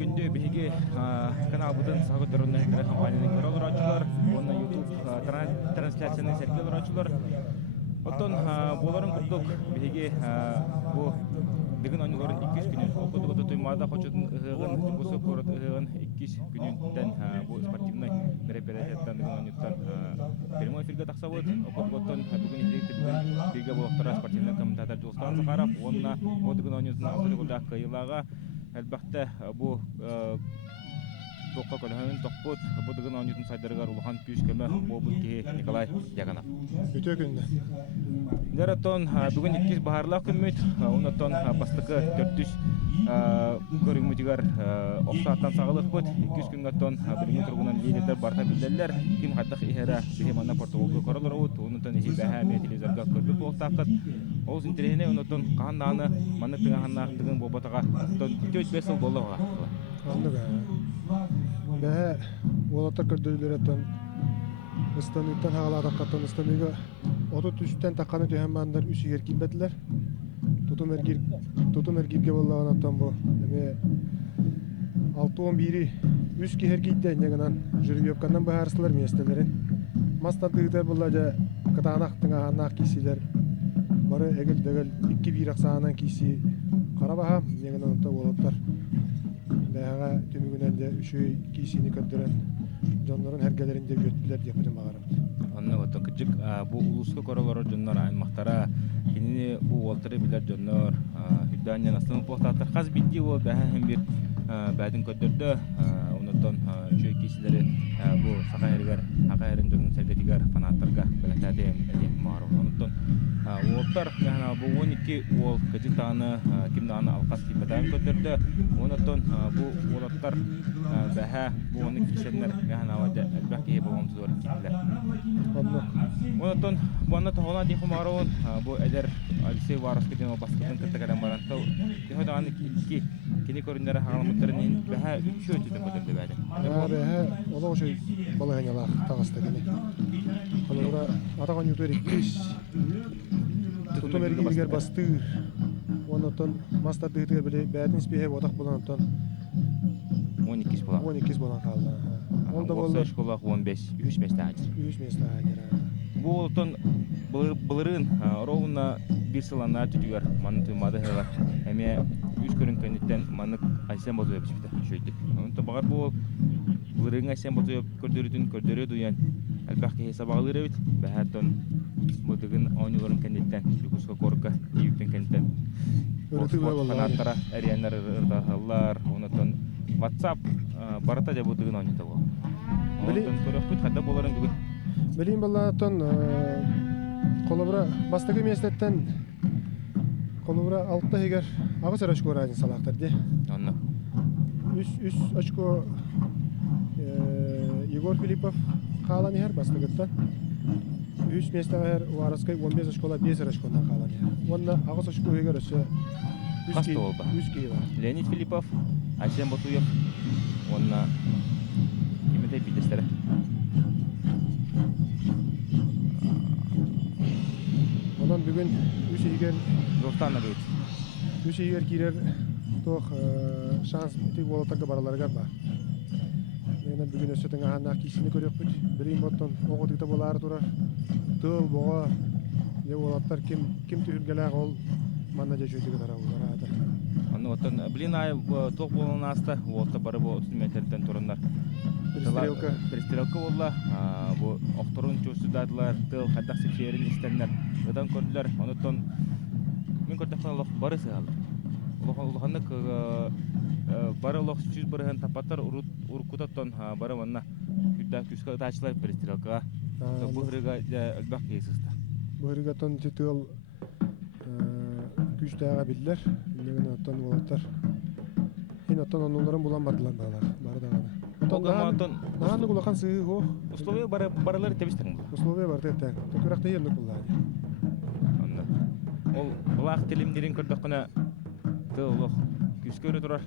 күндө биһиги каналбытын сагыдырыннан компанияның көрөлөрөчүлөр, онна YouTube трансляцияны серкелөрөчүлөр. Оттон боларын курдук биһиги бу дигин онлорун 200 күнүн окудугу туймада хочудун ыгын жумгусу корот ыгын 200 күнүнтен бу спортивный мероприятияттан дигин онуттан прямой эфирге таксабыт окудугуттан бүгүн бүгүн бирге болуктара спортивный комментатор Жулстан Захаров онна бу дигин онуттун алдыгыда кыйлага әлбәттә бу тоққа көлһөнүн топпут бу дигин онуттун сайдарыгар улахан күч көмө бу ки Николай Яганов. Бүтө күндө. Дәрәтон бүгін 200 бахарлақ күммет, онаттан бастықы 400 көріңметігер оқсаттан сағылық бұд, 200 күнгаттан біліңі тұрғынан лидерлер барта білдерлер, кем қаттық ихера бігеманна портуолғы коралар ұд, онаттан ехи бәхәме телевизорға көрбіт болтақыд. Ол зінтеріне онаттан қаған наны манық тыңа ханнақтығын болбатаға 4-5 жыл болды оға. Анныға. Бәхә олаттар көрділер аттан Ыстаныттан хағалатақ қаттан ыстаныға отут үстен таққаны түйен бандар үсігер килбәділер. Тутум әргирге боллаған аттан бұл. 6-11-і үс кехер кейден еңінен жүріп өпканнан бұхарысылар местелерін. Мастардығыдар бұлла жа қытағанақтың ағанақ кейсілер. Бары әгіл-дәгіл 2-1 ақсағанан кейсі қарабаға еңінен отта болаттар. Бәғаға түмігінен де үші кейсіні көддірен Жонлорун хергелеринде өттүлөр деп бүтүн багарып. Анна отон кыжык бу улуска королору жоннор аймактара кини бу волтары билер жоннор хүдданьян аслын постатар хаз битти ол баһам бир бадын көдөрдө онотон үчөй кисилери бу сакайргар акайрын жонун сердетигер фанаттарга белетадем маару онотон волтар яна бу 12 ол кыжыктаны кимданы алкас кибадан көдөрдө онотон бу волоттар баһа бу оны кишенер яна вада албаки болгон зор китлер. Онотон буна тоғона диху маару бу элер Алексей Варовский баскетин кыртыган барантау тиходаны ки кини көрүндөрө хагаламыттарын баһа 3 өтүдөн көтөрдү бәдэ. Баһа олоо шей балаганялар тагыста кини. Алора атаган ютөр 200 тутум эргилер бастыр. Онотон мастардыгы биле бәдин спехе бодак болонтон 12 болан. 12 болан калды. Онда болду школа 15 3 места. 3 места. Бу олтон былырын ровно bir сылана түтүгөр маны тымады хыла. Эме 3 көрүнкөнүттен манык айсен болду деп чыкты. Шөйдүк. Онда багар бу былырын айсен болду көрдөрү дуян. Албакы хесабагылыр бит. Бахаттон мудыгын онюларын кенеттен жүкүскө корка ийиптен кенеттен. Фанаттара эрияндар ырдахалар, онотон WhatsApp барата жабу дыгын онюта бу. Онтон көрөпүт хадда боларын бүгүн. Билим баллатон колобра бастыгы местеттен колобра алтта егер агыс очко разин салактар ди. Анна. Үс очко Егор Филиппов калан ер бастыгыттан. Үс местагер Вараскай 15 очкола 5 очкодан калан ер. Онда агыс очко егер өсө үс ки бар. Леонид Филиппов, Айсен Ботуев, онна кимде бидестер. Ondan bugün üç yer Dostlarla beyt. üç yer kirer toh şans bitik bolatarga baralarga var. Mena bugün ösötün ahannak kisini görüp bit. Birim boton oğudukta bolar turar. Tıl boğa ne bolatar kim tühülgeler ol manna jejödüge tarabı barada. Anna oton bilin ay toq bolunasta olta barı bu 30 metreden turunlar. Перестрелка болла. Бу окторун чөсүдадлар, тыл хаттак сеферин истенler. Одан көрдүлөр. Онотон мен көрдөкөн барысы алды. Улаханнык бары лох 100 бырын тапаттар уркутаттан бары манна күддә күскә тачлар перестрелка. Бу хырыга албак есиста. Бу хырыга тон титул күчтәгә билләр. Менә тон болоттар. Хин тон онларын булан бардылар балар. Бары дагы. Огамантон. Наны кулакан сыгы го. Условия баралар тебистерин бу. Условия бар тәтән. Токыракта ендик буллар. Анна. Ол булак телимдерин көрдөккөнө тыллык күскөрө турар.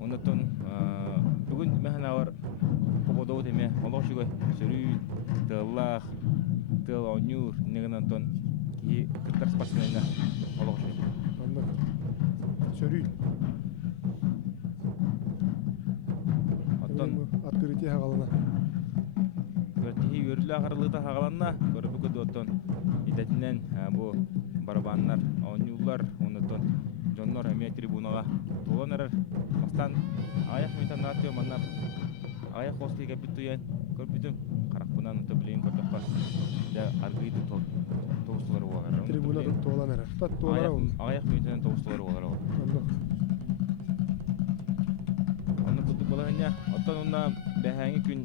Онотон бүгүн мәхнәләр пободо теме олошугой сөрү тыллах тыл онюр негенантон ки кыттар спортсменна олошугой. Анна. Сөрү. ырыти хагалана. Көртеһи өрүлө агарылыта хагаланна көрбү көдөттөн идетинен бу барабаннар оонюллар онотон жоннор эме трибунага толонерер мастан аяк метанатыо маннап аяк хостиге битуен көрбүтүм каракпынан төблейин көрдөкпа да аргыйды тоустулар уагар Трибуна тооланар. Тат тоолара ул. аяк метанен тоустулар уагар аны кутук балаһыня оттон унна бэһәңи күн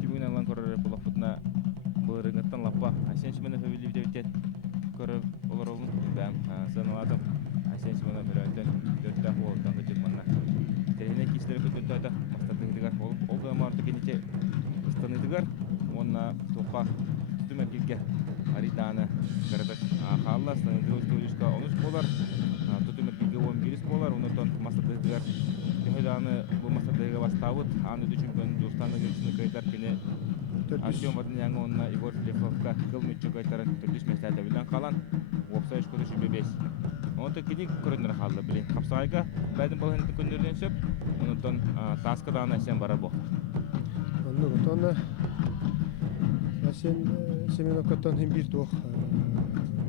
түбүнен алан көрөр булаппытна бырыгыттан лаппа асен симена фамилия көрөп олар олун бәм саналадым асен симена бирәтен дөртә холдан гыжымна тене кистер көтөтә мастадыгар ол да марты кенете станыдыгар онна топа түмәккә ариданы гәрбәт халлас станыдыгышка онус болар түмәккә 11 болар онтон мастадыгар Даны бу мастадыга бастабыт аны дүчүнгөн достаны гөлсүнө кайдар кине Артем Ваднян онна Игорь Лефовка кылмычы кайтарын түрдүш местәдә белән калан опса эш көрүшү бебес. Онда кини көрүнөр халды биле. Капсайга бәдин балын көндөрдөн сөп, онтон таска да анасен бара бу. Онда готонда Асен Семеновкатан hem bir тоқ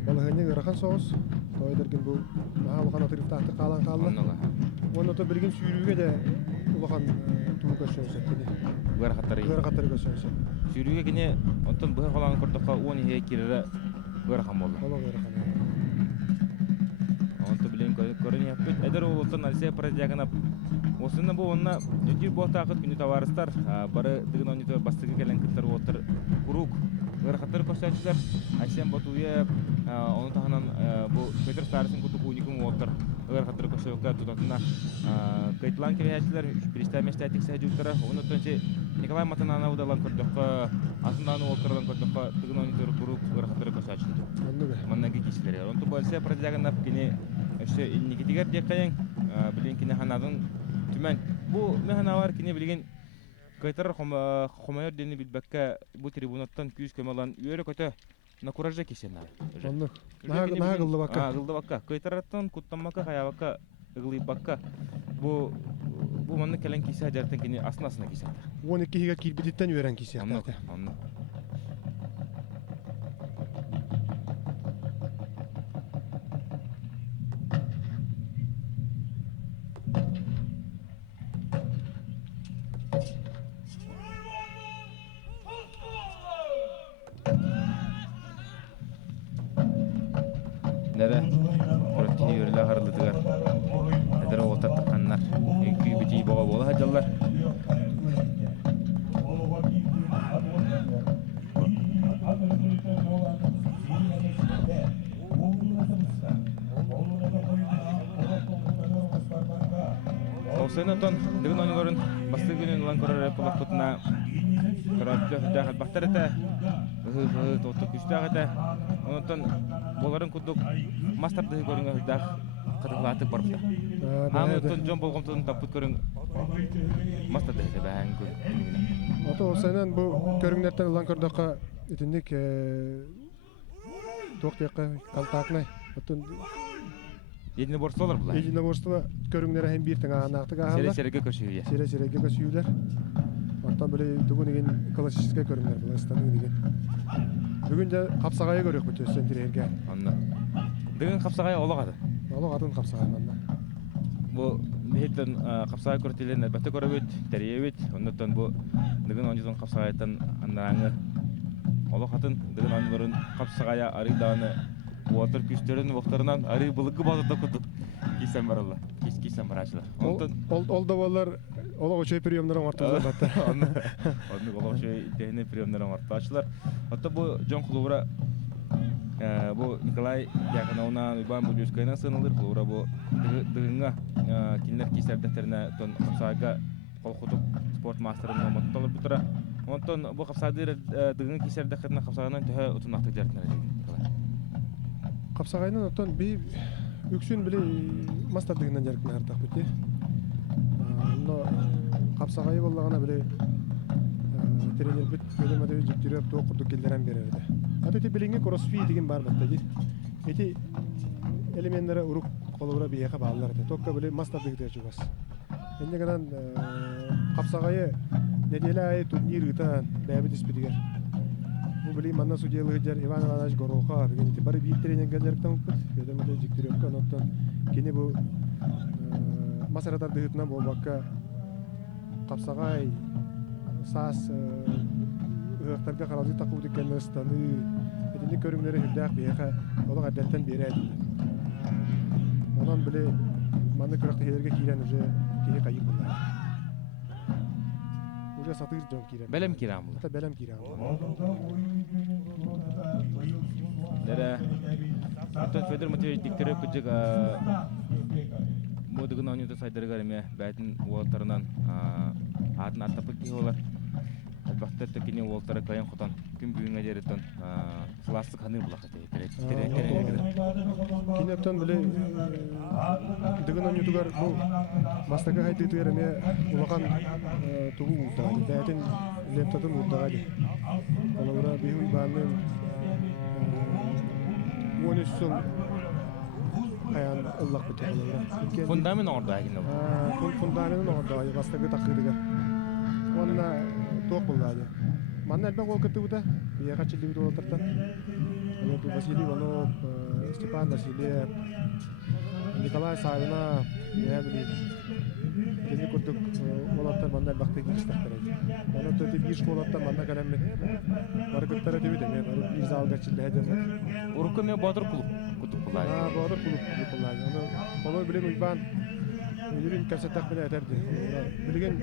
балыгыны ырахан соғыз. Тойдыргын бу махалган отырыктакты калан калды. Оны то бирген сүйрүүгө да улахан тууга сөзөт кини. Гөр хатары сөзөт. Сүйрүүгө кине онтон бу калан көрдөккө 10 хе кире гөр хам болду. Онто билен көрөн яппыт. Эдер олтон алсе проектагына осында бу онна өтү бу такыт күнү товарыстар бары дыгын онитор бастыгы келен кыттар отыр. Курук гөр хатары көрсөтүлөр. Асен ботуя оны таханан бу Петр Старсын кутук уникум отыр. Гөр хатары көрсөтүлөр тутатына кайтлан кебеһәчләр пристамешта тексәҗүлтәре онутон Николай Матанана удалан көрдөккө асындан олтырдан көрдөккө дыгын онитор курук гөр хатары көрсөтүлөр. Маннагы кишләр. Онто болса проектагына кине өшө иннигидигер деккәен билен кине ханадын түмән бу механавар кине билген кайтар хомайор дени билбәккә бу трибунаттан күз көмәлән үере көтө на куража кисеннәр. Онды. Нага гылды бакка. Гылды бакка. Кайтараттан куттамака хаябакка ыгылый бакка. Бу манны келен кисе жартын кине аснасына кисәтә. 12 хига кирбидиттен үерен кисәтә. Анны. Nere protein yürüle harılıdılar. Nere olta tıkanlar. Eküyü bitiyi boğa boğla hacallar. Olsayınatın dıgın oyunların bastı günün ulan korar kulak tutuna Kıratlı hüdâhət baxtar etə, to'ttuk güçtəq etə. Ondan boların kuduk mastardı görünə hüdâh qıdıqlatıq barıbda. Hamı ötün jön bolğumtun tapıt görün mastardı etə bәһәң görünə. Ото осайнан бу көрүңнәртен улан көрдөккө итинник тоқтыякка контактный. Отун Единоборстволар булар. Единоборство көрүңнәре һәм бир тыңа анакты гаалар. Сере-сереге көшүгө. Сере-сереге көсүйләр. Артан биле түгүн деген классический көрүңнәр булар станың деген. Бүгүн дә капсагай көрөк бит сендирерге. Анна. Дыгын капсагай олагады. Олагатын капсагай манна. Бу беһеттен капсагай көртелен әлбәттә көрөбөт, тәриебет. Оннан бу дыгын онҗдан капсагайдан аннаңы олагатын дыгын онларын капсагая арыданы Уатыр күстерин вақтарынан ары былыгы базарда кудук. Кисен баралла. Кисен барачылар. Ол да балар олог очой приемнарын артылар баттар. Онны олог очой техник приемнарын артылар. Ата бу Жон Клубра бу Николай Яхановна Иван Будюскайна сынылыр. Клубра бу дыгынга кинлер кисердәтерне тон сага колхутук спорт мастерын мотталар бутара. Онтон бу капсадыр дыгын кисердәтерне капсаганан төһө утунактык жартына Капсагайнан оттон би үксүн биле мастардыгынан жарык нартак бити. Но капсагай боллагана биле тренер бит бөлөмөдө жүктүрөп тоокурду келдерен берерди. Аты билинге кроссфит деген бар бат dedi. Эти элементтери урук колура бияка баалар dedi. Токка биле мастардыгы дечүгас. Эндегенен капсагайы неделя турнир ытан бәбит испедигер. Бу билим манна судьялыгы жер Иван Иванович Горолка деген бары бир тренинг гәләртән укыт. Бедер менә җиктирәккә оттан кини бу масаратар дыгытна болбакка капсагай сас ыктарга каралды такуу дигән станы эдини көрүңнәре хүдәк бияха олар әдәттән бирә. Онан биле манны көрәктә һәргә кирән уже кини кайып булды. Уже сатыр жон кирән. Белем кирәм бу. Ата белем кирән. Дәре Федор Матвеевич диктереп күҗек модыгын анюта сайдырга эме бәтин уолтарынан атын аттапы киолар. Бактар текине уолтара каян хотан күн бүгүнгө жереттен классик ханы булакы Кинептен биле дигән анютугар бу мастага хайтытыр эме улакан тугу улта. Бәтин лентатын ултага ди. Алара бию банын Вониссон аян Аллах битәләр. Фундамент орда агында. Фундамент орда бастагы такырыга. Онна ток булды. Манна әлбәт ул китте буда. Бия качылды бит олтырдан. Олар Василий Иванов, Степан Васильев, Николай Савина, я билем. Дени күрдүк олаттар манна әлбәт кирстәктер. Аны төтеп биш олаттар манна каләмме. Бары күттәре дибит эме, бары бир залга чилде хәҗәм. Урукка ме батыр клуб кутуп булай. Батыр клуб булай. Аны олар билем Иван Юрин кәсәттәк белән әтәрде. Билген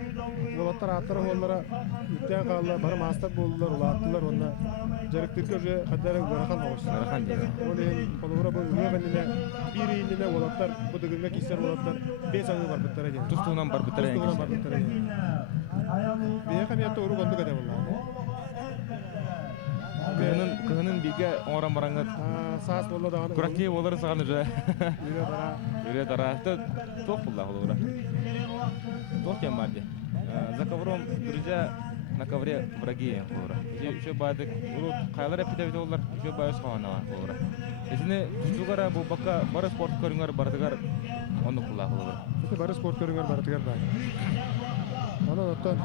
олаттар аттары оллара үттән калла, бары мастер булдылар, улаттылар, онда жарыктырка уже хәдәре барахан авыз. Барахан ди. Олен олора бу үгәнне бир инде олаттар бу дигәнгә кисәр олаттар 5 аңы бар биттәре ди. Тустугынан бар биттәре ди. Бия камиятта уру гонды кәдә булла. Кыгынын биге оран бараңга Саас болла дагы. Күрәкли олар саганы же. Үре бара. Үре дара. Ток булла олора. Ток ямады. За ковром друзья на ковре враги олора. Еще бадык урут кайлар эпидебит олар. Еще байыс хавана олора. Эсине тугара бу бака бары спорт көрүңөр бардыгар оны булла олора. Бары спорт көрүңөр бардыгар бар. Аны оттан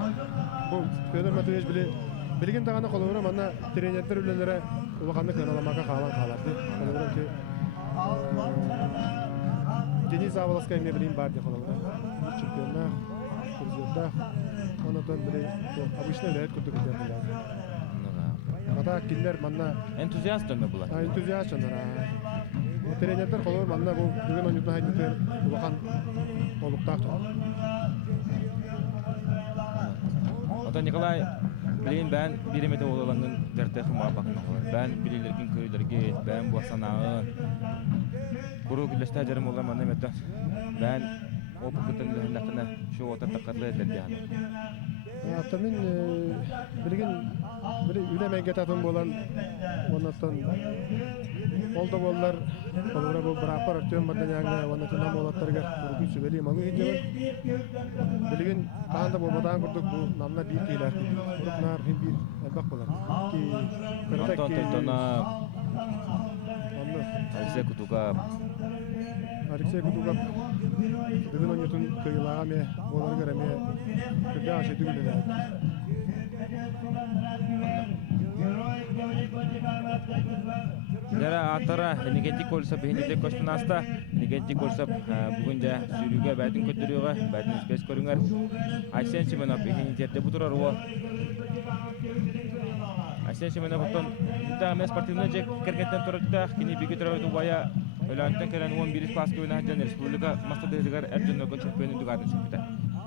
бу Федор Матвеевич билген даганы колора мана тренерлер үлелере улганны каналамага калан каларды. Колора ки Денис Заволоскай ме билин бар ди колора. Чемпионда, президентта, онотон биле обычно лет күтүп кетер. Ата киллер манна энтузиаст дөмө була. Энтузиаст жонора. Тренерлер колора манна бу бүгүн ойнутна хайтыр улган олуктак. Ата Николай Билин бән биремете олалангын дәртәхи мабакына олар. Бән билилерген көрүлерге, бән буасанағы. Куру күләшті әжерім олар маңна мәттен. Бән опы күтін ләхінләқіне шу отар таққарлы әділді аны. Атамин билген үлемәйге татын болан онаттан олда боллар олора бұл бір апар өртен бардан яңға онаттан олаттарға үргін сөбелі маңы хеджебін. Билген қағанда болмадан күрдік бұл намна бір кейлер. Ұрықнар хем бір әлбақ болар. Алексей Кутугап. Алексей Кутугап бүгін ойнытын кыйлаға ме, оларға ме күрді ашы дүгілі. Дәрі атыра негетик олсап, хенедек көштін аста. Негетик олсап бүгінже сүйріге бәтін көттіріуға, бәтін іспес көріңер. Айсен Семенов хенедерде бұтырар оға. Айсен Семенов бұттан үттәғаме спортивны жек кергеттен тұрыттақ. Кені бігі тұрауыды бая өләнттен кәрен 11 класс көйіні әдден республика мастадығығығар әрден өгі чемпионы дүгадын сүпті.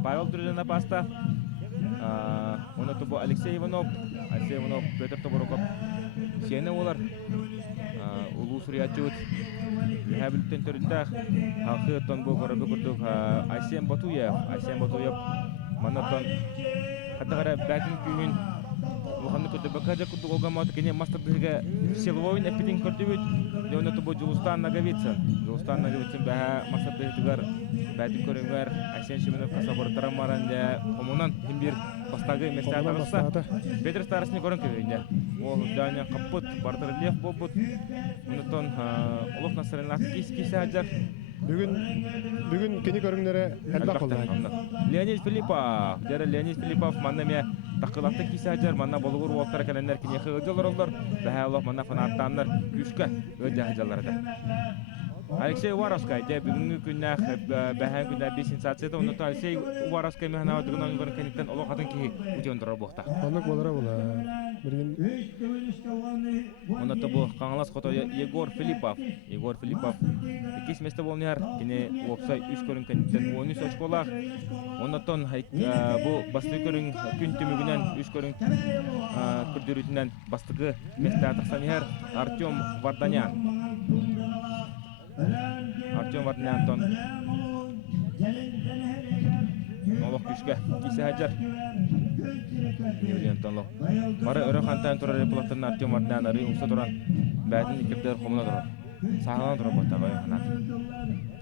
Павел Дружина паста. Оны тұбы Алексей Иванов, Петр Тобороков. Сені олар ұлу сұриятчы өт. Әбілттен түріттәқ. Халқы өттен бұл қорабы күрдік. Айсен Батуев. Манаттан қаттағара бәтін күйін Луханны көтті бәкәжі күтті олғаматы кене мастадығыға силовойын әппетін көрді өт. Оны тұбы Жылыстан Нагавитсын бәға мастадығығығар бәтін көріңгер. Айсен Шеменов қасабырттарам маранда комунан бір бастағы месте атағырса. Петр Старысыны көрін көйінде. Ол Даня қаппыт, Бартыр Лев болбыт. Онытын Олық Насырын аты кейсі ажар. Бүгін кені көріңдері әлбақ олай. Леонид Филиппов маннаме Takılakta kisajlar manna bolugur voltara kalenler kine hıgıcılar ollar. Daha Allah manna fanattanlar güçke öde hıcılarda. Alexey Warovskay de bugünkü günler bəhän günlər bir sensasiyada onu da Alexey Warovskay mehna odugun oyunların kenitten olo qатын ki ujondur boqta. Anlık olara bola. Birgin Onda da bu qanlas qoto Yegor Filipov. Yegor Filipov ikis mesте bolnyar kine opsay 3 көрүн kenitten 13 очколар. Ondan bu basты көрүн күн түмүгүнөн 3 көрүн күрдүрүтүнөн бастыгы месте атаксанер Артем Vardanyan. Артем Vardanyan Noloq güçke kisi hajar. Юлиантонло. Бары өрө хантан тура реплаттын Артем Vardanyan ары умса туран бәдин икирдер комуна турар. Сагынан турар ботагай ханат.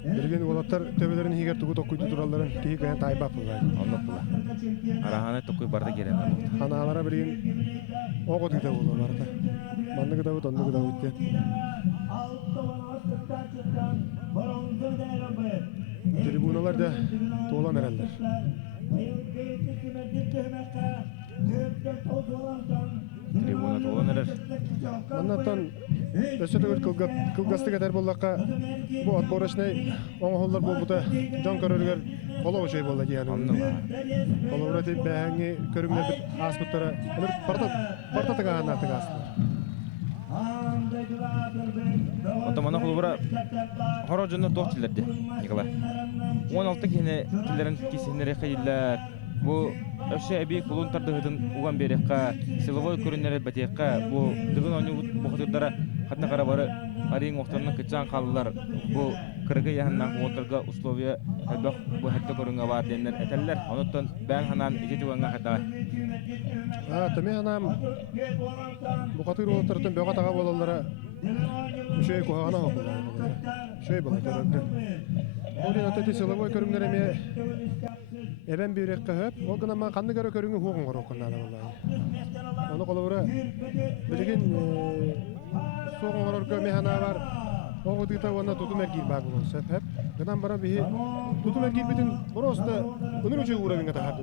Birgin olattар төбелерин хигер тугу токуйду туралларын кии каян тайбап булай. Онлук була. Араханы токуй барды керен. Ханалара birgin ого диде боло барда. Мандыгы да оннугу да үтте. Трибуналар да толан эрелдер. Трибуна толан эрер. Маннаттан өсөтөгөр кылгасты кетер боллакка бу отборочный оңголлор болбута жон көрөргөр коло очой болду дияны. Коловра тип бәңги көрүнгө бит аспыттара. Барта тагана тагастыр. Отомана коловра хорожунда тохчилерди. Николай. 16 кene килерин кисинере кыйлар. Бу өшө эби кулун тардыгын уган берекка силовой көрүнөрө батекка бу дыгын ону бохотурдара хатна карабары арин октонун кычан калдылар. Бу кыргы яһаннан отырга условия бак бу хатта көрүнгө бар денер этеллер. Онуттан бәң ханан ije туганга хата. Төме анам бу катыр олтыртын бөга тага болалары үшөй кугана окулар. Шөй болот көрөндү. Олин атты силовой көрүнөрөме эбен бирекке хөп, ол гына ма канды көрө көрүнгө хугун короккунда болду. Оны колобура билген соғын орорго механа бар. Ого дита вона тутум эргир баг болсо хөп. Гынан бара би тутум эргир битин просто өнөр үчө уравинга тахарды.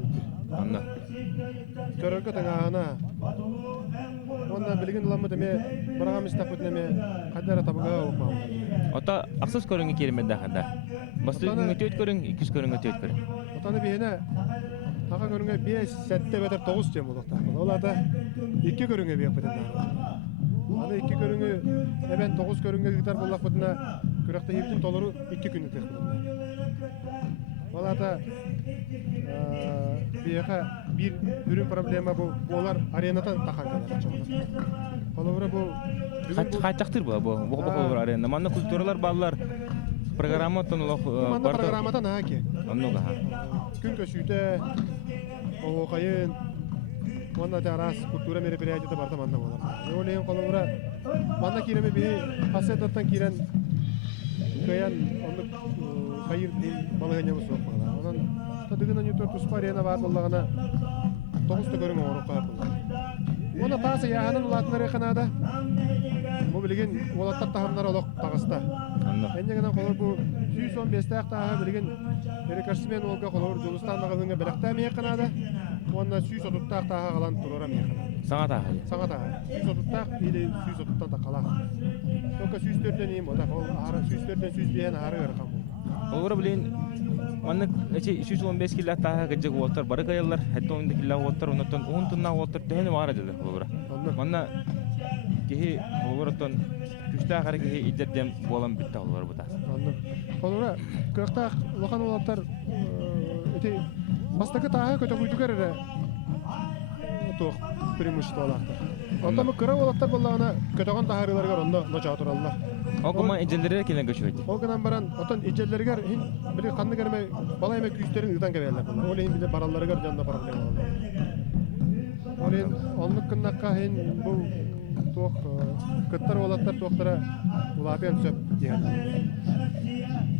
Анна. Көрөргө тагана. Онда билген ламы деме барагам истапытнеме кадара табыга окма. Ота аксыз көрүнгө керемет ханда. Басты күнгө төт көрүң, 200 көрүнгө төт көрүң. Отаны бihine taqa görünge 5 sette beter 9 tem bolakta. Olada 2 görünge bir yapıdan. Ana 2 görünge eben 9 görünge gitar bolak butuna kürekte heptin toluru 2 günü tek. Olada biyaqa bir ürün problema bu bolar arenada takan kadar. Kolora bu Kaçaktır bu kolora arena. Manna kulturalar ballar программа тонлох барда программада наки. Аннуга. Күн көшүтө о кайын Манда тарас культура мероприятиеде барда манда болар. Олен колора манда киреме би пассеттан кирен каян онды кайыр балагanya бусок бала. Онан тадыгына нютор туспарена бар боллагына 9 та көрүң орок калып. Оны тасы яһанын улатлары канада. Бу билген улаттар тахамнар олок тагыста. Эндегенен колор бу 115 тактагы билген рекордсмен олга колор Жулустанга гыңга белакта мие канада. Онда 130 тактагы калан турара мие канада. Саңата. 130 так или 130 та кала. Только 104ден эми ода ол ары 104ден 100ден ары кыркам. Олор билен Маннык 215 килоттагы гыжык отор бары каялар. Хатта 10 кило отор, онтон 10 тонна отор тени бар эди олора. Манна кеһи олоротон күчтә гары кеһи иддем болам битте олор бута. Олора кырыкта лохан олаттар эти бастакы тагы көтө куйду кере. То преимущество олаттар. Онтамы кыра олаттар боллагына көтөгөн тагырыларга онда ноча тураллар. Огума иҗелләре килен көчөйт. Огынан баран отон иҗелләргә бир канны керме балай ме күчтәрен ыдан кебәләр. Ол инде биле баралларга жанна проблема бар. Олен онлык кыннакка хин бу тох кыттар олаттар тохтара улапен сөп дигән.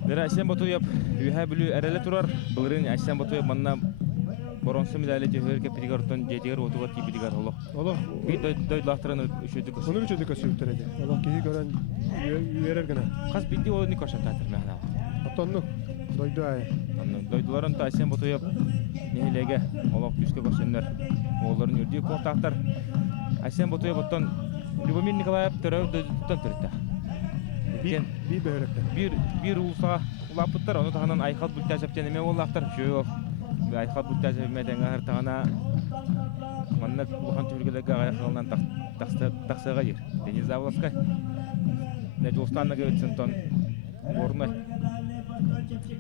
Бер әсән ботуяп, үһә билү әрәле турар. Булырын әсән ботуяп манна Боронсы медали тегер кепидигартон жетигер отуга типидигар олох. Олох бит дойлахтырын үшөдүк. Оны үшөдүк сөйтерди. Олох кии көрөн үйерер генә. Кас битти олны кошататыр мәһнә. Атонну дойду ай. Анны дойдуларын та әсән ботуяп нелеге олақ күшке көрсенлер оларын үрдей қоқтақтар Асен Ботуя боттон Любомир Николаев төрөв дөттөн түртті. Bir börekte. Bir улсаға улапыттар, оны тағынан айқал бүлтәжіп тенеме олақтар. Жоқ, айқал бүлтәжіп мәден ғар тағына маннак улхан түргелерге айқалынан тақсыға ер. Дениз Завласкай. Нәжустанна көйтсін тон орнай.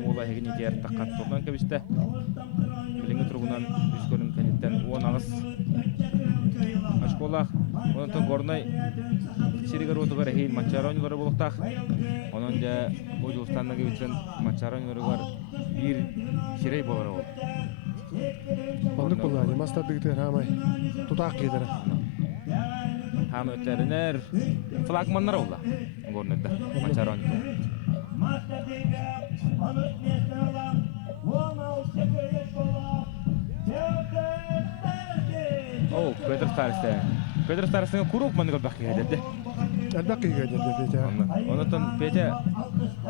Ола егін етер таққат тұрдан көбісті. Біліңі тұрғынан үскөрін кәнеттен оң ағыз Ашколах, онтон горнай Сиригар отугар хейн Мачаронилары болуктах. Онон да Божустаннага үтсен Мачаронилары бар бир ширей болары бол. Ондук буллар, мастардыгытыр хамай тутак келер. Хам өтеринер флагманнар болла. Горнайда Мачаронилар. О, Петр Старостин. Петр Старостинге курук мандыгыл бақи келді. Әлбәкки келді Петя. Онотон Петя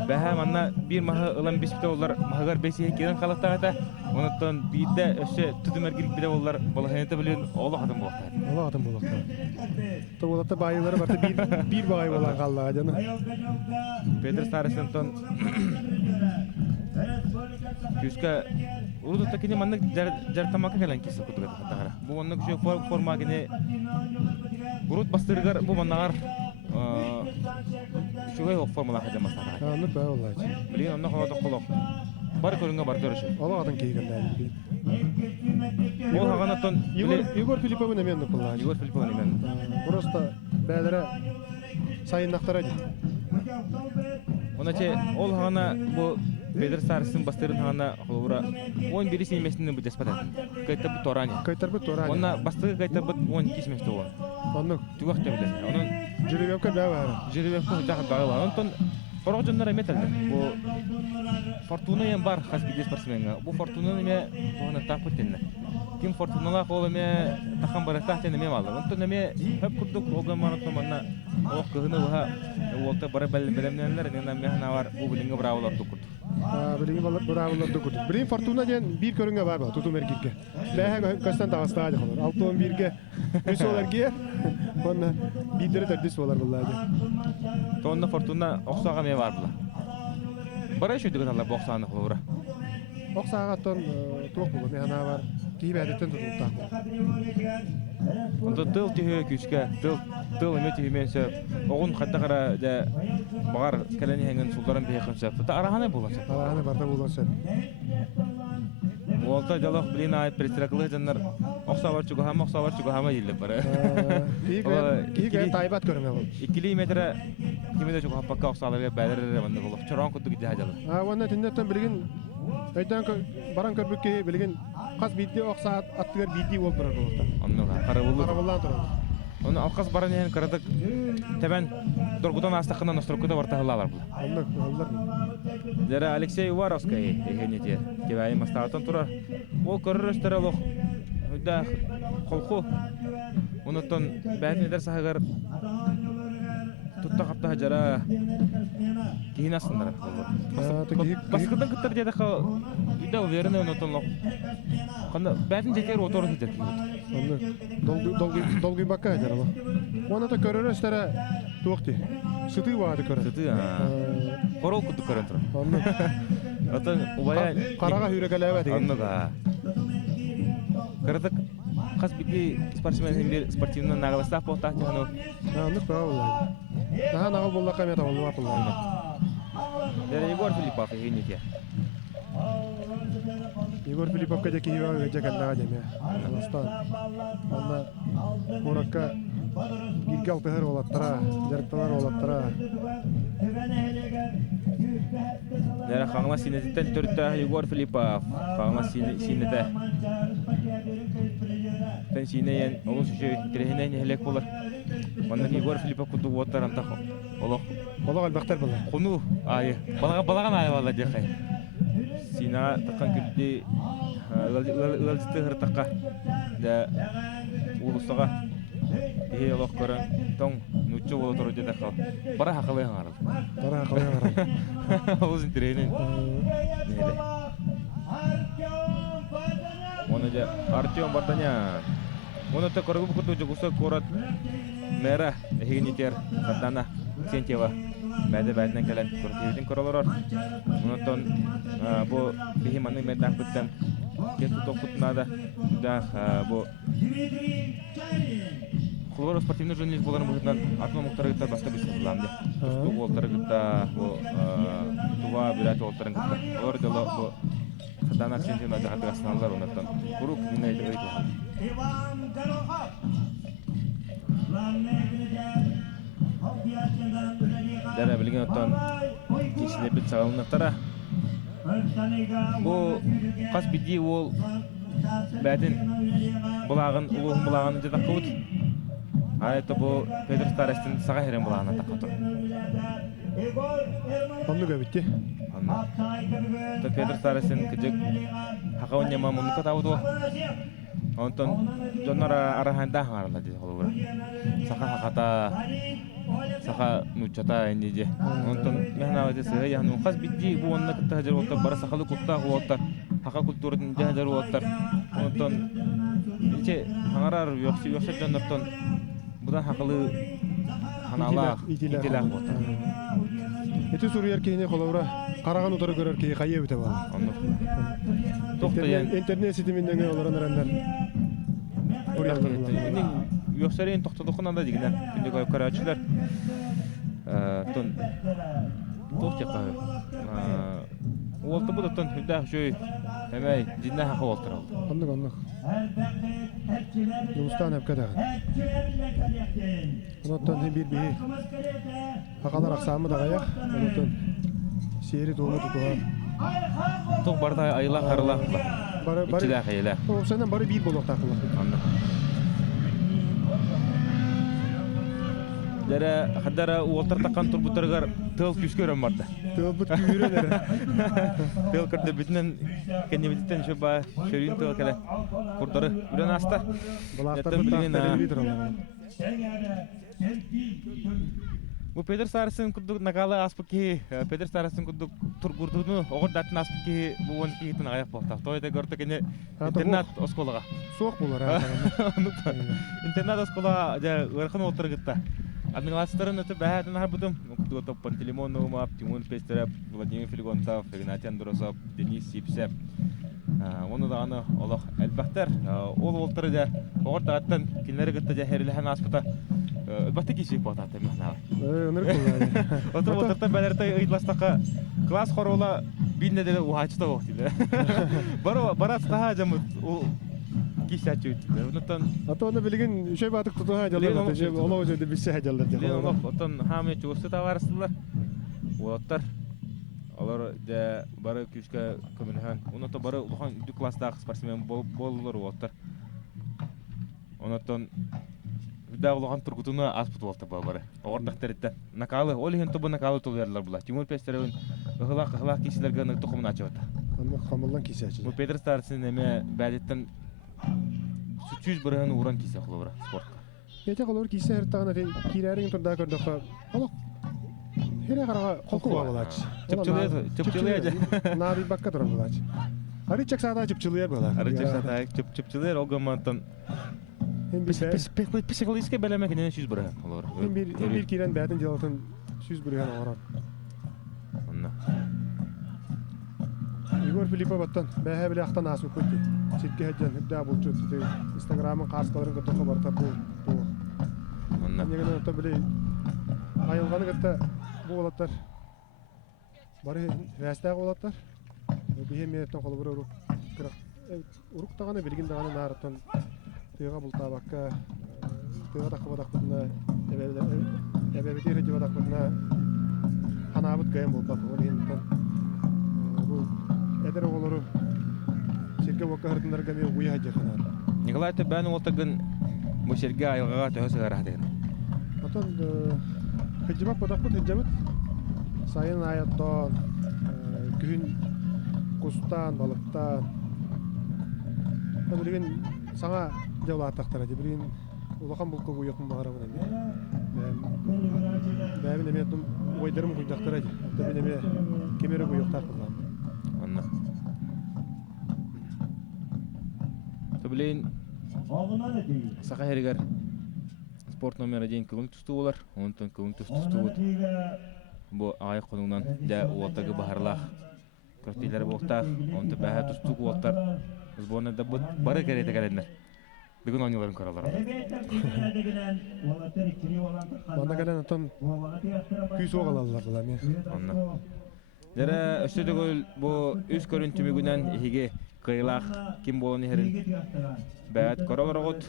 бәһә манна бир маһы ылам бишпте олар маһагар бесие керен халаттагата. Онотон бидде өсө түдүмер кирик биде олар балаханета билен оло адам болду. Оло адам болду. Тоолата байылары барты бир бай болан калла жана. Петр Старостин Küska urdu takini mannak jar tamaka kalan kisa kutuga takara. Bu mannak şu forma gene urut bastırgar bu mannar şuhay o formala haja masara. Anı bä vallahi. Bilin ondan hoda qoloq. Bar körünge bar görüşü. Ola adam keygeldi. Bu haganatton Igor Filipov nemen vallahi. Igor Filipov nemen. Просто бәләре сайыннактара ди. Оначе ол хана bu Петр Старостин бастырын хана холура 11 симесинен бу деспата. Кайта бу торани. Онна бастыгы кайта бу 12 симесте ол. Онны Тугак табылды. Онун жүрөккө бә бар. Жүрөккө жагы багыла. Онтон Орожоннар металды. Бу Фортуна ем бар хасби спортсменга. Бу Фортуна неме оны тапыттенне. Ким Фортунала колыме тахан баратахтен неме алды. Онтон неме хеп курдук олган маратон манна ох кыгыны ва олта бара белемнелер неме мехна бар. Бу билинге браволар дукут. Билинге браволар дукут. Билин Фортуна ден бир көрүнгө бар ба, туту меркикке. Бәһә көстөн тагыстаады холор. 6-11ге үсөлөргө онна бидере төрдүс болар буллады. Тонна Фортуна оксага ме бар була. Бара шүдүгөн алла боксаны холора. Оксагаттан тук болду, мехна бар. Кийбәдеттен тутуктак. Онда тыл түйе күшкә, тыл эме түйменсә, огын хатта кара да багар калени хәнгән сулдарын бехәнсә. Та араханы буласы. Араханы барда буласы. Волта жалах билин айт пристраклы жаннар оксавар чуга иле бара. Кийге тайбат көрүнгө бол. 2 метр кимеде чуга хаппакка оксаларга бәдерре мында булып. Чорон куту гиде хажалы. Ванна тиндеттен билген Айдан баран көрбүкке билген каз бидди оксаат аттыгар бидди болуп турат болот. Аннага карабулу. Карабулдан турат. Оны алкас баран ян кырдык. Тебен доргудан астакынан острокуда варталалар бул. Аллар. Жара Алексей Уваровский эгенете. Кебай мастаатан турар. Ол көрөрөстөр олох. Да колху. Онотон бәднедер сагар тутта капта жара кинасындар. Баскыдан кыттар деде ха. Иде уверенный онотон лох. Канда бәдин жетер отору жетет. Долгий бака жара. Оны да көрөрөстөр туукти. Сыты баады көрөр. Сыты. Корол куту көрөн тур. Онны. Отон убая карага хүрөгөлөбө деген. Оннуга. Кырдык кас бити спортсмен спортивный нагласа пота жану. Онны правда. Daha nağıl bolla kamera olma yapıldı. Dere Егор Филиппов егенете. Егор Филиппов кадеки юга жаганна деме. Аластан. Анда Муракка гилгал тахыр олаттыра, жарыкталар олаттыра. Дere хаңла синетен төртте Егор Филиппов. Хаңла синете. Тен синеен олус жөй тирехинен хелек болар. Манда Егор Филиппов куту воттаран та олох. Олох албактар булар. Куну айы. Балаган айы бала дехай. Сина такан күлди лалжты хыртакка да улустага ие олох көрөн тоң нучу боло туру деде кал. Бара хакылы аңар. Олус интеренен. Неле. же Артем Варданян. Оны та көргүп курду жугуса корат мэра хигинитер Сардана Сентьева. Бәді бәдінен кәлін көртеудің көрілерор. Онытон бұл бейхиманның мәддақ бүттен кетті тоқытынады. Бұл Құлғыр спортивный журналист боларын бұғытынан атма мұқтары ғыттар басқа бесі құламды. Тұстық олтары ғытта, тұға бүрәті олтарын ғытта. Олар дело бұл Сардана Сентьевна жағаты ғасыналар онытон. Құруқ мені әйді ғыйт оған. Дәрі білген оттан кешіне біт сағалынықтара. Бұл қас бейді ол бәдін бұлағын, ұлығын бұлағын жедақ қауыд. Айты бұл Педр Старестін саға херен бұлағына таққыты. Онды көбітті? Педр Старестін күджік хақауын нема мұныққа тауыды ол. Онтон жоннор араханда хаңарылар дейді қолы бұра. Сақа хақата, сақа нұчата әндеде. Онтон мен авайды сығы яғын қаз бітті бұл онына күтті хажар олтар, бара сақалы құлттағы олтар, хақа культурын жахажар олтар. Онтон ече хаңарар өкші жоннортон бұдан хақалы ханалақ, итилақ олтар. Эти сурьер кейіне қолы бұра қараған ұтары көрер кейі қайы өте балы. Интернет сетіміндегі оларын әрәндер. Өкшәрейін тоқтадықын анда дегенен күнде қойып көрәтшілер. Тоқтеқа олты бұдықтан хүлдәқ жөй әмәй жинна хақы олтыр алды. Анық. Жұмыстан әпкәдәғын. Оныттан бір бейі хақалар ақсамы да қаяқ. Оныттан сері тоғы тұтуға. Тоқ барда айла қарыла. Итчілі қайылы. Сәнен бары бір болуқ тақылық. Анық. Дәрі қаддара олтар таққан тұрбұттарығар тыл күшкі өрен барды. Тыл бұт күйірен әрі. Тыл кірді бүтінен кәне бітіттен шөба шөрейін тыл кәлі құрдары үрен аста. Бұлақтар бұттақтар әлбейтір олар. Бұл Педр Старестин күрдік нағалы аспықки, Педр Старестин күрдік тұргұрдығыны оғыр дәттін аспықки бұл оны кейтін аяқ болтақ. Тойда көрді кәне интернат осколыға. Соқ болар Интернат осколыға өрқын олтыр ғытта. Администрацияларын өтіп бәһәдін арбыдым. Күрдігі Пантелеймон Наумов, Тимон Пестерев, Владимир Филигонтов, Игнатий Андросов, Денис Сипсеп. Оны да аны олық әлбәқтер. Ол олтыры да оғыр дағаттан кенлері ғытта жәхеріліген аспыта Бәтті кешек болтаты мәхнағы. Өнір қолай. Отыртан бәлерді ұйтластаққа класс қорғыла бейіндедегі ұғачыта оқ дейді. Бара тұтаға жамыт кешәтші өтті. Аты оны білген үшей батық тұтуға жалар. Ола өзеді бісі әжалар. Отын хамет жүгісті таварыстылар. Олаттар. Олар бары күшке көмілген. Онытта бары ұлған үді класстағы спортсмен болылар олаттар. Оныттан да улахан тургутуна аспут болта бары. Ордактарыттан накалы, олиген тобу накалы толерлар була. Тимур Пестеревин ыгылак кишилерге аны тохумун ачыбата. Аны камылдан кисе ачы. Бу Педр Старестин эме бәдеттен 300 бирен уран кисе кылыбыра спортка. Эте калыр кисе эртагына кирәрин турда көрдөк. Алак. Хере карага колку болач. Чыпчылыя. Нари бакка турам болач. Аричак сада чыпчылыя болар. Аричак сада чыпчылыя огамантан Психологический бәлеме кенен 100 бирен олар. Бир кирен бәдин жалатын 100 бирен алар. Онна. Игорь Филипповаттан бәһә беле ахтан асып көтти. Чекке хаҗан хәдә булчу тиде. Инстаграмын карскаларын көтөккө барта бу. Онна. Негене то беле айылганы гытта бу олаттар. Бары рәстәгә олаттар. Бихеметтен колы бер урук. Урук таганы билгин даганы нарыттан Тыга булта бакка тыга тақыбадақпытына әбәбетер әжібадақпытына ханабыт ғайым болбақ. Ол ендіктен бұл әдір оғылыры серге боққа ғыртындарға мен ұйы әжі қанар. Николай Төбәні олтығын бұл серге айылғаға төхесі ғарақ деген? Отын хыджымақ бодақпыт хыджамыт сайын аяттан, күн құстан, балықтан білген саңа жаула аттақтар әді. Білген улақан бұл көгі ұйықын бағарабын әді. Бәбін әме ойдарым құйдақтар әді. Бәбін әме кемері ұйықтар қылған. Анна. Билейин сака херигер спорт номер 1 кылың тусту болар. Онтон кылың тусту бу ай конунан да уотагы бахарлах көртүлөр болтак. Онто баха тусту болтар. Сборна да бары керете келендер. Бүгүн ойнуларын көрөлөр. Манда келен отон күйс огалалар булами. Онна. Дера өстөдөгөл бу үс көрүнтүмүгүнөн иге кыйлах ким болону херин. Бәт королорогот.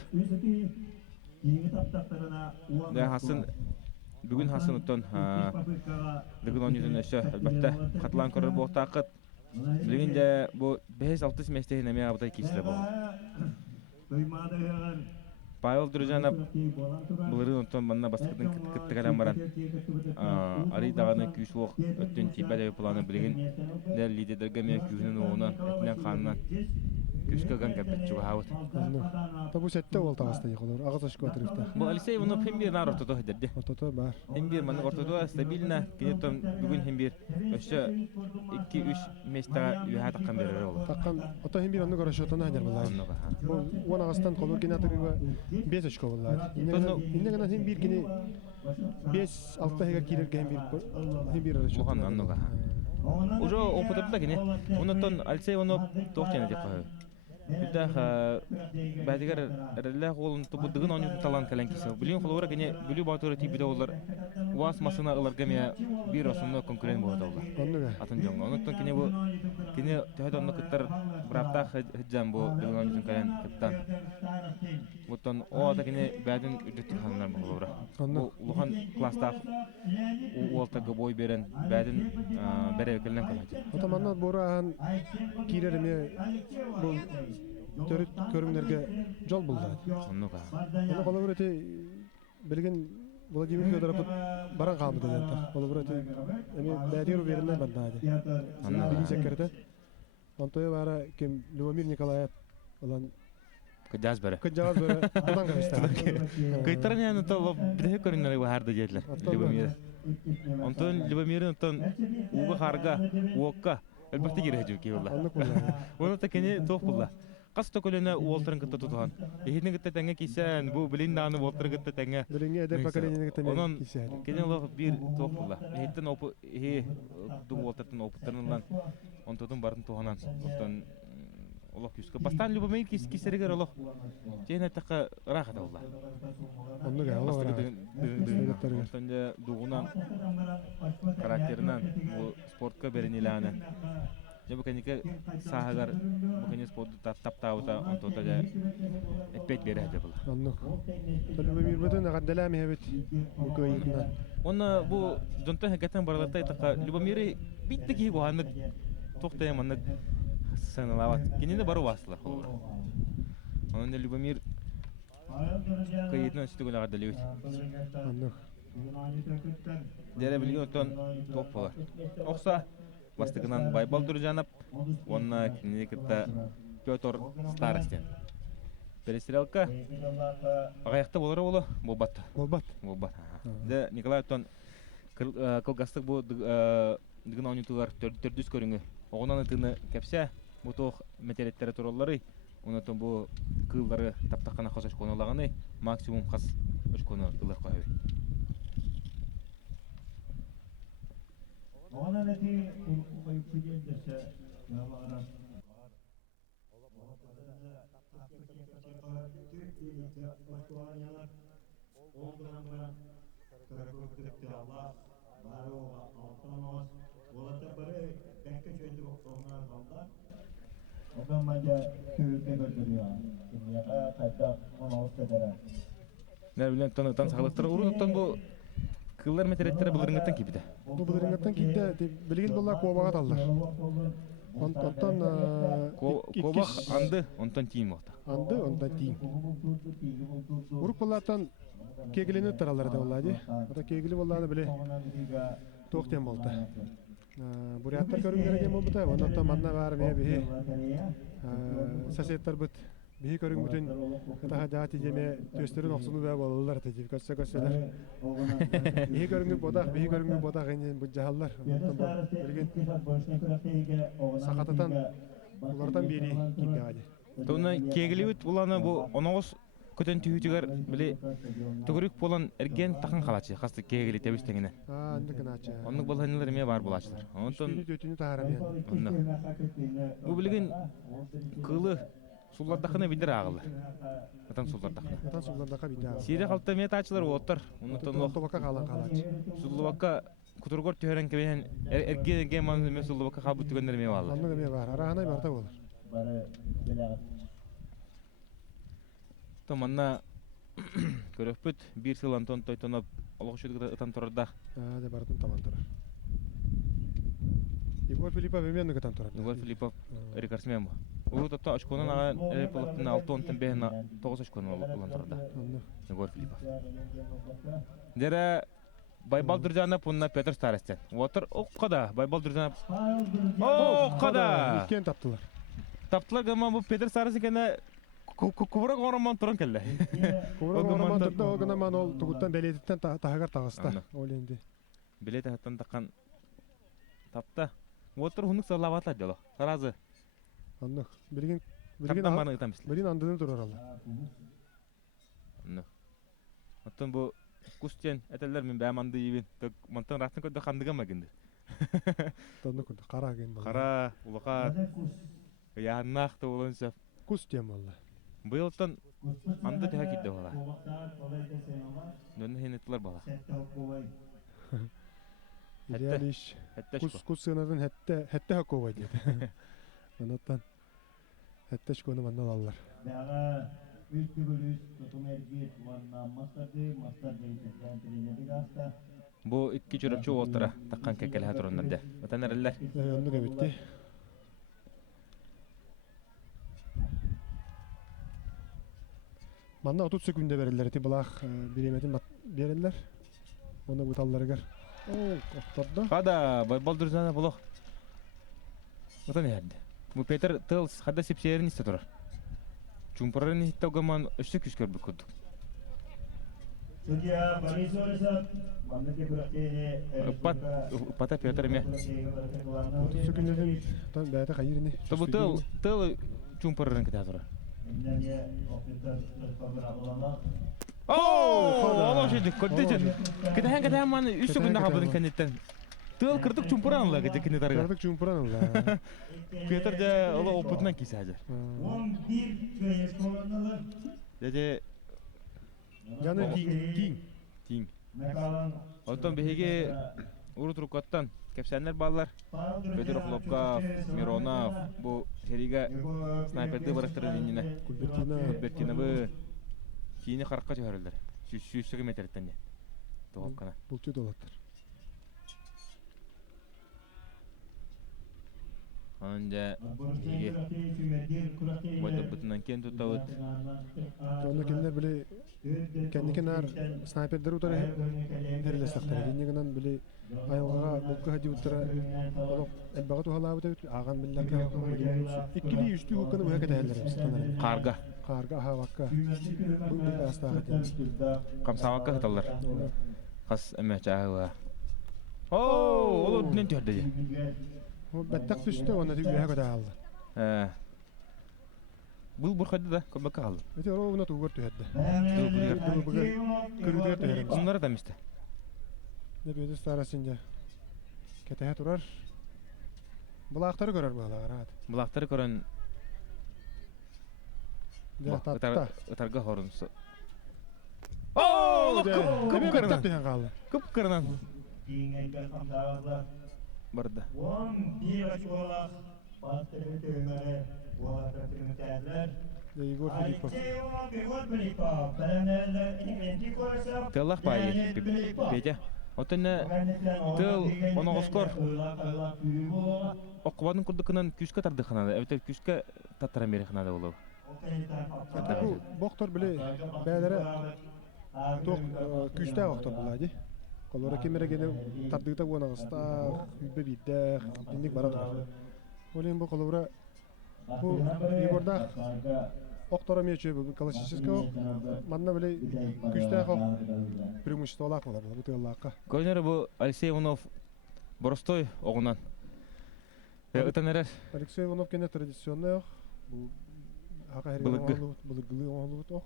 Да хасын бүгүн хасын оттон бүгүн ойнудун өсө албатта катлан көрөр болтакыт. Билгенде бу 5-6 местехине мен абдай кисле болду. Павел Дружанов булырын оттон манна баскытын кыттыгаран баран. Ари даганы күйсуок өттөн тибеле планы билген. Дер лидерге мен күйүнүн оонан этнен канынан күскөгөн кепчуга хавыт. Табу сетте болта баста яколор. Агасаш көтөрүктө. Бу Алексей Иванов хембир нар ортодо дерди. Отото бар. Хембир маны ортодо стабильно кинетон бүгүн хембир өсө 2-3 места юха таккан берер болду. Таккан ото хим бир аны көрөшөтөн хадер булай. Бу он агастан колор генатыгы 5 очко булай. Инне гана хим бир кини 5-6 хега кирер хим бир өрөшөтөн. Мухан аннога. Уже опытта кине. Онотон Алексей Иванов тохтене деп кой. Бидах бәдигәр рәллә голын тубыдыгын онын талан калан кисе. Билин холора гене билү батыры тибиде олар. Уас масына аларга ме бир осынны конкурент булды олар. Оннуга. Атын жоң. Онотон кине бу кине тәһәдәнне кыттар брапта хҗам бу билин онын калан кыттан. Бутан о ата кине бәдин үдәт ханнар булды. Бу улухан класста уолтага бой берен бәдин бере келнен калады. Атаманна бураан кирерме бу төрүт көрүңнөргө жол булду. Оннуга. Аны колор өтө билген Владимир Федоров баран калды дегенде. Колор өтө эми бәдир беренен бардады. Анна Билин секерде. Антоя бара кем Любомир Николаев алан кыдас бере. кыжагас бара одан калышты. Кыйтаран яны то биде көрүнгөнөр бахарда жетлер. Любомир. Антон Любомир антон уга харга уокка элбетте кире жуки булла. Аны кулла. Оны та кене тох булла. Каста көлөнө уолтырын кытта тутган. Эхидин кытта таңга кисен, бу билин даны уолтырын кытта таңга. Билинге эдер поколениеге темен Онон кисер. кене лох бир тох булла. Эхиттен опу ду уолтырын опуттарынан онтодун барын туханан. Оттон Олох күскө бастан Любомир кисеригер олох. Жена така рахата булла. Оннуга алар. Оттон дугунан карактеринен бу спортка берениланы. Жабы кенеке сахагар бу кене спортты таптаута онтота да эппет бере де була. Оннук. Любомир бутун гаддалами хебет бу көйүнөн. Онна бу жонтон хекетен баралаттай така Любомир биттеги гуаннык токтайманнык саналават. Кенене бару васлар холор. Онда Любомир кайытын өстүгүн гаддалыйт. Оннук. Дере билген отон топ болар. Окса бастыгынан Байбал Дружанов, онна кинекетта Петр Старостин. Перестрелка аяқта болары болу, болбат. Болбат. Болбат. Де Николай отон кылгастык бу дыгын ойнутулар төрдүс көрүңү. Оғынан ытыны кепсе, бу тох метелеттері туралары, онотон бу кыллары таптақана қос очконулағаны максимум қас очкону ылыр қойы. Ona neti uykuyen dese yavaran. Allah baru otonomos bolata bare bekke çöydü onlar kaldı. Ondan maca köyde götürüyor. Dünyaya kadar onu ortada. Ne bilen tan sağlıktara uruttan bu kıllar meteretleri bulurungattan kibide. Бу булырынгаттан кийде билген болла кобага талдар. Онтон Кобах анды, онтан тиим вақта. анды онтон тиим. Урук боллаттан кегилене таралар да боллади. Ата кегили болланы биле токтен болду. Буряттар көрүнгөрөген болбута, онтон манна бар бе соседтар бут бии көрүң бүтүн катаха жаати жеме төстөрүн оксуну бе бололар да жеп көссө-көссөлөр. Бии көрүңү бодак эне бу жааллар. Билген сакататан улардан бери кимде ади. Тона кегилибит уланы бу оногос көтөн түйүтүгөр биле түгүрүк болан эрген такан калачы касты кегили тебистеңине. Андык нача. Оннук болганылар эме бар булачылар. Онтон Үстүнү төтүнү таарам ян. онно бу билген кылы суллардакына бидер агылы. Атан суллардакына. Атан суллардака биде. Сире калта мет ачылар оттор. Онтон Тобака калан калач. суллубакка кутургор төһөрен кебен эрген ман эме суллубакка кабы түгөннөр эме баллар. Андык эме бар. Араханай барта болор. Томанна көрөппүт бир сыл антон тойтоноп олгошудук ытан турарда. Де бардым табан турар. Егор Филиппов эмен гытан турар. Егор Филиппов рекордсмен бу. Улу тотто очконун ага Эреполовтун 6 онтон бен 9 очконун улан турарда. Егор Филиппов. Дере Байбал Дуржанов пунна Петр Старостен. Отыр оккада Байбал Дуржанов. Оккада. Иткен таптылар. Таптылар гама бу Петр Старостен кene кубрак оромон туран келди. Кубрак оромон турда ол гана ман ол тугуттан белетиттен тагар тагыста. Ол энди. Билет хаттан такан тапта. Отыр хунук салаватла дело. Сразу. Андык. Билген Таптан маны ытамыс. Билин андыны турар алла. Ну. Оттон бу кустен этелер мен бәманды ибин. Монтан ратын көдө хандыга магынды. Тонны күрдү. Кара ген бар. Кара, улака. Яннак та уланса. Кустем алла. Быйылтан анда төһә китте бала. Дөнне хенетлер бала. Идеалиш. Хәтта Кус сынадын хәтте хаковай дип. Онотан хәтте шконы маннан аллар. Бага 3+3 тотумерги туанна мастер дейсен тренердик аста. Бу икки жүрөпчү отура таккан кекеле туруннарда. Отанерлер. Онну кебитти. Манна 30 секунда берилер. Ти булах биреметин берилер. Оны буталларыгар. О, копторда. Хада Байбал Дуржанов булох. Отан ярды. Бу Петр Тылс хада сепсерин исте турар. Чумпурарын иттогаман өчтө күскөр бүкүдүк. Судья Борис Орисов, мамлеке бирактене Пата Петр эме. 30 секундаден тан бәйте хайырыны. Тобу тыл чумпурарын кете турар. Иннеге офицер топор абалана. Ооо, шедик, көттөчү. Кетен маны 3 секунда кабылдын кенеттен. Тыл кырдык чумпуран ла кете кене тарга. Кырдык чумпуран алла. Петр же ола опытынан кисе ажар. 11 көйес колонналар. Деде Яны тиң. тиң. Мекалан. Оттон беге урут рукаттан кепсенler баллар. Федоров Лобков, Миронов, бу херига снайперді барықтырын еніне. Кульбертиновы кейіне қараққа жөһөрөлдер. 100 метрден не. Тоғалқана. Булчу долаттар. Анында беге бойда бұтынан кен тұттауыд. Онда кемдер биле кенникенар снайпердер утары херлестактар. Динегенен биле айылга булка хади утара олоп элбага тухалабыта аган биллерге 2-3 хукканы бу хакетелер. Карга хавакка. Бу астага Камсавакка хаталар. Қас әмә чағыға. Ол өтінен түрді де. Ол бәттәк түсті, оны түгіге көді алды. Бұл бұрқады да, көбәкке қалды. Өте оны туғыр түйеді. Күрігер түйеріміз. Онлары да месті. Ne böyle starasınca keteye turar. Bulakları görür bu hala rahat. Bulakları görün. Itarga horunsu. Ooo! Kıp kırınan. Barda. 11 açıklar. Bastırı tüyümleri. Bu atatürk'ün tezler. Igor Filipov. Tığlaq bayı. Peyce. Otenne tığ onu oskor. Okubadın kurdukından küske tardı xanada. Evet küske tattaran beri xanada olur. Bu boktor bile bәлері тоқ күшті ақтар бұлайды. Қолары кемері кені тардығыда онағыста үйбе бейді діндік бара тұрар. Олен бұл қолары бұл Егорда оқтара мече бұл классический оқ. Манна біле күшті ақ преимущество олақ болар бұл тығылаққа. Көрінері бұл Алексей Иванов Боростой оғынан. Өтінерер? Алексей Иванов кені традиционный оқ. Бұл ака херге Былыггы. былыггылы оңолубут ох.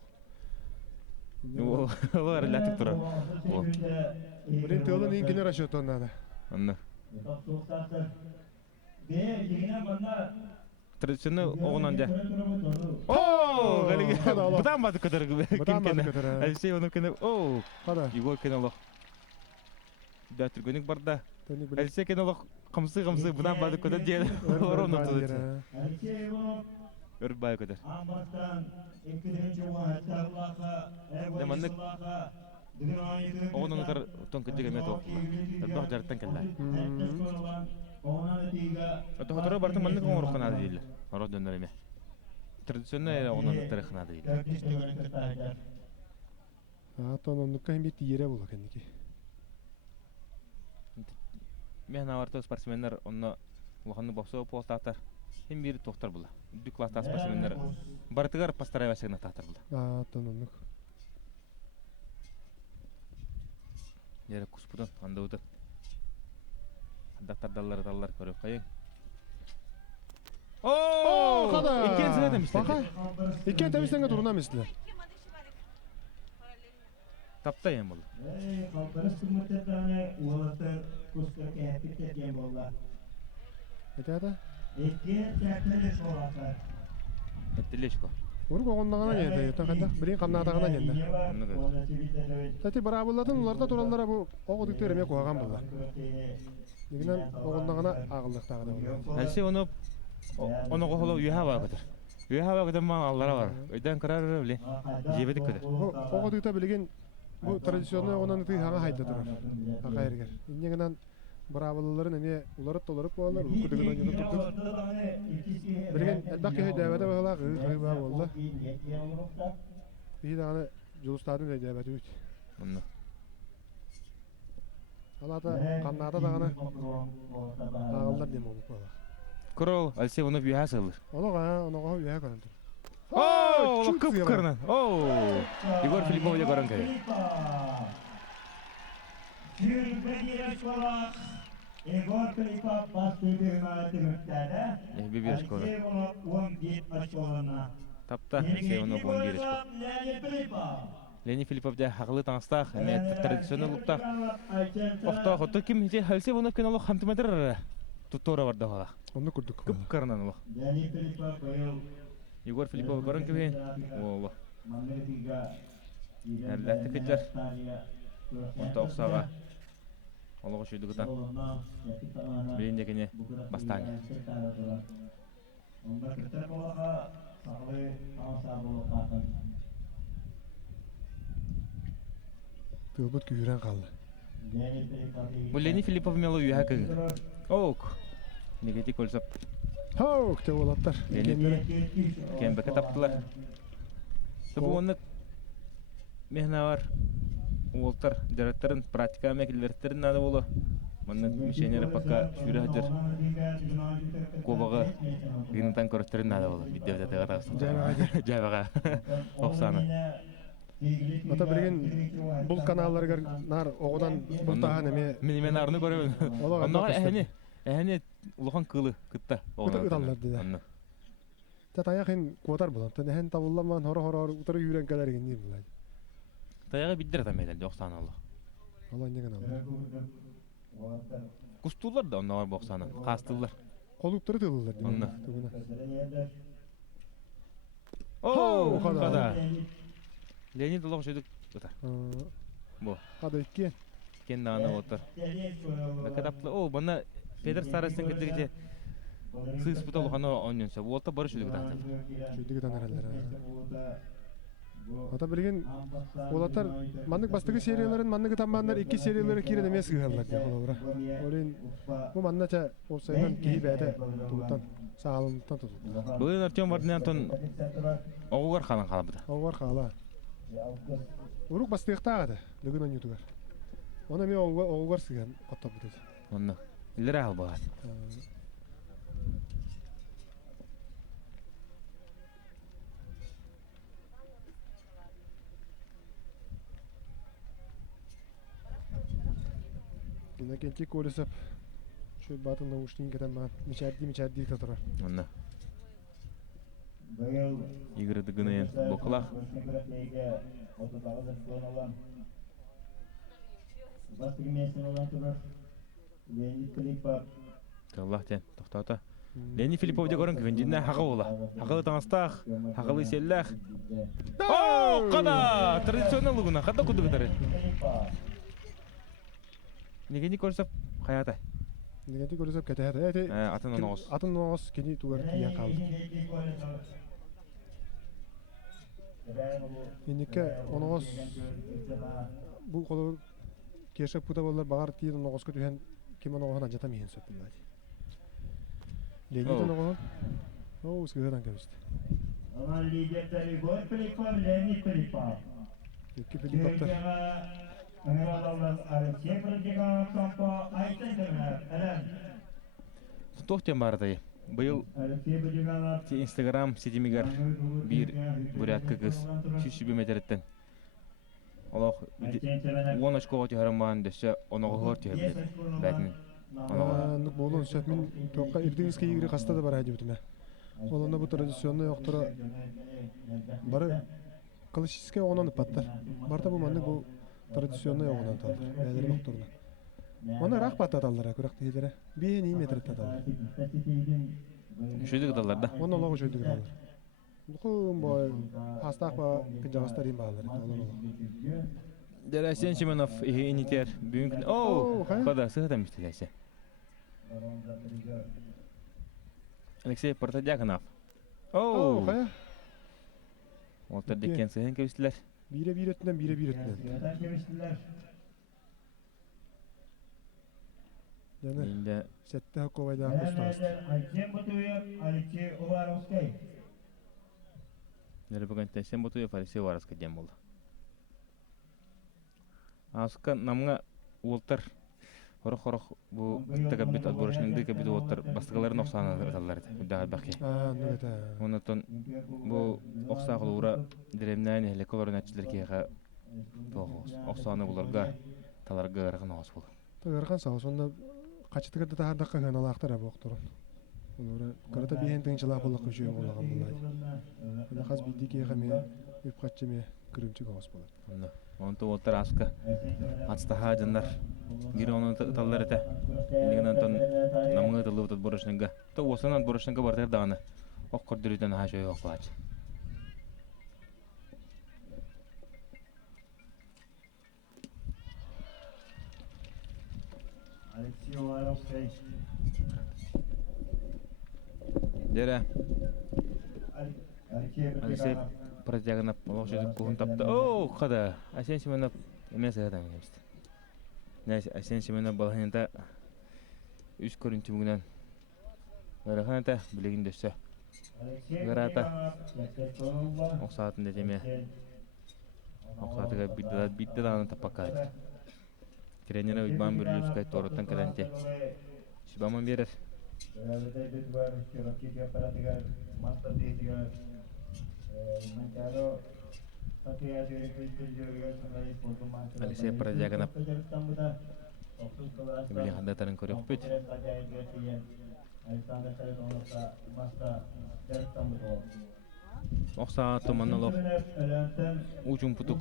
Олар латык тура. О. Бірін тылын инкене расчетон надо. Онно. Тапсырыстар. Егінен банда Традиционный огонан да. О! О, галиге. Када алло. Бутан бады көтөр. Бутан бады көтөр, Алсей оны кene. О, Када. Егор кene лох. Да түргөнүк барда. Тәник біле. Алсей кene лох кымсы бутан бады көтөр же. Орон отты. Алексей Иванов Өр бай көтөр. Амбастан 2-нче уақыттарлаға Деманнык. Огонун тар тон көтөг эмет ол. Бак жарттан келла. Ото хотора бартын маннык оңор кана дейли. Оро дөндөр эме. Традиционный огонун тарыхына дейли. Тон оннукка хем бит ере була кенники. Мен аварта спортсмендер онно улаханны боксо постатар. Hem biri tohtar bula. Dük klasta спортсмендер бартыгар постараябасыгына тахтар бula. Тон оннук. Яра куспудан анда утат. Даттар даллар көрөп кайын. О! Када. Экен сыгат эместер. Бака. Экен темистенге туруна эместер. Тапта эм бул. Этада. Эттелешко. Урук огондагана жерде, ятан канда. Бирин камнатагана жерде. Тати барабыллатын уларда тураллара бу огодуктер эме куаган булар. Дегенен огондагана агылдыктагы да. Алсе оны голо юха багытыр. Юха багытыр ма аллара бар. Өйдөн карар биле. Жебедик көдөр. Огодукта билген бу традиционный огондан ты хага хайда турар. Ака эргер. Иннегенен барабылларын эме уларып толорып коалар. Күдөгөн ойнап туруп. Билген элбакка хөйдәбәдә багала гыйба болду. Bir tane Julustadın da diyabeti üç. Онно. Alada kanlarda da gana ağıllar diyem olup bala. Крол, алсе оны юха сылыр. Ola gana ona koy üye koyun. О, кып карнан. О! Егор Филиппов да көрөн кай. Егор Филиппов бастыгы мәліметтері. Бибир школа. Алексей Иванов 11 очколарына. Тапта, алсе оны 11 школа. Лени Филиппов да хагылы таңстах, эме традиционный луктах. Охта, хотто ким же алсе оны кена лох хантыметр. Тутора барда хала. Onu kurduk. Кып карнан лох. Егор Филиппов көрөн кебен. О, Әлләтті кетер. Онта оқсаға. Олығы шүйдігітан. Білейін дегене бастаңы. Tövbut güyüren kaldı. Бұл Лени Филиппов мелу үйә кігі. Оук. Негети көлсіп. Hok te olatlar. Кембеке таптылар. Бұл оны мехна бар. Уолтар директорын практика мекелертерін нады болу. Мұнын мишенері пока шүрі хадыр. Кобаға ғынытан көрістерін нады болу. Биддевде тағар Жайбаға. Оқсаны. Ata bilgen бұл kanallarga nar oğudan bultahan eme. Мен арыны көребін. Олаға Оннаға тапыстыр. әхіне ұлған қылы күтті. Кыталар dedi. Ta tayak hen kuatar bulan. Ta hen tavullaman hora utarı yürüyen kadar genir bulan. Таяғы биддер тәмейлерді оқсаны олы. Allah ne kanal. Кустулар да онна бар боқсаны. Қастылар. Kolukları tılırlar. Onunla. О, О, қада. қада. Леонид ұлық жөдік ұта. Бұ. Hadi iki. Кен дағаны отыр. Бәкәдаплы. О, бұны Петр Старостың кеттігі сыз бұта ұлғаны ойненсе. Олта бары жөдік тақтыр. Şöyle giden herhalde. Ata bilgen olatar manlık bastığı seriyaların manlık tamamlar iki seriyaları kire demeye sığarlar ya ola. Olin bu mannaça o sayıdan ki bede tutan sağlamlıktan tutuldu. Бұғын Артем Вардинантон оғығар қалан қала бұда. O var hala. Uruk bastıqta adı. Lügün on yutugar. Ona mi o var sığan qatta budur. Онны. Илер ағыл бұға. Yine gençlik kolisap. Şöyle batın nauştin giden ben. Miçerdi tutturar. Онны. Игры дыгынайын бокалах. Таллах тен, тоқтаута. Лени Филиппов де көрін күйіндіне хақы ола. Хақылы таңыстақ, хақылы селләқ. Оу, қада! Традиционный лугуна, қада күді күдірі. Негені көрсіп, қаята? Негенти көрсөп кетеді. Атын оноғыз. Атын оноғыз кені туғар тия қалды. Ендеке оноғыз бұл қолы кешіп бұта болар бағар тиін оноғыз көтіген кем оноғын ажата мейін сөп білді. Ленит оноғын? Оу, сғығыдан көмісті. Онан лидерді Игорь Филиппов, Леонид Филиппов. Екі Филипповтар. Алексей Бродиган Кампо, Айтен Кемер, Әлем. Тоқтен барды. Бұл Инстаграм сетімігер бір бурятка кыз 100 метреттен. Олақ 10 очко өте хараман дөсі оноғы ғыр түйе біледі. Бәтінің. Нық болуын сөп мен тоққа ирдіңізге егірі қаста да бар әді бүтіме. Олында бұл традиционный оқтыры бары классический оғынан ұпаттар. Барда бұл мәнді бұл традиционный оғынан талдар. Бәлері оқтырына. Оны рақ баты аталдыра, күрақты едері. Бейін ей метр аталдар. Шөйдік аталдар да? Оны олағы шөйдік аталдар. Құм бой, астақ ба, күнжағыстар ең бағалар. Дәрі Асен Семенов енетер бүгін күн. Оу, қада сығыдан мүшті дәсі. Алексей Протодяконов. Оу, қая? Олтар декен сығын көбістілер. Бире өттінен. Яны, сәтті хаққовайда құстағыстыр. Дәрі бүгін Асен Батуев, Алексей Уваровский дем болды. Асыққа намға олтар Хорох bu takabit atboruşunda kabit otlar bastıqların oqsana atallar da baqi. Ondan bu oqsa qulura diremnani helikopter natçılar kiga toğuz. Oqsana bularga talarga arğan oğuz bul. Tagarğan sağ sonda qaçıtırda da hardaqqa qana laqtara bu oqturun. Onlara qarata bihendin çala bolaq köşe bolağan bulay. Ona qaz bildi ki xame üp qaççı me kırımçı oğuz bular. Ondan otlar asqa atstaha jannar Giri onun talları da. Ligin ton namı talı tut boruşnga. To osanan boruşnga barter dağını. Ok kordürüden ha şey yok baç. Dere. Alexey Протяганов лошадь кухун тапты. О, қада. Асен Семенов емес адам емес. Асен Семенов балғанында үш көрінті бүгінен барағанында білеген дөсі. Гарата оқсаатында деме. Оқсаатыға бидді дағаны таппаққа айды. Тренері үйтбан бүрлі торыттан кәдәнте. Шибаман берер. Алексей Протяганов Билин хандатарын көріп бүт. Оқса томанылық ұчын пұтық.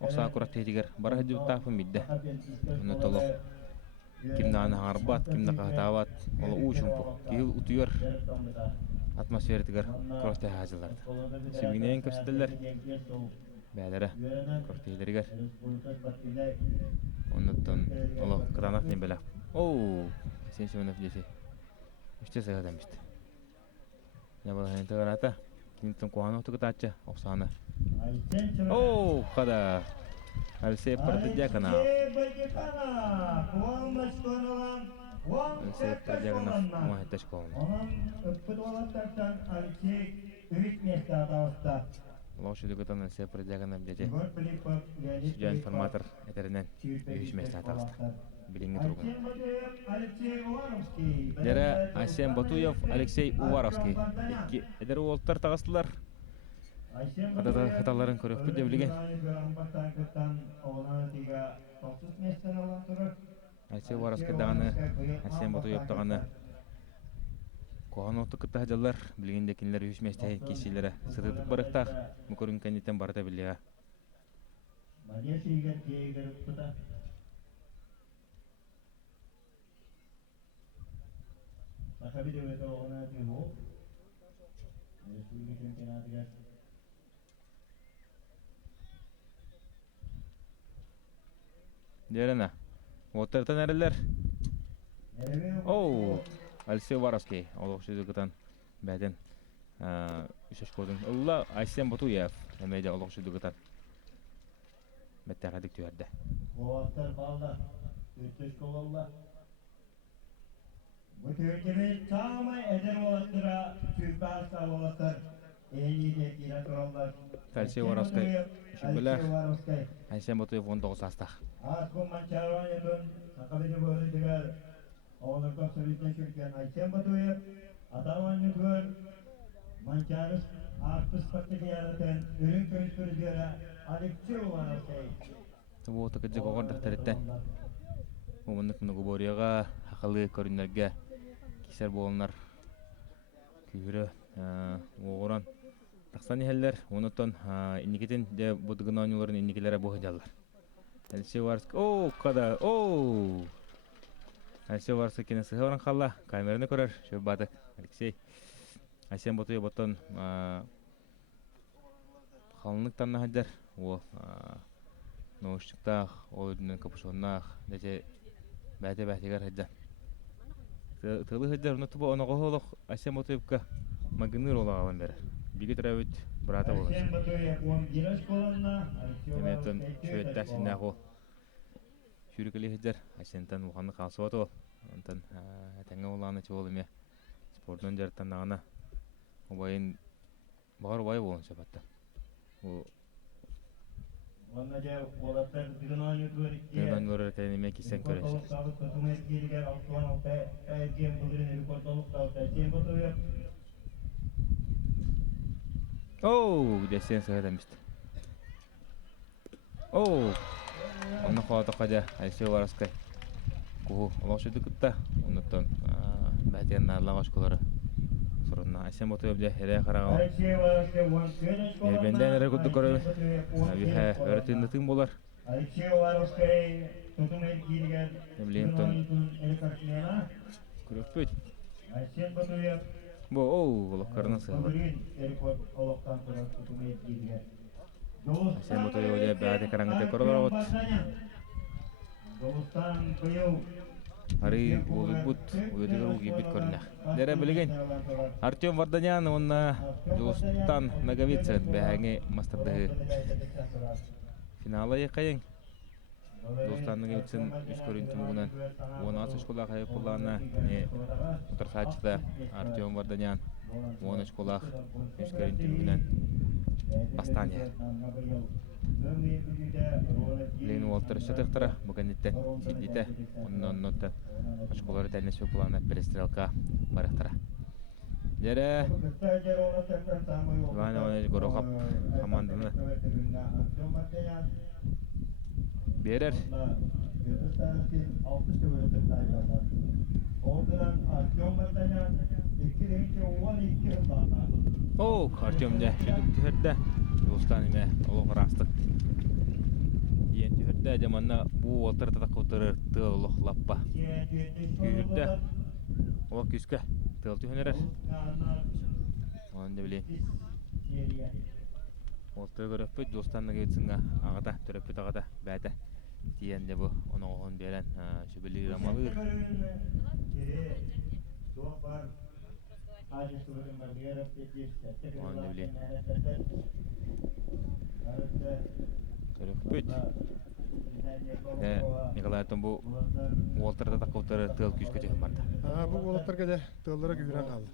Оқса құрат тетігер. Бара жүк тақпын бидді. Оны толық. Кімді аны арбат, кімді қағытават. Ол ұчын пұқ. Кейі ұтыйыр. Атмосферетігер құрақтай хазыларды. Сөбігінен көпсетілер. Бәлері құрақтайларығар. Оннаттан олы қыранақ не бәлі. Оу, Асен Семенов десе. Үште сағадам ішті. Не бұл әйінті қарата. Кенеттен қуаны ұтығы татчы, оқсаны. Оу, қада. Алексей Протодяконов. Алексей Протяганов мұхетташ қолын. Лошади көтін Алексей Протяганов деді. Судья информатор әтерінен 3 месті атағысты. Біліңі тұрғын. Дәрі Асен Батуев, Алексей Уваровский. Әдері олттар тағыстылар. Қыталарын көріп бүт дәулеген. Алексей Уваровский дағаны, Асен Батуев дағаны Коһоноту кытта жаллар билгенде кинилер үсместе кисилере сытытык барыктак мукурун канитен барата билега. Мадия сигер кегер тута. Сахаби де то она тего. Республика чемпионатыга. Дерена. Оттартан эрелер. Оу, Алексей Воровский, олоқшыдығытан бәден үшеш kodun. Улла Айсен Батуев, әмейді олоқшыдығытан бәттәғадық түйерді. Оғаттар балда, өттіш қолалла. Bu tüyütümün tamamı eder olattır'a tüyüpbağızda olattır. Eğniyde kira kurallar. Алексей Воровский, шүбілер, Айсен Батуев 19 астақ. Askun mançarvan yedun, sakabidi böyle diğer. Oğlukta sürüten çürken Aysen Batuyev, Ataman Yüzgör, Mançarız, Arpız Paktaki yaratan, Ürün Köyüspürü diyorlar, Alipçi olan şey. Бұл тұқыджы қоғыр дақтарыттан. Оғындық мұны ғыборияға, ақылы көрінерге кесер болынар күйірі оғыран. Тақсан ехелер, оныттан инникетін де бұдығын ойныларын инникелері бұғы жалар. Алексей Воровский, оу, қада, оу! Алексей Воровский кені сығырын қалла, камераны көрер, шөп бадық, Алексей. Айсен Батуев боттан қалынлықтан нағадар, ол наушықтақ, ол өдінен капушоннақ, дәте бәте-бәтегер хайдар. Тылы хайдар, ұны тұбы оны қоғылық Айсен Батуевқа магыныр ола қалан бәрі. Бигі тұрабыд бұрата болын. Aysen Batuyev 11 kolonna, Еметтен шөйеттәк сіндәқ ол. Шүрікілі хайдар, Айсентен ұлғанды қалсы баты ол. Онтан әтәңі олағаны че ол еме. Спорттан жарттан нағына. Обайын бағар обайы болын сөпатта. Onunla da olatlar bütün oyunu görüp Тыңдан көрер тәнеме кесен көрер. Ortalıkta tutumayıp geliger Altuğan Altay Ergen bugün bir ortalıkta Altay Aysen Batuyev Оу, десен сығыр әмісті. Оу, оны қуаты қаja Алексей Воровский. Куғу олақшыды күтті. Оныттан бәтен нарлаға школары. Сұрынна Айсен Батуев де әрі қарағалы. Alexey Varovskiy 11 kolonna Бенден әрі күтті көрі. Әбіхә өрітіндітің болар. Alexey Varovskiy tutumayıp geliger Білейін bütün тон oyunu eli karşılayana көріп бөйт. Aysen Batuyev Бұл, оу, олаққарына сығылар. bugün eli olaktan sonra tutumayıp geliger Aysen Batuyev де бәді қараңғыда көрілер от. Doğustan kıyıl Ары олы бұд, өйдігір ұғы бит көрінәқ. Дәрі білген. Артем Варданян, онна Жолстан Наговицын бәңе мастырдығы финалы еқайын. Жолстан Наговицын үш көрінті мұғынан. Оны асы школақ айып қолағына ұтыр сачыда Артем Варданян. Оны школақ үш көрінті мұғынан бастан ер. Лейн Уолтер шатықтыра бұғанеттен сиддеті. Онын ноттан школары тәлінес өпілана перестрелка барықтыра. Дәрі Иван Иванович Горохов команданы берер. Оу, Артем де шүдік түхерді. Жолстан еме олығы растық. Ең түхерді әдеманна бұл отыр татақ отырыр тұлық лаппа. Күйірді. Олық күскі тұл түхінерер. Оны да білейін. Олты көріппет Жолстанны көйтсіңға ағыда, түріппет ағыда бәді. Тиен де бұл оны оғын берен шүбілі рамалығыр. Оны да білейін. Көріппет. Николай Атон бұл Уолтер татақ отырыр тұл күскі түхін барды. Бұл олаттарға да тылдыра күйірен қалды.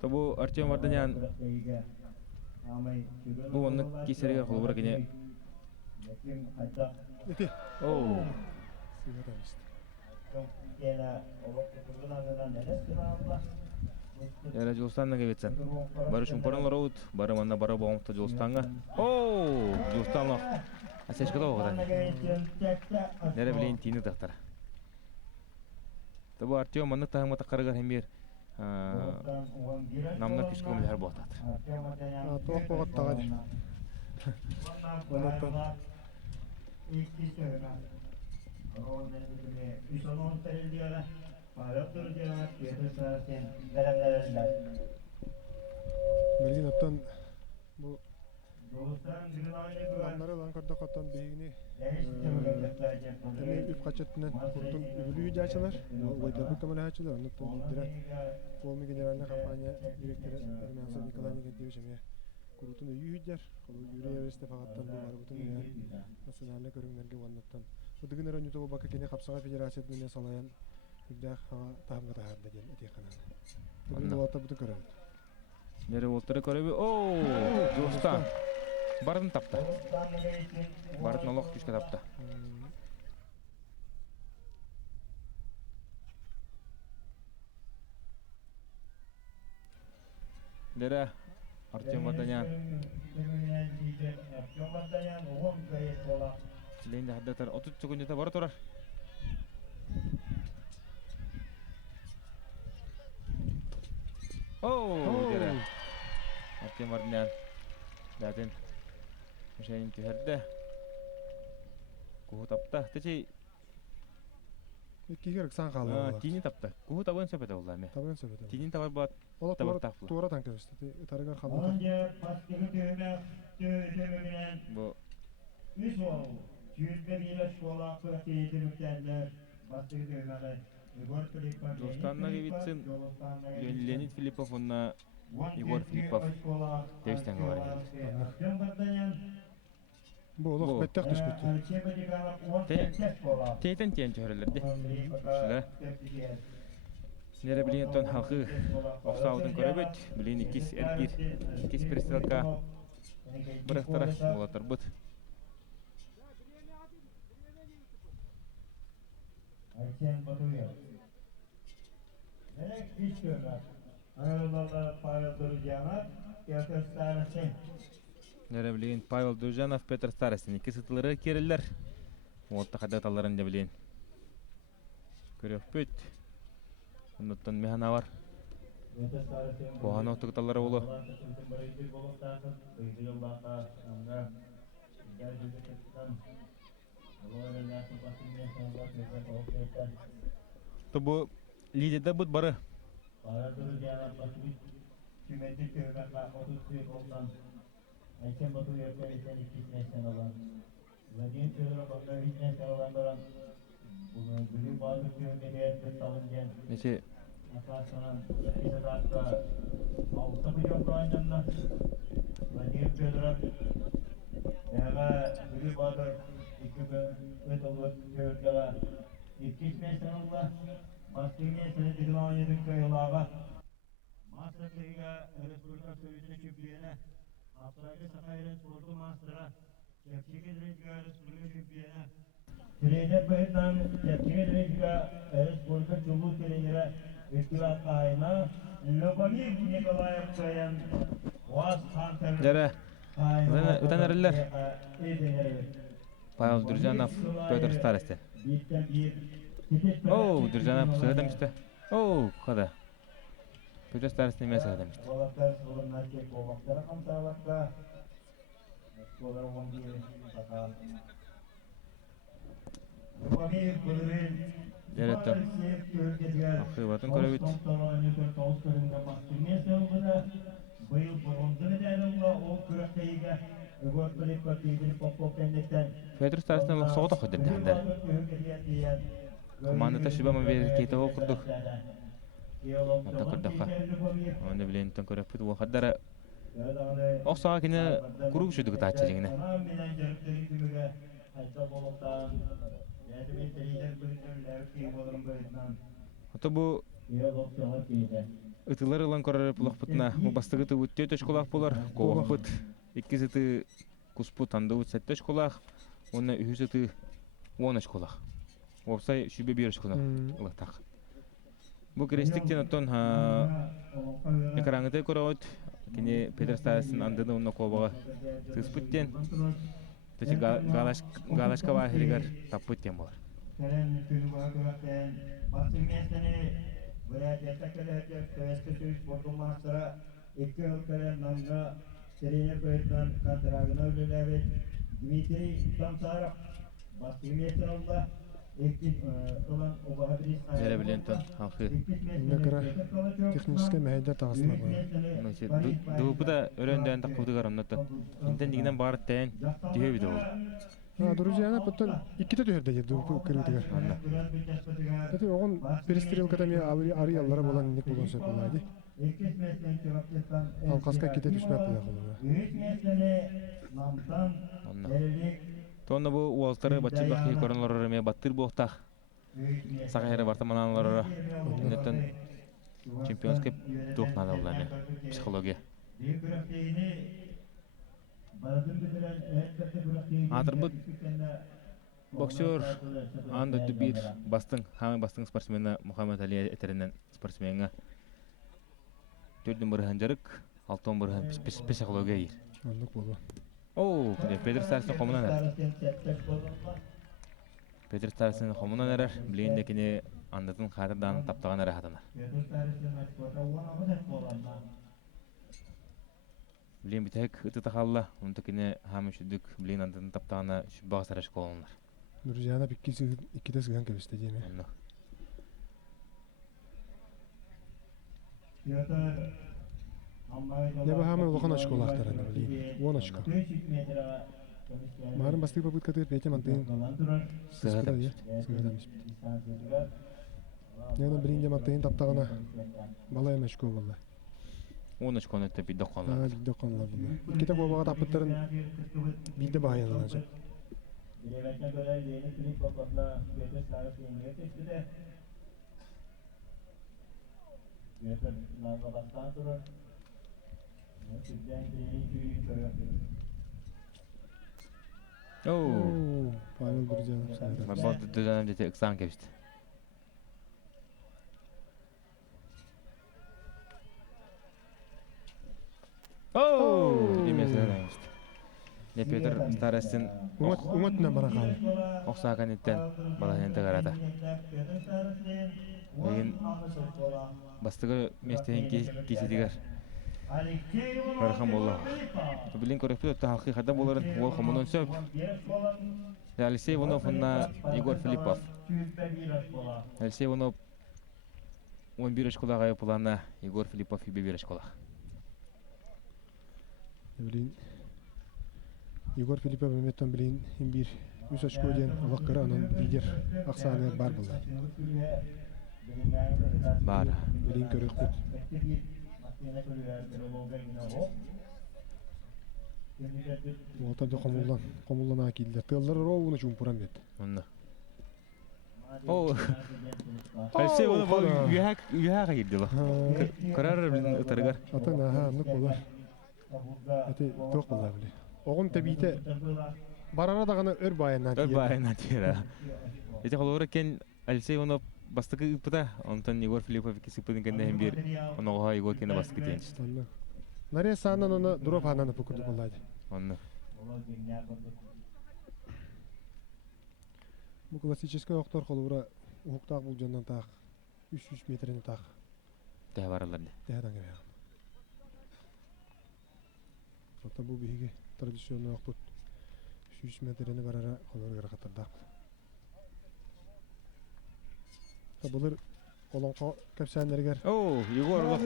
Табу Артем Варданян бұл оны кесерге қолыбыра кене. Ете. Оу. Сыйға тамысты. Әрі Жолстанна кебетсен. Бары шумпарынлар оуд, бары манна бары боғымықты Жолстанға. Оу, Жолстанлақ. Әсешкіда оғыдан. Әрі білейін тиіні тақтар. Табу Артем манны тахымата карыгар хемир намна күшкө милер болтат. Тоқ боғат тағады. Онаттан. Берген оттан бұл Ламнары лан көрдік оттан бейгіне әме үп қачеттінен құртын үбілі үйдячылар, ойдабы көмілі онаттан директ Волми генеральный компания директоры Эрмянцев Николай Никентьевич әме құртын үйдер, Юрий Эвересте фағаттан бұл арбытын национальный көріңдерге онаттан. Бұдығын әрін үті бақы кене қапсаға федерацият менен салайын үддәқ тағымға тағарда ден әтек қанады. Бұдығын олатта бұдың көрімді. Нері олтыры көрөбі. Достан. Барын тапты. Барын олық күшке тапты. Нері Артем Ватанян. Лейнді хаддатар 30 секундета бары тұрар. Нері Артем Ватанян. Дәтін Мüşәйін түйерді. Куғы тапты. Тәчей Кигерік сан қалды болады. Тиінен тапты. Куғы табын сөпеті олар ме? Табын сөпеті. Тиінен табар болады. Ола Табар тапылы. туара танка өсті. Тарығар қалды. Бұ Достанна кебитсин Леонид Филиппов, онна Егор Филиппов Тевістен говорит. Бұл олық бәттәқ түспетті. Тейтен тейін төхірілерді. Шылы. Нері білген тон халқы оқсаудың көребет. Білген икес әргер, икес перестрелка бірақтара олатыр бұд. Ayten Batı'ya. Demek hiç görmez. Anadolu'da Pavel Durcanov, Petr Starosin. Нері білген Павел Дужанов, Петр Старостин. Екі сытылары керілер. Олта қадаталарын да білген. Көрек бөт. Ондықтан механа бар. Оған оқтықталары олы. Тобу лидерде бұд бары. Ayten Batu yerden isen ikisine olan. Vladimir Fedorov baklar içine sarılandıran. Bunu gülü bazı köyünde salınca. Nesi? Atarsana bize dakika 6 milyon kaynağında. Vladimir Fedorov Yaga gülü bazı iki gün olur köyünde. İkisine sarılan. Baskıya sene dilan yedin köyülağa. Masrafıyla Respublika Sovyeti Çiftliğine Avrupa'da Sakay'ın sportu mastera, Kepçeki Direjga Respublika Şüphiyene, Trener Bayırdan Kepçeki Direjga Respublika Çubuğu Trenere, Üsküdar Kayna, Lobamir Nikolayev Kayan, Oğaz Kanter, Jara, öten eriler. Pavel Durcanov, Petr Starostin. Durcanov söyledim işte. Kada. Petr Starostin ben söyledim işte. Volaklar sorunlar ki kovaklara kamsağlakta, Eskolar Oğan'ı bakalım. Lobamir Bulurin, Жаретті. Ақыбатын көребет. Петр Старостин соғыда қойдырды әндер. Командата шибама берер кейті оқырдық. Онда көрдіққа. Онда білейінтен көреппет. Ол қаддары оқсаға кені күріп үшідігі тәтші жеңіне. Ото бу ытылар ылан көрөр пулакпытына бастыгы тыбыт төш кулак болар, ковакпыт, иккизыты куспут андыбыт сеттеш кулак, оны үһүсыты 10 кулак. Опсай шүбе бериш кулак ылактак. Бу крестиктен оттон экрангыты көрөт, кини Петр Старостин андыны онна ковага тыспыттен. Течи галашка бахиригер таппыттен болар. Karen günü bakırakten basın mesleğini buraya desteklerek köşkü sportu maçlara iki ülkelerin namına serine koyulan kantaragına ödülevet Dmitri Samsarov basın mesleği oldu. Nere bilentон халқы. Инне кыра технический мәһәйдә тагысына бар. Дубу да өрөндөн такыбдыгар оннотон. Интен дигинен бары тен дүйө биде ол. Друзьяна потом икките төһөрдө жерде кырыдыгар. Эти огон перестрелкада ме арияллары болан инек болгон сөп булайды. Ал каска кете түшмөк булат. Тонна бу уолтары бачы бакы коронлорор эме баттыр буктак. Сагайры бартаманалары. Иннетен чемпионский дух надо буланы. Психология. Атырбыт боксер анда дүбир бастың, хамы бастың спортсмені Мухаммед Али этеринен спортсменга 4 бұрыған жарык, 6 бұрыған психология ейір. Анлык болу. Оу, Петр Старсың қомынан әрі. Петр Старсың қомынан әрі, білейіндекіне андатын қатырдан таптаған әрі қатына. Білейін бітек үті тақалла, ұнтыкіне хамы үшідік білейін андатын таптағына шүббаға сараш қолынлар. Друзьяна икките сыган кебесте деме. Я бы хамы улахан очко лахтараны білейін. 10 очко. Марын бастық попыткаты Петя мантыйын сыгырдан ешпет. Яна білейінде мантыйын таптағына балайым очко болды. 10 очконы өтті бидді қолынлар. Бидді қолынлар болды. Икките қолбаға таппыттарын бидді бағаянлар жа. Dilemetine göre yeni klip babakla Peter Sarıs yeniye teşkide. Peter Nazlı'dan sonra Türk'ten yeni klip söylüyor. Ooo. Pavel Друзьянов sayıda. Bu dönemde de ıksan geçti. Ooo. Demesine demişti. Ne Peter Staras'ın Umutuna bara kaldı. Oqsagan etten balahente garada. Egin bastığı mesleğin kesedigar. Barham Allah. Bilin korrektu ta hakikaten boların o komunun söp. Alexey Ivanov'la Igor Filipov. Alexey Ivanov 11 школага yapılana Igor Filipov 21 школа. Bilin Igor Filipov Mehmet'ten bilin bir 3 очко ден алаккара анан лидер аксаны бар булды. Бар. Билин көрөкпүт. Отады комуллана килди. Тыллар роуну чумпуран бет. Онда. О. Алексей Иванов юхак girdi bak. Karar bilin ıtırgar. Atan aha нук болар. Эти ток болар биле. Огун тебите барара дагана өр байынан тиер. Өр байынан тиер. Эти холора кен Алексей Иванов бастыкы ыпыта, онтан Егор Филиппов кесиппедин кенде бир онога Егор кене бастыкы тиенчти. Наре санан оны дроп ананы пукурду болайды. Онда. Бу классический октор холора уктак бул жандан так 300 метрени так. Тээ бараларды. Тээдан кебе. Сота бу биги традиционный октор 300 метрени барара холора катардак. Табылыр олонко кепсәнләргәр. О, Егор лох.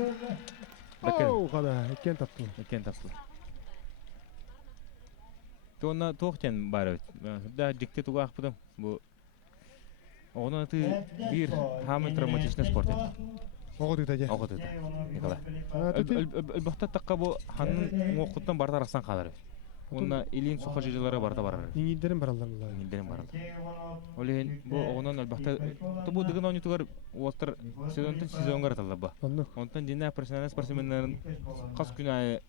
О, када, икән таптым. Икән таптым. Тонна тохтен бар. Да дикте туга ахпыдым. Бу Оны ты бир хамы травматичный спорт эт. Огыды тәҗә. Огыды. Николай. Әлбәттә такка бу ханның оқыттан бар тарасан калыр. Онна илин суха җырлары барда барар. Иңилдерин баралар булар. Иңилдерин баралар. Олен бу огоннан әлбәттә бу дигән ойны тугар уостыр сезонга раталба. Онтан дина профессиональ спортсменнәрен кас күнә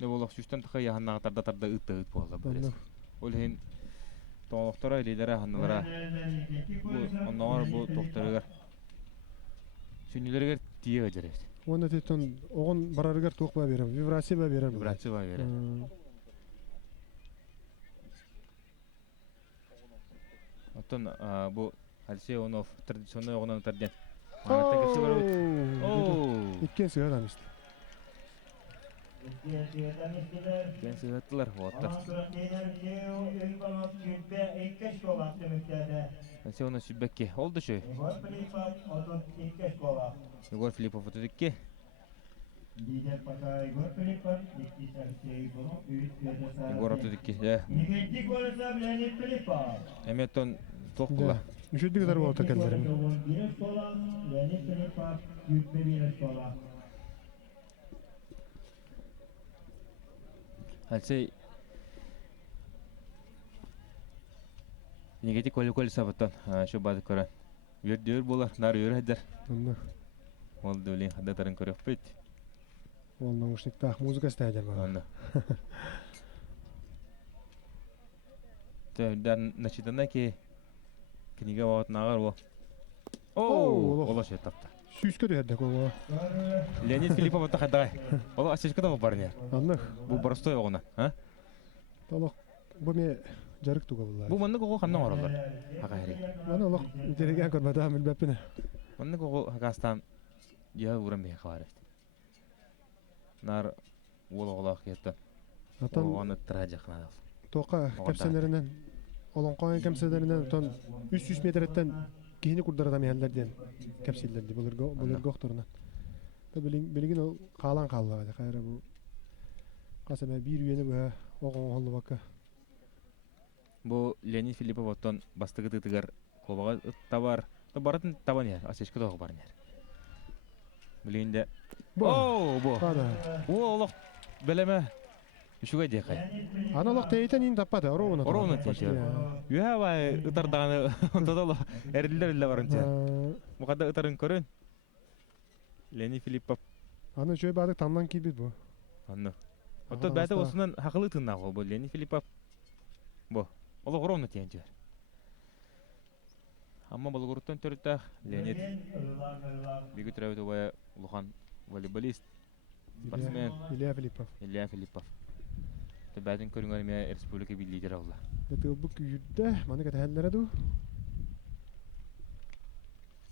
дип олак сүстән тахы яһанна тарда ытты булды бу. Олен тоқтора лидера ханнара бу оннар бу тохторыгар сүниләргә тие җәрәс. Оны тетон огын барарыгар тукпа берем. Вибрация берем. Вибрация берем. Оттон бу Алексей Ионов традиционный огонан тарден. Манаттан кепсе бар бит. Оу. Иккен сыгат амист. Кен сыгаттылар. Оттар. Алексей Ионов сүббекке. Олды шөй. Егор Филиппов өтөдікке. Егор өтөдікке. Эметтон тоқпыла. Үшөдүк дар болот экендерин. Алексей Негети коль сабаттан şu бады көрөн. Үйөр болар, нар үйөр хайдар. Онда Ол дөлен хадатарын көрөп бит. ол наушникта музыка стадион бар. Анда. Тәүдән начитана ки книга ват нагар во. Оу, ола шет тапты. Сүйскө дәдә кого. Леонид Филиппов та хадай. Ола асечка да барня. Аннах. Бу простой огына, а? Толок бу ме жарык туга булар. Бу манны кого ханнан оралар. Хагайри. Мана лок интереген көрбөдө амил бәппене. Манны кого хагастан я урам бе хавар. Нар вологлах ятта. Атан Оны тражакна. тока кепселеринен олон коен кепселеринен тон 300 метрден кийини курдара дамыялдарден кепселерди булырго окторунан. Та билигин ол калан каллага кайра бу касаме бир үйени бу огон холду бакка. Бу Леонид Филиппов оттон бастыгы тытыгар кобага табар. Баратын табан я, асечка дог барня. Билинде. Оу, бу. Када. Олох белеме. Үшүгө декай. Ана лок тейтен ин таппады, оровуна. Оровуна тейте. Юа бай ытардаганы тодоло эрилдер барынча. Бу када ытарын көрөн. Леонид Филиппов. Аны жөө бады тамдан кийбит бу. Анны. Отто бәдә осунан хакылы тынна бу Леонид Филиппов. Бу. Олох оровуна тейте. Амма болгоруттан төрүттө Леонид биги төрөбү бая улухан волейболист, спортсмен Илья Филиппов. Илья Филиппов. Бәдин көрүнгөн мен республика бир лидер алла. Бетел бу күйүддө, маны каталлара ду.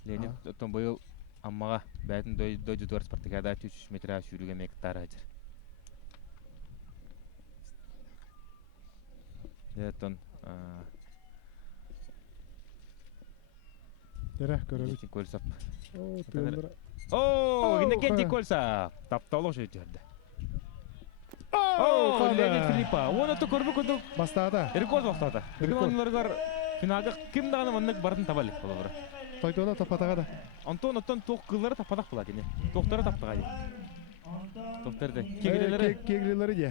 Леонид оттон быйыл аммага бәдин дойду дуар спартакиада 300 метр жүрүгө мектар ажыр. Еттон Дера көрөбүт. Леонид Кольцов. О, тыгындыра. О, гинекенти Кольцов. Тапталоо жөйдөрдө. О, Леонид Филиппов. Оны то көрбү көдүк. Бастаада. Рекорд вақтада. Рекордларга финалга ким даганы мындык бардын табалы болобур. Тойдона тапатага да. Антон тоқ кыллары тападак була кене. Тоқтары таптыга. Тоқтарды. Кегилелери. Кегилелери же.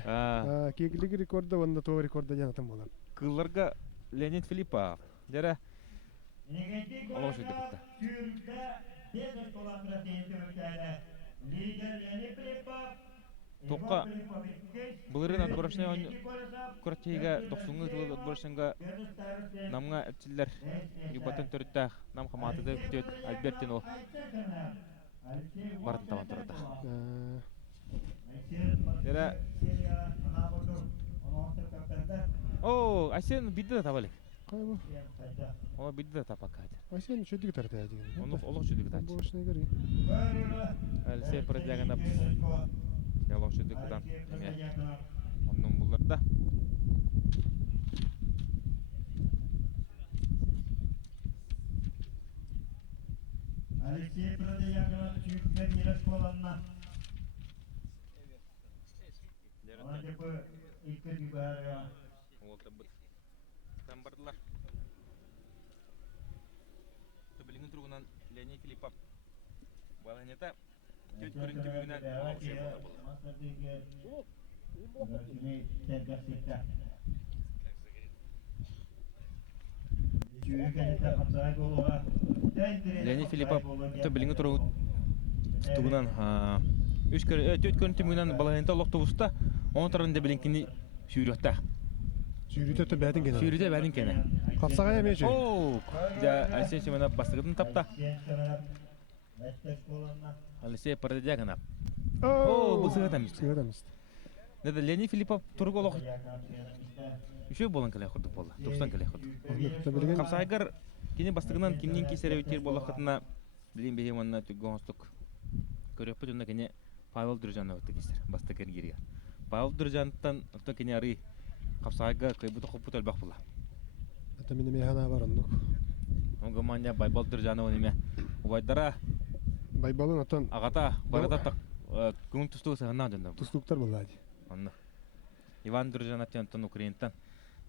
Кегилеги рекордда ванда то рекордда жанатым болар. Кылларга Леонид Филиппов. Жара. Алоо шойду бутта. Тоққа бұлырын отборышына көртейге 90-ғы жылы отборышынға намға әпчілер юбатын түріттәқ нам қаматыды күтет Альбертин ол барын табан тұрады. Жара О, Айсен бидді да табалек. Қай бұл? Ола бидді да тапақ қайды. Айсен шөдігі тарта әдеген. Оны олық шөдігі тачы. Борышына көрі. Әлсе продяган ап. Ялық шөдігі там. Оның бұларда. Алексей продяган түйіппен ерес қоланна. Оны бұл ilk gibi ya. Oldu bu. Tam bardılar. Tabelinin turgundan Leonid Filippov. Balaneta göt görüntü büyüğünden olak şey oldu. Leonid Filippov tabelinin turgundan 4 görüntü büyüğünden balaneta olak tovusta. Onun tarafında bilinkini sürüyotта. Sürüyotта бәдин кене. Sürüyotта бәдин кене. Капсага эмечи. Оу, да, Алексей Семенов бастыгын тапта. Алексей Парадягана. Оу, бу сыгатамыз. Сыгатамыз. Неде Леонид Филиппов турголох. Еще болан келе ходук болду. 90 келе ходук. Табелеген. Капсагар Kini bastığından kimnin kisere bitir bolakatına bilin behemanna tüggonstuk. Köröpü tünde kini Pavel Durjan'a öttü kisere bastık giriyor. Pavel Durjan'tan öttü kini arı kapsayga kıybutu koput elbaq bulla. Ata mine mehana var onluk. Onga manya Pavel Durjan'a onime. Ubaydara Baybalın atan agata barata tak gün tustu sahna döndü. tusluklar bulladı. Anna. Иван Durjan'a tiyantın Ukrayna'dan.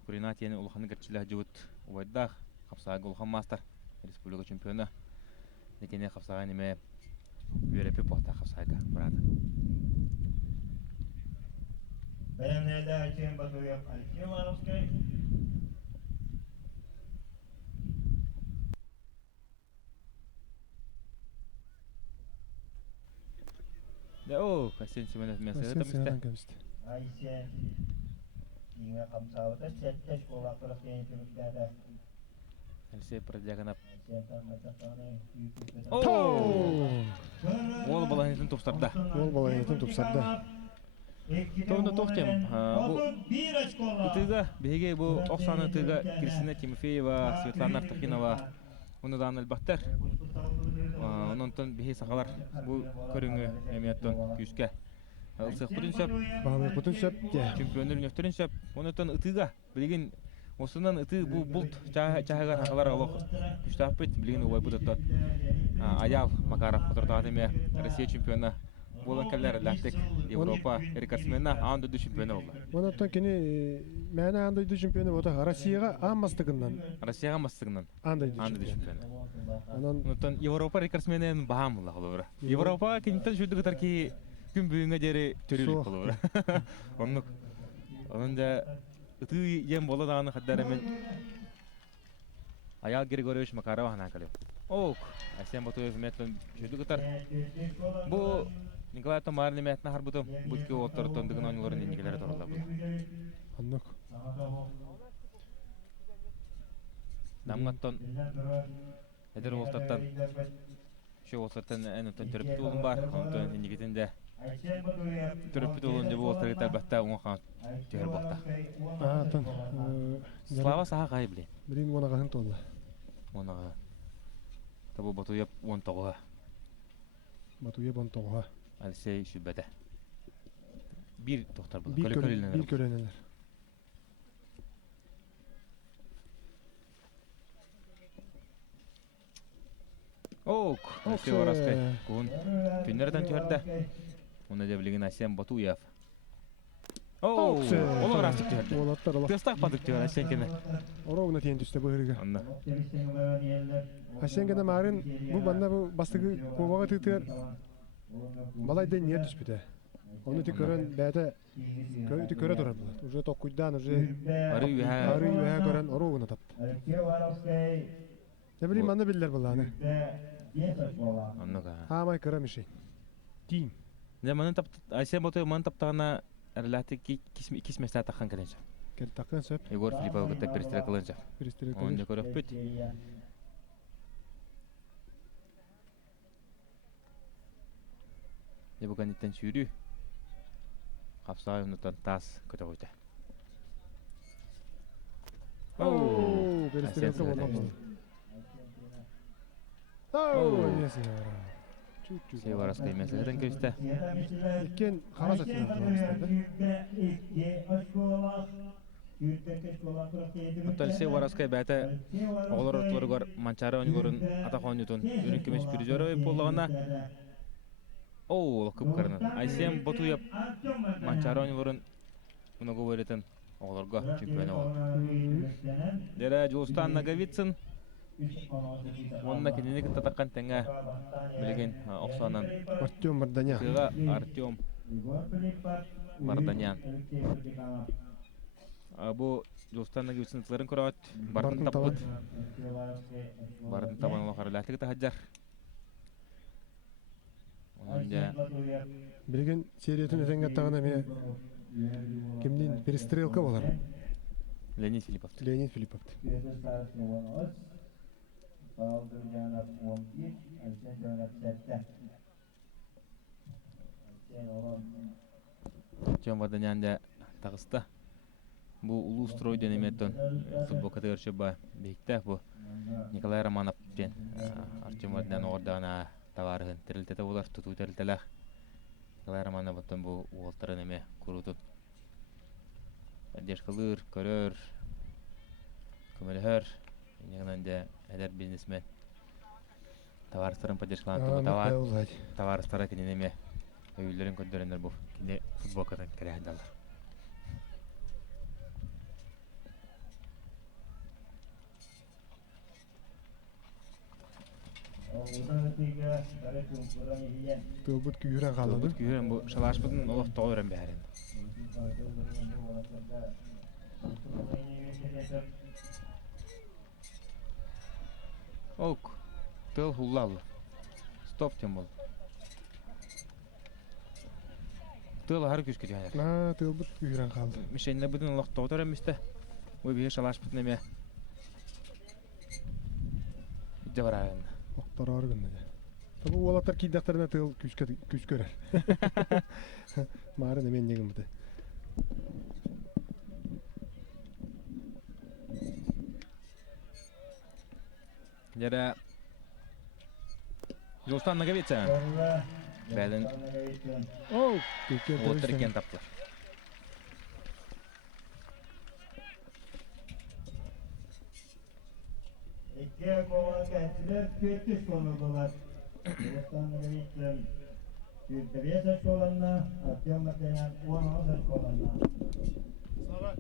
Ukrayna tiyani ulhanı gerçilah jüvüt. Ubayda kapsayga ulhan master. Respublika çempiyonu. Nekene kapsayga nime Europe pohta kapsayga burada. Belemlerde Ayşen Batuyev, Alexey Warovskiy. Ya o kasen Simenes mesele Sen tamiste. seyaran kamiste. Ayşen Yine kamsavda setteş kolaklık yönetimlerde Else prajaganap. Ayşen Tarmatakane Oh! Ол баланетін топсарда. Ол баланетін топсарда. Тоғында тоқтем. Бұл bir açkolla. Ытыга, беге бұл Оксана Ытыга, Кристина Тимофеева, Светлана Артахинова, оны да анылбақтар. Ононтон беге сақалар бұл көріңі әмияттон күйіске. Алсық бұтын сөп, Бағамет бұтын сөп. чемпионер нөфтерін сөп. Ононтон Ытыга, білген осынан Ыты бұл бұлт чағығар хақалар олық күштап бет, білген олай бұдыттан. Аял Макаров отырдағады ме Россия чемпионы. Болан кәлләр ләптек Европа рекордсмена аңды ду чемпионы болды. Онаттан кені мәні андайды чемпионы бота Россияға аммастығынан Россияға мастығынан андайды аңды ду чемпионы. чемпионы. Онан Онтан Европа рекордсменен бағамылы қолы Европа кенттен жүдігітар ки күн бүгінгі дері төрелік қолы бұра. Onun da ıtı yem bola dağını kaddarımın Ayal Grigoriyevich Makarova hana kalıyor. Ok, Asyan Batuyev metten жүдігітар. Bu Nikolay Tomarlı metne harbutum. Budki otur tondugun oyunların indikileri torulda bu. аннық. Namgatton eder oltattan şu oltattan en öten törpüt olun var. Ondan indiketinde törpüt olunca bu oltarı elbette ona kan tüher bakta. Атын. Slava saha kayıbli. Бірін оны қағын толы. Ona tabu Batuyev on toğa. Батуе бонтоға. Alsey şübede. Bir tohtar bu. Bir kölenler. Ok, Alsey Oraskay. Kun günlerden tüherde. Onu da bilgin Asyan Batuyev. Oh, ola rastık tüherde. Олаттар олақ. Tıstak padık tüherde Asyan kene. Оровна тиен түсті бұл herige. Anna. Асен кені марын бұл банда бұл бастығы коваға тыйтыр. Балайдай ниет түспіді. Оны ти көрін бәді көйті көрі тұрар бұл. Уже тоққүйдан, уже Arı ары көрін оровына тапты. Ne bileyim anne bilirler vallahi. Anna ka. Hamay kıram işi. Diyeyim. Ne manın tap Asyan Batuyev manın taptağına erlahti ki ikis mesele takkan kelence. Gel takkan söp. Igor Filipov gıtta peristire kılınca. Bir istire Onu kalır. da körüp büt. Ne bu kanitten sürü. Kapsağı unutan tas kötü koydu. Oo, bir istire Asyan kalır. Batuyev. Oo, neyse ya. Çuk. Şey var askayı meseleden köşte. İkken karas atıyor Mutal şey var askayı bete oğlar ortaları var mançara oyunların atak oynutun. Ürün kümeş bir jörü oyup olağına. Oo, kıp karının. Ayşem Batuyev mançara oyunların bunu govoletin oğlarga çempiyonu oldu. Dere Joostan Nagavitsin. Onunla kendini kıtatakkan tenge bilgin Oksanan. Артем Марданя. Kıga Artyom Vardanyan. Bu Joostan Nagavitsin tıların kuravat. Barın tapıt. Barın taban olakar lahtik tahajjar. Onunca Bilgin seriyetin eten gattağına me kimden peresтрелка bolar. Leonid Filipov. Leonid Filipov. Artyom Vardanyan da tağısta. Bu ulu stroy dönemetten futbol kategorisi ba bekte bu Николай Романов ден Артем Вадян ордана товарын тирилтете болар туту тирилтелер. Николай Романов оттон бу уолтарын эме курутут. Дешкалыр, көрөр, көмөлөр. Негенен де элер бизнесмен. Товарыстарын поддержкалантуу товарыстара кинен эме өйлөрүн көндөрөнөр бу. Кине футболкадан керәһендалар. Тылбыт күйрен қалады. Тылбыт күйрен бу шалашпытын олох тоғырын бәрін. Олк, тыл хуллалы. Стоп тем бол. Тыл ағар күшкі дегенер. Тылбыт күйрен қалды. Мишенлер бұдың олох тоғыр әместі. Ой бейе шалашпытын әме. Үдде бар ағын. Оқтар арғынды де. Табы олаттар кейдақтарына тыл күш көрер. Марын емен негім бұды. Жәрі Жолстан Наговеца бәлін олттар екен таптылар. İki kovan kentiler 400 konuldular. Jolstan Nagoveca'nın bir saç kolanına, Artyom Vatayan 16 saç kolanına. Sara,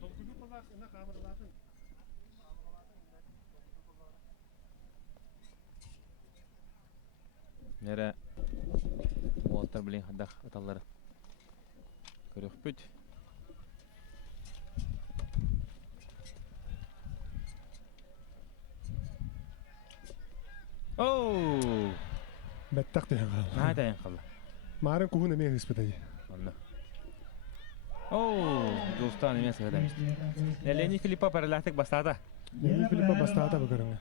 dolgunu palaksına kameralarsın. Нәре Уолтер білен хадақ аталары көрек бүт. Оу! Бәттақ дейін қалды. Най дайын қалды. Марын күхін әме ғыспыдай. Онда. Оу! Жолстан емен сығыдамыз. Лени Филиппа паралахтық бастады. Лени Филиппа бастады бұқырыңа.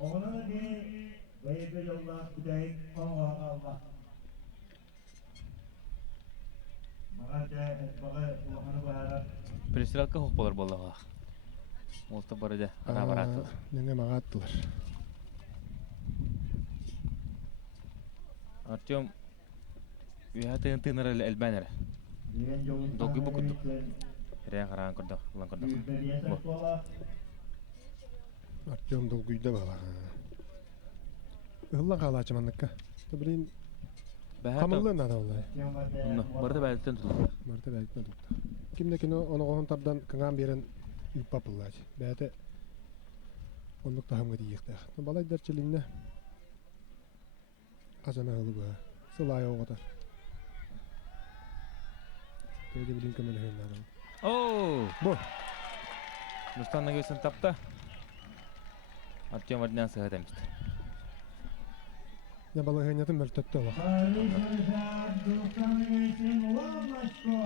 Oğlana bir bayırda yollar kudayıp Allah. Bağa ulanı bağırar. Престрелка хоқ болар болуға. Олты барыда ара бараттылар. Нене маға аттылар. Артем үйәтігін тыңыр әлбәнері. Долгы бұкыттық. Рәң қараған күрдік, ұлан күрдік. Артем долгүйді бала. Ұлан қала ачыманныққа. Білейін қамылын ада олай. Барды бәліктен тұлды. Барды бәліктен тұлды. Кімдекіні оны қоғын тардан кыңан берін үппап ұлай. Бәті ондық тахымға дейіқті. Балай дәрчелігіне қазана ұлы бұға. Сылай оғатар. Төйде білейін көмелі хүйін ада. Оу! Бұл. Жолстан Наговецаны тапты. Артем Вадян сығыд әмісті. Я бала хүйінетін мөлтөтті ола. Jolstan Nagoveca'nın Ulaşko.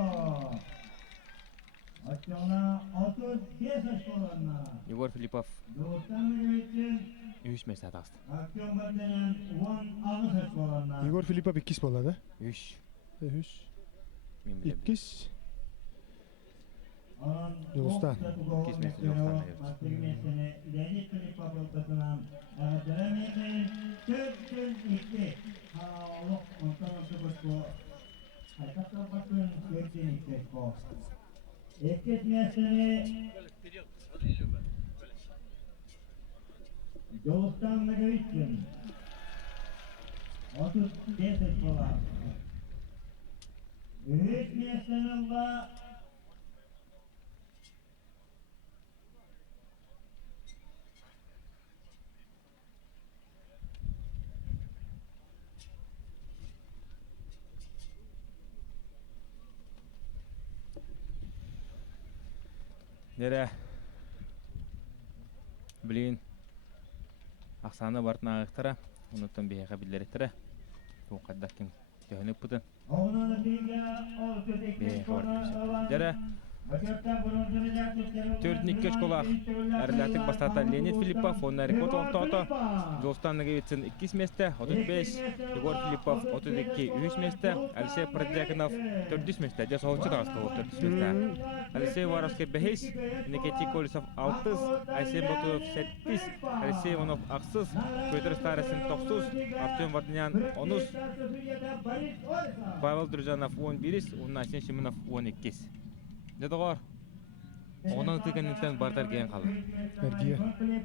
Artyom'a 35 saç kolanına. Егор Филиппов Jolstan Nagoveca'nın үйіш мәсі атағысты. Artyom Vatayan 16 saç kolanına. Егор Филиппов 2 болады. Үйіш. 2. Jolstan. Kesmesi Jolstan Nagoveca'nın. Leni Filippov ortasından Ağadırame'nin 402. Hağlık kontanası başko. Haytaklar bakın 402 ko. Ekletmesini Jolstan Nagoveca'nın 35 dolar. Ekletmesinin de Нәре білейін ақсаны бартын ағықтыра, ұнытын бейеға білдереттірі. Бұл қаддақын түйініп бұтын. Oğlanı bilge o köteklik Бейеға konan бартын olan Жәрі Төрдүнүкке школах әрләтик бастата Леонид Филиппов, онна рекорд оқтаута. Жолстанныға етсін 2 месте, 35. Егор Филиппов 32 3 месте. Алексей Продякинов 4 месте. Де соғытшы дағысты ол 4 месте. Алексей Воровский 5, Никитий Колесов 6, Айсен Батуев 7, Алексей Иванов 6, Петр Старосин 9, Артем Варднян 10, Павел Дружанов 11, Унасин Шиминов 12. Дедоғар, оның тігінінтен бардар кейін қалды. Әргия.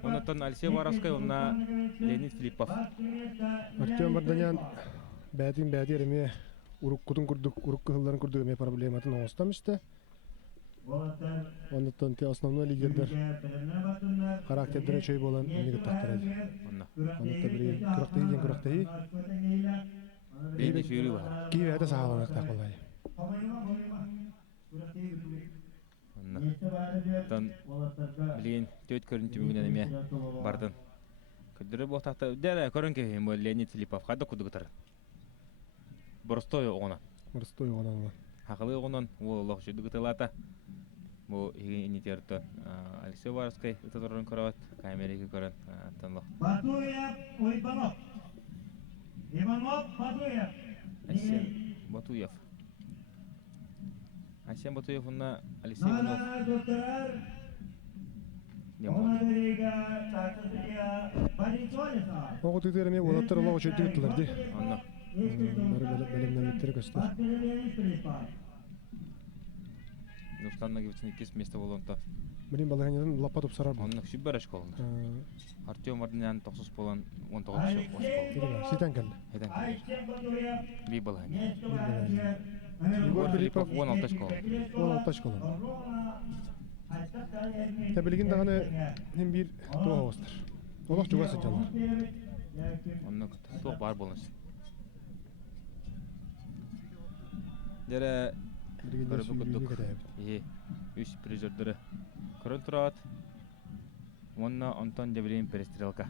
Онытын Алексей Воровский, онна Леонид Филиппов. Артем Варданян бәдин әреме уруккутун курдук, урукку хылларын курдук эме проблематын оңыстам істі. Онытын те основной лидердер характердері чөй болан үнеге тақтырады. Онытта бірейін күрақтайы. Бейді жүйрі бар. Кейі әді сағаланақ тақылай. Тон білейін төт көрінті бүгінен еме бардын. Күдірі бұқтақты, дәрі көрін кеуім ол Леонид Филиппов қады күдігітір. Бұрыстой оғынан. Бұрыстой оғынан. Хақылы оғынан ол олық жүдігітілата. Бұл инитерді Алексей Воровский ұтытырын көріғат, камереге көрін тынлық. Батуев, Ойбанов. Иванов, Батуев. Асен Батуев. Асен Батуев ұнна Алексей Иванов. Оғы түгдеріме олаттар олағы жөйді күттілерді. Анна. Бәрі бәлемнәметтері көстер. Нұстанна кебісін 2 месте болуынта. Білін балағанедан лапа тұп сарар бұл. Онның сүббәрі школында. Артем Варднян 9 болан 19 школ. Сетен кәлі. Бей балағаны. Егор Филиппов 16 школ. 16 школа. Білген дағаны hem bir туға остыр. Олақ жүға сетенлер. Онның туқ бар болыңыз. Дәрі Біргенде сүйіліне кәдәйіп. 3 призердері көрін тұрат. Онна Антон Девлин перестрелка.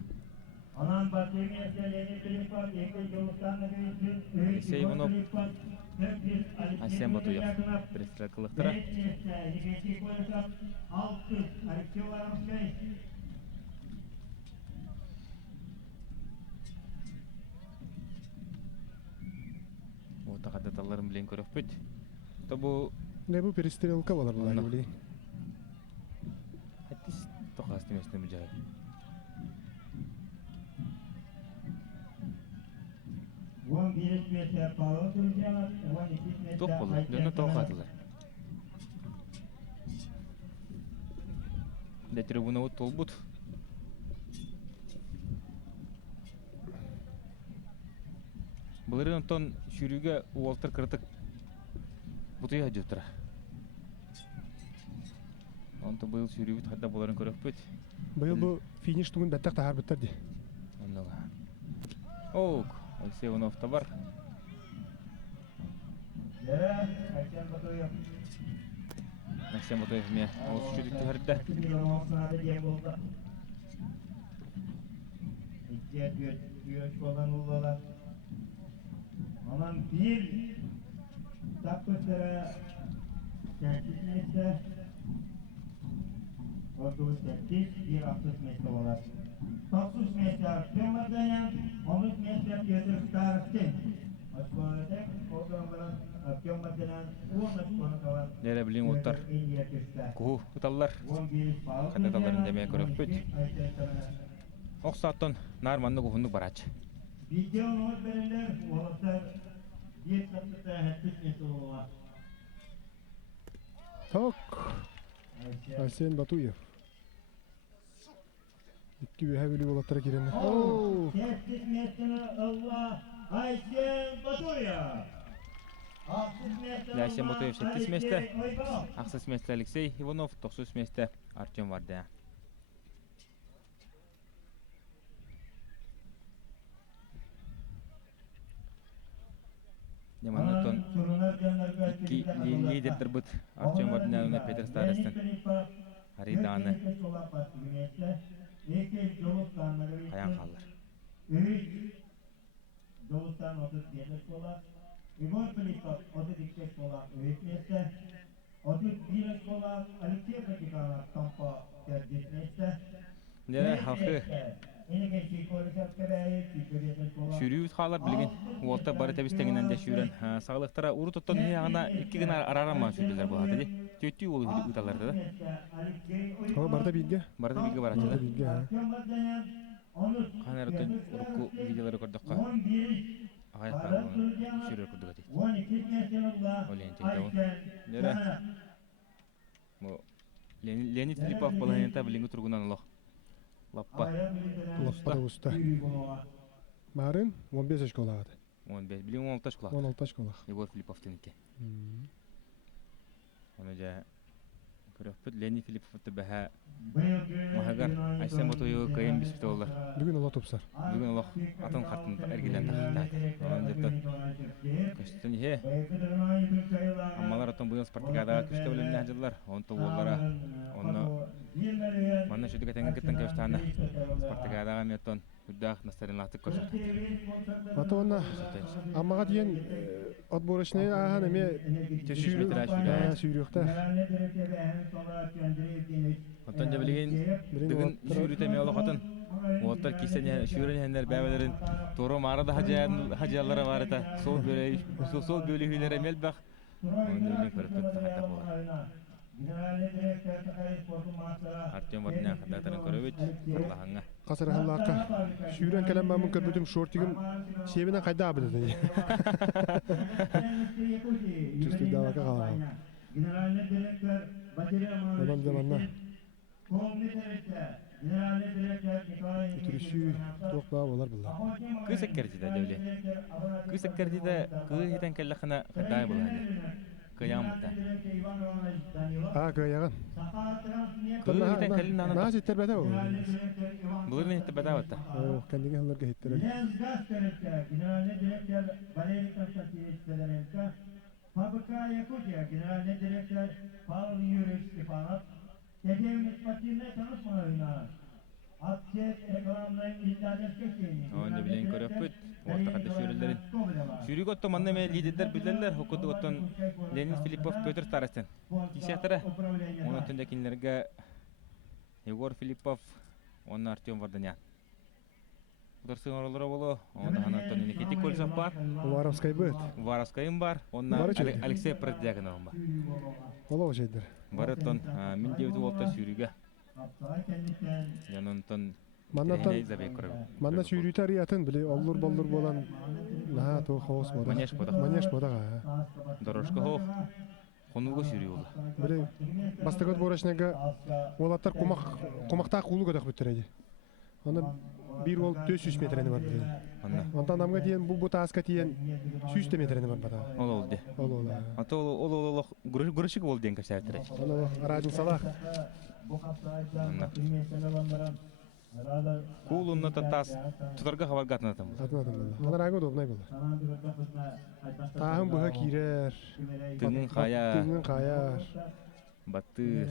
Алексей Иванов, Асен Батуев перестрелкалықтыра. Отаға деталарын білен көріп бүт. Ne bu перестрелка болар бұл әлі білейін. Әттіс тоқас демесіне мүжай. Тоқ болу, дөні тоқ атылар. Де трибуна өт ол бұд. Бұлырын онтон шүріге уолтыр кірдік бұтыя жүптіра. Онты бұл шүрі бұт қадда боларын көріп бөт. Бұл бұл финиш тұғын бәттіқ тағар бұттар де. Ондағы. Оук, Алексей Ивановта бар. Алексей Батуев ме осы шүрікті әрді. Ondan bir dakikada kendisine 38 bir 60 metre olarak 90 metre Artyomad'dan 13 metre Piotr Starostin. Aşkolatek programların Artyomad'dan 13 konu kalan. Dere bilin otlar. Kuhu tutallar. Kadataların demeye körök büt. Oqsattan narmanlı kuhunduk baraç. Videonun hoş verenler olaslar bir satışta hepsi metre olarak. Tak. Aysen Batuyev. İki bir heveli olatlara girenler. Oo. Hepsi metre Allah Aysen Batuyev. Aysen Batuyev 8 месте. 8 месте Алексей Иванов, 9 месте Артем Вардян. Неманнан iki lider terbut Артем Вардян ve Peter Starostin. Haridаны kayan kalır. Doğustan 37 dolar. Егор Филиппов 32 dolar. Öğretmesi Nere halkı Şürüyüz xalar bilgin. Uolta bары təbістәңінен де шүрен. Сағылықтара уру тұттан не ағына екі гына арарама шүрділер болады де. Төтті ол ұталарды да. О, барда билге. Барда билге барады Барда да. билге. Қанарыттан урукку видеолары көрдіққа. Ағай қағылы шүрер көрдіға дейді. Олен тейді ол. Нері? Леонид Филиппов балайында білінгі тұрғынан ұлық. Лаппа. Лаппа уста. Марын 15 школағады. 15. Білін 16 школақ. 16 школақ. Егор Филипповтен еке. Оны жа көрөппіт Леонид Филипповты бәхә мағагар Айсен Батойы көйен беспіті олар. Бүгін ұла топсар. Бүгін олық атын қартын әргелен тақыттады. Оны жеттін көстін е. Амалар отын бұйын спартикадаға күшті өліміне әжілдер. Оны олара оны манна шүдік әтенген кеттен көштаны спартикадаға меттон үддақ настарын лақтық көрсетті. Ата онна амаға дейін отборочный ағаны ме сүйріқта. Онтан жа білген дүгін шүйріте ме олық атын. Оттар кисен шүйрен әндер бәбелерін тору марада хажиялары бар ета. Сол бөлі хүйлері мел бақ. Оны өлің көріп өтті қайта болар. Артем Ватнян датарын көрөбөт Аллахыңа. Қасырағылаққа сүйрен кәлем бамын көрбөтім шортигім себінен қайда абыды дей. Жүстік давақа қалаған. Одан заманна үтірісі тоқпа олар бұлар. Күйсек кәрдейді дәуле. Күйсек кәрдейді күйетен кәліқіна қайдай бұлады. Кыям бұта. Кыяған. Күйетен кәлін аны. Наға жеттер бәді ол. Бұлырын еттер бәді бұта. Кәндеге ғыларға жеттер ФБК Якутия, генеральный директор Павел Юрьевич Степанов, Тегевник спортивной танышмаларына, Аксет рекламной издательской Оны білен көрөппөт, ортақады шүрілдерін. Шүрік отты манна мен лидерлер білдерлер, оқыды оттын Леонид Филиппов Петр Старостен. Кисяқтары, оны түндекінлерге Егор Филиппов, оны Артем Варданян. Дұрсын оралары болу, оны Анатолий Никитик Кольцов бар. Варовскай бұд. Варовскайым бар, оны Алексей Продягановым бар. Олау жайдыр. Бар оттын мен деуді олта шүріге. Янонтон Манна сүйрүйті ариятын біле оллур-боллур болан наға тоғы қауыз бода. Манеш бода. Манеш бодаға. Дорожка хоқ, қонуғы шүрі олы. Біле бастығыт борашынағы олаттар қомақтақ құлы көдақ бүттіреді. Оны bir ol 400 metreni var bilin. Ondan namga diyen bu taska diyen 100 metreni var bada. Ol oldu. Ol. Ata ol guruşuk oldu diyen kaçar tere. Onu aracın salak. Kulunna tas tutarga hava gatna tam. Atmadım valla. Ana rago dobnay valla. Tahım buha kirer. Tığın kayar. Battır.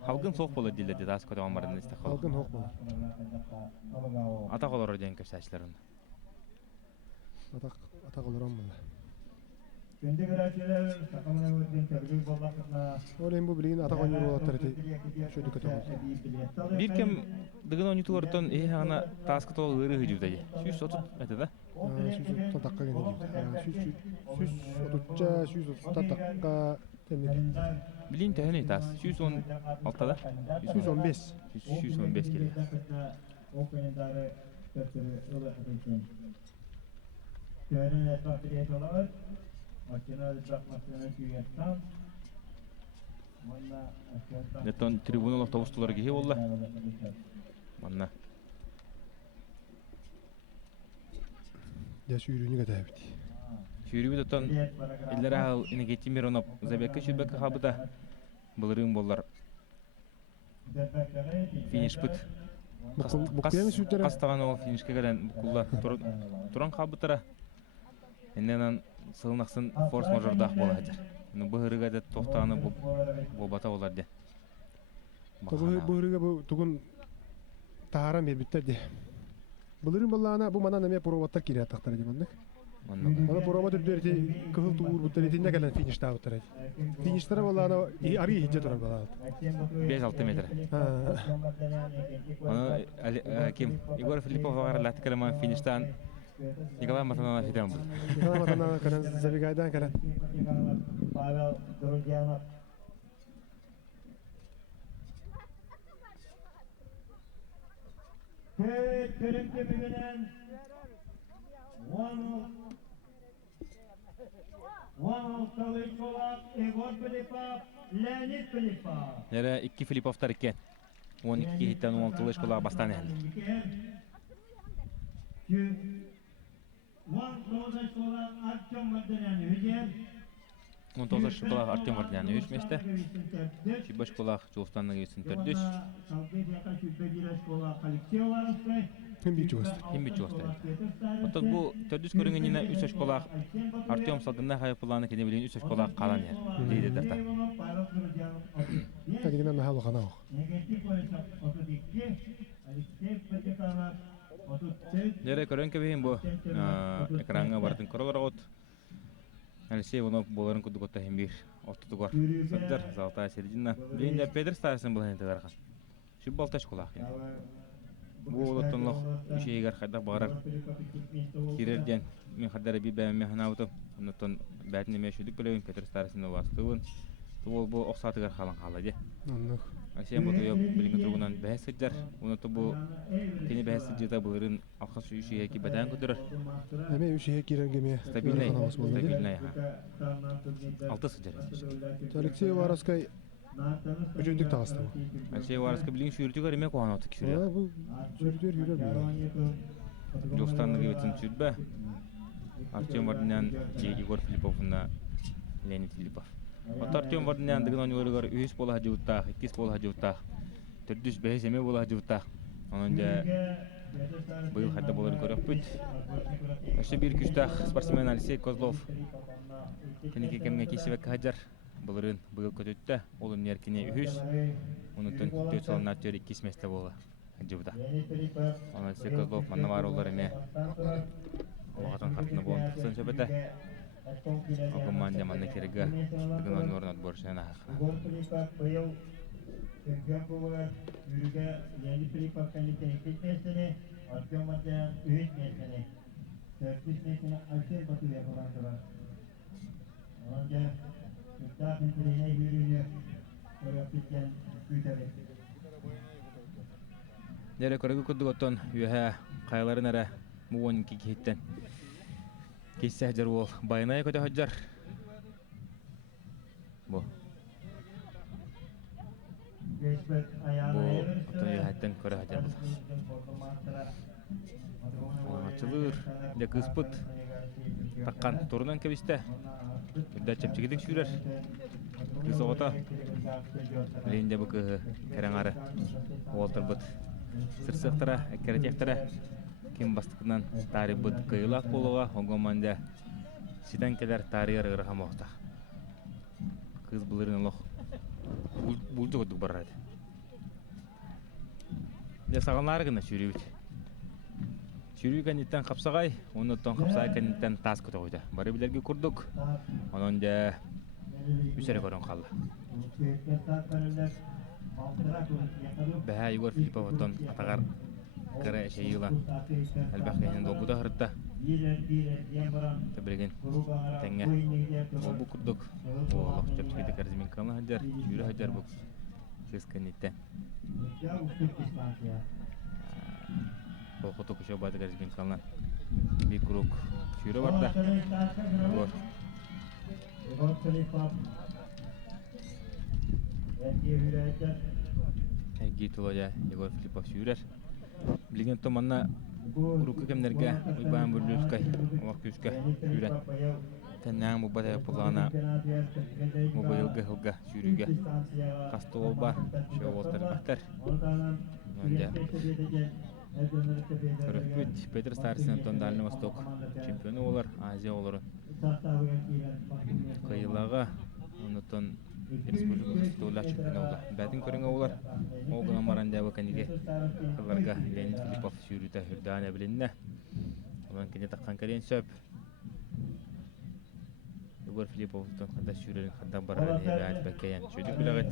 Halkın soğuk bola diledi tas kodaman barın işte halk. Halkın hoq bola. Ata kolor diyen kaçarçıların. Ata koloran valla. Olen bu bilgin ata konyor olatları te şöyle kötü oldu. Bir kem dıgın onu tuğurdan ana taskı tol ırı hıcıvdayı. 130 metrede. 130 dakika gene diyor. 130 dakika temir. Bilin tehne tas. 116'da. 115. 115 kere. Neton tribunal avtobustular gehe olla. Manna. Ya sürünü kadar bitti. Şürübü neton illere hal ine geçimir ona zabeka şübeka habıda bulurun bollar. Finish put. Bukuyamı süttere. Kastagan o finishke gelen bukulla turan habıtara. Ennenen sığınaqsın force major daq bolacak. Bu hırıga da toxtağını bu bata olar de. Bu hırıga bu tugun taharan bir bitter de. Bulurun bollağına bu manan neme provatlar kireye taqtar edem andık. Аны промо төбдөрти кыһыл тугур буттаритинне кэлэн фиништаа буттарай. Фиништара боллаана ари хиджэ турар балаат. 5-6 метр. Аны ким Егор Филиппов вагар латкалама фиништан Николай Матанова фидем был. Николай Матанова кэлэн забегайдан кэлэн. Павел Грудянов. Körüntü bugünen One Kılıçkolak, Egor Filipov, Leonid Filipov. Нера 2 Филипповтар иккен. 12 хиттен 16 школа бастан әлді. One Kılıçkolak, Artyom Mardanyan, Hücem. 19 школа Артем Вардян үш месте. Шиба школа Жолстанның өсін төрдіш. Химби чуғастай. Отын бұл төрдіш көрінгеніне үш школа Артем салғынна қайыпыланы кене білген үш школа қалан ер. Дейді дәрті. Тәдігінен нахалы қана оқ. Дәрі көрін көбейін бұл экранға бардың көрілер ғот. Алексей Иванов боларын күдіготта хембир ортытығар. Саддар, Золотая середина. Бейінде Петр Старысын бұл әнті ғарған. Шүп балта школақ. Бұл олаттанлық үш егер қайдақ бағарар. Керерден мен қаддары бей бәмеме ханауытым. Онықтан бәтіне мен шүдік білеуін Петр Старысын оластығын. Бұл оқсатығар қалан қалады. Алексей Иванов білінгі тұрғынан бәйіз сыджар. Онытты бұл кені бәйіз сыджета бұлырын алқасы үш егекі бәдән көтірір. Әме үш егек керергеме. Стабильный. Алты сыджар. Алексей Вараскай үчүндүк тағысты. Алексей Вараскай білген шүйіртігер еме қоған отық шүйір. Бұл жүрдер жүрер бұл. Жолстанның өтін шүйірбі. Артем Вардян, Егор Филипповна, Леонид Филиппов. Артем Вардян дегін ойылығар үйіс бола жауыттақ, 2 бола жауыттақ, 4-5 еме бола жауыттақ. Оның да бұйыл қайда боларын көріп бүт. Өші бір күштақ спортсмен Алексей Козлов. Кенеке кемге кесівек қаджар. Бұлырын бұйыл көтетті. Олын еркіне үйіс. Онықтың 4 салын атжер 2 месте болы жауыда. Алексей Козлов манна бар олар еме. Оғатын қартыны болын тұқсын сөбеті. Огуман яманны кереге бүгін оның орын отборшынан ақына. Дәрі көрігі күдді көттен үйе қайларын әрі мұғын кекеттен. Кейсі әжір ол байынай көте ғаджар. Бұл. Бұл ұтын үйәттен көрі ғаджар бұл. Ачылыр, де қыспыт. Таққан тұрынан кәбісті. Үдді чәпчігедік шүрер. Қыз оғыта. Лейінде бұл күйі кәрің ары. Уолтер бұд. Сырсықтыра, әккәрет Кем бастықынан тарih бұд қиылақ болуға, оңғаманда сидан келер тарih арығырға моқтақ. Қыз бұлырын олық бұлды көдік барады. Де сағанлары ғына шүрі өт. Шүрі кәнеттен қапсағай, оныттан қапсағай кәнеттен тас көті қойды. Бары білерге күрдік, оның де үсәрі көрін қалды. Бәе Егор Филипповтан атағар кәрі әші елан әлбәқ кәйінен долгуда ғырытта тәбіреген тәңе ол бұл күрдік ол жапчықайды кәрзімен қалын ғаджар жүйрі ғаджар бұл сөз кәнеттен бұл құты күші байды кәрзімен қалын бір күрік жүйрі барда әйге тұлая Егор Филиппов жүйрер Билген томанна урукка кемнерге уйбаан бүрлүскай, олақ күскә жүрен. Тәннәң мұбадай пұлана мұбайылғы ғылға жүріге. Қасты ол бар, шоу олтар бақтар. Онда көріппет Петр Старысынан Дальний Восток чемпионы олар, Азия оларын. Қайылаға, онытын республика фестиваль чемпионы олар. Бәтін көріңе олар, оғын амаранда өкәнеге қыларға Леонид Филиппов сүйріті үрдәне білінне. Олан кене таққан кәрен сөп. Егор Филипповтон хада шүрен хада барар бәт бәкәян. Шүдик биләгәт.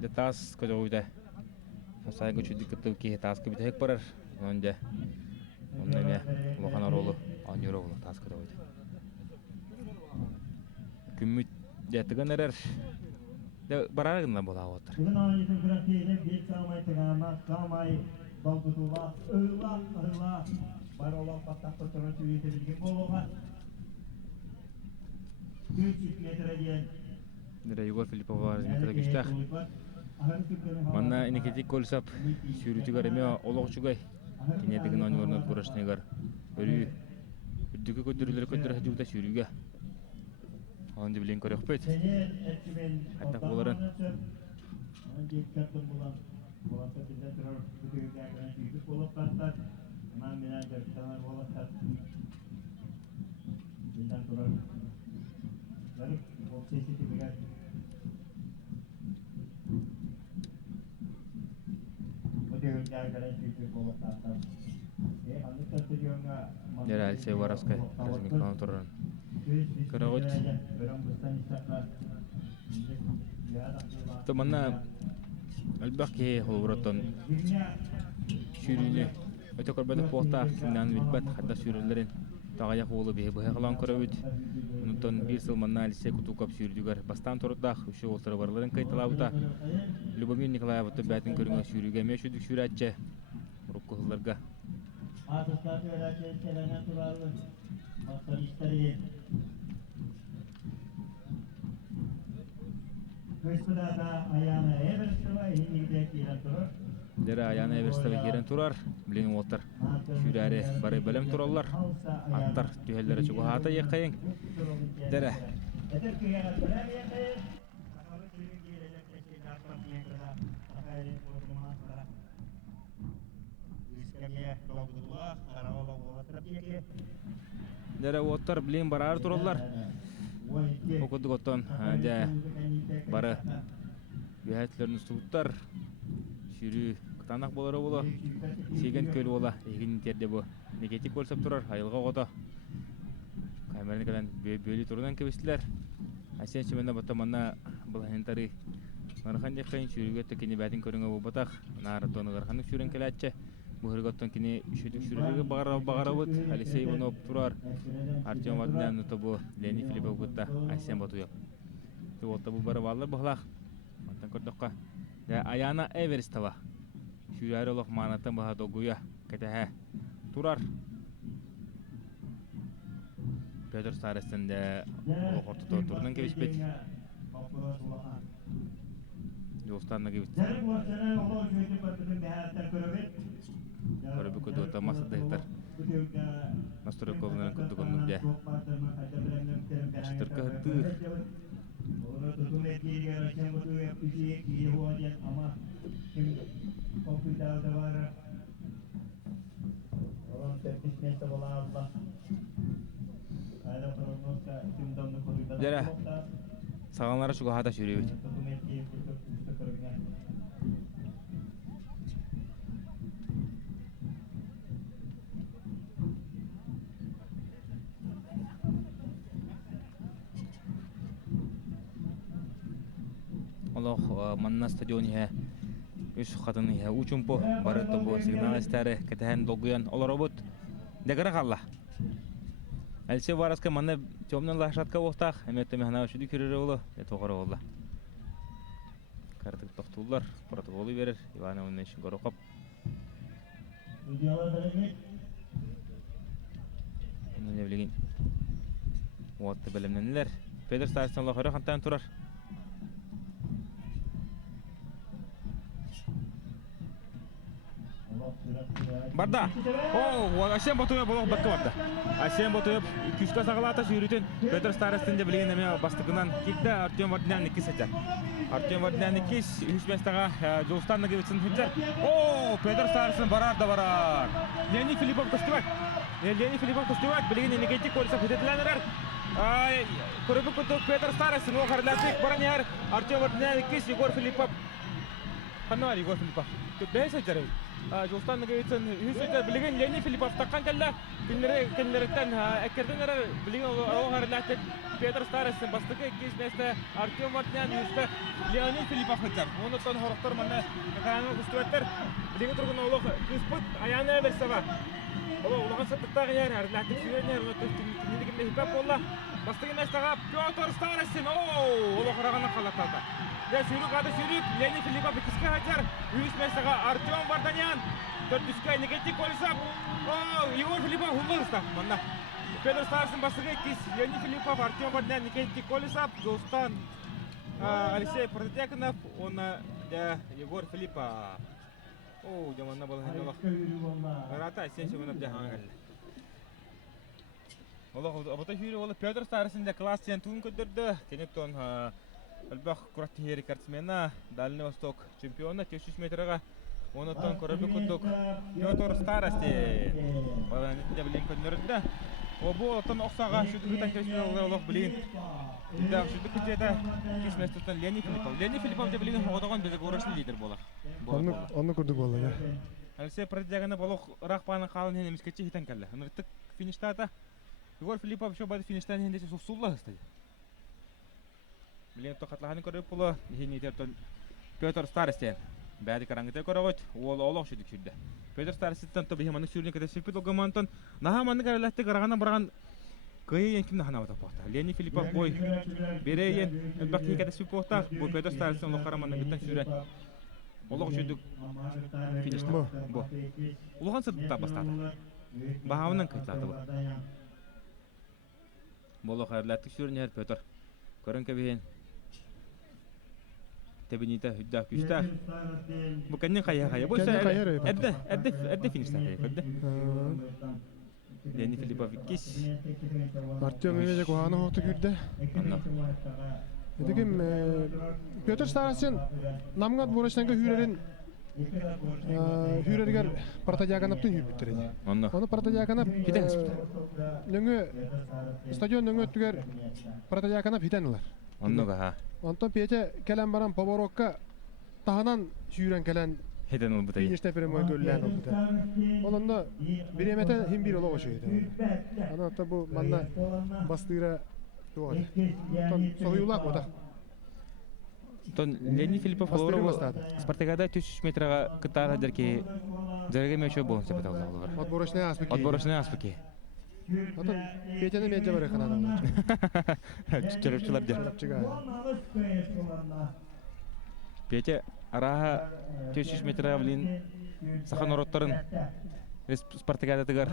Де тас көдөгүдә. Сайгы шүдик кытып ки тас кыбыт хек барар. Онда оннаме лохана ролу анюролу тас көдөгүдә. Күмүт дәтегән эрер. Де барар гына була отыр. Бүгін ойынның графигі бет салмай тұғама, қалмай балғытуға, ұйла, бар олан паттақты тұрын сөйеті білген болуға. 300 метр дейін. Дәрі Егор Филиппова разметада күштәк. Манна инекетик колсап, сүйрүтігар еме олық чугай. Кенетігін ойынларынан көрішінегар. Өрі үрдігі көдірілері көдірі жүгіда сүйрүге. Аланды білен көрек бөйт. Хаттақ боларын. Дәрі Алексей Вараскай разметканы тұрырын. Көрәғыт. Манна әлбәқ ке олғыраттан сүйрүйіне өте көрбәді қуақтақ кімнен өтбәт қадда сүйрілерін тағаяқ олы бейі бұхай қалан көрәуіт. Онықтан бір сыл манна Алексей Кутукап сүйрдігер бастан тұрдақ үші олсыры барларын қайталауыта. Любомир Николаевты бәтін көріңі сүйріге мешудік сүйрәтчі ұрып қығыларға. Атыстағы өрәтен селәне тұрарлы мақтарыштары Көспідада аяны Эверстова еңгеде кейлен тұрыр. Дәрі аяны Эверстова кейлен тұрар. Білен отыр. Сүйрәрі бары бәлем тұралар. Аттар түйелері чүгі хата еқайын. Дәрі. Дәрі отыр білен барар тұралар. Okuduk oton aja bara bihatlerini suğuttar sürü kıtanak boları bolu segen köl bola egin terde bu neketik bolsap turar ayılga goda kamerani kalan bölü turundan kebestiler asen çimende batamanna bulhanentari narxan jakayın sürüge tekini batin körüngө bu batak nar tonu garxanık sürün kelatça bu hırgattan kini üşüdük sürüge bağarabıt Alexey Ivanov turar Artyom Vadnyan bu Leni Filipov gutta Asen Batuyev. Bu otta bu bara vallar buhlaq. Ondan kördükka. Da Ayana Everstova. Şürari oluq manatan baha doguya ketehe turar. Petr Starostin de oluq ortada turdan kebespet. Yostanna kebespet. Körübü kötü ota masada yeter. Nastura kolundan kötü konum diye. Yaştırka hıttı. Onu tutum etkiyle Raşen Batu'yu yapışı iyi huvadet ama kim kompüterde var. Olan tepkismesi ola Allah. Ayda prognoska kim donlu konuyda. Dere. Sağanlara şu hata sürüyor. Tutum etkiyle usta kırıklar. Allah manna stadioni üç kadını uçumpo barıtı bu signal estere ketehen doguyan olar robot degara kalla Alexey Varaska manna temnen laşatka oqtaq emette mehna şudu körere ola toğara ola kartık toxtullar protokolu verir Ivanov'un işin gorokap ne bilgin Oğatta bilimlendiler Petr Starostin loxara xantan turar Barda. Oh, Asen Batuyev bolaq bakka barda. Asen Batuyev 2-3 sağalata sürütün Petr Starostin de bilgen eme bastıgından kikde Artyom Vadnyan 2 seçer. Artyom Vadnyan 2 3 mesdaga Jolstanna gebetsin hüccer. Oh, Petr Starostin barar da barar. Leni Filipov kostyvat. Leni Filipov kostyvat bilgen energetik olsa hüdetlenler. Ay, körübü kutuk Petr Starostin o harlatik baran yer Artyom Vadnyan 2 Егор Filipov. Hanno Егор Filipov. Bey seçer. Жолстан нагайцын үсөйдө билген Леонид Филиппов таккан келле. Кинлерден экерден билген оғарлатты Петр Старостин бастыгы кезместе Артем Вартнян үсті Леонид Филиппов хыджар. Онотон хорохтор мана кананы күстүөттөр. Билген тургун олог кыспыт аяна берсева. Улаған саттықтағы ер әрләтті сүйенер, үндігінде хипап болла. Бастығы мәстіға Петр Старостин, олы қырағына қалатталды. Сүйрік ады сүйрік, Леонид Филиппов бітіске хатжар, үйіс мәстіға Артем Варданян, төртүске Никитик Колесап, Егор Филиппов хулы ұстап, манна. Петр Старостин бастығы кес, Леонид Филиппов, Артем Варданян, Никитик Колесап, Жолстан Алексей Прототеканов, оны Егор Филиппов. Жаманна бол ханжолох. Рата сен шугунап жаһан. Олох абата хүйрө бол Петр Старостин класстен туун көдөрдө. Кенеттон албах курати рекордсмена Дальний Восток чемпионы 300 метрга онотон көрөбү көтөк Петр Старостин. Баланы билен көндөрдө. Обо отон оксага шүдүгүтан көчмө олох билен. Да, шүдүк көчөдө кисместен Леонид Филиппов. Леонид Филиппов деп билен одогон биз көрөшүн лидер болар. Onu kurduk vallahi. Алексей Прототеканов болох рахпаны калын хене мискечи хитен келе. Ныртык фиништата Егор Филиппов шо бады фиништан хенде сусулла хысты. Билен токатлаханы көрөп боло хенетертон Петр Старостин. Бәди караңгыта көрөгөт, ол олох шүдүк сүрдө. Петр Старостин то бихеманы сүрүнө кете сүрпүт огамантон нахаманы каралатты карагана барган кыйын кимде хана бата похта. Леонид Филиппов бой берейен бакки кете сүрпөта, бу Петр Старостин олох караманы гыттан сүрөн. Олог жүдік фиништен. Бұл. Улған сыртта бастады. Бағауынан қайтлады бұл. Болық әрләттік сүрінер Петр. Көрін көбейін. Тебініті үдді күшті. Бұл кәннен қайя-қайя. Әдді фиништен қайя көрді. Леонид Филиппов 2. Артем Иведек оғаны оқты күрді. Edegim Pетр Старостин намгат бурачтанга хүрерин хүрерген Прототекановтун хүрбүттер эди. Оны Прототеканов хитен нөңө стадион нөңө өттүгөр Прототеканов хитен улар. Оннуга. Онтон Пете келен баран поворокка таханан сүйрен келен хитен ул бутай. Финиште прямой көллән ул бутай. Онда биремете хим бир олого шейди. Аны та бу манна бастыра Doğru. Soyulak o da. Леонид Филиппов Спартакиада 300 метрга кытара дерки жерге мечө болон сепет алды. Отборочный аспеки. Атын Петяны меджа бар эканада. Чөрөпчүлөр дер. Петя араха 300 метрга билин сахан ороттарын Спартакиада тыгар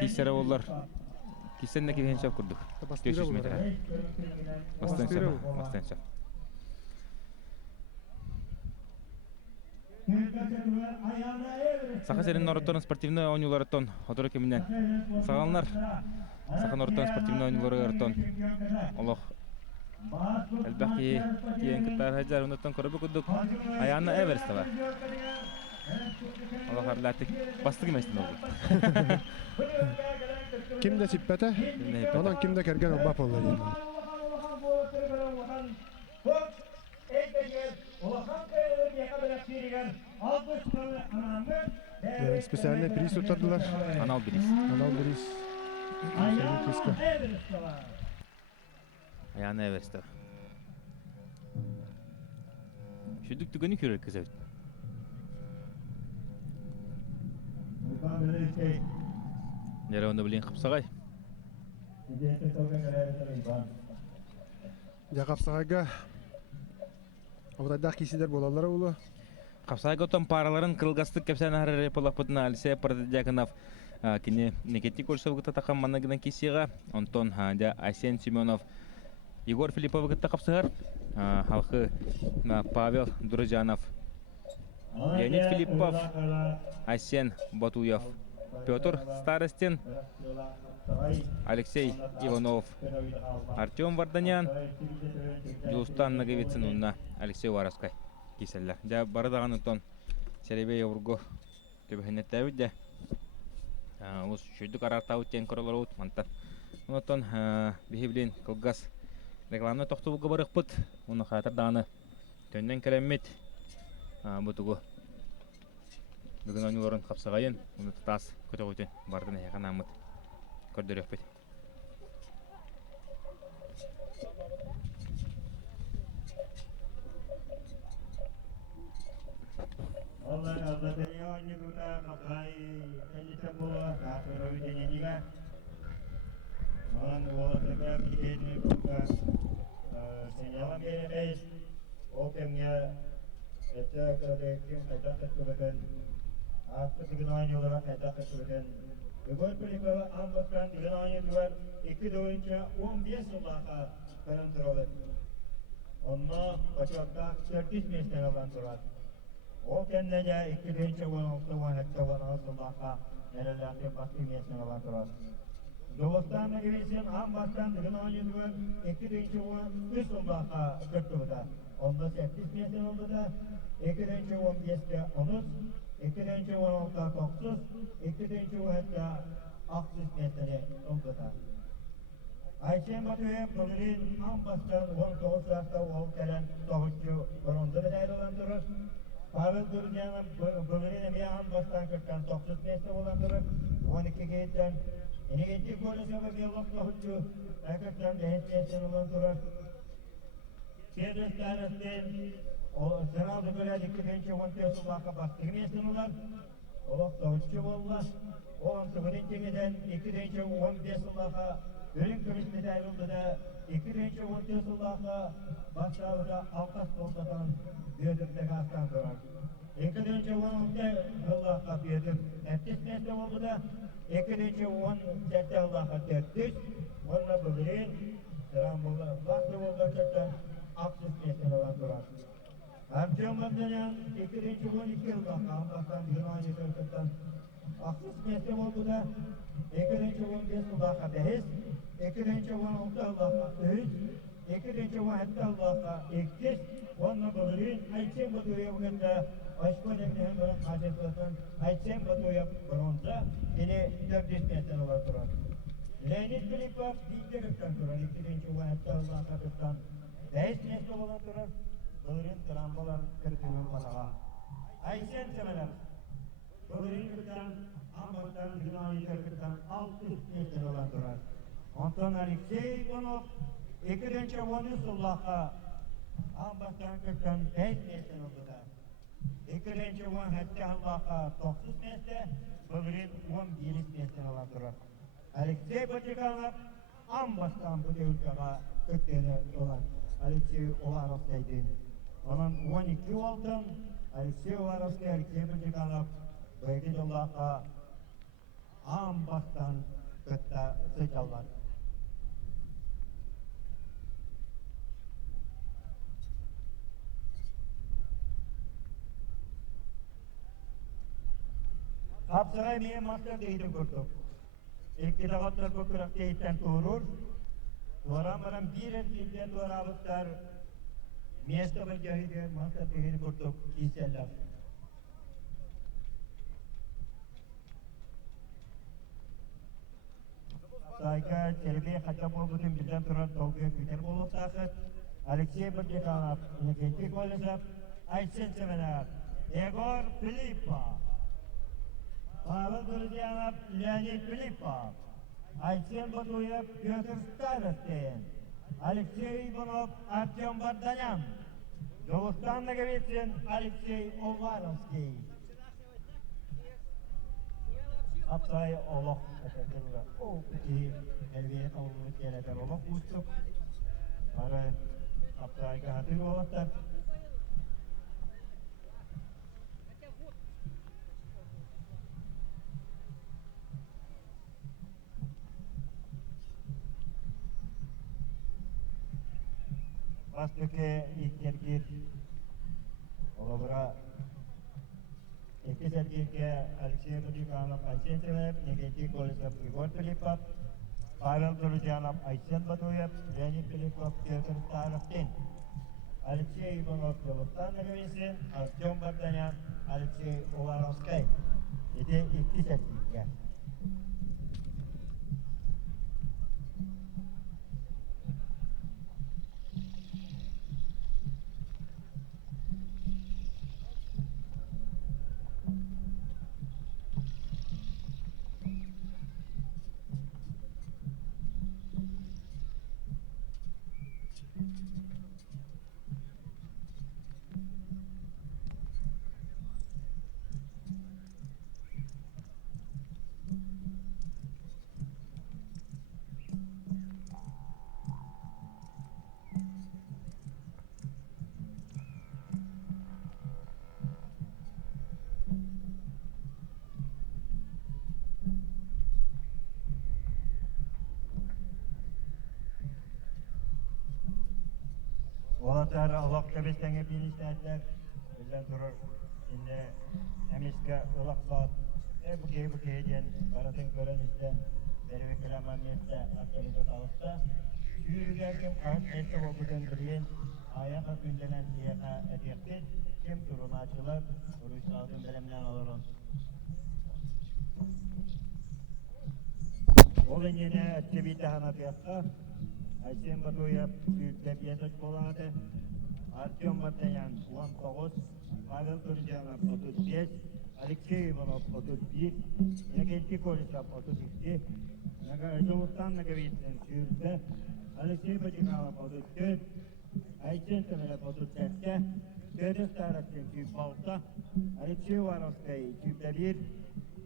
кисере боллар. Кисенне кивен чап курдук. 300 метр. Бастан. Саха серин ороттон спортивный ойнуларыттон отур кеминен. Сагалнар. Сахан ороттон спортивный ойнуларыттон. Олох. Элбаки киен кытар хаджар уноттон көрөбү курдук. Аяна Эверест бар. Олох арлатык бастык эместин болду. Kimde sippete? Ondan kimde kergen o bap oldu. Spesialne priz tutardılar. Anal priz. Ayağına Everest'e. Şudduk tükünü körür kız evet. Nere onda bilin kapsagay. Ya kapsagayga Abadayda kisiler bolallar ulu. Kapsagay otan paraların kırılgastık kepsen harare polakpıtına Alexey Прототеканов kini Никитик Колесов gıta takam managıdan kisiga. Onton da Aysen Семенов Егор Филиппов gıta kapsagar. Halkı Павел Дружанов Леонид Филиппов Айсен Батуев Петр Старостин Алексей Иванов Артем Варданян Жулстан Наговицын унна Алексей Вараскай киселлер. Ja барадаган онтон Серебей Урго төбөһүнөттөбүт да. Ус шүдүк арартау тен королорут мантан. Онтон бихиблин кылгас рекламны токтубуга барыкпыт. Уну хатыр даны төндөн келеммит. Бутугу Бүгін ойнуларын қапсағайын, оны тұтас көте қойтын бардың әйқан амыт көрдір өкпет. Allah azadanya nyuruta kapai elita bola kakero idenya juga. Man bola tegak dikene buka senyalam kene guys. Okemnya eta kerja kita kesulitan. Aku sebenarnya orang kita kesulitan. Beberapa pelipar ambaskan sebenarnya luar iki doinca 15 sulaka karan teroleh. Amma pacakka 30 meter alan teroleh. O kendine iki dönüşe olan hatta olan sulaka nerelerde bakım yetsen alan teroleh. Doğustan'a gelirsin ambaskan sebenarnya luar iki dönüşe olan 3 sulaka kırkıda. Onda 30 meter oldu da iki dönüşe 15'te 10. İkinci olarak 90, ikinci olarak 60 metre oldular. Ayşen Batı'ya Pınar'ın ambastan 19 yaşta olkelen doğuşçu bronzu bedel olandırır. Pavel Durcan'ın Pınar'ın emeği ambastan 49 metre olandırır. 12 geçten. İkinci golü sebep yolak doğuşçu 45 metre olandırır. Kedis tanesinden Сразу говорят, иkinci onte sulaka bastırmıyorsunlar. O doğuşçu oldular. O sıvırıncıdan ikinci 15 sulaka bölüm kırışmada ayrıldı da ikinci onte sulaka başlarında altas soldadan büyüdükleri aslan durar. İkinci 10 sulaka büyüdük. 70 metre oldu da ikinci 10 sulaka tertüş. Onunla bölüm Sıramboğlu bastı oldu 60 metre olan durar. Artyom Babdanyan 2012 yılda ambastan Yunan Yıkırtık'tan 60 metre oldu da 2015 yılda behiz, 2016 yılda 3, 2017 yılda 2, onunla bölürün Ayçem Batı'ya bugünde Aşkı Demli'nin bölüm karşısından Ayçem Batı'ya bronza yine 400 metre olarak durar. Leonid Filipov bir de gökten durar, 2017 yılda Kırtık'tan 5 metre olarak durar. Bölürün trambolar kırkının balağa. Ayşen semeler. Bölürün kırktan, ambastan, Yunan'ı kırktan 600 metre olan durar. Ondan Alexey Ivanov, ikinci 10 sullaka, ambastan kırktan 5 metre oldu da. İkinci 10 hatta Allah'a 900 metre, bölürün 11 metre olan durar. Alexey Batıkanov, ambastan bu devletine kırktanı olan. Alexey Olarov'daydı. Onun 12 oldu. Alexey Olarov'da Alexey Batıkanov Beyli Allah'a ambastan kıtta sıçallar. Kapsaraya bir master değdim kurduk. İlk kitaplar bu kırakta itten doğurur. Doğramadan bir erkekten doğralıklar Место бачаһиге маста тегени курдук кийселлер. Сайка Сергей Хачаповдун билден туран толгуя күтер болуп тахыт. Алексей Бакетанов, Никита Колесов, Айсен Семенов, Егор Филиппов, Павел Грузьянов, Леонид Филиппов, Айсен Батуев, Петр Старостин, Алексей Иванов, Артем Барданян, Doğustan Nagovitsin, Alexey Olarovskiy. Apsay Olok, o ki elbette olmuş yerler Olok uçtuk. Para Apsay katil olaklar. Baştaki ilk erkek olabra iki sergike Alexey Batukanov, Aysen Semev, Nikita Kolesov, Igor Filipov, Pavel Durcanov, Aysen Batuyev, Leonid Filipov, Petr Starostin, Alexey Ivanov, Doğustan Nagovitsin, Artyom Bardanyan, Alexey Olarovskiy. İşte iki sergike. Oğatar alak tebestenge bilişlerler. Bilden durur. Şimdi emiske ılak saat. Bu keyden karatın gören işte. Benim eklemamiyette aktarıda tavukta. Yürügerken ağıt neyse olgudan bilen. Ayağa gündenen siyaka etektir. Kim turunu açılır. Oruç sağdın bilemden alırım. Olun yine Tibet'e hanafiyatla. Ayşen Batuyev büyükle piyasaj koladı. Artyom Batayan 19, Pavel Turjanov 35, Alexey Ivanov 31, Nikenti Kolisov 32, Kazakhstan Nagavitsin sürüldü, Alexey Bajikanov 34, Ayşen Semelov 37, Fedor Starostin 36, Alexey Varovskay 21,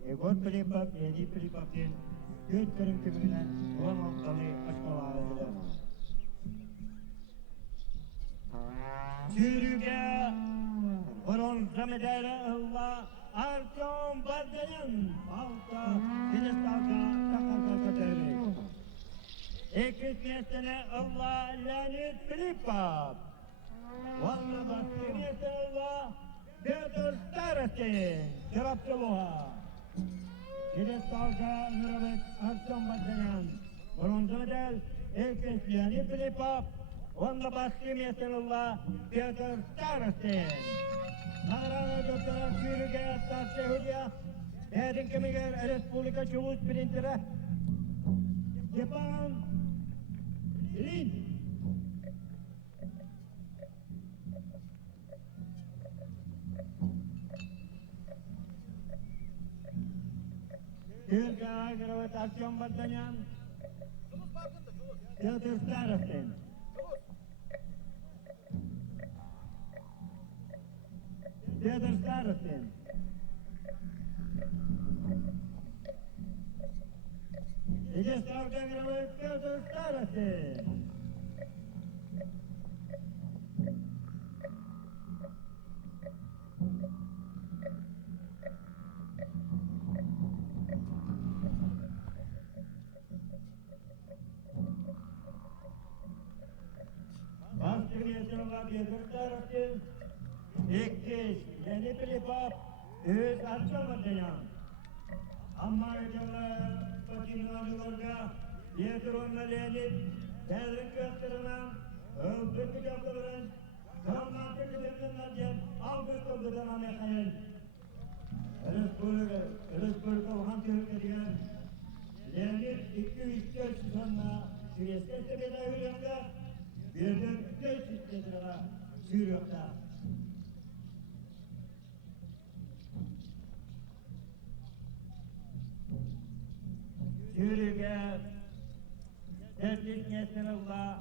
Egor Filipov, Edi Filipov'in göz görüntümünden olan ortalığı açmalarıdır. Sürüge bronza medali Allah Artyom Batayan alta Hindistalga takarda katarı. İkiz mesele Allah Leonid Filipov. Vanna baskı mesele Allah Fedor Starostin. Cevapçılığa. Hindistalga nöbet Artyom Batayan. Bronza medal İkiz Leonid Filipov. Vanna baskı mesele Allah Fedor Starostin. Narana doktora Sürüge Starse Hülya. Edin Kemiger Respublika Çuvuş Printeri. Japan. Lin. Sürüge Agrawat Artyom Batayan. Fedor Starostin. Fedor Starostin. Hindistalga Agrawat Fedor Starostin. Baskı Fedor Starostin. İkiz, Leonid Filipov, öz Artyom Batayan. Amma edenler, patinlarılarga, Yedronla Leonid, Devrin gösterilen, öldürgü yapıların, Kramantı kıdemliler diyen, Avgust oldudan Amerika'nın. Respublika Uhan Türk'e diyen, Leonid 200 göz sonra Süreç'te sebede hülyanda, birden 500 metrede Sürüyor'da. Sürüge, Devlet Nesnallah,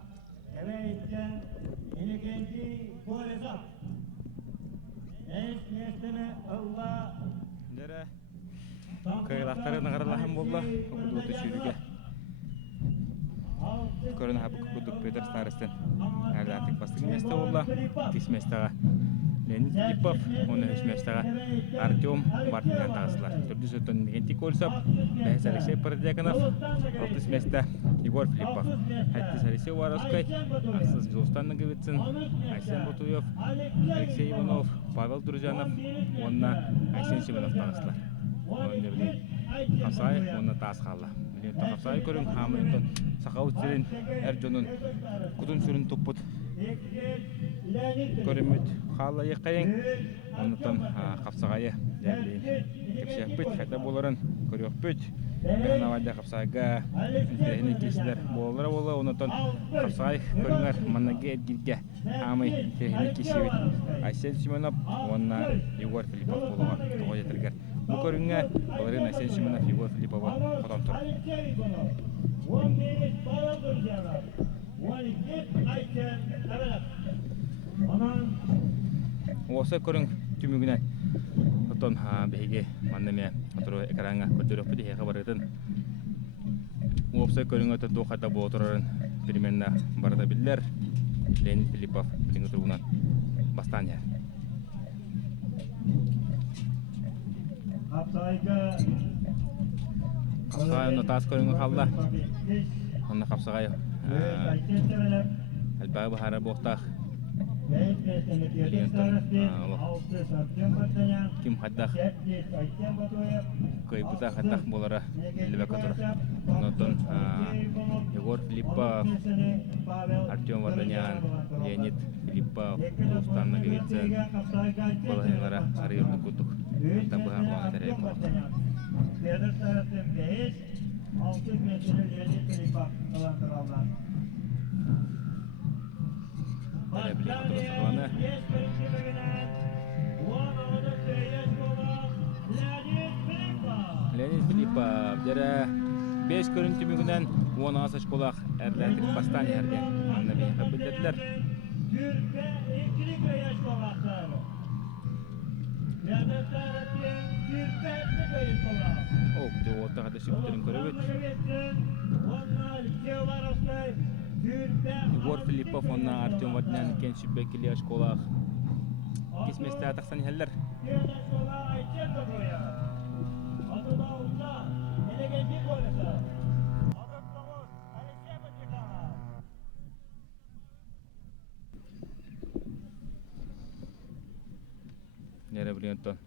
Eveyitten, İnikenti Kolisov. Nesnallah, Dere kıyılahtары нағаралаһын болла окудугуты сүүрүгэ көрөн хабык кудук Петр Старостин ардатык бастыгы месте болла тис местага Леонид Филиппов оны үч местага Артем Бартынян тагысылар түрдү сөтөн Никентий Колесов бэхис Алексей Парадяконов алтыс месте Егор Филиппов хаттыс Алексей Воровской аксыз Жолстан Наговицын Айсен Бутуев Алексей Иванов Павел Туржанов онна Айсен Семенов тагысылар Қапсай, оны тас қалы. Қапсай көрін қамырынтын сақау үттерін әржонын күтін сүрін тұппыт көрімет қалы еқайын. Онытын қапсағайы дәлейін. Кепшек бүт, қайта боларын көрек бүт. Бәғін авайда қапсайға үттеріні кесілер болылары болы. Онытын қапсағай көріңер маннағы әдгерге қамай үттеріні кесебет. Айсен Семенов, онына Егор Филиппов болуға тоғы жетіргер. Bu körünge olарын Aysen Семенов, Егор Филиппова қодан тұр. Осы көрің түмігіне отон бәйге мандаме отыру экранға көтеріп бүді еға барытын. Осы көрің өті тоқайда бұл отырарын переменна барыда білдер. Леонид Филиппов білін отыруынан бастан ер. Қапсағай оны тас көріңі қалда. Оны қапсағай әлбағы бұхары боқтақ Ким хаддах кайбыта хаддах болара илбек отур. Онотон Егор Филиппов, Артем Варданян, Леонид Филиппов, Устан Наговицын балайнара арыйырды кутук. Табыға қуаны тәрәй болот. Pedro taraftan 5, 6 metre Leonid Filipov kılandırıldı. Tәрәй білген отур сақыланы. Леонид Филиппов жәрі 5 көрінті мүгінен 10 асыш қолақ әрләтік бастан әрден. Анна бейінға білдетілер. Türk'e 2 yaş kolakları. Pedro taraftan Türk'e 2 yaş kolakları. Оқ, де оты қады шүктерін көрі өт. Егор Филиппов, онна Артем Варданян кен шүббекілі аш қолақ. Кесместі атақсан елдер. Нері білгентон.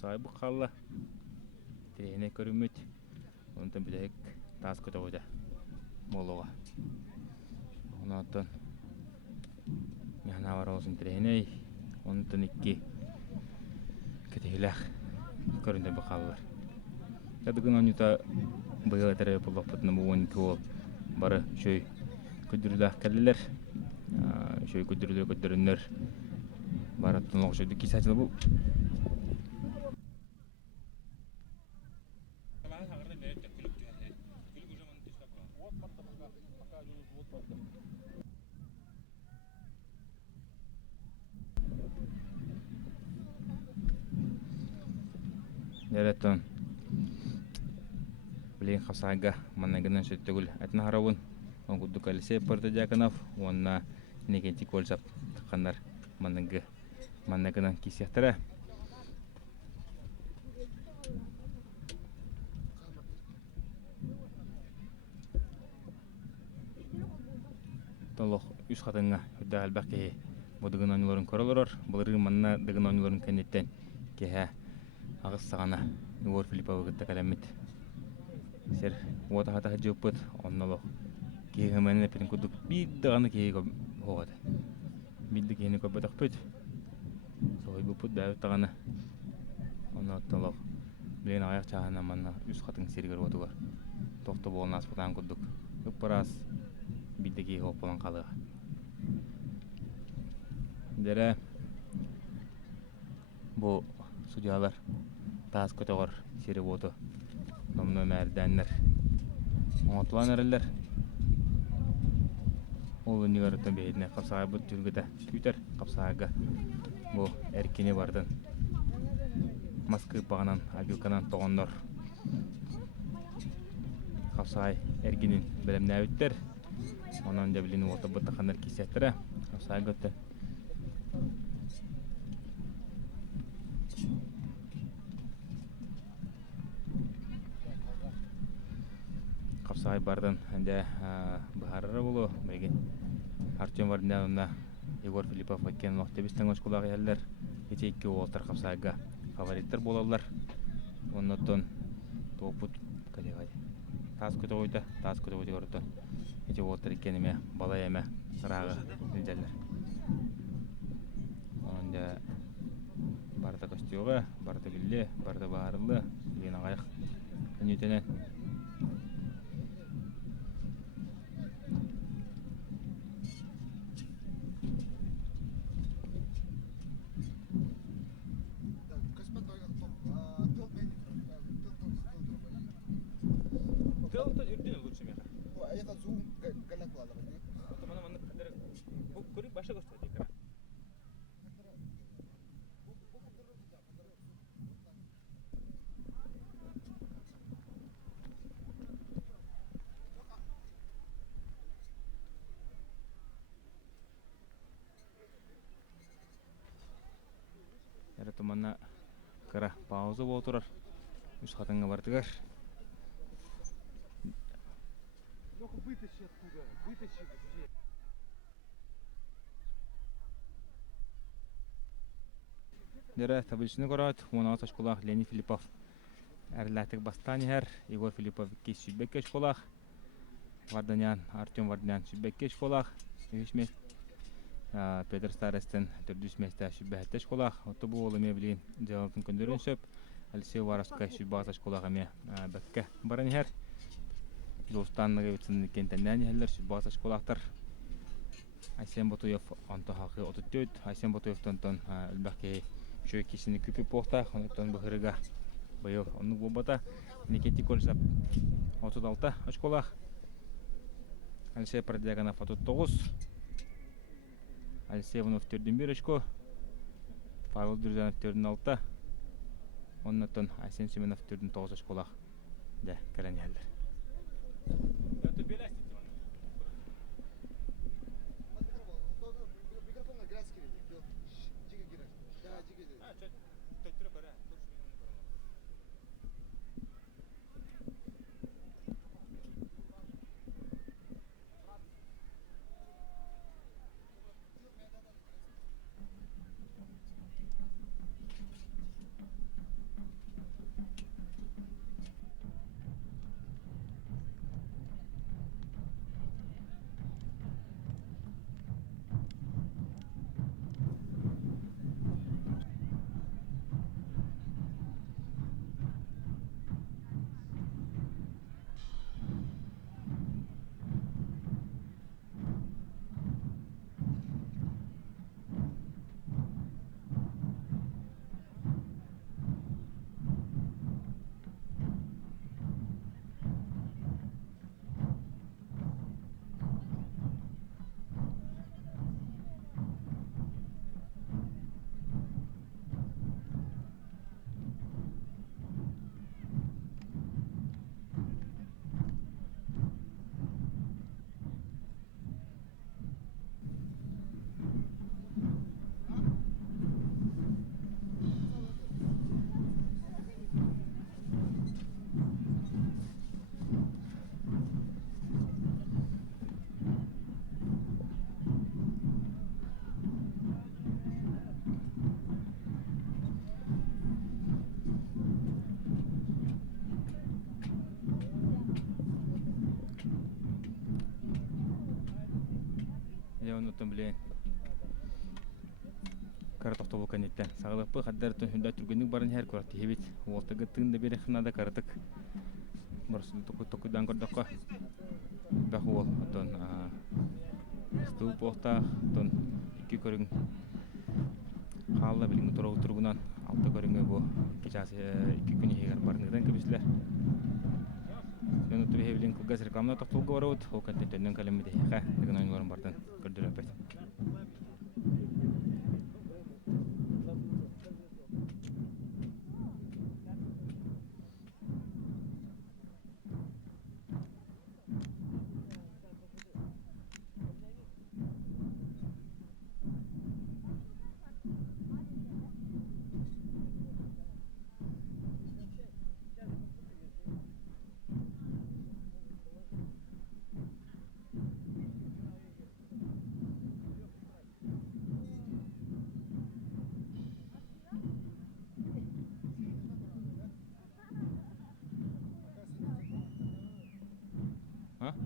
Сайбы қалла. Трейне көрімет. Онтан білек тас көті қойда. Молуға. Онаттан. Яна бар олсын трейней. Онтан икки. Кетейләқ. Көрінден бұл қалылар. Кәдігін онюта бұйығы тәрі бұлақ бұтыны бұл 12 ол. Бары шөй көдіріләқ кәлілер. Шөй көдірілер. Бараттан оғы шөйді кесәтілі бұл. Дәреттен білейін қапсағыға маннагынан сөттігіл әтіні қарауын. Он күдді кәлісі пырды жәкінав, онына негенті көлсап тұққандар маннагынан кесектірі. Толық үш қатыңға үдді әлбәқ кеге бұдығын ойныларын көрілірір. Бұлырғы манна дығын ойныларын кәнеттен кеге ағыз сағана Егор Филиппов күтті кәлемет. Сер ота-хата жөппіт, онналы кеге мәнін әпетін күдік биддіғаны кеге оғады. Бидді кегені көпет ақпет. Соғай бұпыт бәуіт тағаны. Оны отталық білген аяқ чағына манна үз қатын сергер отығар. Тоқты болын аспытан күдік. Үппарас бидді кеге оқ болан қалыға. Дәрі бұл судьялар таас көтіғыр сері оты номны мәрдәнлер. Оңатылан әрілер. Ол өнігеріттен бейдіне қапсаға бұд түргіді күйтер қапсаға бұл әркені бардын. Москвы бағынан, абилканан тоғындар. Қапсаға әргенін біліміне өттер. Онан дәбіліні оты бұтты қандар кесеттірі. Қапсаға көтті. Қапсағай бардын әнде бұхарыры болу. Бәйген Артем Варданян, Егор Филиппов өткен оқтебістен өшкулағы әлілер. Ете-екі олтар Қапсағайға фавориттер болалар. Оннаттан тоғпұт кәдеғай. Тас көті қойды көріттен. Ете олтар екеніме, бала еме, сырағы үлдәлер. Онда барды костюға, барды білі, барды бағарылы, деген ағайық үнетенен. Тылты үрден лучше меха. Это зум накладывать. Вот мана кадер көрі башы көстеді екран. Әрі тұманна қыра пауза бол тұрар. Үш қатыңға бардығар. Вытащи оттуда, вытащи. Дера табличный город, Хуманаута школах Леонид Филиппов. Эрлятик Бастанихер, Егор Филиппов Кис Сюбекке школах. Варданян, Артем Варданян Сюбекке школах. Юшмес Петр Старостин Төрдүс месте Сюбекке школах. Отобу олыме билин Джалатын көндөрүн сөп. Алексей Варовская Сюббата школахаме Бекке Баранихер. Достанныгы үтсін кентеннен ехелер Сюббата школахтар. Айсен Батуев онто хақы отуттөйт. Айсен Батуевтон үлбәкке шөй кесіні күпі поқта. Онықтан бұхырыға бұйыл онық болбата. Никетти колледжап 36 школах. Алексей Продяганов 39. Алексей Иванов 41 очко. Павел Друзянов 46. Оннан Айсен Семенов 49 школах. Да, кәрән ехелер. Микрофонға грязь керек. Жиге керек. Да, жиге керек. Онуттан билен каратоқта болған еттен сағылықпы қаддарын хүнда түргенік барын әр көрікті хебет олтығы тыңда бері қынада каратық бұрысында тоқыдан көрдіққа бәқі ол стыл поқта екі көрің қалла біліңгі тұрғы тұрғынан алты көріңі бұл кешасы екі күні егер барынығдан көбесілер Önütü behevlin kılgaz reklamına toxtulga varavad, o kontentten kalemi deyiqa, degan oyunların bardan gördür öpet. Раз.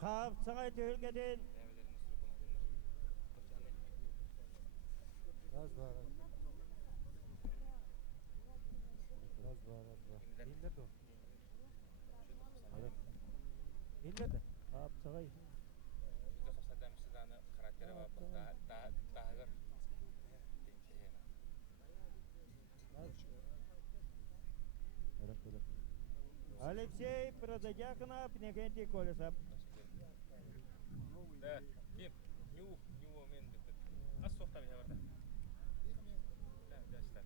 Қап сағай төгілгеден. Қап сағай. Алексей Прододяконов, Пнегенти Колесов. Да, Ким, Нью момент. Аз соқтап я барда. Да, да, штат.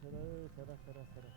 Сара. Сара.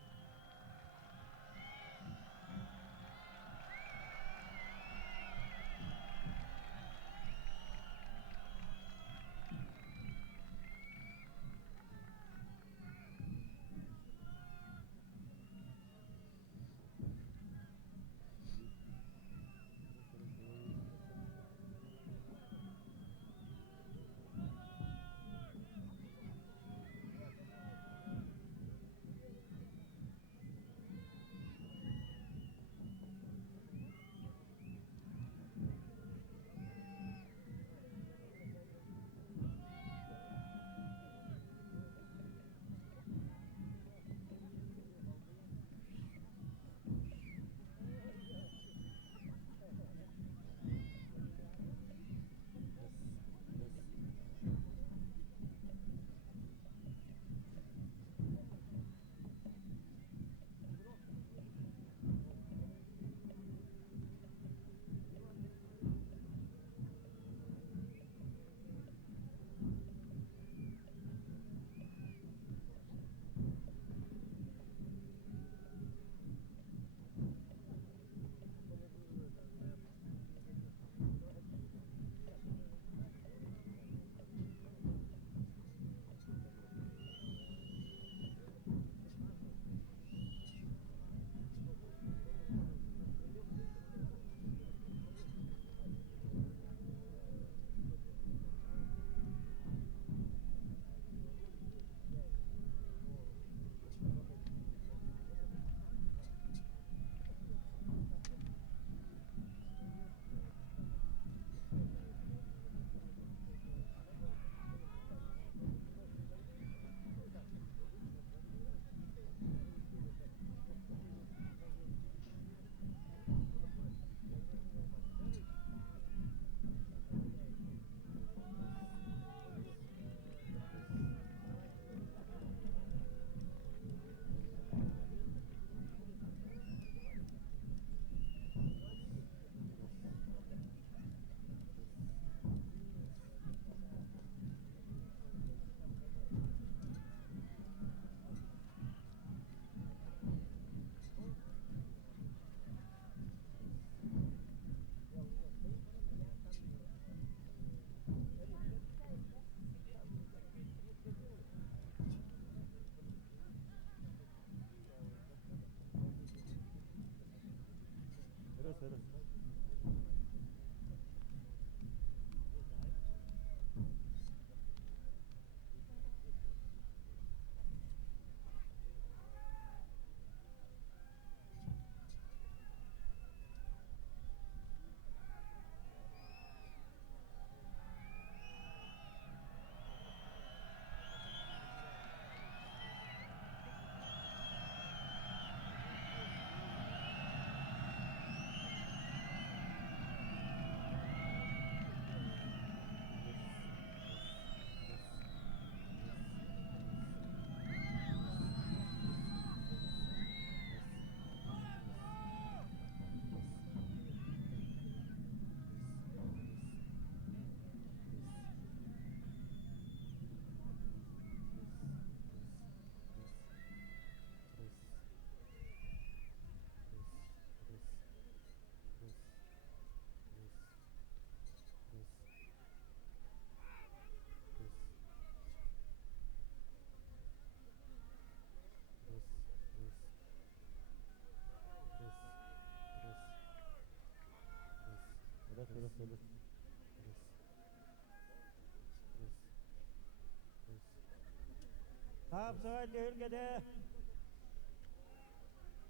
Absal ülkede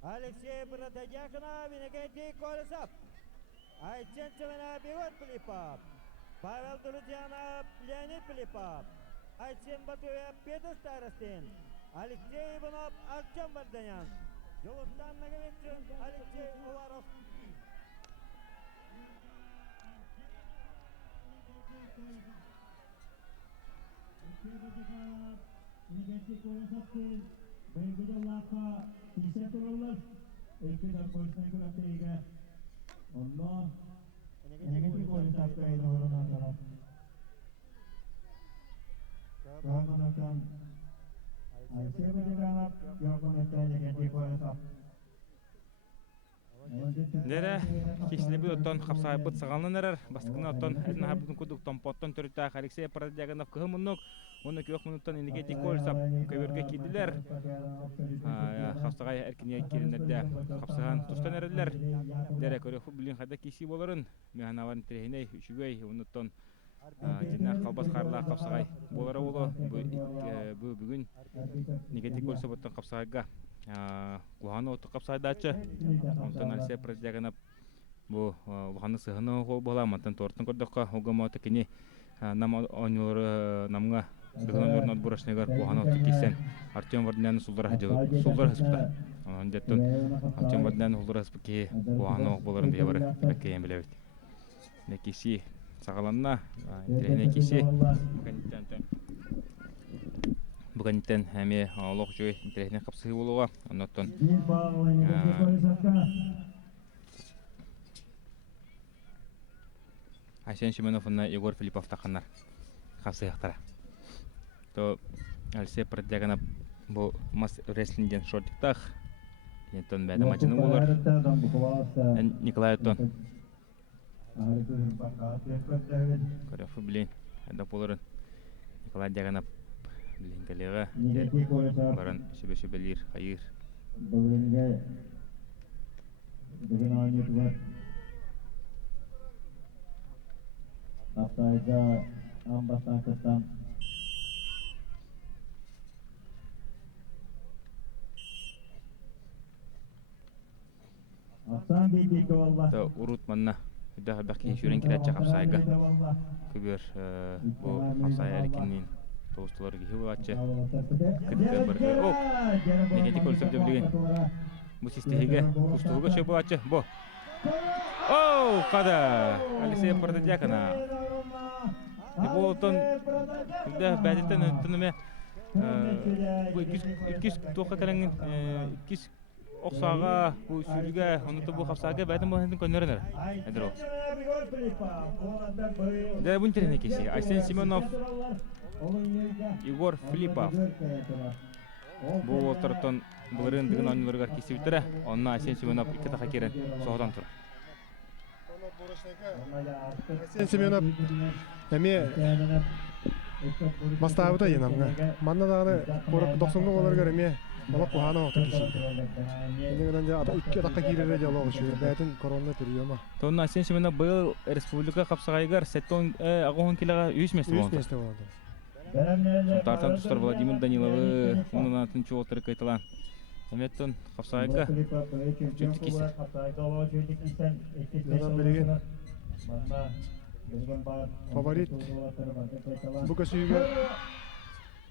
Alexey Bratagakina Vinagenti Kolisov Aychen Chavana Bigot Filipov Pavel Druzyana Leonid Filipov Aychen Batuyev Peter Starostin Alexey Ivanov Artyom Vardanyan Yolostan Nagovitchin Alexey Uvarov Energetik Kolisov'ın Belgide Lapa t-shirt olurlar. Ülkeden koyuştan kuraktayıga. Allah Energetik Kolisov'da ayda orana taraf. Rahman Hakan Нере кишлеби оттон хапсайбыт сагалнан эрер бастыгына оттон эдин хабытын кудук томпоттон төрүтаах Алексей Парадягонов кыһымыннук оны 2 минуттан инегети колсап көбөргө кидилер. Хапсагай эркине киринерде хапсаган тустан эрелер. Нере көрөфү билин хада киси болорун механаван трехине үчүгөй онуттон жина калбас карлаа хапсагай болора боло бу бүгүн негети колсап оттон хапсагайга Луханы оту капсайдачы. Онтан Алексей Парадягонов бу Луханы сыгыны гол бола, мантан тортун көрдөккө угаматы кини нам онор намга дыгын орнот бурашнегар Луханы оту кисен Артем Вардняны сулдара хыспыта. Ондеттон Артем Вардняны сулдара хыспыки Луханы болорун дие бары беккейен билебит. Некиси сагаланна, интерене киси Бүгінтен әме олық жөй интернетіне қапсығы болуға, оннаттон Айсен Шименовна Егор Филиппов тақанар қапсығықтара. То Алексей Парадягонов бұл мас рестлинден шортиктақ. Ентон бәді матчыны болар. Николай Оттон. Көріфі білейін, әді боларын. Николай Дягонов Лингалега баран шебе-шебелер хайыр. Бүгін ойнеті бар. Аптайда амбастан кыттан. Асан бейбейді олла. Урут манна. Үдді шүрен керетчі қапсайға. Көбір бұл қапсай әрекінен тоғыстылар кехи болатшы. Күтті бір негеті көлсіп дөбілген. Бұл систеге күстуға шөй болатшы. Бұл. Оу, қада! Алексей Парадягонов. Бұл отын бәдеттен өттініме үкіс тоққа кәріңін үкіс оқсаға, бұл сүріге, ұнытты бұл қапсаға бәдім бұл әндің көнерін әрі. Әдір ол. Дәрі бұн теріне кесі. Айсен Семенов, Егор Филиппов. Бұл олтырыттан бұлырын дығын ойнылырғар кесі өттірі. Онына Айсен Семенов үкі тақа керін соғыдан тұр. Айсен Семенов әме мастабыта енамға. Манна дағыны 90-ғы оларғар әме Балақ Луханы оқты кешейді. Енегінен де үкі атаққа кейлері де олығы шүйі. Бәтін коронны түріема. Тоғын Айсен Семенов бұл республика қапсағайғар сәттің ағуын келіға үйісместі болады. Үйісместі болады. Тартан тұстар Владимир Даниловы, оның атын чуолтыры кайтылан. Әметтің қапсағайға жүтті кесі. Ядан білеген фаворит бұқа сүйіге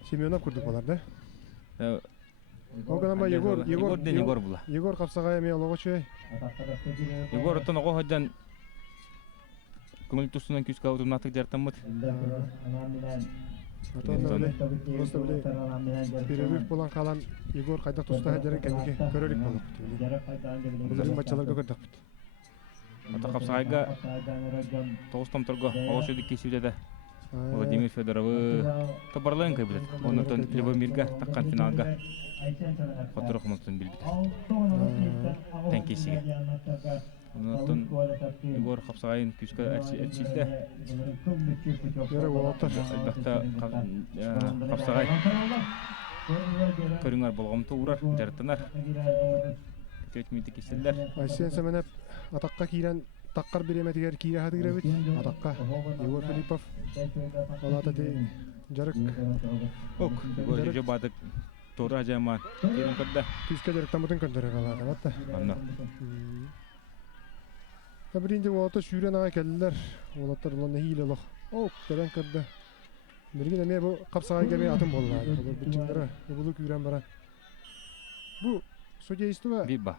Семенов күрдік боларды. Оғанама Егор бұла. Егор қапсағай әме олығы чөй. Егор ұттан оғы ходжан көңіл тұсынан күз қауытын атық жартан мұд. Атауында біле, просто біле, перерыв болан қалан Егор қайдақ тұста әдері кәнеге көрерік болып. Бұлырын батчаларға көрдік бұд. Ата қапсағайға тоғыстам тұрғы оғы шөйдік кесіп Владимир Федоровы табарлайын көбілет. Онытын Любомирға таққан финалға қотырық мұлтын білбіді. Тән кесіге. Онытын Егор қапсағайын күзгі әрчілді. Ері олаттар. Әлбәқті қапсағай көріңер болғамты ұрар, жарттанар. Көт мүйті кесілдер. Айсен Семенов атаққа кейлен таққар береметігер кейлі хады кіребіт. Атаққа Егор Филиппов. Олата де жарық. Оқ, Егор жүжі бадық торы ажайман. Керін көрді. Күзге жарықтан бұтын көндірі қалады. Батта. Анна. Бірінде олата шүйрен аға кәлілер. Олаттар оланны хейлі олық. Оқ, дәрен көрді. Бірген әме бұл қапсағай кәме атын болыла. Бұл бүтчіңдері бұлы күйрен бара. Бұл судейстіва Биба.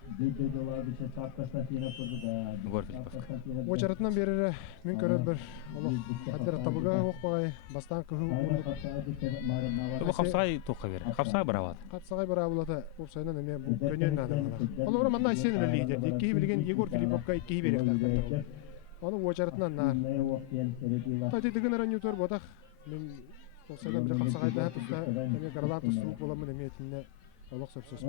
Егор Филиппов. Очаратынан берері мен көріп бір қаттар табыға оқпағай бастан күхі Бұл қапсағай тоққа бері. Қапсағай бір авады. Қапсағай бір авылаты опсайынан әме бұл көнен надырғана. Ол бұра манна Айсен өлейді. Еккеhi білген Егор Филипповқа еккеhi берек тақтарды. Оны очаратынан нар. Тәте дігін аран ютор бодақ. Мен Olsa da bile kapsakayda tusta emek aralar tustuğu bulamın emniyetinde olak söpsöz.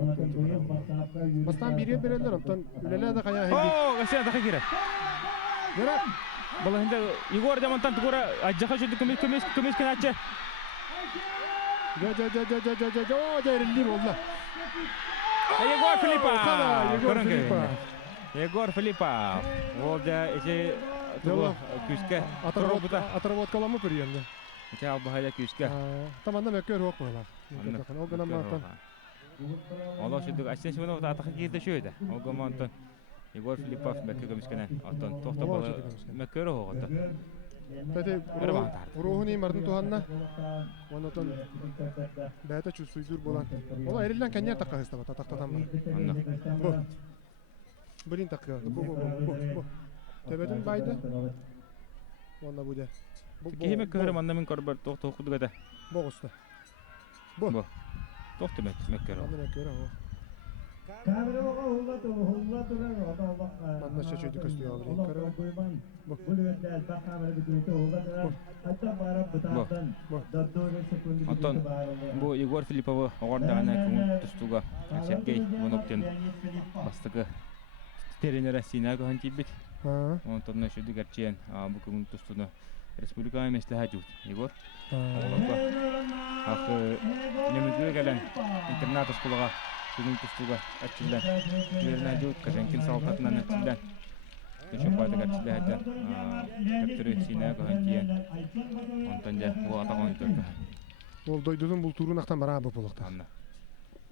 Bastan biriye birerler ondan ülele de kaya hindi. О, гасия даха кире. Nere? Балахында Егор Демонтан тугура ажаха шуду көмес каначы. О, дерилли болла. Егор Филиппов. Егор Филиппов. Егор Филиппов. Ол да эже тугу күскә. Отработкаламы приемда. Эже албахайда күскә. Таманда мөккөр ок була. Ол гана мартан. Ола шуду асен шуны атака кирде шөйдө. Ол гомонтон Егор Филиппов мөккө көмес канан. Аттан тохта бала мөккөрө хогота. Тәте рухуни мартын туганна. Онотон бәта чувствуйдур болан. Ола эрилен кеннер такка хыстаба татактан бар. Анна. Бу. Блин такка. Бу. Тебедин байды. Онда буде. Кеме көрөм анда мен көрбөр тохта окудугада. Богуста. Бу. Тохта мөккөрө. Анда мөккөр о. Камераға хула турар оталбаққа. Манда шөчөйдү көстү алып көрө. Бұл өтті әлбақ камера бүтінті хула турар. Атта барап бұтақтан. Даддоры секунды Антон, бу Егор Филиппову оғардағана көңіл тұстуға Сергей Воноптен бастығы тренера Синага хантибит. Онтон шуды гарчен бу көңіл тұстуны республика еместіға жүд. Егор? Ақ немізгі кәлін интернат ұскулыға көңіл тұстуға әтчілден. Верна жүд Кажанкин салтатынан әтчілден. Көшіп байды гарчілі әден. Кәптірі Синага хантиен. Онтон да бұл атаған түркі. Ол дойдудун бул турун актан бара бу болукта. Анна.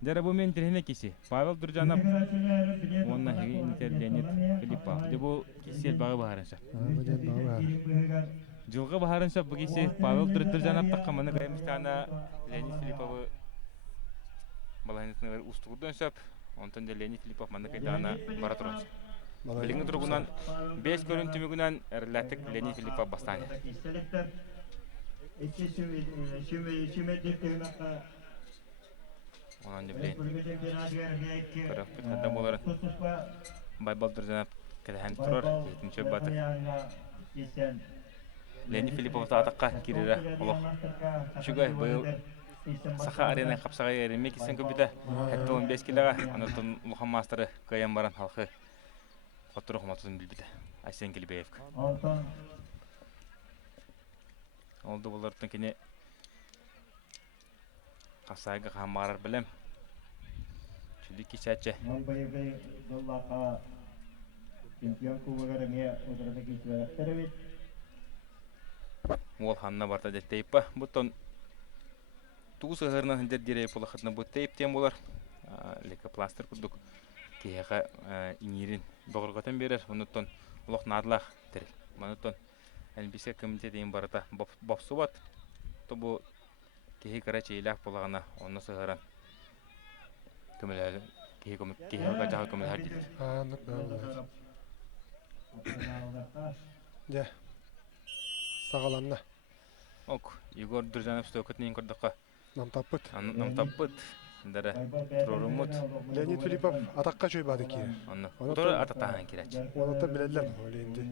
Дара бу мен тирхине киси. Павел Дуржанов. Онна хеги интерленет Филиппов. Дебу кисел бага бахаранша. Жылга бахаранша бу киси Павел Дуржанов таккаманы гаймистана Леонид Филиппову баланитны устугудан шап. Онтон да Леонид Филиппов маны кайдана бара туранша. Билиңи тургунан 5 көрүнтүмүгүнөн эрлеттик Леонид Филиппов бастаны. Ondan da bileyim. Kırık bir tane bolar. Baybal Durdurjanov kadahan turar. Yetimçe batı. Leonid Filippov ataqqa kirira oloq. Şugay bu saha arena kapsaga erimek isen köpüde. Hatta 15 kiloga anatın Luhan Master'ı kayan baran halkı. Oturuq matuzun bilbide. Aysen Gilbeyev. Oldu bulardan kine Kasayga hamarar bilem. Çünkü kişiçe. Wol hanna barta deteyip ba. Buton tuğ sığırına hındır direy pulakatına bu teyip tem bolar. Leka plaster kuduk. Kiyaga inirin doğurgatan berer. Unuton ulaq nadlaq teril. Manuton elbise komitete in barata bopsubat. To bu Kehi Karachi ilah polagana onu sığıran kömüler kehi kaçağı kömüler değil. Anlık böyle. Ya. Sağalanna. Ok, Igor Durjanov stokatnin kordaka. Nam tapıt. Nam tapıt. Dara Trorumut. Leonid Filippov atakka çöybadi ki. Anna. Otora atatahan kiraç. Onu da bilirler öyle indi.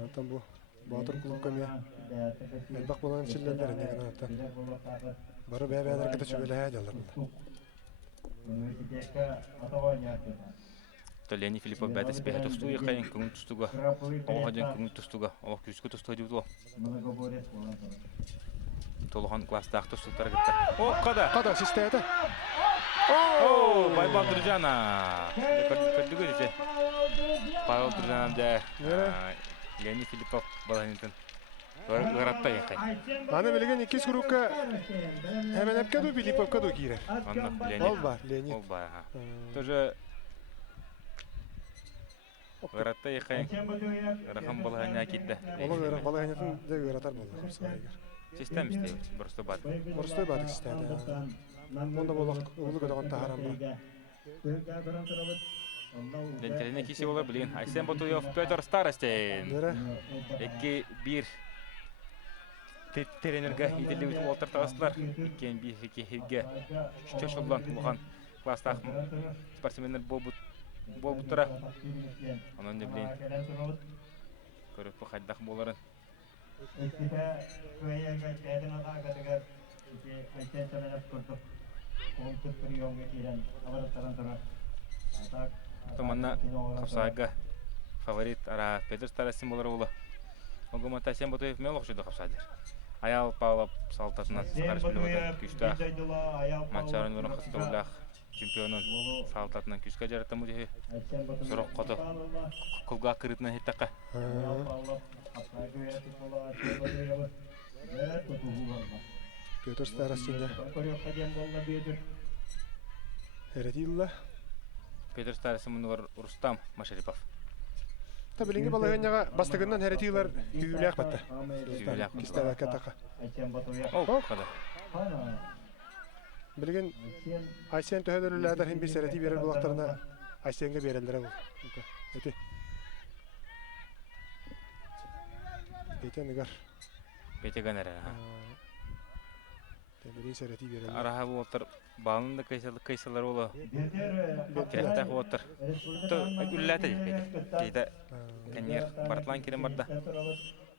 Zaten bu Batur kulüp kamiye. Elbak bulan çillerler ne kadar hatta. Barı beyler kıta çöbele hayallar. Leonid Filippov bätäs behe tustu yaqayn kun tustuga. Oğajan kun tustuga. Oğ küskü tustu diýdi. Tolhan klasta tustu targıtta. O kada. Kada sistede. Oh, Baybal Durjanov. Kördügü ise. Pavel Durjanov da Leonid Filippov balanitın. Garatta yaqayn. Ana bilgen iki surukka hemen hep du Filippov kadu girer. Anna Leonid. Ol var Leonid. Ol var. Тоже Garatta yaqayn. Raham balanya kitdi. Ola göre balayanyatın da göratar bollar. Saygar. Sistem isteyip burası bad. Burası badık istedi. Onda bolak ulu gödөгөн taharam бар. Denterine kişi olur bilin. Aysen Batuyev, Petr Starostin. Nere? 2-1 trenerge itilibit Walter Tağıslar. 2-1 2-2 Şüçöş olan Luhan klasta sportsmenler bol butura. Onun da bilin. Körüp bu haydaq boların. İşte köyerge kedin adakatıgar ayten semenep kurduk. Koltuk priyon geçiren avaratların tura. Atak Томанна Хапсайга фаворит ара Петр Старостин болар улы. Огома Тасен Батуев мел окшуду Хапсайдыр. Аял Павлов салтатынан сарыш билебодан күчтах. Манчарын гына хыстылах чемпионун салтатынан күчкө жараттамы дехи. Сурок кото кулга кырытына хеттакка. Петр Старостин Эретилла. Петр Старостин мунугар Рустам Машарипов. Та билинги балаганняга бастыгыннан Эретилар үйүлээх батта. Үйүлээх батта. Кистебе катака. О, када. Билген Айсен төһөлөлүләдер хим бир Эрети берер булактарына Айсенге берелдер бу. Эти. Эйтенигар. Бетеганера. Темирин Эрети берелдер. Араха болтыр балында кайсалар боло. Керекте болтыр. То үлләтә диде. Кенер бартлан кирем барда.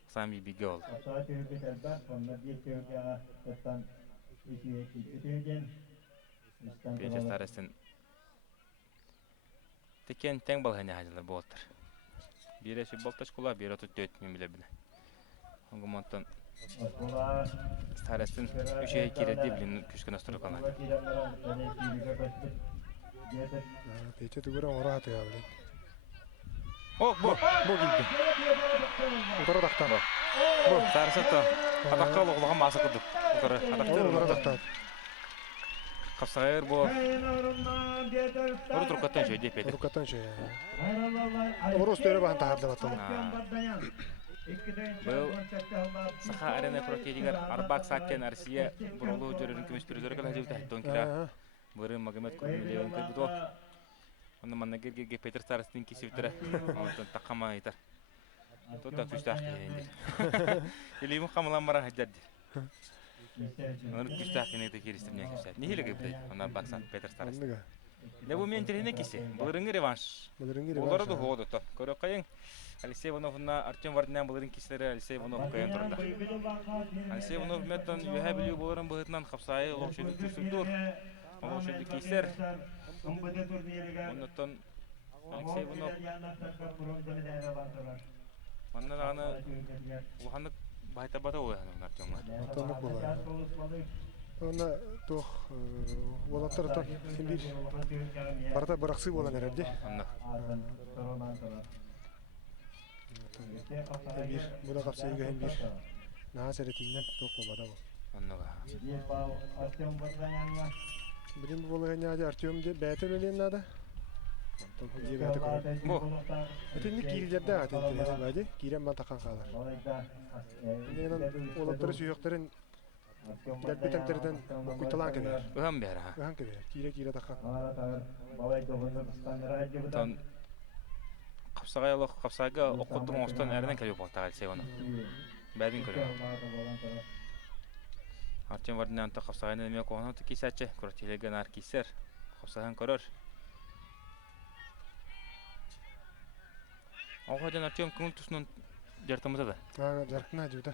Сами биге ол. Петр Старостин. Текен тең балганы хәҗәләр болтыр. Бирәсе болташ кула, бирә төт мен биле бине. Оңгомонтон Старостин үше киреди билен күчкә настырыкана. Петр түгөрө ора атыя билен. О, бу килди. Утара тактан. Бу Старостин атакка лыгыга масы кылдык. Утара тактан. Капсагыр бу. Ор туркаттан жөйде Петр. Рукаттан şey. Орус төрө баан тахарды баттым. Бұл Саха арена протедигер Арбак Сакен Арсия бурулу жүрүрүн күмүстүрүлөр кала жебде айтон кира. Быры Магомед Курмелевен кырдыто. Оны маннагерге Петр Старостин кисиптире. Онтон такама айтар. Тота күчтак кийинди. Илимин камылан бара хаджадди. Оны күчтак кийинди киристирне күчтак. Нихилеге бдей. Оны Арбак Петр Старостин. Ne bu mentirine kisi. Bulurun revanş. Onları da hoğdu to. Körü kayın. Alexey Ivanov'na Artyom Vardinan bulurun kisileri Alexey Ivanov kayın durumda. Alexey Ivanov metten ühe biliyor bulurun bıhıtından kapsayı oluşudu kürsüdür. Oluşudu kisiler. Ondan Alexey Ivanov ondan ağını uhanlık bayta bata oluyor Artyom'la. Tanık bolar. Ona toh волоттар симбир барда быраксы болан эрди. Ondan. Бир була капсайга hem bir наа серетинден ток болбада бу. Ondan. Билим болгон яжы Артем де бәтер белен нада. Ди бәтер көрөт. Bu. Этинди кирилерде атен бади, кирен бан такан калар. Дегенен олоттары сүйөктөрүн Дәрбетемтерден куйталан кебер. Öhem bir ha. Öhan kebер. Кире такан. Ondan kapsagay olaq kapsayga okudum ostan erden kelip bolta Alexey Ivanov. Bədin körü. Artyom Vardinan ta kapsagayna demek onu da kisatçı. Kuratilega nar kiser. Kapsagan körür. Oğacan Artyom kuntusunun jartamıza da. Ha, jartına juda.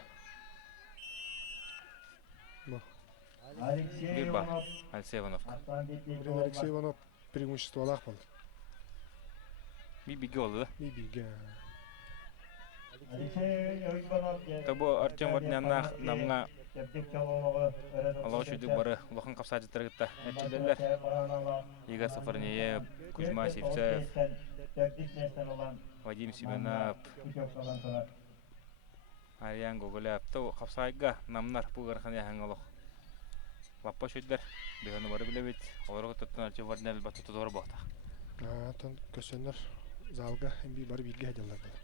Bu. Bir bak. Alexey Ivanov. Bilen Alexey Ivanov преимущество алак болду. Bir bilgi oldu da. Bir bilgi. Tabi Artyom Vardinan'na namına Allah'a şuyduk barı. Ulakın kapsacı tarıgıtta. Etçilerler. Yiga Safarneyev, Kuzma Sevcev, Vadim Simenov, Aryan Gogolev. Tabi kapsayga namlar bu garxanaya hangalıq. Lappa şuydular. Bir onu barı bile bit. Olarak tutun Artyom Vardinan'ı batı tutuğru bağda. Tan kösөннөр залга hem bir barı bilgi hediyorlar burada.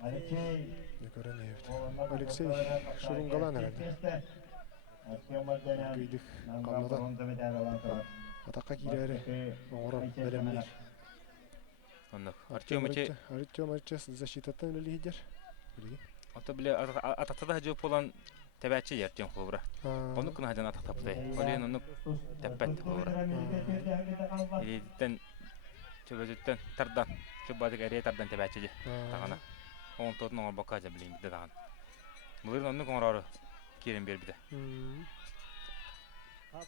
Ne gören evet. Alexey Şurungalan herhalde. Gıydık kanladan. Ataka gireri. Oğra veremler. Ondan. Artyom içi Artyom защитаттан öyle hider. Bilgi. ata bile atatada hacı olan tebeçi Artyom klubura. Onu kına hacı atak taptı. Öyle onu tebbet klubura. İliden çöbezitten tardan. Çöbazık eriye tardan tebeçi. Tağına. Он тот на бака же блин да. Булыр онны коңрары керен бербиде.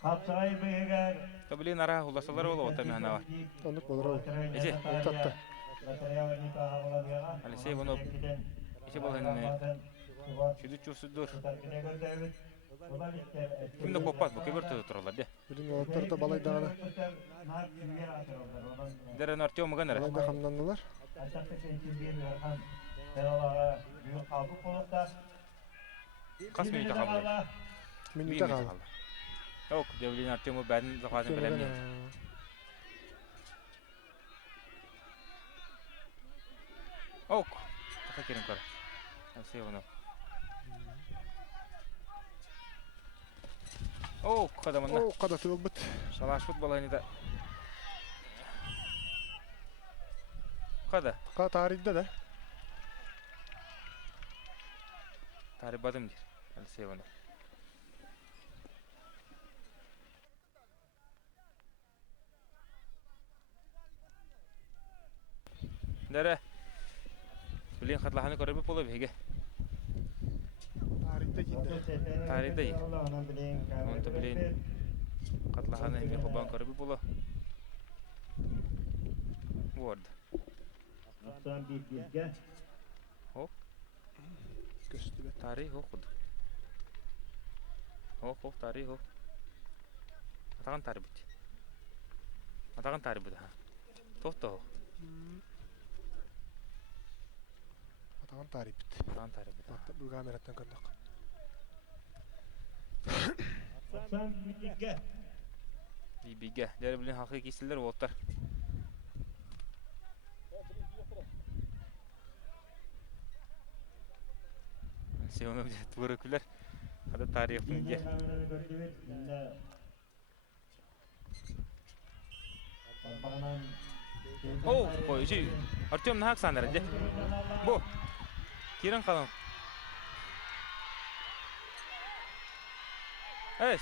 Kapsay beyler. Та блин ара уласалар боло ота механа. Тонук болар ол. Эже Татта. Алексей Иванов эже болган чүдү чүсүдүр. Кимде коппат бу кеберте туралар де. Билин олаттар да балайдагана. Дерен Артем мыганар. Балайда хамнандылар. Кас минута калды. Минута калды. Yok, devlin Артему бәдін зақатын білемін. Ок, тақа керін көр. Алексей Иванов. Ок, қадамында. О, қада тыл бит. Шалаш футбол айныда. Қада? Қа тарихда да. Тарih бадым дер. Алексей Иванов. Дәрі. Білен қатлағаны көріп болып еге. Тарихда кейді. Тарихда ей. Онты білен қатлағаны еме құбан көріп болу. Bu arada. Aslan bir bilge. Hop. Göstü be. Tarih okudu. Hop tarih hop. Atağın tarih budu. Atağın tarih budu ha. Tohta hop. Atağın tarih bit. Atağın tarih budu. Bak bu kamerattan kandak. Aslan bir bilge. Bir bilge. Deri bilin hakiki kişiler oldular. Şey onu bir tuvareküler. Hadi tarih yapın gel. Oh, koy şey. Artyom ne hak sanır hadi. Bu. Kiran kalın. Evet.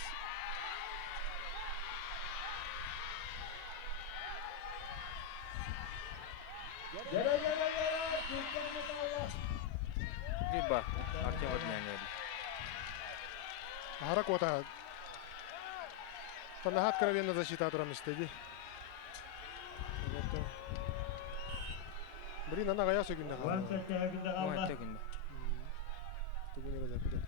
Riba. Artyom adına geldi. Harак ота. Тонда откровенно защита турам истеди. Блин, она гая сөгүндө Van калды. çektiğinde Bu kaldı. hatta günde. Тугун эле запиде.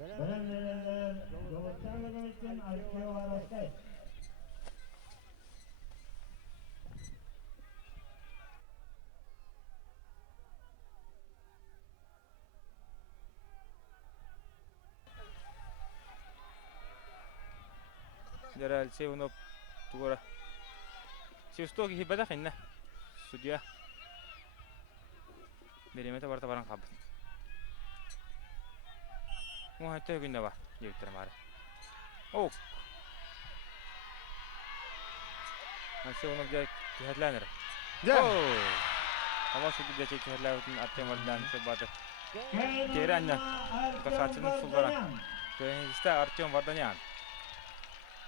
Benim nelerden yoluktan için arkaya varastay. Дерал şey onu тугора. Севстоги хибада хинна. Судья. Беремете барта баран кабы. Mu hatta günde var. Yevitlerim var. Oh. Nasıl onu bir cihetlenir. Ya. Ama şu bir de cihetlerin Artyom vardan sebadı. Geri anne. Bu saçının sullara. Böyle işte Artyom vardan yan.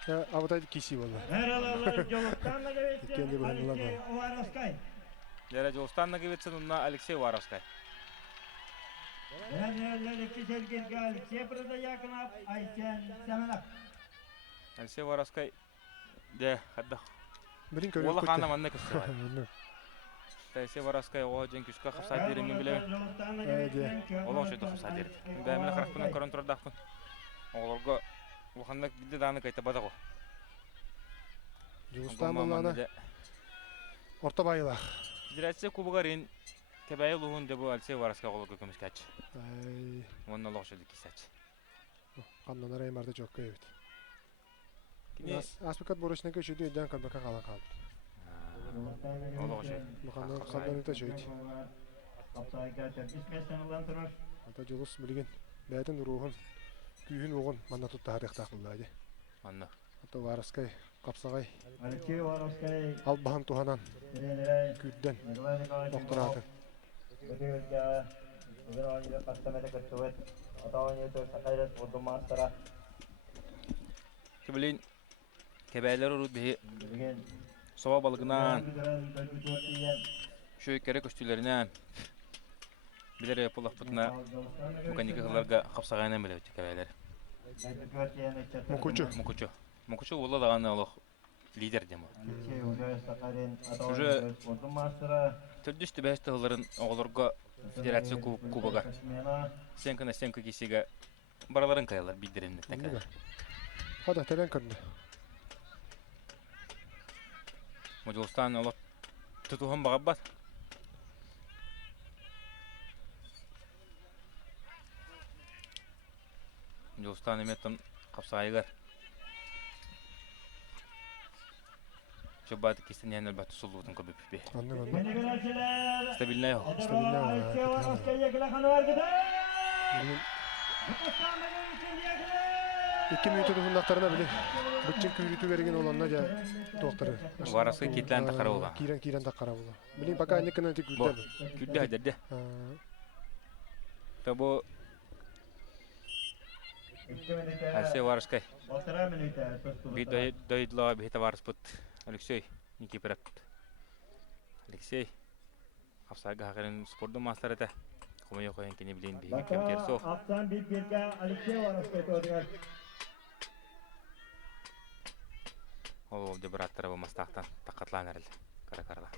Ya avtaydı kişi valla. Herhalde yoluktan da geçsin. Kendi bölümler var. Arkaya varastay. Derece Ostan'la gibitsin onunla Alexey Varovskay. Nelerlik sergil gal. Seprada yakın Ayşen Semenak. Alexey Varovskay de hatta Блин, көрөк. ola xanam anne kızı var. Alexey Varovskay o jen küska xapsa derim bile. Ola şöyle xapsa derim. Ben mene xaraqtın kontrol daqtın. Oğulga bu xandak bir de danı kayta badago. Жуустан болана. Орта байла. Федерация кубогарин кебай лугун деп Алексей Varovskay голга көмүскач. Ай, Онна лошоду кисач. кандан арай марда жок көйбүт. Кини Аспекат борочна көчүдү эден калбака калан калды. олошо. Мукандан калдан да жойт. Kapsayga terpismesinden ulan тұрар. Ата жолус билген. Бәтин рухун, күйүн угун манна тутта хадыктак кылды. Анна. Ата Varovskay капсагай Arkaya varastay. ал бахан туханан Nelerden. күдден Nelerden. доктуратын. Ödülge. Bugün oyuncu kastamete kaçıvet. Ata oyuncu sakayres vurdum mastara. Kibelin kebeler urut bihi Bugün soba balıgından diyen şu kere köştülerinden bilir yapılak putuna mukanika hılarga kapsagayna bile kebeler. Mukuçu. Mukuçu ulla dağına olaq lider demo. Уже Türdüştü bäste hıların oğulurga federasiya kubaga. Senka kisiga baraların kayalar bildirimli tekrar. Hadi teren kırdı. Macaristan olaq tutuhan bagabbat. Macaristan emetten kapsayıgar. Şubat kesin yani elbette sulutun kabı pipi. Anladım. Stabilne yok. İki minütü fundaklarına bile. Bıçın küyrütü verigen olanla ja doktoru. Varası kitlen takara ola. Kiren takara ola. Bilin baka anne kına tik Bu güldü. güldü hadi. Tabu Alsey Varaskay. Bir doyudla bir hita Varasput. Alexey Nikiperak. Alexey Hafsaga hakarin spordu masterete. Kuma yok yang kini bilin bir kemkerso. Aftan bir birge Alexey var aslında. O de berat tarafı mastaktan takatlanar el. Kara.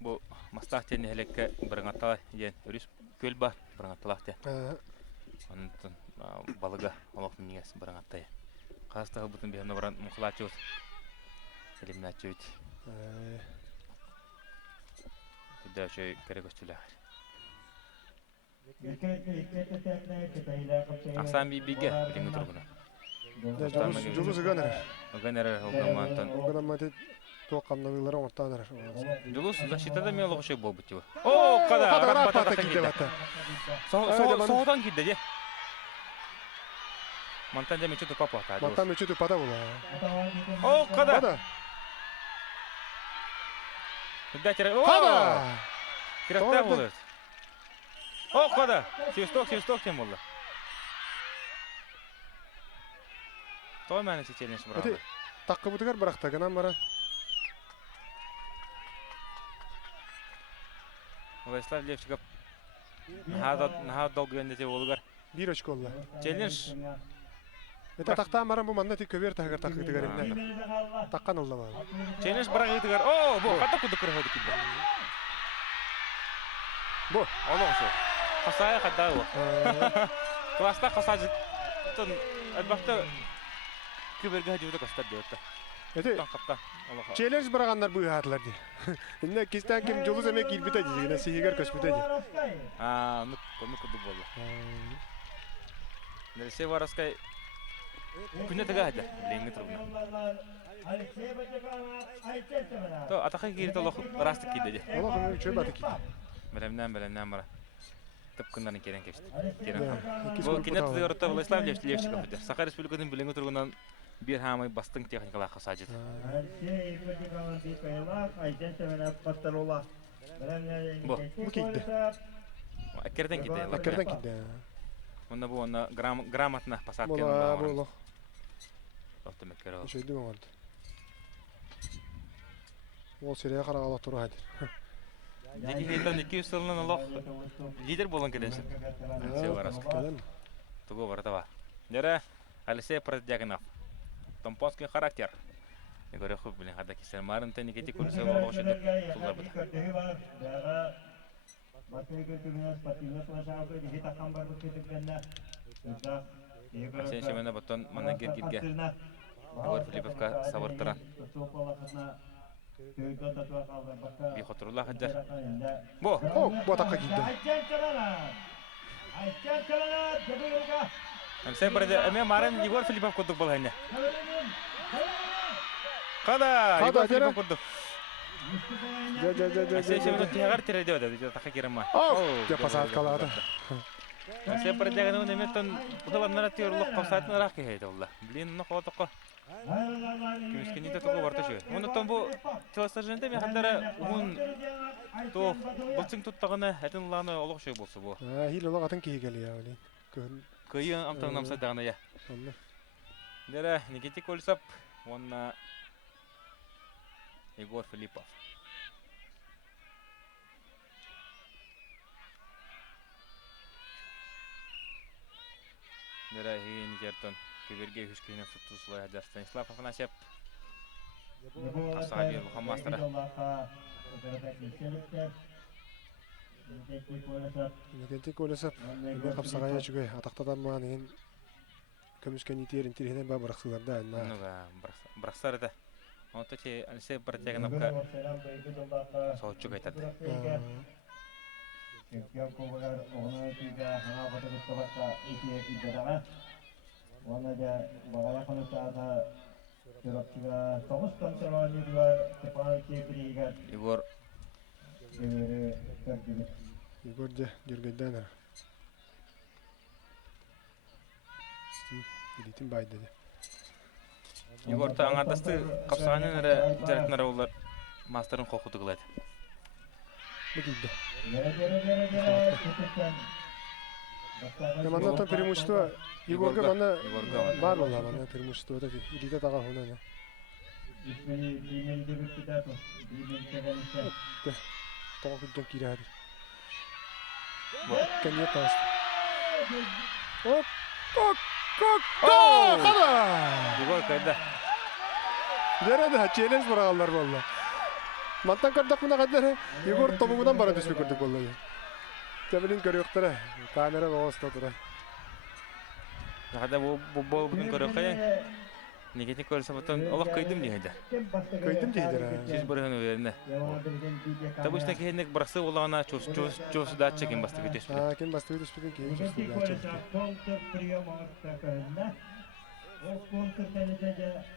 Bu mastak teni helekke barangata yen örüs köl bar barangatalak te. Onun balıga olaq miniyas barangata ya. Qasta butun bihamna baran muxlaçot. Elimnaçot. Daha şey gerek gösteriyor. Aksan bir bilgi bilin oturguna. Julu sıganır. Oganer ogamantan. Ogadan mate toqamnalılara ortalar. Julus zaşitada mi oluq şey bobu tiwa. Oo kada Rapat gitti bata. Soğudan gitti ya. Mantan da meçhul papa ta. Mantan meçhul pada ola. Oo kada. Pada. Hidda kira. Oo. Kada. Kirafta olur. Oo kada. Sevstok tem oldu. Toy məni seçilmiş bura. Ete takka butugar bıraktı ganan baran. Vladislav Levchikov nahad güvendete olgar. Bir açık oldu. Challenge Ete takta maran bu manna tik köver takır takı tigarinne. Takkan oldu var. challenge bırak itigar. Oo bu kada kudu kırı kiddi. Bu. Allah şu. Kasaya kada o. Klasta kasacı. Tun elbette küberge hadi kastar diyor. Ete Kaptan. Allah. challenge bırakanlar bu hatlar diye. İnne kistan kim jolu zemek ilbite diye. Yine sihigar kaçbite diye. Ha, nuk kudu bolla. Neresi Varaskay күнне тага хада ленге тургуна. То атакка кири толох растык киде. Allah bunu çöp atık gitti. Белемнен бара. Тыпкындан керен кешти. Керен. Бу кинет дөрөтө Владислав Левчиков биде. Саха Республикадан биленге тургунан бир хамай бастың техникалар хасажыт. Bu gitti. Акерден киде. Akkerden gitti. Онда бу онда грамотно посадка. Bola bola. Отто мекеро. Şey değil mi oldu? O seriye kara Allah turu hadi. Деги хейтан 200 жылынан олох лидер болон келесин. Алексей Вараск. Туго вартава. Нера Алексей Продягинов. Томпонский характер. Я говорю, хуй, блин, хада кисер марын тени кети курсы олох шедик. Тулар буда. Алексей Шемена батон мана гиргирге. Егор Филипповка савыртыран. Bir hatırla hadi. Bu. Bu atakka gitti. Sen burada emeğe maren Егор Филиппов kurduk bol henne. Kada Егор Филиппов kurduk. Ja. Sen şimdi tiyagar terede ödedi. Taka kirema. Ya pasat kaladı. Все продяганы неметтен бұғыланнара түйірлік қапсатын ұрақ кейді олда. Білен ұнық отыққа. Күміскені де тұғы барты жүйі. Онықтан бұл телестажында мен қандары ұғын бұлтсың тұттағына әтін ұлағына олық жүйі болсы бұл. Хил олақ атын кейі келі я, олейін. Күйі амтан намса дағына я. Дәрі Никитик Олисап, онына Егор Филиппов. Дәрі хейін жертон көберге хүшкейінен сұттысылай әдір Станислав Афанасьев. Қапсаға бер бұқан мастыры. Никитик Олисап, мен қапсаға я жүгей. Атақтадан маған ең көміскен етерін терхінен ба бұрақсыларда әнна. Бұрақсар еді. Онты че әлсе бұраттеген апқа соғытчық айтады. Чемпион кубогар оңай түйді хана батырып табаққа ете күйдедаға. Оны да бағая қоныстағы жүріпчіға соғыс консерванидуар Степан Кепірейгер Егор өвері көрдігіт. Егор де жүргейден әр. Елейтін байды де. Егорта аңатасты қапсағанын әрі жарықтын әрі олар мастерын қоқуды қылады. Бұл кейді. Кетіктен. Маннан преимущество Егорга мана бар ола мана преимущество да илите тага хуна. Исмени пример дебют китапы. Пример тегенсе. Тога күдөн кирады. Конец таст. Оп! Егор қайда? Жарады, челлендж бұрағалар болды. Мантан көрдік мұна қадары, Егор тобуғынан бара түспе көрдік болды. Тәбілін көріқтірі, камера оғыста тұрай. Қада бұл бүгін көрі қайын? Никитик Олисаптан олақ көйдім дейді. Көйдім дейдір. Сіз бұрығын өверіне. Табышына кейінек бұрақсы олағына чосы да чекен басты көтеспілі. Кен басты көтеспілі кейін чосы да чекен.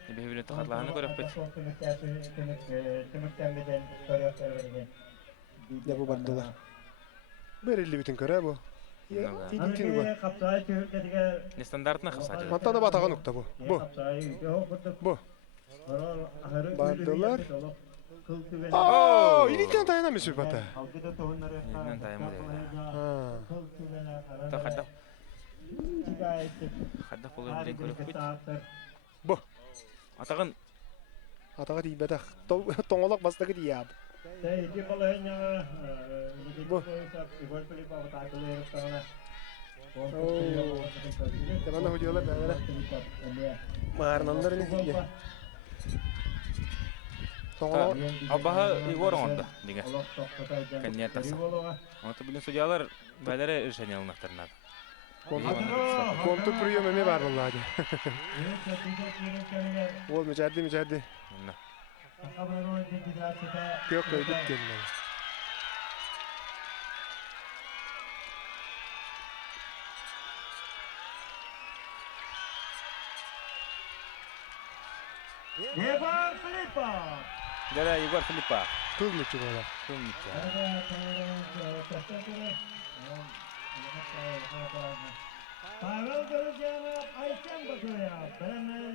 Бейбілі тұқарлағаны көріп бет. Не бұл бардылар. Берілі бүтін көрі бұл. Идитин бұл. Нестандартына қапсады. Мантаны батаған ұқта бұл. Бұл. Бардылар. Ооо, илитен тайына мүсі бата. Елінен тайымы дейді. Қаддақ болыр білен көріп бет. Бұл. Атағын Атаға дейбәдәқ. Тоңолақ бастығы дейяд. Бұл. Демана худиолар бәңгілі. Мағарнанлар не дейе. Аббаға Егор оңды деге. Кәнниеттасы. Оңты білін судиялар бәлері решение алынақтарынады. Контур прием эме бар болду. Ол mücadele. Yok koyduk kendine. Егор Филиппов. Дәрі Егор Филиппов. Кылмычы бола. Кылмычы. Павел Друзьянов, Айсен Батуев,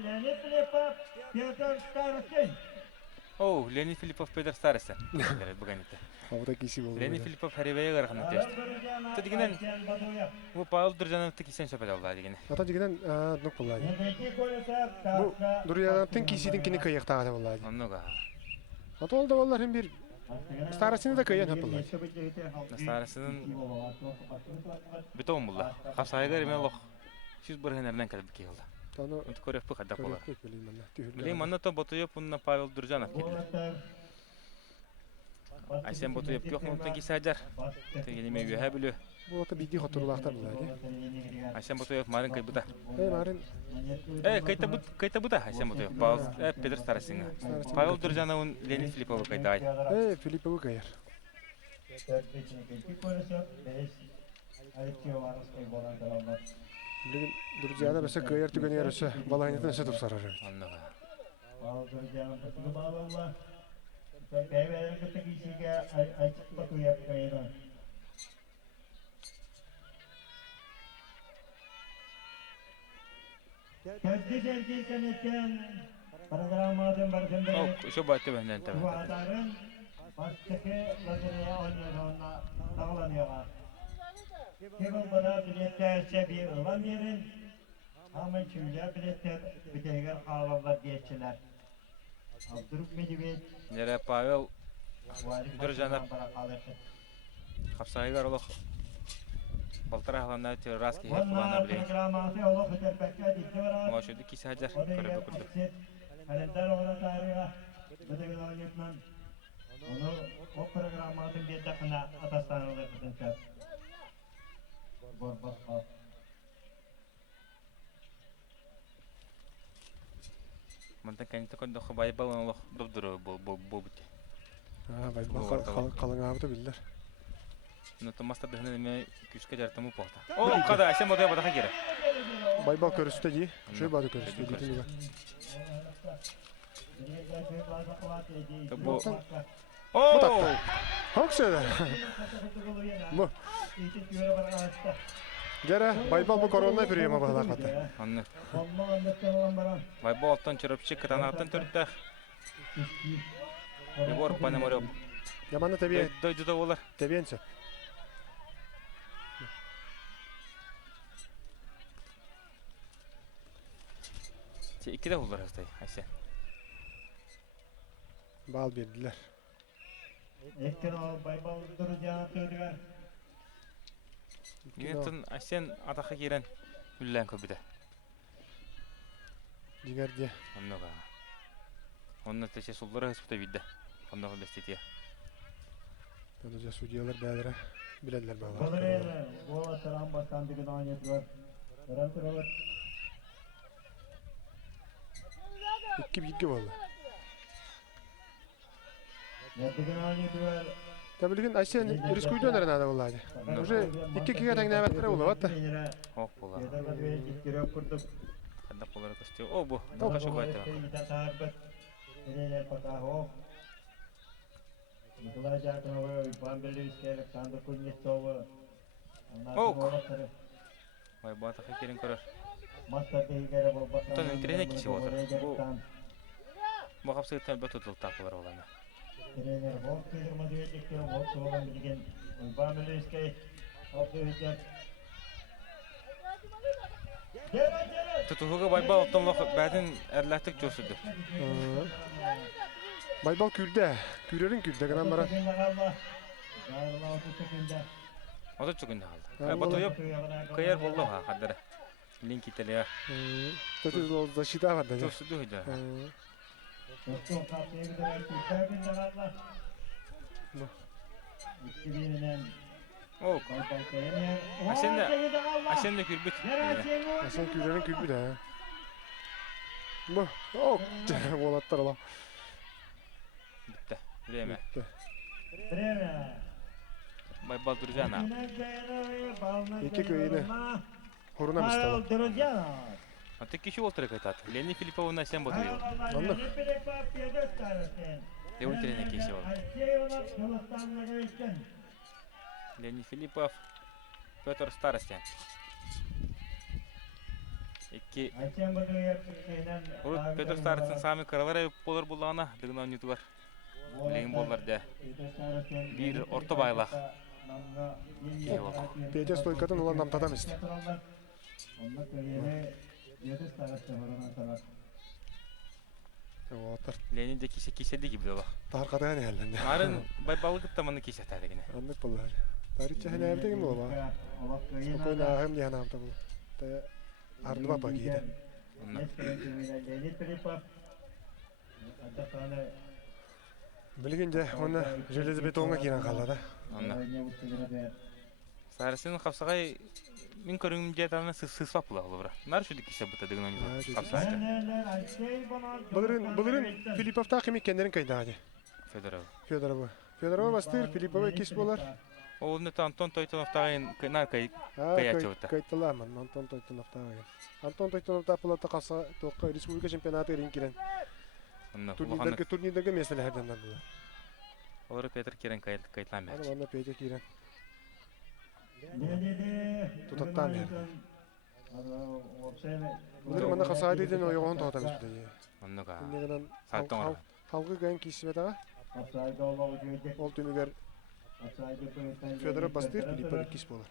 Леонид Филиппов, Петр Старостин. О, Леонид Филиппов, Петр Старостин. Дәрі бұған етті. Ауда киси болду. Леонид Филиппов әребеге қарқын өтесті. Та дегенен, бұл Павел Друзьяновты кисен сөпеді олда дегені. Ата дегенен нук болду. Бу Друзьяновтың кисидин кини кыйыктагы болду. Оннуға. Ата олда болар hem bir Старостин да кыйын болду. Старостинын бетон болды. Қапсағайға ремен лоқ. Сіз бұрғын әрінен кәлбі кей олды. Онты көрек бұл қаддақ болар. Білейм, манна то Батуев, онына Павел Друзьянов келді. Айсен Батуев көк мұнттан кейсі әджар. Тегенеме өйе білі. Бұл ата биди хотурлақтар болду. Айсен Батуев марын кай бұта. Марын. Кайта бұта Айсен Батуев. Петр Старостинға. Павел Друзьяновын Леонид Филипповы кайта ай. Филипповы кайыр. Билген Друзьяна бәсі кайыр түген ерісі балайнетін сөтіп сарар. Онныға. Közde sergilken etken programmadın barkında О, şu baytı benden tabii. bu atarın baştaki lazereye oynayacağına dağılanıyorlar. Kevin bana biletlerse bir ılan yerin ama şöyle biletler büteyger ağlarlar diyetçiler. Abduruk Medivit Nere Pavel Dur canım. Kapsaygar olaq. Baltara halanda terraski hep Onlar kullanabilir. programması olup biterpekte dikti var. Ama şu diki hajar körebe kurdu. Kalender olan tarihe ödegin oynatman. Onu o programmasın bir dakika atastan olur bizimki. Bor. Mantan kanita kon dokho baybal olaq dubduru bu bitti. Ha, baybal kalın abi da bildiler. No tomasta dehne me küske jartamı pohta. O kada sen modaya bada gire. Baybal körüste ji. Şöyle badı körüste ji. Bu Bu O takta. Hak söyle. Bu. Gere baybal bu korona pürüyeme bağlar hatta. anne. Baybal alttan çırıp çık kanattan törtte. Yegor panemorop. Yamanı tabii Doydu da olar. tabiyense. Te iki de olar hastay. Ayşe. Bal verdiler. Ekken o baybal duracağını tüydüler. Yönetün Ayşen adakı giren müllen köbüde. Diğer diye. Anne ba. Onun teşe sulları hıspıta bildi. Onda oldu istediği. Böylece sucuyalar beğenlere bilediler bağlar. Olur yani. Bu ataran bastan bir gün oynatıyor. Tarafı İki bilgi oldu. Yattıkın oynatıyor. Tabii bugün Ayşen riskuydu öneren adam olaydı. Уже iki kere tane nevetlere oldu hatta. Oh bola. Yeter bir gidiyor kurduk. Hadi bolara koştu. O bu. Kaşı bayta. Neler patah o. Nikolay Jakunova, İvan Belivski'yle Sandro Kuznetsova. Vay bu adakı giren korar. Master tehlikeli bu bakan. Tabii, trene kişi olur. Bu kapsa yeter betul tapılar olana. Trener Hawk kıyırma diyecektir. Hawk soğulan bilgen. İvan Belivski. Hawk diyecek. Tutuhuga baybal otomlok bədin erləttik josudu. Baybal külde. Kürerin külde kanan bara. O da çok ünlü haldı. Batu yap. Kayar bollu ha haddara. Link iteliyor. Tabii o da şida var da. Josudu hüda. Ok. Aşen de kürbüt. Aşen kürerin külbü de. Bu. Oh. Volatlar ala. Bitti. Bileme. Время. Baybal duracağına. İki köyüne. Horuna mı Duracağına. Tek kişi oltara kaytat. Leni Filipov'un sen botuyor. Anladım. Devul trene kişi var. Leni Filipov. Petr Starostyan. İki. Petr Starostyan sami karalara polar bulana dıgınan yütü var. Leyin bollar da. Bir orta bayla. Peyce stoykadın olan namtadan işte. Volatlar. Lenin de kişedi gibi ola. Tarkada yani herhalde. Narın baybalık tamanı kişetadi yine. Anlık bunlar. Tarihçe hani evde gibi baba. Stokoyla ahım diye namta bu. Da ardı baba giydi. Bilgince onu jelezi betonga giren kaldı. Anna. Sarısının kapsagay min körüngüm jetarına sısvap bula olur. Nar şu dikişe buta dıgınan yüzü. Kapsagay. Bulurin Filipov takimi kendilerin kaydı hadi. Fedorov. Fedorova bastır, Filipova ikisi bolar. O ne Anton Toytonov tağın nar kay Ha, kayatçıvıta. kayıttılar mı? Anton Toytonov tağı. Anton Toytonov tağı pılata kalsa toqqa Respublika Çempionatı erin kiren. Anna. Turnirlerge mesele herden bular. Olur Peter Kiren kayıtlan Ana maç. bana peyce kiren. Tutattan yani. Bunlar mana qasaydıdan oyğon toğatamız dedi. Оннуга. Иннегенен Саттың ора. халгы гэн кисбетага ол түнүгер Федоров бастыр Филиппов кис болар.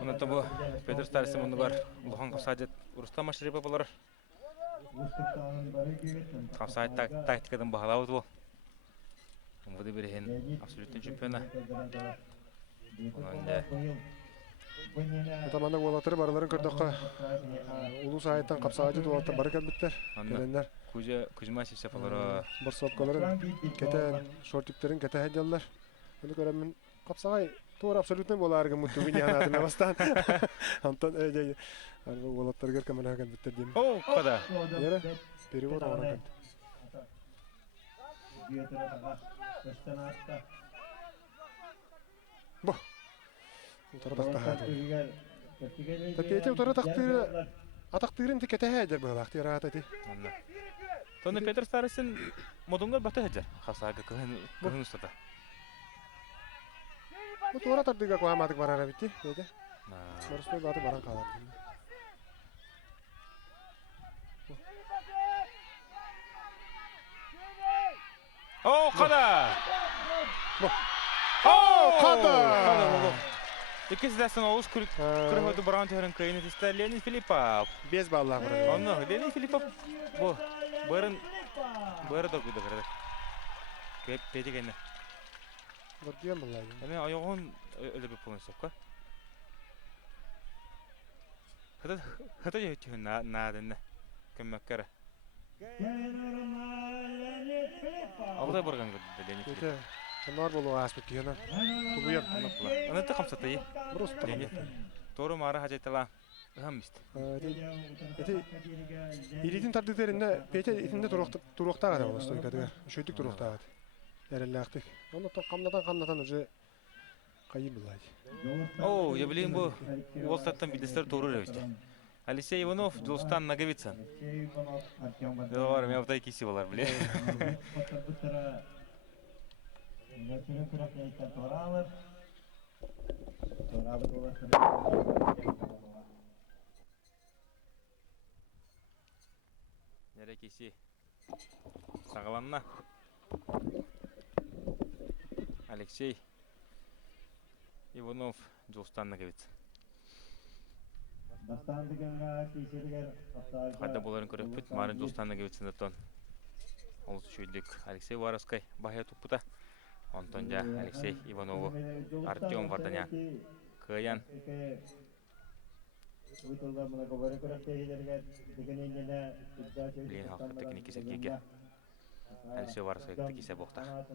Онута бу Петр Старысын онугар улухан капсаажет Рустам Машарипов болар. Капсаажет тактикадан баһалабыт бул. Бу бирен абсолютный чемпиона. Онда Атаманда болатыр барларын көрдөккө улус айттан капсаажы туалта бары келбиттер. Келендер Кузьма Сисев болар. борсопкаларын кетен шортиптерин кете хеджаллар. Bunu göremin kapsagay toor абсолютно боларга мутугин янадына бастан. Антон эже болаттар гер камера келбиттер дейм. О, када. Яра перевод алган. Бо. Утара тактаа. Тапете утара тактыры атактырын тикете хәдер бу вакыт ярата ди. Онда. Тоны Петр Старысын модунгар бата хаджар. Хасага кыгын устата. Бу туара тардыга коамадык барара битти, деди. Барыспай баты баран калат. О, када. О, када. İkisi de sana oluz kırıhodu Brantör'ün kıyını tiste Lenin Filipov. Без баллар бар. Onu Lenin Filipov bu barın da güdü kırdı. Peki gene. Görgem буллар. Yani ayağın öyle bir puan sokka. Hadi yetiyor ne kömmekkere. Abla bargan güdü Lenin Filipov. Onlar болу аспет кийена. Тубуяк Anlattılar. Anlattı kamsatayı. просто. Doğru mağara hacetala. Hamist. Эти иридин тардыктарында пете итинде туруктаа да болот стойкада. Шөйдүк туруктаа. Эреллактык. Оны камнатан уже кайын булай. О, я блин bu Волстаттан билдестер doğru ревите. Алексей Иванов, Джулстан Наговицын. Var mı yaptay kisi var bile. Nerekesi? Sağlanma. Alexey Ivanov, Джулстан Наговицын. Hadi bunların körüpüt, Marın Джулстан Наговицын ton. Олус шүйдік Алексей Воровской, Бахия Тупута. Антонja Алексей Иванову, Артем Ватанян, Каян. Блин, халқы техники сәкеге. Алексей Воровской текесе боқта.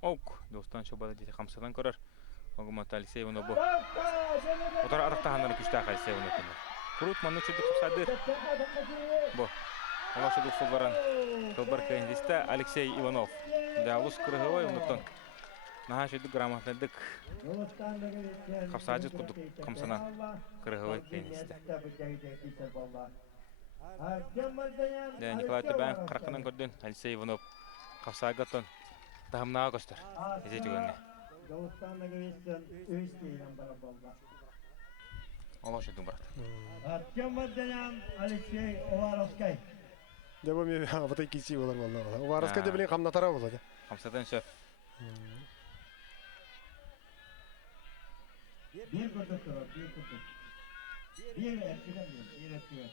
Ок, достан шобада дете хамсадан көрөр. Огумат Алексей Иванов бу. Отар арактагандан күчтә Алексей Иванов. Крут манны чөдү кыпсады. Бу. Алашы дустулардан кылбар кандидатта Алексей Иванов. Далус кырыгы онуктан. Наха чөдү грамотныдык. Капсаажы кудук камсана кырыгы кандидатта. Да Николай Тебян кыркынан көрдүн Алексей Иванов капсаагатан Тамнаа көстөр. Эзе жүгөнне. Алашы дум барат. Алексей Воровской. Деба ми абатай киси болар болла. Воровской де билен камнатара болот. Камсадан шөп. Bir kurdu kırır, bir kurdu. Bir eskiden bir eskiden.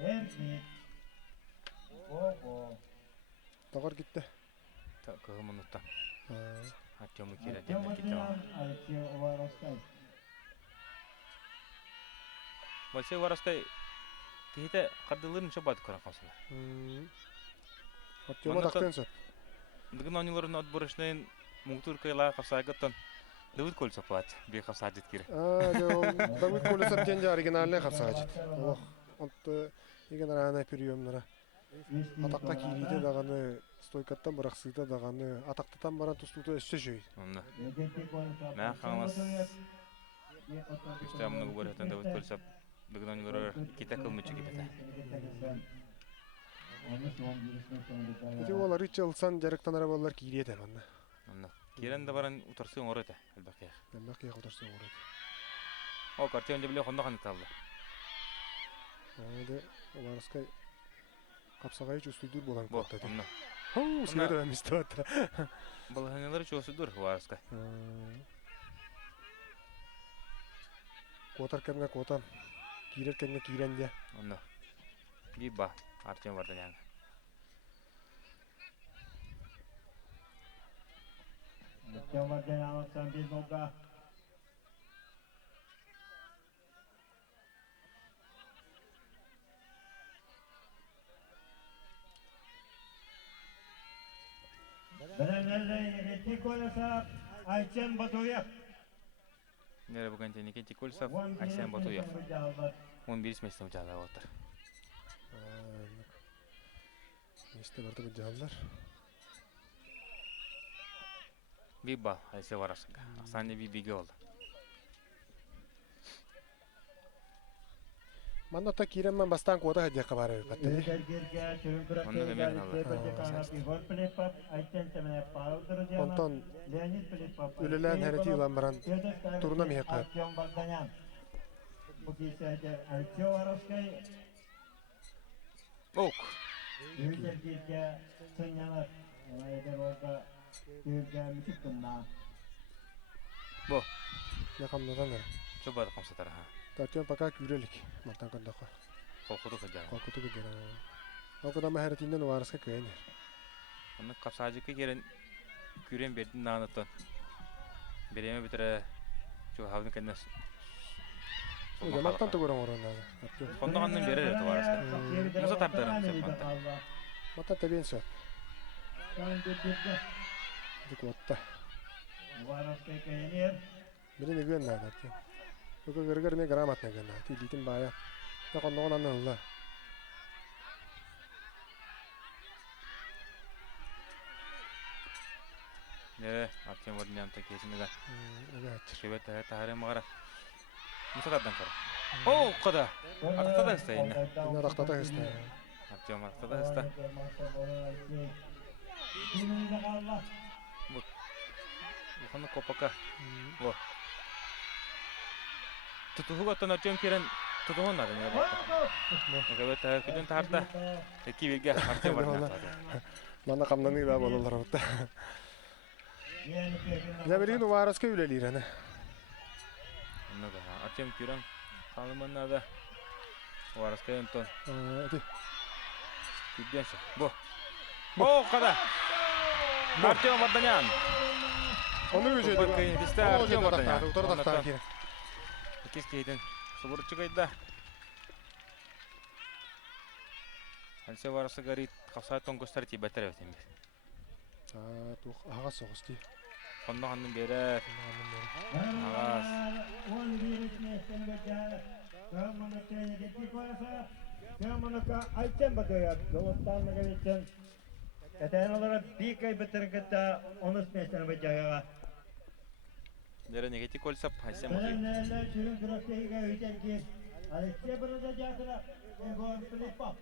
Erkek. Oho. Тагар китте. Кыгымынытта. Артёму кире Тема демек китте. Алексей Воровской. Алексей Воровской кихите кардылырын чобады көрөн камсана. Артема тактенсе. Дыгын аныларын отборышнын муңтур кайла капсаагаттан Давид Кольцов бе капсаажет кире. Давид Кольцов тенде оригинальный капсаажет. Ох, онты еген рана приемнара. Атакка кийлиде даганы стойкаттан бырақсыйта дағаны атақтатан баран тұстуыта өссө жөй. Онна. Негети колесап. Мә қаңлас. Үстә мұны бұғыр әтен дәуіт көрсеп, бүгінен көрір кита қылмычы кепеті. Эти олар иче ылсан жарықтанара болар кириет әманна. Онна. Керен де баран ұтарсы оңыр әті, әлбәқия. Әлбәқ кияқ отырсы оңырет. О, картия өнде біле қонда қанды алды. Ады оларыскай қапсағай үстүйдүр болан Бо, көттеді. онна. Хоу, сүйеді әместі баттыра. Бұл ханелары чосы дүр, варыска. Котар кәмге котан. Кирер кәмге кирен де. Онна. Биба, Артем Варданян. Артем Варданян отсан без нога. Біленлерді негети колесап. Айчен Батуев. Нері бүгін тенеке Тикольсов, Айсен Батуев. 11 месте ұчады отыр. Месте барды бұл жағалар. Биба, Айсе Варашынға. Ақсаны биге олды. Мандата киренмен бастан кота хадияққа бары бәтті. Онтон үлілән әрәті илан баран турына мияққа. Оқ! Бо, Яқамнадан әрі. чөбады қамсатар. Тартион пока күрелік. Мартан қандаққа. Қолқуды қыджағы. Қалқыты күдер. Алқыдама әрәтінден уарысқа көйенер. Оны қапсағыжыққа керен күрен бердің нағыныттан. Береме бітірі чөй хавдың кәдінес. Яматтан тұғырын орындағы. Қондағанның берер еті варысқа. Мұса таптарым сепқанды. Маттан тәбен сөп. Дік отта. Бірін өген нағын әттен. Өкі ғырғыр мен грамотна гына. Тилитін бая. Нақоннағын анны ұлла. Нері, Артем Варданян-та кесіміға. Өгі әттір. Шебет тағарым мағара. Мұса таптан қара. Оу, қыда! Артықта да ұста енді. Бұны рақтата ғысты. Артем артықта да ұста. Бұқаны копақа. Во. Тұтуғық оттан Артем керен тұтуғын ады. Өкәбет күден тағарда. Әкі берге Артем Варданян-та. Мана қамданы да болалар отта. Я берген уарысқа үлелер әні. Артем күрен қалымын ады. Варысқа өнтон. Әті. Күдденші. Бұ. Бұ қада! Артем Варданян! Оны өжеді. Пісті Артем Варданян. Ұтары тақтағы керен. Кес кейден сұбырычы қайда. Әлсе варысы ғарит қапсай тоңғыстар тей бәттір өтен бер. Аға соғыс дей. Қонда қандың бері. Ағас. Айчен Батуев. Голостанныға беттен. Әтәйін олара бик ай бітіргітті 13 местен бәттіға. Дәрі негеті көлсап, Айсен Батуев. Біленлерді чүрін күріштегіге өйтенген. Алексей бұрыда жақыра. Егор Филиппов.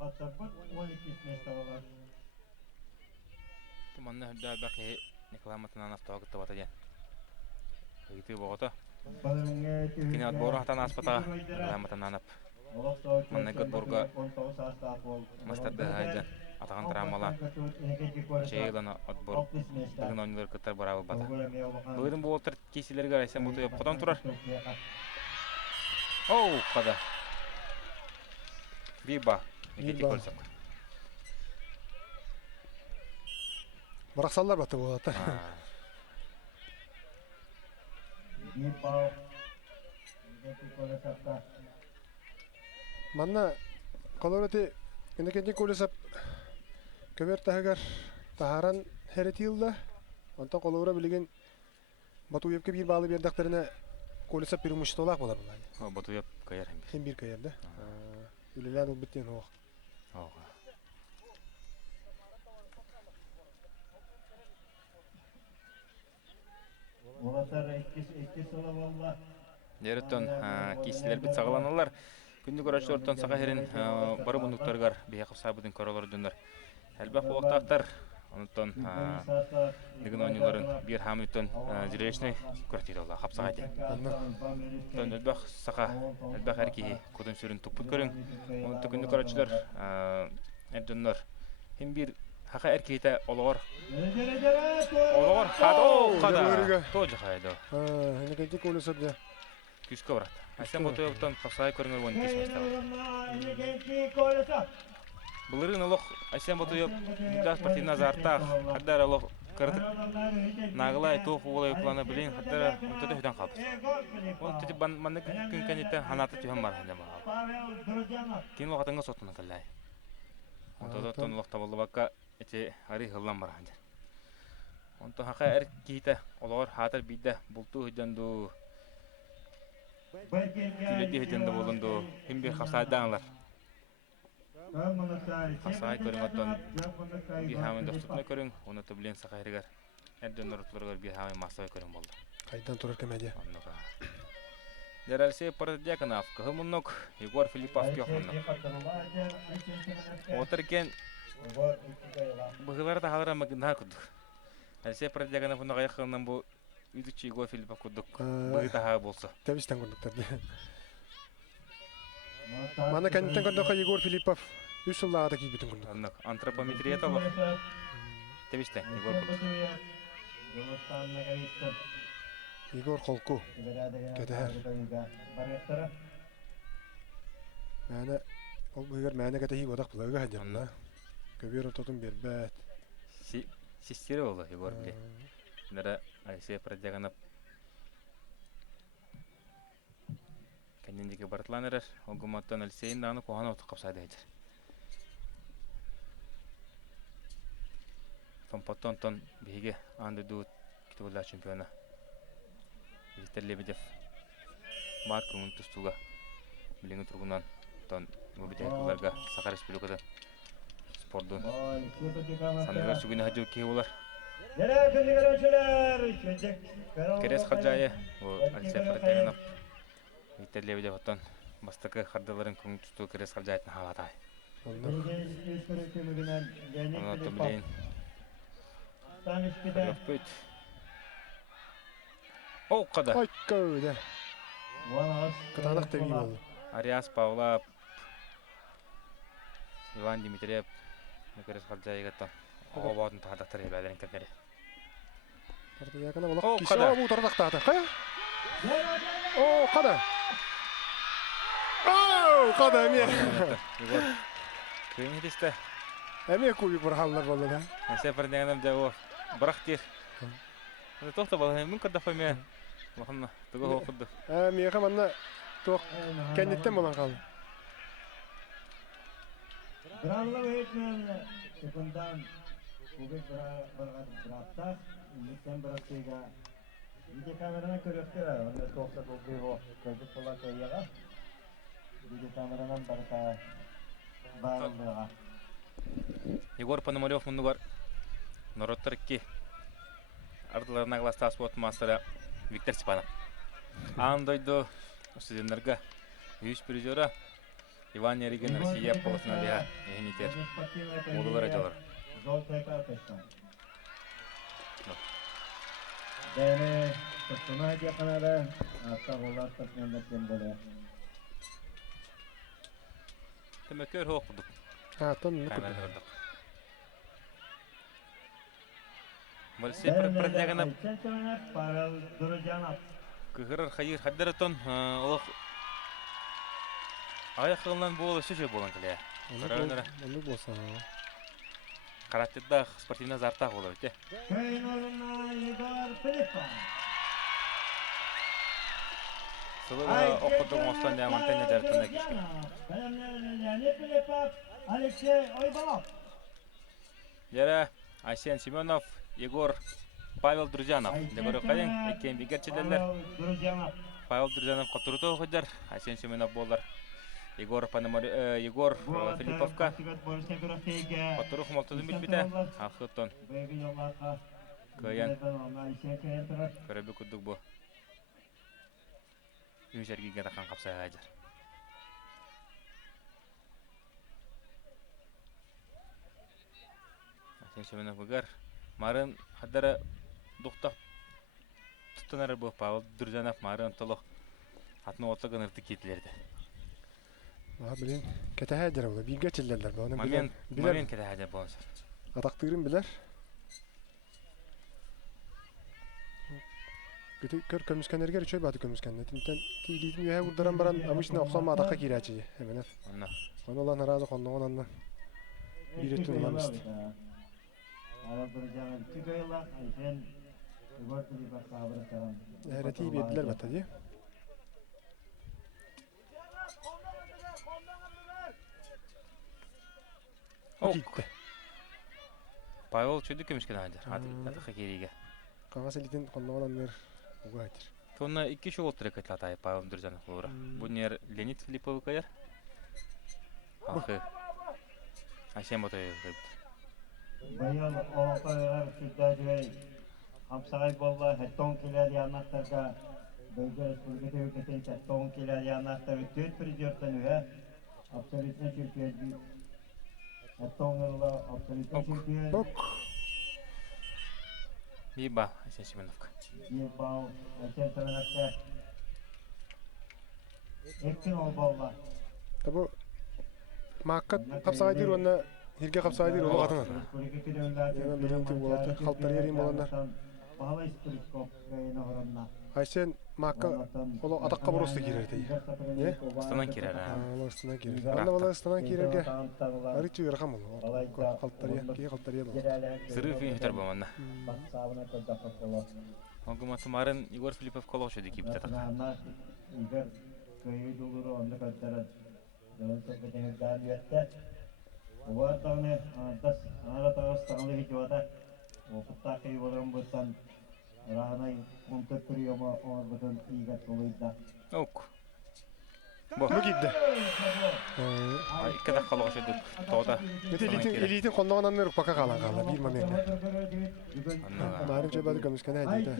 Атсапыт 12 места олар. Тұманны үрді әлбәқи Николаматынан автауғытты бата ден. Өйті бұғыты. Кені от бору ақтан аспатаға Николаматынан анап. Маннайгыт борға мастарды ғайден атаған травмала. Чейгілан от бору. Бүгін ойнылар күттар барабы бата. Бұғыдың бұл отыр кейсілерге Айсен Батуев қодан тұрар. Оу, қада. Биба. Негеті көлсап. Барақсалар баты болады. Манна қолырыты үнекенде көлесап көбер тағығар тағаран хәреті елді. Онтан қолыра білеген Батуевке бір балы бердіқтеріне көлесап бір мұшты олақ болар бұлай. Батуев көйер. Hem bir kayarda. Ülelen ol bitten oğuk. Ого. Олатар экки сола болла. Дереттон кисилер бит сагаланалар. Күндү көрөчөртөн сага херин бары мундуктаргар бияқып сабыдын көрөлөр дөндөр. Әлбәк уактактар онтон дигин ойнолорун бир хамитон зрелищный көрөтүлө ола хапсагайды. Тон әлбәк сага әлбәк әрки кодун сүрүн туппут көрүң. Онто күндү көрөчүлөр дөндөр. Хим бир хака әркейте олор. Олор хада. Тоже хайдо. Энекенти колесо да. Күскө барат. Айсен ботоёктон касай көрүңөр вон кесместер. Булырын олох Айсен ботоёп да спортивна зарта хаддар олох кырдык нагылай тоох болой планы билин хаддар онтода хөдөн калды. Он тип манны күн канетте ханаты түһөн бар хәлдә бар. Кин вакытыңга сотуна калай. Онтода тон олох табылды бакка эти ари хыллан бар хәлдә. Онто хака эрките олор хатыр бидде булту хөдөнду Тüledi hücende bulundu. Hem bir hafsadanlar. Hafsay körün otan bir hamen dostupna körün. Onu da bilen sakayrigar. Erden orutlargar bir hamen masay körün boldu. Kaydan turur kemedi. Annoga. Derelse Paradiakanov, Kahmunok, Егор Филиппов көхмөннөк. Отыркен быгыларда халара магнар кудук. Derelse Paradiakanov уну гаяқынан бу Үйдүчү Егор Филиппов кудук. Быгытага болсо. Табистан курдуктар. Мана кандитан курдукка Егор Филиппов 3 жылдагы кийбитин курдук. Аннак антропометрия талак. Табистан Егор кудук. Егор Холку. Кедер. Мәне ол быгыр мәне кете бодак булага хадянна. Көбөр ототун бербет. Систер болду Егор биле. Нара Айсей Парадиаганов кенендиге бартланырыр. Огуматтан Алсейн даны кохана отуп капсайды эдер. Тон биге анды дуут китебулла чемпиона. Виктор Лебедев марка унтустуга билеңи тургунан тон мобитекларга Сахар Республикада спорттун саныгар сүгүнө хажуу кээ болар. Керес Хаджайы, Алексей Парадиаганов, Виктор Лебедев оттан бастакы хардаларын күңтүстүү Керес Хаджайытын халатай. Оны билейин. Өппөйт. Оу, қада. Ой, көйде. Кытанақ теби болду. Ариас Павлов, Иван Дмитриев, Керес Хаджайыгаттан. Оғабатын тағдақтар ебәлерін кәпнері. Парадиаганов олақ кисе бу тардақтады. Қая? О, қада. О, қада әме. Егор, көйін етесті. Әме кубик бір халлар болды да. Алексей Парадиаганов жауы бірақ дер. Тоқта балы, мүн көрді фәме. Лақынна, тұғы оқыды. Әме қаманна тоқ кәнеттен болан қалды. Гранлы өйтмен секундан кубик бұраттақ. Лütfen bırakıyla video kamerana körüktüler. Onda tohta dolduğu gözük olan köyağa. Video kameradan barka bağlığa. Егор Пономарев мұндығар Нороттар 2 ардыларына класста спорт мастера Виктор Степанов. Андойду студенттарға үйіс призера Иван Ереген Россия полосына бия ехенетер молдылар айталар. Желтая карточка. Değerli Kıstımay yakınları hasta olar Kıstımay böyle. Temekör hoq bulduk. Ha, ton ne Kamera kurduk. gördük. Malse Paradiaganov Pavel Durujanov. кыгырар хайыр хаддаратон олох аяқынан болы сөз болан келе. Onu bolsa. Каратеда спортивна зарта болу те. Köyün oluna Егор Филиппов. Сылыга окудук мостан да монтане жартына кишкен. Леонид Филиппов, Алексей Ойбалов. Яра Айсен Семенов, Егор Павел Друзянов. Дегору кайын экен бигерчилерлер. Павел Друзянов. Павел Друзянов катуруту ходар, Айсен Семенов болар. Егор Филипповка Батуру хумалтыдын билбите. Ахыттан Каян көрөбү күдүк бу. Үмшәргегә таққан қапсай ғайдар. Сен шөмені бұғар. Марын қаддары дұқтақ тұттынары бұл Павыл Дүржанов марын тұлық атны отлығын ұрты кетілерді. Білен, кәті әдер олы, бейге челдерлер бұл. Момент кәті әдер болынсыр. Атақтығырын білер. Көр көміскәнерге рүчөй баты көміскәнне. Тінтен тийлейтін өйе ұрдаран баран амышына оқсама атаққа кейрәчі. Әменер. Оны олан наразы қондығын анна. Биреттің оламысты. Әрәті беділер бәтті де. Кетті. Павел чөйді көмішкен әдер. Атаққа керейге. Қағас әлітін қондығын аннер. Уға айтыр. Тонна 2 шоу отыр екетлі атайы Павел Дүржанов олыра. Бұл нер Леонид Филипповы қайыр. Алқы. Айшен батайы қайбыт. Байыл оңқайығар сүрдәдіғай қамсағай болла әттон келер янақтарға бәйгі республикаты өкетен әттон келер янақтары төт президенттен өе абсолютно чемпионды әттон ғырла абсолютно чемпион Биба, Айшен Шеменовка. Бау, Айшен Шеменовка Эктен ол болла Табу маққат қапсағайдыр онына Ерге қапсағайдыр олы қатыңар. Білінті болады, қалттар ерейін боландар. Айсен маққа олы атаққа бұрысты керерді. Не? Ұстанан керер. Олы ұстынан керер. Анна бала ұстынан керерге арычу ерқам олы. Қалттар ер болды. Зыры финифтер болманна. Оңғыматы марын Егор Филиппов қолық шөді кейбіт атақ. Уартаны ара тағыстағаны видеода оқыттақы болған бұттан рағанай ұнтып күріема оңыр бұтын иігат болуыда. Оқ. Бұ кетті. Иккада қолық шөді тоғда. Елейтін қондаған аннар ұқпақа қалан қала, бір моментте. Марым жабады көміскені әдейді.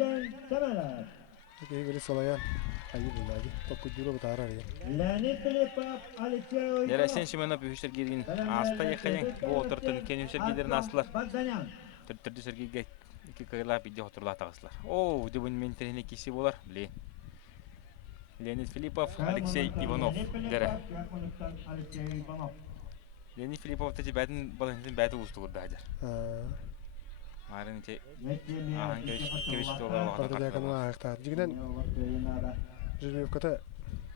Кей білі солаян. Айы бұлдағы. Тоқ күддері бұтағар арайын. Нерәсен Шеменов үштер керген аста еқайын. Бұл отыртын кен үштер келерін асылар. Түрді сөргеге екі қайырлап үйде отырла тағысылар. Оу, дебін мен тәріне кесі болар. Білейін. Леонид Филиппов, Алексей Иванов. Дәрі. Леонид Филиппов тәте бәтін баланетін бәті ұсты көрді әдер. Марын те ағын кевешті олар оғатар қаттылар. Жүрмеевката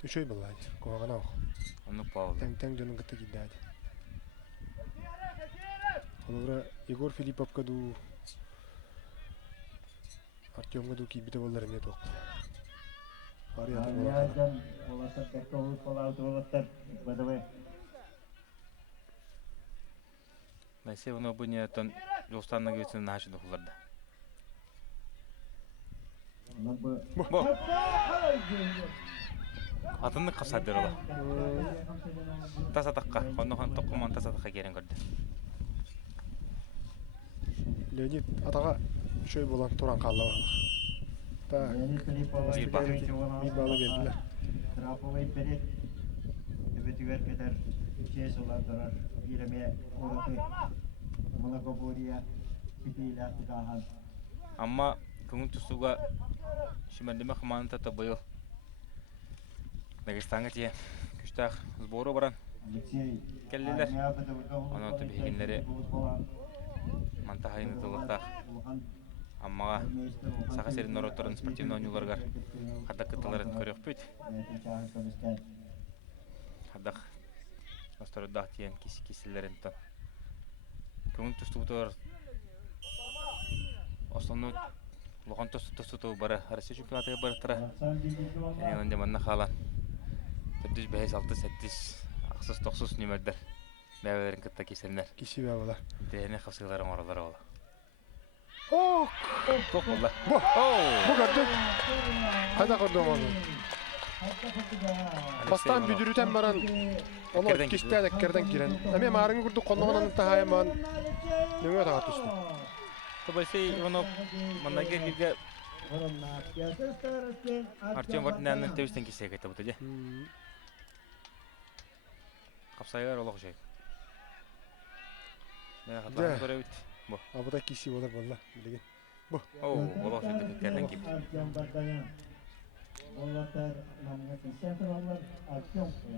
үшөй боллайды, коғана оқ. Онық бауылды. Тәң жөнін қытты келді әді. Олығыра Егор Филипповка ду, Артемға ду кейбіті болдар әмет оқты. Бары ятыр болақыда. Мәсе оны бұл ниеттен жоқстанына көтсінің нашыды құларды. Бұл. Атынды қапсадыр ола. Тас атаққа, қонуған тоқыман тас атаққа керен көрді. Леонид атаға үшөй болан туран қалды бағалық. Bir bak. Bir balı geldiler. Trapovay berit. Öbetüger kadar şey solardılar. Bireme orası. Monakoboriya. Kitiyle attık ahan. Amma күңіл тұсуға шимәндеме қыманы тәті бұйыл. Дагестанға тие күштақ сборы баран. Келлелер. Оны өті бейгенлері мантағайны тұлықтақ. Аммаға сақа серін ороттарын спортивны ойнуларғар қадақ кытыларын көрек бүйт. Қадақ остырыдақ тиен кесілерін тұн. Күңіл тұстуғытыр основной лоған тұстуғыту бары Россия чемпионатыға барықтыра. Әнелінде манна қалан. 4-5-6-7 ақсыз-тоқсыз нөмірдер бәуелерін кітті кесілінер. Кесі бәуелер. Дәйіне қапсығыларын оралары ола. Оқ! Тоқ болда. Бұ көрді. Қайда көрді оңады? Бастан бүдүрүтен баран олар Эккерден кистә дәккәрдән кирен. Әме марыңы күрдү конногонан тахайман. Нөңө тагар төстө. Тобайсей Иванов маннагер кирге Артем Вардинянның тәүстен кисәгә кайтты бу тәҗә. Капсайгар олох жай. Менә хатларын көрәбит. Бу. Абыда киси болар болла билеген. Бу. О, олох жай кәрдән кип.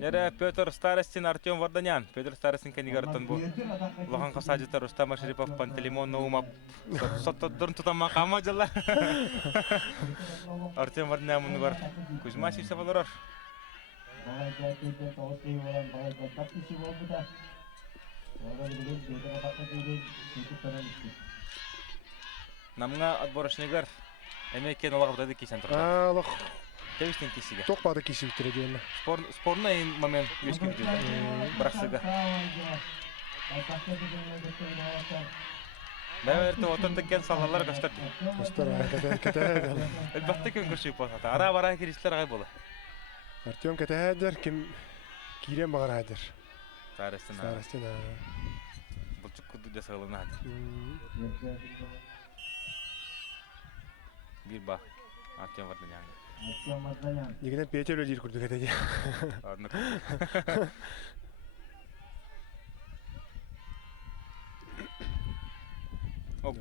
Нәре Петр Старостин, Артем Варданян. Петр Старостин кандидаттан бу. Лохан касаҗыта Рустам Шарипов, Пантелеймон Наумов. Соттырын тутаман кама жала. Артем Варданян муны бар. Кузьма Сисавалар. Намга отборочныйлар эмекен олак бутады кисен турды. Алох. Тәвистен кисиге. Ток бады киси битире дигәнне. Спорный момент өскеп җирдә. Браксыга. Бәвәртә отыртыкен салалар гастар. Гастар кете. Әлбәттә көн күрши пасата. Ара-бара кирисләр гай була. Артем кетәдер ким кирен багарадыр. Тарастына. Старостина. Булчук куды да сагылына. Bir bak. Артем Варданян. Дигән Петер үлер күрдү кетәдә. Ладно. Оп.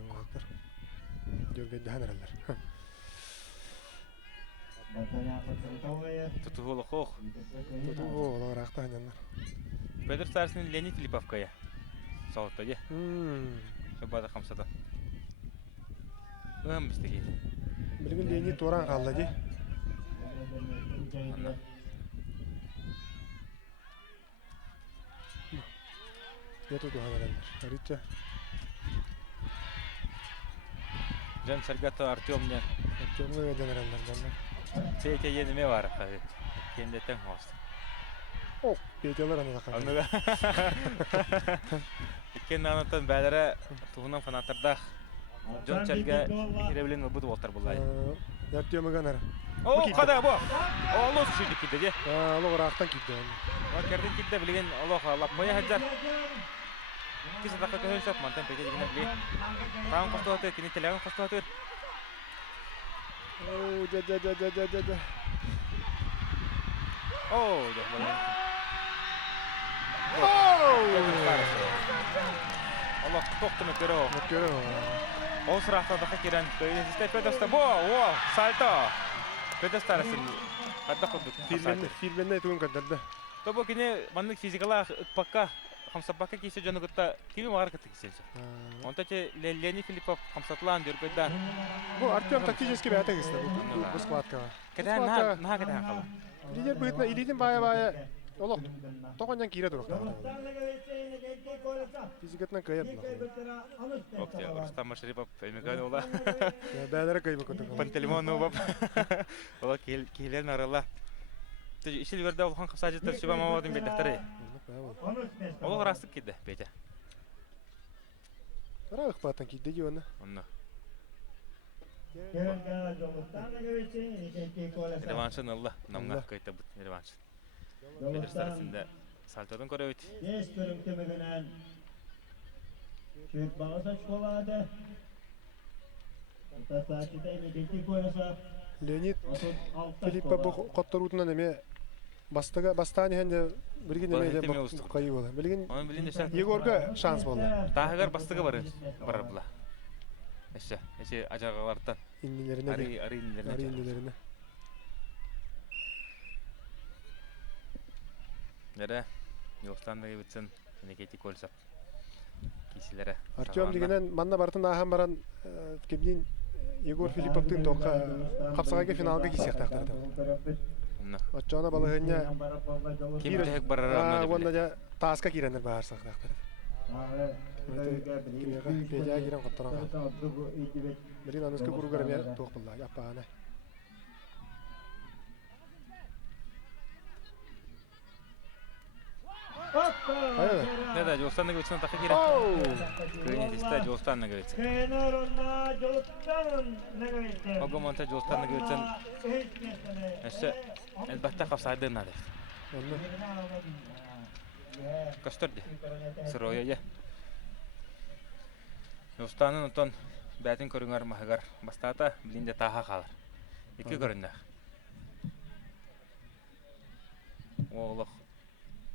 Дөргәдә хәнәләр. Тутугол хох. Туту олар акта хәнәләр. Петр Старостин Леонид Филипповкая. Саутта. Шабада хамсада. Бистеге. Билген дени туран калды ди. Яту хәнәләр. Рича. Жан Саргата Артемне. Артемга хәнәләр. Петя ене бар хәзер. Кенде тәң хаст. О, Петялар аны да. Анга. Иккен анатан бәләре тугынан фанаттарда Жон Чалга киребилен бу болтар булай. Артемга ганар. О, када бу. Олос шидик киде. Алло рахтан кидде. Ва кердин кидде билген Аллах Аллах моя хаҗар. Кисе дакы көһөн шап мантан Петя дигән били. Таң костаты кини телеган костаты. О, да. О, да. Аллах тоқтыны көрө. Көрө. Ол сұрақта дақы керен көйінесісті Петоста. Во, сальто. Петостарысын. Қадда құдды. Фильмінде туын көндірді. Тобо кені манның физикала ұқпаққа қамсапаққа кейсе жоны күтті кемі мағар күтті кейселсі. Онта че Леонид Филиппов қамсатылан дөргөйді. Бұл Артем тактически бәті кісті бұл складкаға. Кәдән наға кәдән қалы. Лидер бұйтына илейтін бая олық тоғандан кейре дұрықта. Физикатынан көйіп бұлақ. Окте, Рустам Шарипов әмекәді ола. Бәлері көйбі көтіп. Пантелеймон ұбап. Ола кейлерін арала. Ишіл верді олған қапсажеттер шыба мамадың бәлдәқтәрі. Олық растық кеді, Петя. Ара ұқпаттан кейді де оны. Онны. Реваншын алла. Намға көйті бұд реваншын. Петр Старостин'de saltodan көрі өт. Yes, görüntümünden Şürt bağısa çikoladı. Orta saatçıda emeklilik koyasa. Леонид Филиппа бұл қоттар ұтынан әме бастаны әнде бірген әмейді бұққайы болды. Оның білін еші. Егорға шанс болды. Тағығар бастығы барар бұла. Еші ажағалардан. Иннелеріне де. Ары иннелеріне. Нәре, Йостандағы бітсін, енекеті көлсап. Кейсілері. Артем дегенен манна бартын ағам баран кемден Егор Филипповтың тоққа қапсағайға финалға кейсек тақтырды. Отчауына балығыня Кемдегі барар онда да тасқа керенер бағарсақ тақтырды. Петя керен қоттыран. Бірін анысқы күргіріме тоқ бұлла, аппағана. Ne da Jolstan'la geçen takı kere. Köyün işte Jolstan'la geçen. Kenarına Jolstan'ın ne geçti? O monta Jolstan'la geçen. İşte elbette kapsaydı nadı. Kastırdı. Sıroya ya. Jolstan'ın ondan bätin körüngär mahagar bastata bilinde taha kalar. İki köründe. Oğluk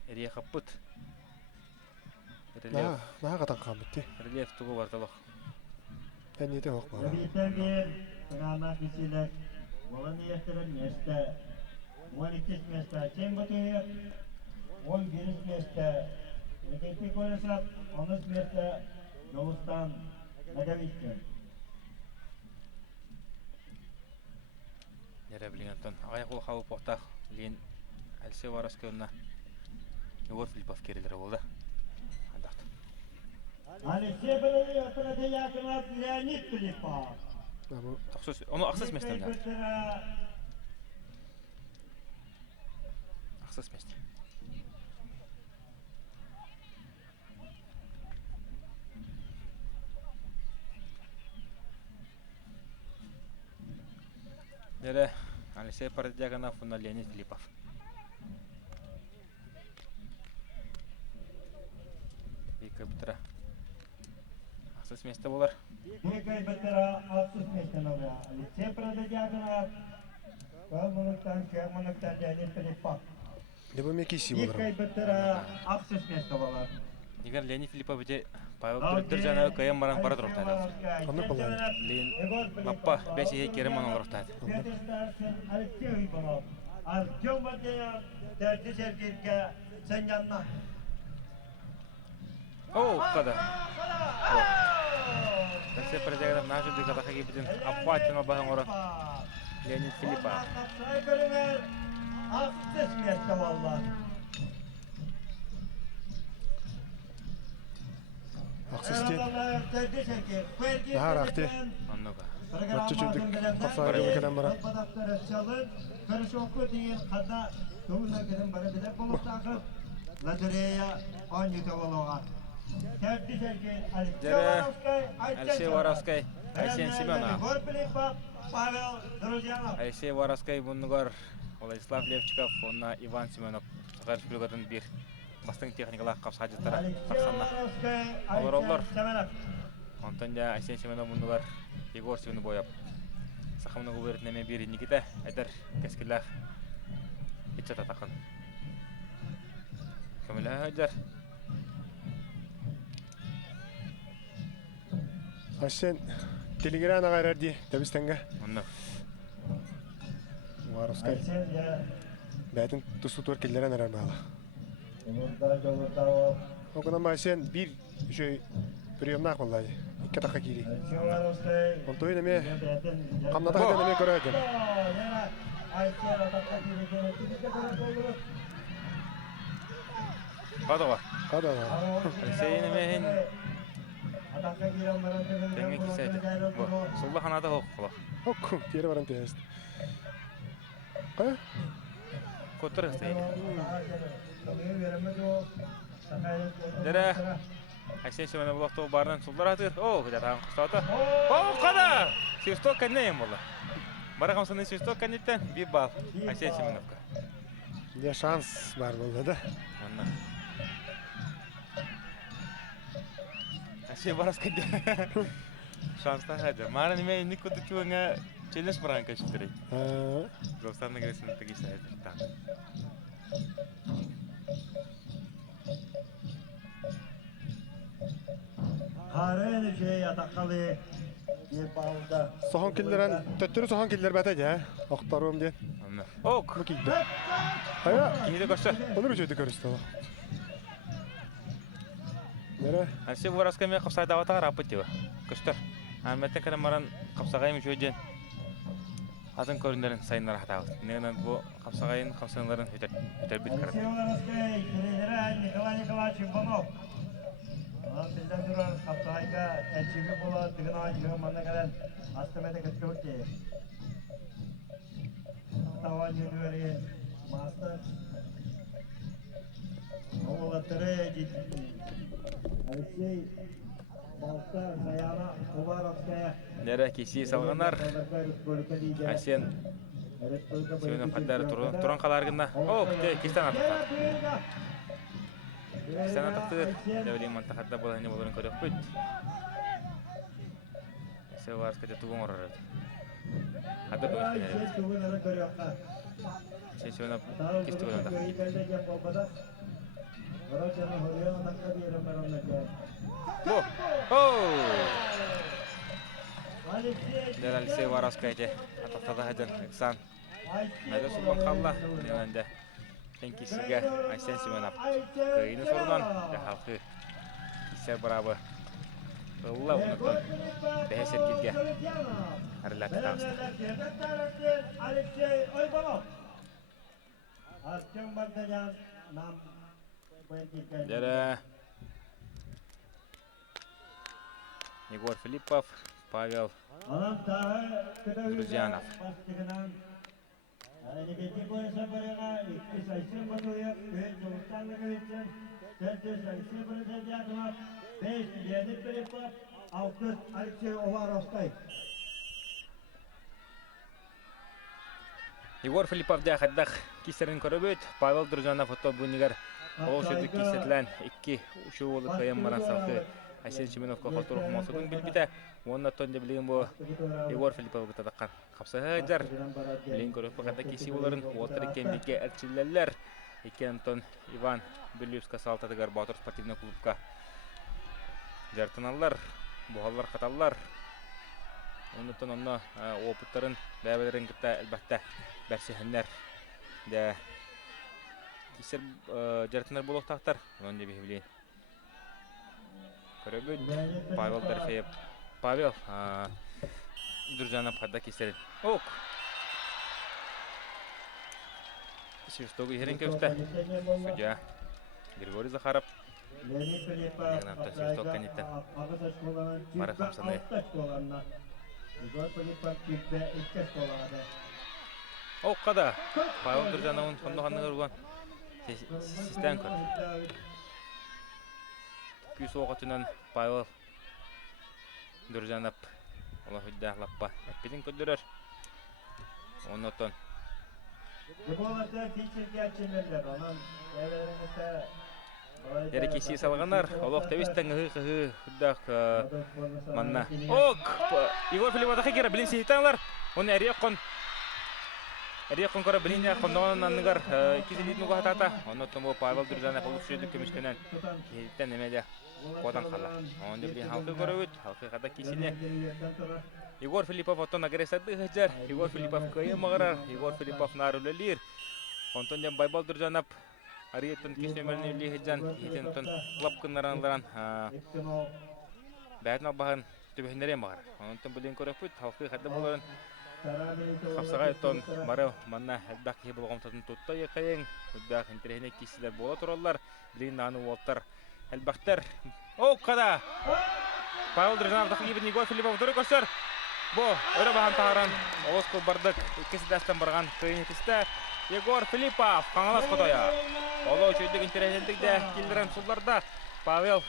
eriye kaput. Daha katan kalmıştı. Relief tuğu vartalık. Ben neyde yok bana. Biten bir tengahnak kişiler olan niyetlerin meste 12 meste çem batıyor 11 meste Neketli koyarsak 10 meste Yoğustan Nedevitken Nere bilin ondan ayak ol havu pohta liin else varas köyüne Yogor Filipov kerileri oldu. Andaktım. Hani sebeli yapına da yakına Leonid Filipov Ama Taksız onu aksız mestem ya. Aksız mestem. Nere Alexey Paradiaganov на Leonid Filipov. İki bitra. Aksız mestem olur. Некой бетера алсыз местенова. Лице продадягана. Калмануктан, Кермануктан, Leonid Filipov. ne bu mekisi olur. Некой бетера алсыз местовалар. Егер Leonid Filipov de Pavel Dürtür jana kayam baran para duruptaydı. Onu kullanıyor. Leon Papa 5 yıl kerem onu duruptaydı. Алексей Иванов. Артем Вадеев, derdi sergirge sen yanına. Oh, kadar. Alexey Paradiaganov naşı bir kadar gibidin. Apatın o bahın ora. Leonid Filipov. Saygırıver. Alsız mestevalar. Aksız değil. Derdi sergir. Daha rahatı. Anladım. Maçı çözdük. Kapsaydı bu kadar bana. Karış oku değil. Kadda doğumuna giden bana bilir buluk takıp. Ladereya 10 yutavalığa. Derdi sergir. Jere Alexey Воровской, Aysen Simonov. Pavel Druzyanov. Alexey Воровской bunlar Vladislav Levchikov, ona Ivan Simonov. Sakar Spilgatın bir bastın texnikalar kapsayıcılara taksanlar. Olur. Ondan da Aysen Simonov bunlar Igor Simonov boyap. Sakamını öğretmeme bir Nikita eder keskiler içe takın. Kamila Hacer. Aşen Telegram ağır diye tabistanga. Onu. Varoskay. Bätin tusu torkellere neler bağlı. O kadar Aşen bir şey priyomnak vallahi. İki dakika geri. Ontoyu neme kamnata hadi neme görürdüm. Hadi var. Hadi hadi. Alexey'in mehin denge kisaydı. Bu. Solda kanada hokla. Oku diğeri varan test. Ha? Kotor hastaydı. Dere. Aysen Simonov bulakta bardan sollar atır. Oh, hadi tamam kıstata. Oh, kada. Sivstok kanneyim valla. Bara kamsanın sivstok kannetten bir bal. Aysen Simonov'ka. Ya şans var vallahi da. Anna. Aysen Воровской. Şanstan hadi. Mara nime niko tutuğuna challenge baranka şutları. Ha. Dostlarına gelsin teki saydı. Tamam. Haren şey atakalı bir bağda. Soğan killerin töttürü soğan killer bete ya. Aktarım diye. Anna. Ok. Bu kildi. Haya. Giydi koştu. Olur ucuydu görüstü o. Nere? Aysen Воровской me kapsay davata rapıt diyor. Koştu. Ahmet'ten kadar maran kapsagayım şöyle. Atın körünlerin sayınları hatağı. Neden bu kapsagayın kapsanların öter bit karar. Алексей Воровской, тренера Николай Николаевич Иванов. Bizden duran Kaptayka elçivi bola tıgına yığınmanına gelen hastamete kötü. Tavan yönü master. Oğlatları Alexey Balta Sayana Uvarovskaya Nere kesi salганар. Асен Сүйені қаддар тұран қаларғында. О, кестен артықтар. Кестен артықтыр. Дәулейін мантақадда болайны боларын көрек бұд. Әсе варскада туғын орар өді. Қадда көмескен әрі. Сен сүйені кесті көрінді. Дәл Алексей Воровская де атақтады әден Эксан. Мәді сұлбан қалла. Неләнді тәнкесіге Айсен Семенов. Күйіні сұрынан де халқы кесер бұрабы. Ұлла ұнықтан бәйсер келге әріләті тағысты. Дәрі Егор Филиппов, Павел Грузиянов. Егор Филиппов да хаддах кисерин көрөбөт. Павел Грузиянов ото буйнигер ол шөдік кисетлен 2 ушу болуп кайын баран салқы. Айсен Семеновқа қолтырық маусудың білбіті. Онына тонде білген бұл Егор Филиппов ғытадаққан қапсаға жар. Білген көріп бұқада кесі оларын отыр екен беке әртшілерлер. Екен тон Иван Берлювска салтадығар Баутыр спортивный клубқа жартыналар, бұғалар қаталар. Онына тон онына опыттарын бәбелерін күтті әлбәтті бәрсіхінлер. Кесер жартынар болуқтақтар. Онын де бейбілейін. Көрөбөт Павел Дорфеев. Павел Дружанов хадда кесерин. Ок. Свистогы херен көпті. Судья Григорий Захаров. Ягнамтан свисток канеттен. Мары хамсаны. Ок қада. Павел Дружановын қондуғанны көрген. Систен көр. Күс оғатынан Павел Дружанов ола хүдді лаппа әппетін көддірер. Оннотон. Әрекесі салғанар. Олық тәуістен ғы хүддақ манна. Ок! Егор Филиппов кері білін сейтанлар. Оны Әриекон көрі біліне қондығанын анныгар кезелейтін ұға атата. Оннотон бұл Павел Дружанов олық сөйлік көміскенен еттен немеде қодан қала. Онды білін халқы көрі өт, халқы қада кесіне. Егор Филиппов оттон агрессарды ғыджар. Егор Филиппов көйі мағырар. Егор Филиппов нарулы лир. Онтон ден Байбал Дружанов Ариеттен кесемеліне үлі ғыджан. Етін оттон лапқынларан бәтін албағын төбехіндерен бағыр. Онтон білін көрі өт, халқы қады боларын. Қапсаға өттон бары манна әлбәқ ке болғамтатын тұтта еқайын. Үдбәқ интерегіне кесілер бола тұралар. Білін наны уолттар әлбәқтер. О, қада! Павел Дружановтың ебін Егор Филиппов тұры көстер. Бұ, өрі баған тағаран. Олыс қол бардық. Екесі дәстен барған қиын етісті. Егор Филиппов қаңалас қотая. Олы үшөйдік интерегіндік де келдірен сұлларда. Павел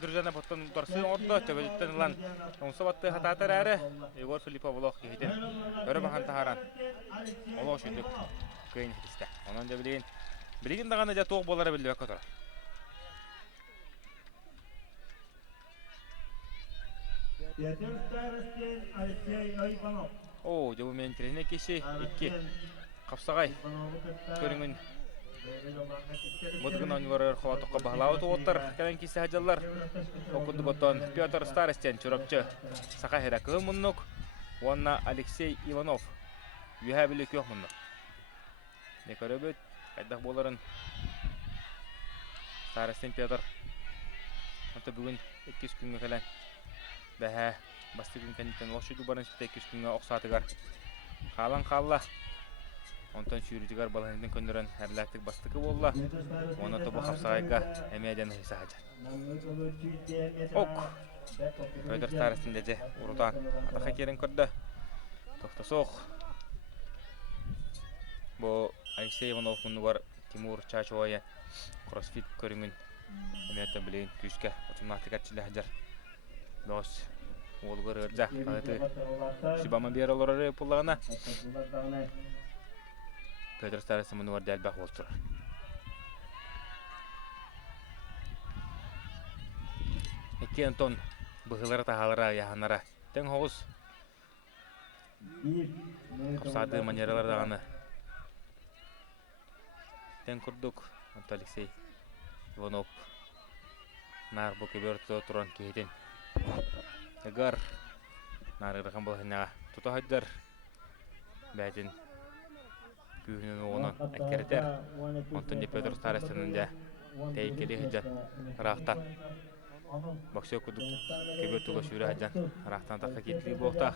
Дружанов оттан дұрсын орды. Төбеліттен ұлан ұңсы батты қататыр әрі. Егор Филиппов олық кейден. Өрі баған тағаран. Олы үшөйдік қиын етісті. Онан да білеген дағаны да тоқ болары білді бәк отыр. О, жабы мен интерегіне кеші. 2 қапсағай. Көріңін Бұдығын ойнылары қуатыққа бағылауы туғыттар кәлін кесі хажалар. Оқынды бұттан Петр Старостен чүрапчы сақа херақығы мұннық. Онна Алексей Иванов үйә білі көк мұннық. Не көрі бөт, қайдақ боларын Старостен Петр. Онты бүгін 200 күнгі кәлін бәхә басты күн кәнеттен олшыды барын сіпті 200 күнгі оқсатығар. Қалан қалла. Онтан сүйрітігар баланеден көндірін әрләттік бастықы болла. Оны тобы қапсағайға әмейден ұйса хажар. Ок! Өйдір тарыстың дәде ұрудан атақа керін көрді. Тоқта соқ. Бұл Алексей Иванов мұны бар Тимур Чачуайы кроссфит көрүңүн эмиятта билейин күскө отуннахты катчылы хажар дос олгор ыржа калыты шибама бер олоры пуллагана Петр Староста муну бар дәлбак болтур. Эки Антон быгылара тахалара яханара тең хоғыз капсады манералар дағаны тең күрдік Антон Алексей Иванов нар бұл көберті тұран кейден эгар нар ырған бұл ханнаға тұта хайдар бәдін күйінен оғынан әккердер Антон Петр Старостының да тәйкелі хыджан рақтан боксер күдік көбер тұлы шүрі хыджан рақтан таққа кетілі болта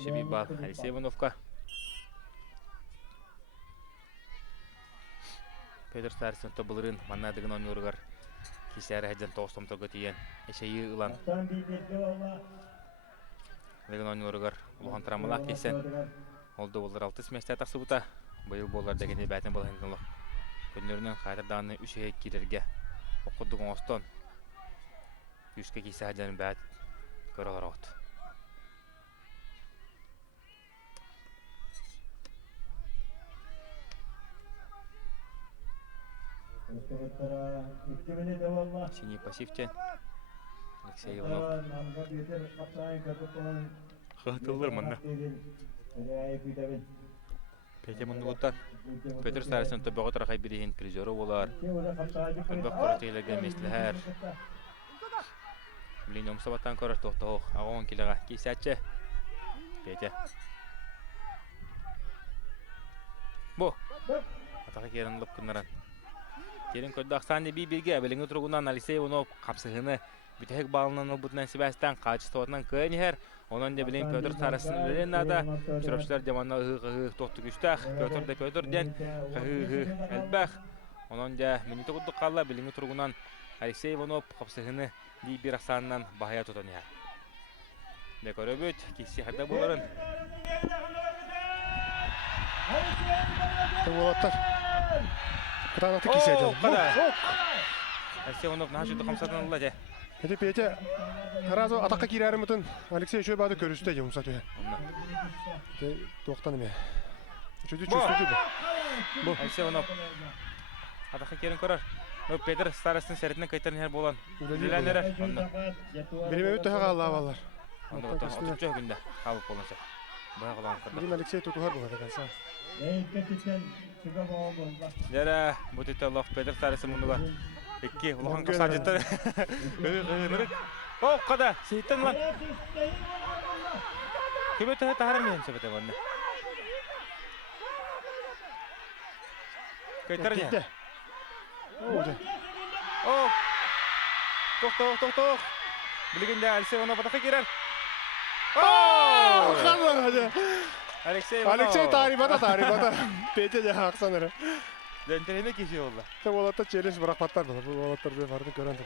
шеби бал Алексей Ивановқа Петр Старостың бұлырын маннадығын ойнырғар кесәрі хыджан тоғыстым тұрғы тиен әшейі ұлан дығын ойнырғар ұлған тұрамылақ кесен Олды болар 6 мәстә тақсы бұта. Бұйыл болар дегенде бәтін болған тұлық. Күнлерінен қайтырдағыны 3 әйек керерге оқыдығын остон. Күшке кейсе әжәнің бәт көрілер оғыт. Синий пассивтен. Алексей Иванов. Қақтылыр мұнда. Петя Мандугуттан Петр Старостың тобығы тұрақай бірейін призеры олар. Үлбақ көрітейлерге месліхәр. Білейін өмсабаттан көрір тоқтауық. Ағуын келіға кейсәтші. Петя. Бұ. Атақы керін ұлып күнлерін. Керін көдді ақсанды бей-бірге әбіліңі тұрғынан Алексей Иванов қапсығыны бүтәк балынан ұлбұтынан Себастан қачыстауатынан көйінер. Онан да білейін Петр Старостың өлен ада. Жүріпшілер деманна ұғы-ұғы тоқты күштақ. Петр ден ұғы-ұғы әлбәқ. Онан да минуты құдды қалла біліңі тұрғынан Алексей Иванов қапсығыны дей бір ақсанынан бағая тұтан ер. Де көрі бөт, кесі қарда боларын. Олаттар. Қытанаты кесі әден. Алексей Иванов наға жүді қамсатын ұлла де. Эти Петя разу атаққа кирәрі мұтын Алексей үшөй бады көрісті де ұмсат өе. Тоқтан еме. Үшөйді чөстеді бұл. Алексей Иванов атаққа керін көрір. Петр Старостың сәрітінің қайтарын әр болан. Үләләнері. Біліме өтті хаға Аллах балар. Отып жөй күнді қалып болынша. Бұға қалан қырды. Білім Алексей тұтығар бұға дәкәнса. Дәрі бұтеті Аллах Петр Старостың мұнығы. Ekki, улахан қасадеттар. Ғырық. Оу, қада, сейттен лан. Көбеті тағарам ен сөбеті бәнді. Көйтер не? Оу. Тоқ. Білігінде Алексей Иванов атаққа керер. Оу! Алексей тарибата. Петя де ақсаныры. Дәнтеріне кеше олда. Тем олатта челлендж бұрақпаттар бұл. Бұл олаттар бе барды көрін тұр.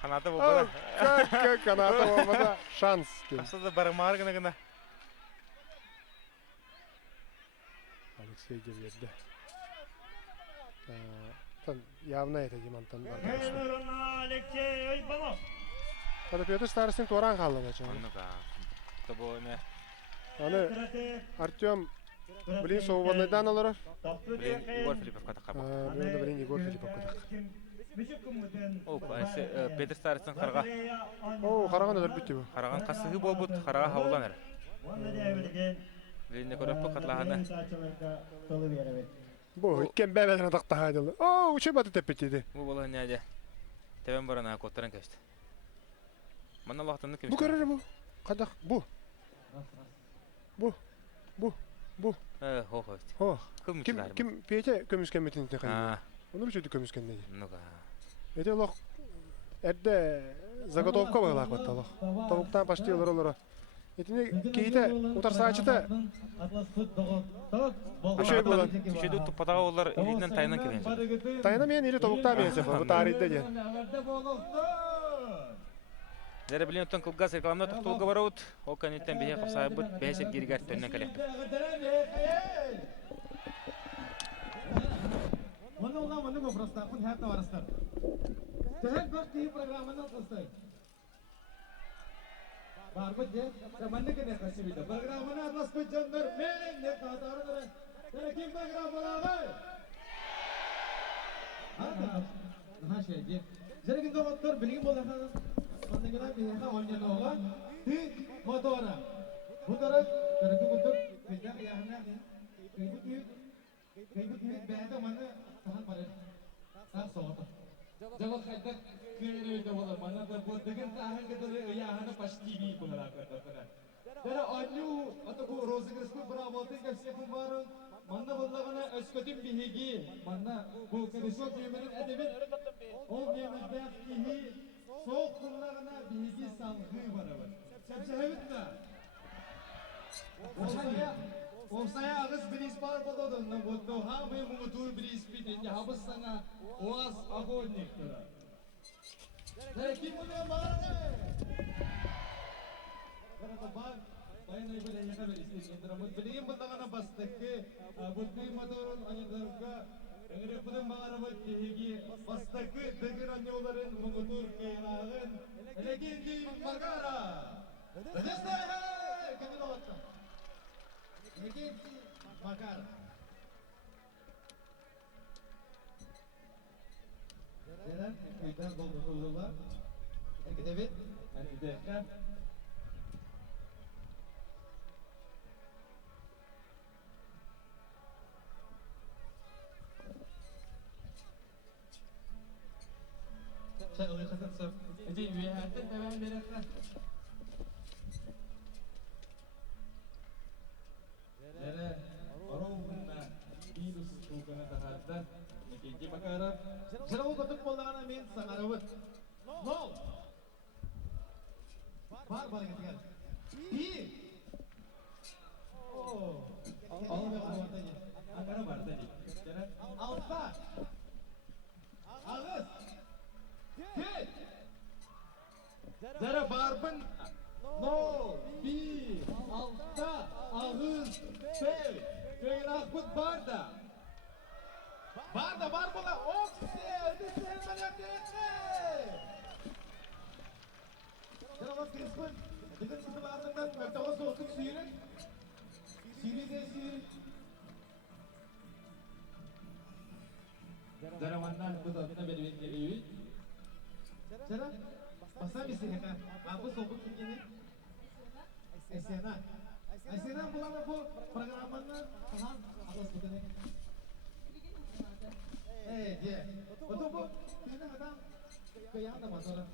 Қанаты болбада. Қанаты болбада шанс. Қасады барымар ғына. Алексей де берді. Явна это Димантан бар. Kada Петр Старостың туаран қалды бача. Аны Артем Блин, свободныйдан алар. Блин, Егор Филиппов катаққа бақ. Блин, Егор Филиппов катақ. О, Петр Старостың қарға. О, қараған өдір бітті бұл. Қараған қасығы бол бұд, қарға хауылан әрі. Блин, көріп бұл қатлағаны. Бұл, үткен бәбәдін атақта хайдылы. О, үші баты тәппеттеді. Бұл болы не әде. Тәбен барана көттірін көшті. Мана лақтынды көмішті. Бұл көрірі бұл. Қадақ, бұл. Кім Петя көміскен метінінде қайын? Оны бір сөйді көміскен дейді. Әде олақ әрді заготовка бағылақ бәтті олақ. Тавуқтан пашты олар. Етіне кейті ұтар сағачыта үшөй болан. Үшөйді ұттып патаға олар үйінен тайынан келген. Тайына мен елі тавуқтан менсе бұл тарихте ден. Зәрі білен ұттан қылғас реклама тұқтылығы бара ұт. Ол кәнеттен бейе қапсайы бұд, бәйсет кергер төннен кәлепті. Mana ulah mana ngobrol pun hati warastar. Jangan pasti program mana selesai. Barbut je, mana kena kasih video. Program mana atas penjandar main dia kata orang. Jadi kim program mana? Nah sih je. Jadi kita motor beli bola kan. Mana kita beli kan orangnya orang. Di motor orang. Motor dari tu motor kerja yang mana? Kayak beda mana tahan pada tak soal. Jawab kata kiri jawab mana terbuat dengan tahan kata ya hana pasti bi pengalaman terkena. Jadi anju atau ku rosi krisku berawal tinggal siapa barang mana bola mana eskotim bihigi mana bu krisku kemerin edebit oh kemerin bihigi sok kullarna bihigi samgı beraber. Sebsebet na. Saya agak beris par pada tu, nak buat tu, ham yang mengutul beris piti, jadi habis sangat was agon ni kira. Jadi kita ni mana? Kalau tu bag, bayi ni boleh yang beris piti. Tapi beli yang betul kan bas tekke, buat ni motor anya terka, enggak ada pun bangar buat dihigi, bas tekke dengan nyobarin mengutul kiragan, lagi di perkara. Register hai, kami lawat. Ini makar. Jalan kita betul-betul. Kita David, ini Dekan. Saya oleh kata sab. Jadi biar kita tahu mereka. Jadi orang mana virus tu kena tahan. Ini makara. Jadi aku kata pola kan amin sangarawat. No. Bar katakan. Di. Oh. Allah berkatanya. Angkara bar tadi. Jadi alfa. Agus. Hit. Jadi bar pun. No. Bi. Alfa. Agus. Bey. Kena akut barda. Barda bar bola. Oksel. Disel banyak disel. Jadi apa Crispin? Dengan setelah dengan bertawas untuk siri. Siri deh siri. Jadi mana betul kita berdua berdua. Jadi pasal mesti kita. Apa sobuk ini? Esena. Esena bukan apa programannya tahan apa sebetulnya? Dia. Betul bu. Kita kata kayak apa masalah?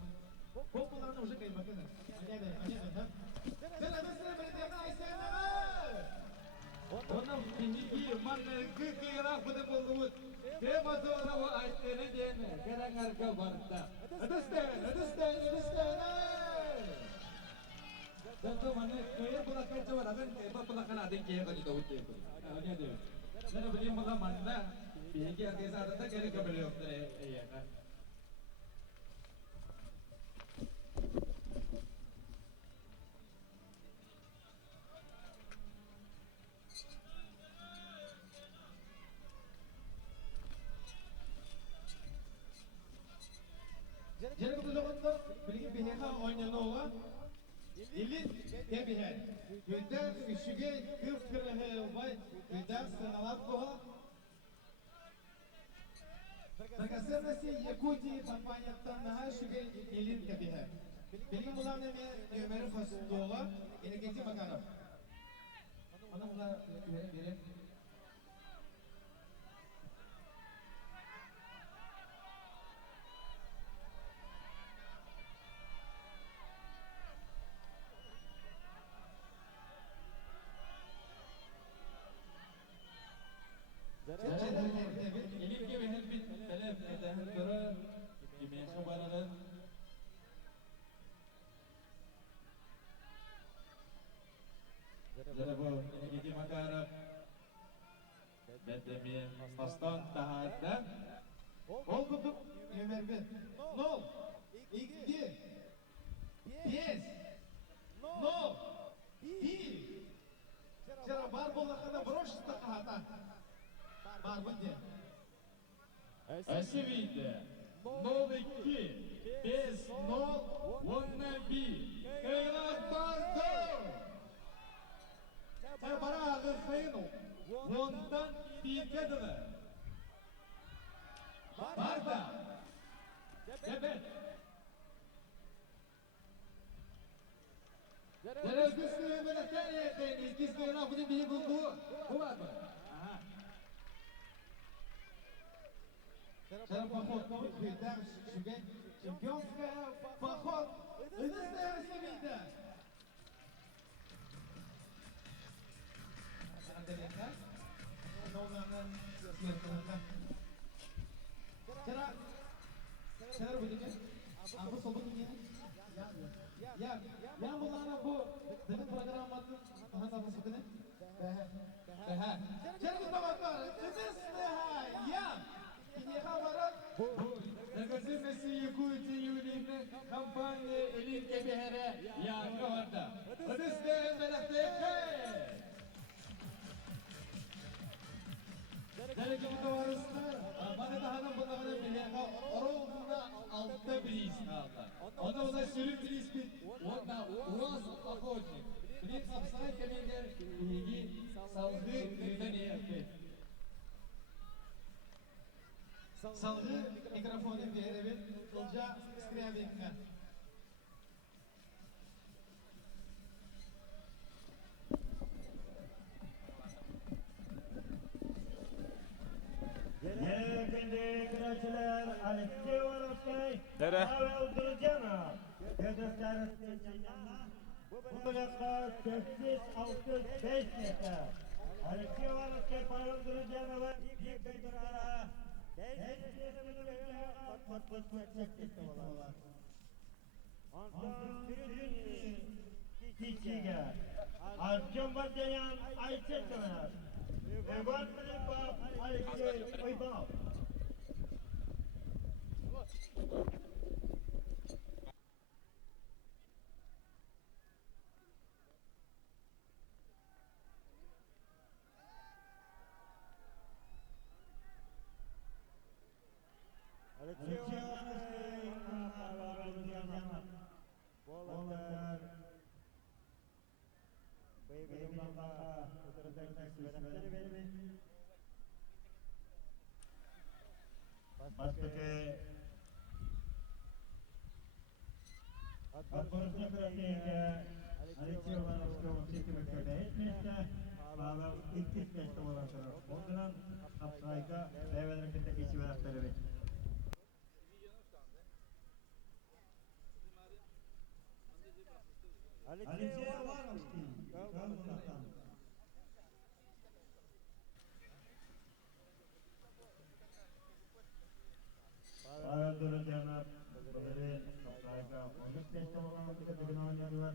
Kau pulang usah kayak macam mana? Ada. Jadi ada sih berarti apa Esena? Orang ini mana kira pada mulut. Dia masuk orang Esena dia ni. Kira ngarga barta. Understand. Tentu mana kaya pula kerja orang kan, apa pula kan ada kaya kan itu uji tu. Ini ada. Jadi beli malam mana, biaya kerja ada tak kira kebeli waktu iya kan. Jadi kalau kita beli biaya orang yang İlit tebihe. Gündem üşüge kıpkırıhe vay. Gündem sınalar koha. Драгоценности Якутии компаниятан daha şüge ilit tebihe. Benim ulan ömeri fasıldığı enerjisi bakanım. Anamla verin. Ini dia helpin dalam dalam kera gimana kabaran? Jadi apa? Ini kita makan. Bedemi pastan tahada. Oh kutuk yemerbe. No. İki. Yes. No. İyi. Cara bar bola kana broş tahata. Bar bende. Әсевейді 02-5-0-1-1 Кайраттан бара ағыр қайыну ондан бейкеділі барда дебет Дәрәгісі бәліктен екен, ескісімен ақыдың бейін бұлқуы болады мı? Шарап поход, бейдам, шүген, чемпионская поход, үдісті әсемейді. Андерленді, Нолнанын сертілінді. Шарап өдеме, ақы солбы кемені? Ya bunlarla bu benim programımın hangi sıkıntı? Beha. Çelik tabaklar. Siz ya. İyi haber. Nagazı Messi yükütü yürüyüşüne kampanya elin kebehere ya orada. Ödüsten melekte. Derece doğrusunda bana da hanım bunları bilene orada altta bir isim aldı. Ona sürüp bir ismi. Onda Uraz Охотник. Блин, собственно, командир Лиги Салгы Гридания. Салгы микрофоны беребет. Кылжа скрябекка. Yerkende kıraçlar Alexey Воровской, Pavel Durjanov. Gözleriniz bu bölümde 8-6-5 metre. Alexey Воровской, Pavel Durjanov'a bir kaydıra. 5 metre olanlar. Anton Kirichige, Artyom Vardanyan, Ayçet Kınar. Evan Filipov, Alexey Oybov. Alexey Baştaki Atbarısına kırasıyla Alexey Воровской 18 metrede etmezse Pavel 2 metre olan taraf. Ondan Kapsayga devre harekete geçiverakları ve Alexey Воровский kalmadan Pavel Durjanov böyle Kapsayga 13 metre olan bir oynadılar.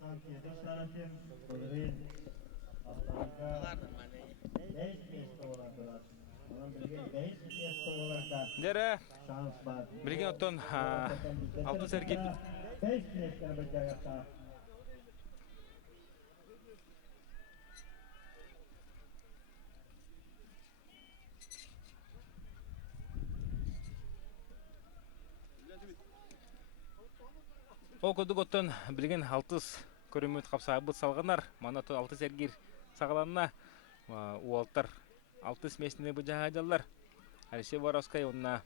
Sanki yetişlerken böyle Kapsayga 5 metre olandılar. Onun birlikte 5 metre olanda Dere, şans var. bilgin otton altı sergi 5 metre bacakta. О көдік оттон білген алтыс көрімет қапсабыт салғанар. Мана то алты сергер сағаланына уалтар алтыс месіне бұ жағайдалар. Алексей Воровской онына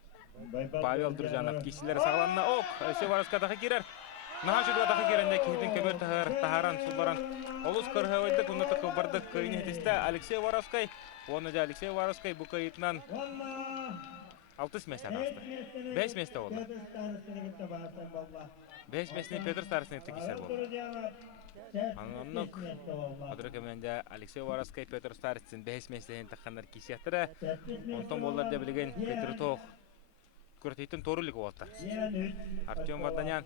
Павел Durjanov кесілері сағаланына. Оқ, Алексей Воровской тақы керер. Наға жүдіға тақы керенде кейтін көмір тахаран сұлбаран. Олыс көрі өйдік, оны тұқы бардық көйіне етесті Алексей Воровской. Оны да Алексей Воровской бұ көйітінен алтыс месіне атасты. 5 месіне олды. 5 месіне Петр Старостин кесер болды. Аноннук Одрокеменде Алексей Воровской, Петр Старостин 5 месіне таққандар кесеттірі. Онтан болар да білген Петр Тоқ көртейтін торулік олды. Артем Варданян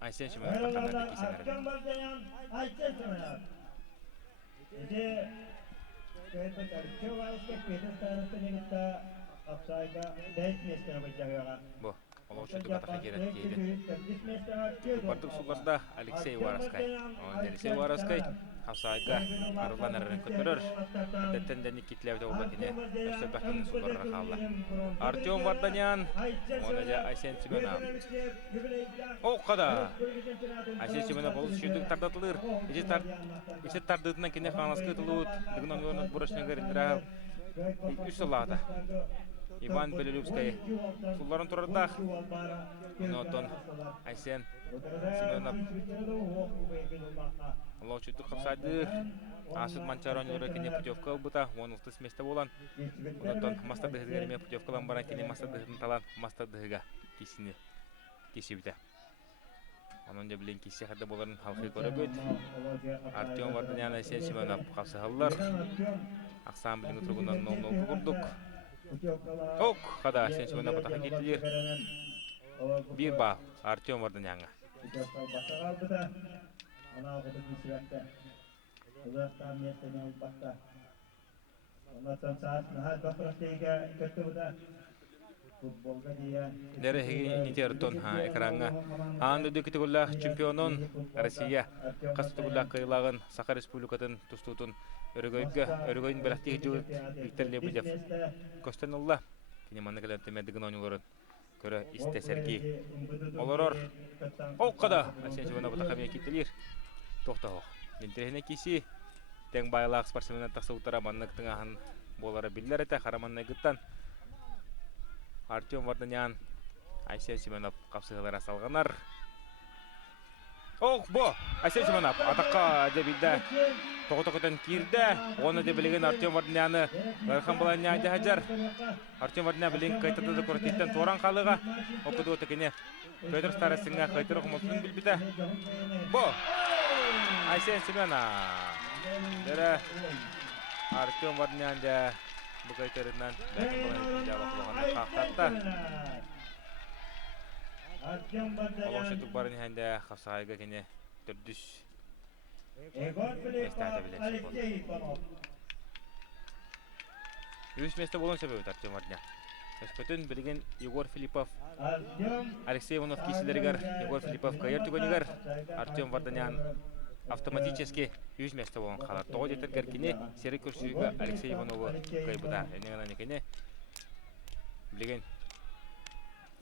Aysen Şimen taqanlar kесенер. Артем Варданян, Aysen Şimen. Ede Köydük Alexey Воровской, Петр Старостин Kapsayga 5 metre bacağıya. Bu. Олошудук атака керет кейді. Бардық суларда Алексей Вараскай. Алексей Вараскай хавсайга арылан әрін көтірір. Әдеттен дәні кетілеуді олар кене өстер бәкінің суларына қалды. Артем Варданян, оны да Айсен Семенов. Оқада! Айсен Семенов болыс шүйдік тардатылыр. Есе тардытынан кене қанасқы тұлуыт. Дығын оңғырынат бұрышын көріндірі. Үш сылағды. Иван Белелюбскай суларын тұрардақ. Онотон Айсен Семенов. Лошуды қапсады. Асыд Манчаронлары кене путевка бұта. 16 месте болан. Онотон мастардығыдығырме путевкалан баран кене мастардығыдың талан мастардығыға кесіне кесебіті. Onun da bilen kişi hadi boların halkı görübüt. Артем Варданян, Айсен Семенов қапсығалар. Ақсан білін тұрғынан нол көрдік. Оқ, қада Айсен Семенов атақа кетілер. Bir bal Артем Варданянға. Дәрі нетертон экранға. Анды дөкітігілі чемпионын Россия қастығылы қиылағын Сақа Республикатын тұстутын өрігойын бірақтегі жылы Виктор Лебедев көстенілі. Кенеманны кәлемтемедігін ойныларын көрі істесерге. Оларор оққада Айсен Семенов атақамия кетілер. Тоқта оқ. Лентеріне кесі тәң байлақ спортсменен тақсауыттара маннықтың ағын болары білдер әті қараманны ғыттан. Артем Варданян, Айсен Семенов қапсығылар асалғанар. Оқ, бұ! Айсен Семенов атаққа әдебілді тоғы-тоғыдан кирді. Оны да білеген Артем Варданяны ғарқан балайны айды хажар. Артем Варданян білген қайтатады көртеттен торан қалыға. Оқыды өтікіне көтір старысыңа қайтыры құмылтының білбіті. Бұ! Айсен Семенов. Дәрі Артем Варданян да бұқайтарынан бәкін балайны жабақылығаны қақтатты. Олошытық барын әнді қапсағайға кене түрдіс местәді білесі болды. Үш месті болын сөбеуді Артем Варданян. Өспөтін білген Егор Филиппов, Алексей Иванов кесілерігер, Егор Филиппов қайыр түгенігер, Артем Варданян автоматически 100 место болған қалар. Тоғы детергер кене сері көрсүйігі Алексей Ивановы қайбыда. Әнен кене білген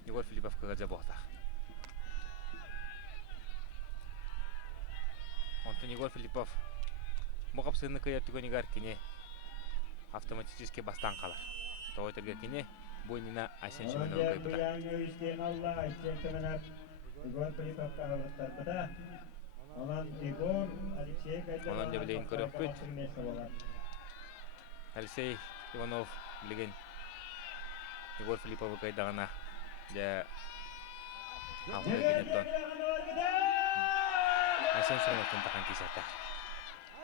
Егор Филиппов қағадза болғатақ. Онтын Егор Филиппов мұқап сыны қайыр түгенігер кене автоматически бастан қалар. Тоғы детергер кене бойнина Айсен Семеновы қайбыда. Онан да білеген көріп бүт. Алексей Иванов білеген Егор Филипповы қайдағына да алқы кенеттон. Айсен Семеновтың тақын кесетті.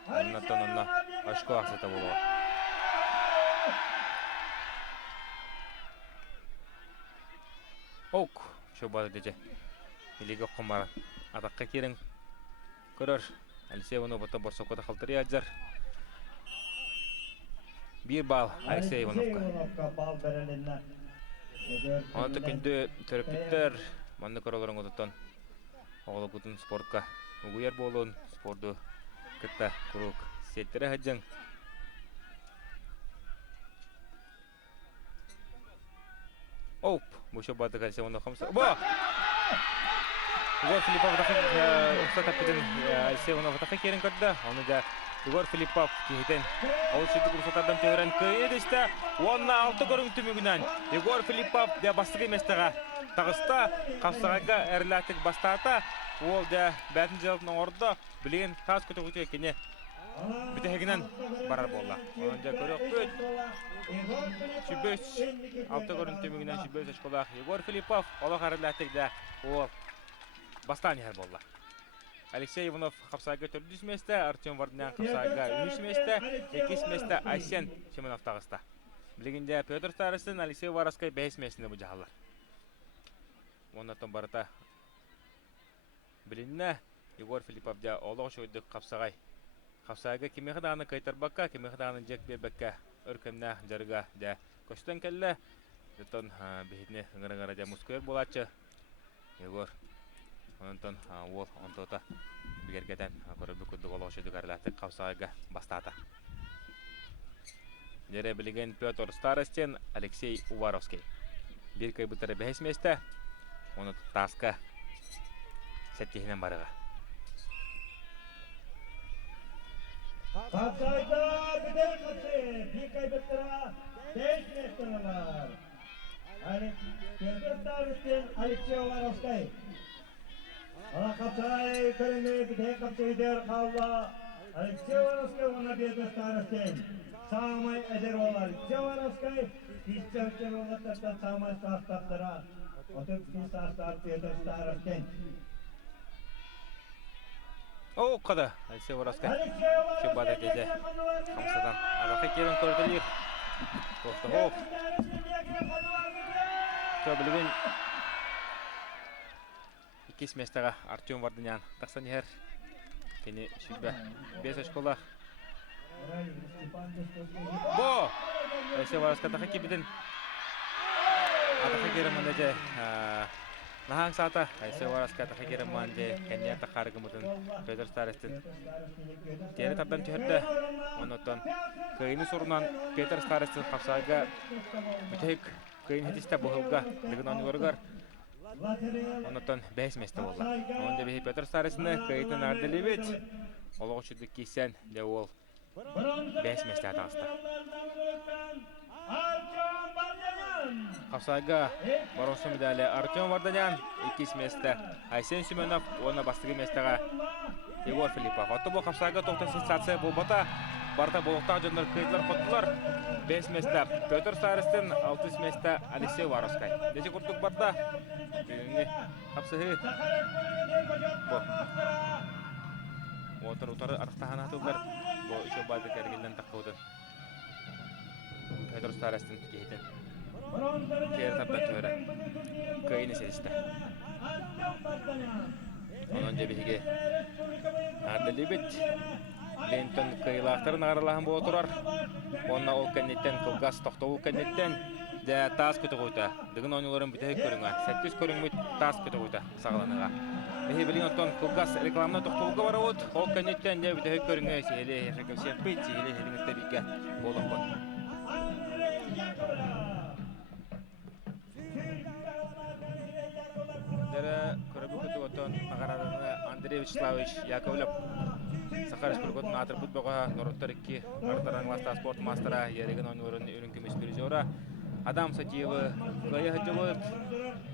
Оннаттан онна ашқы ақсата болуға. Оқ, шо бады деже. Илеге құмары атаққа керің көрір. Алексей Иванов бұтын борсоқыда қалтыры аджар. Bir bal Алексей Ивановқа. Оны күнді төріпіттер. Манны көрілерін ұдыттан оғылы бұтын спортқа ұғыяр болуын спорды күтті құруқ сеттері әджің. Оп, бұшы бады Алексей Иванов қамсы. Бұ! Егор Филиппов ұқсат аппеден Алексей Иванов атаққа керін көрді. Оны да Егор Филиппов кейден ол шүйдік ұқсатардан төгірін көйедісті. Онына 6 көрің түмігінен Егор Филиппов да бастығы еместіға тағыста қапсағайға әріләтік бастата. Ол да бәтін жалытының орды білеген таз көті көте кене бүтәгінен барар болла. Оны да көрік көт. Шүбөс 6 көрін түмігінен шүбөс ашқолақ Егор Филиппов олық әріләтік да ол бастан яр болла. Алексей Иванов қапсайға 400 месті, Артем Варданян қапсайға 3 месті, 2 месті Айсен Семенов тағыста. Білгенде Петр Старысын, Алексей Вараскай 5 местінде бұл жағалар. Оннаттан барыта білінне Егор Филиппов да олығы шойдық қапсағай. Қапсайға кемеғі дағыны қайтар баққа, кемеғі дағыны жек бербәкке, өркемне жарыға да көштен кәлі Дэтон бихитне ыңырыңыра жа мускер болачы. Егор. Онтон ол онтота бигергеден көрөбү күдүк олошуду гарлаты капсайга бастата. Дере билген Петр Старостин, Алексей Уваровский. Bir кайбытары бәйс месте. Оны таска сәттихінен барыға. Kapsayda bir kapsı. Bir kaybettiren 5 metre var. Peter Starostin, Alexey Ovarovsky. Ana kapsay körünü bir de kapsı gider kavla. Alexey Ovarovsky ona Peter Starostin. Sağmay eder olar. Alexey Ovarovsky. Pişçevken olatlardan sağmay sağ Otup bir sağ Peter Starostin. О, қада, Алексей Воровскай. Шыбада деде. Қамсадан ағақы керін көрділер. Тоқты оқ. Көбілген икес местаға Артем Варданян. Тақсан ехер. Кені шүббә. 5 школа. Бо! Алексей Воровскай тақы кебеден. Ағақы керін мұнда Нахаң сата, Алексей Воровскай тақы керін мұнда кәнер тақарығы мұтын Петр Старостин. Тері таптан түхірді. Онықтан көйіні сұрынан Петр Старостин қапсайға мүтейік көйін хетісті бұғылға лігін оны көргір. Онықтан бәйс месті болды. Онда бейі Петр Старостин'і көйітін ардылы бет. Олығы үшілдік кейсен де ол бәйс месті атағысты. Қапсайға баросы медалі Артем Варданян 2 месті. Айсен Семенов оны бастығы местіға Егор Филиппов. Отты бұл Қапсайға тоқта сенсация бұл бата. Барта болуқтағы жондар көйділер қоттылар. 5 месті Петр Старостин, 6 месті Алексей Воровскай. Десе күрттік барда. Күйінгі Қапсайғы. Отыр-утары арықтаған атылдар. Бұл үші бады кәргелден таққаудың. Петр Старостин кейтін. Кері таптан төре. Көйіні селісті. Onun cebihige ardeli bit. Lentон кыйлақтарын аралаһын бо турар. Онна ол кеннеттен кылгас токтогул кеннеттен де тас көтө койта. Дигин ойнолорун бүтөй көрүңө. Сеттис көрүңмүт тас көтө койта сагаланыга. Бехи билин онтон кылгас рекламна токтогулга барабыт. Ол кеннеттен де бүтөй көрүңө сели хекемсеп бит, сели хелиңте бикке болоп. Дere көрөбү көтөн агараданы Андрей Вячеславович Яковлев Сахарис Бурготун атырбыт бога Нороттор 2 Артараңласта спорт мастера ереген ойнорун үрүнкүмүс призера Адам Сатиевы кыя хыжылыт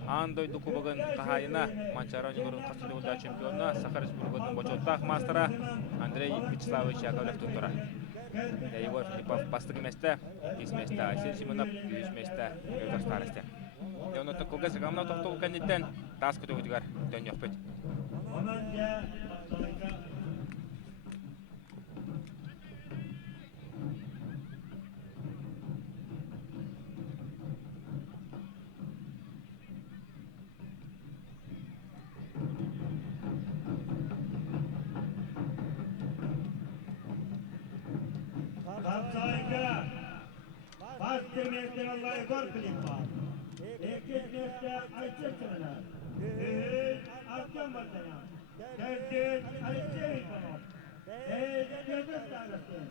Андой Дукубагын кахайына Манчара ойнорун кастылыгында чемпионна Сахарис Бурготун бочоттак мастера Андрей Вячеславович Яковлев тундура. Егор Филиппов бастыгы месте, 2 месте Айсен Семенов, 3 месте Петр Старостин. Оны токуга сыгамна токтол кандидаттан тас көтө өтүгөр төн жокпут. Kapsayga bastı mesle Allah'ı gol Filippov. Ekip mesle Ayçin Semena. Artyom Vardanian. Dördüz Alexey Ivanov. Peter Starostin.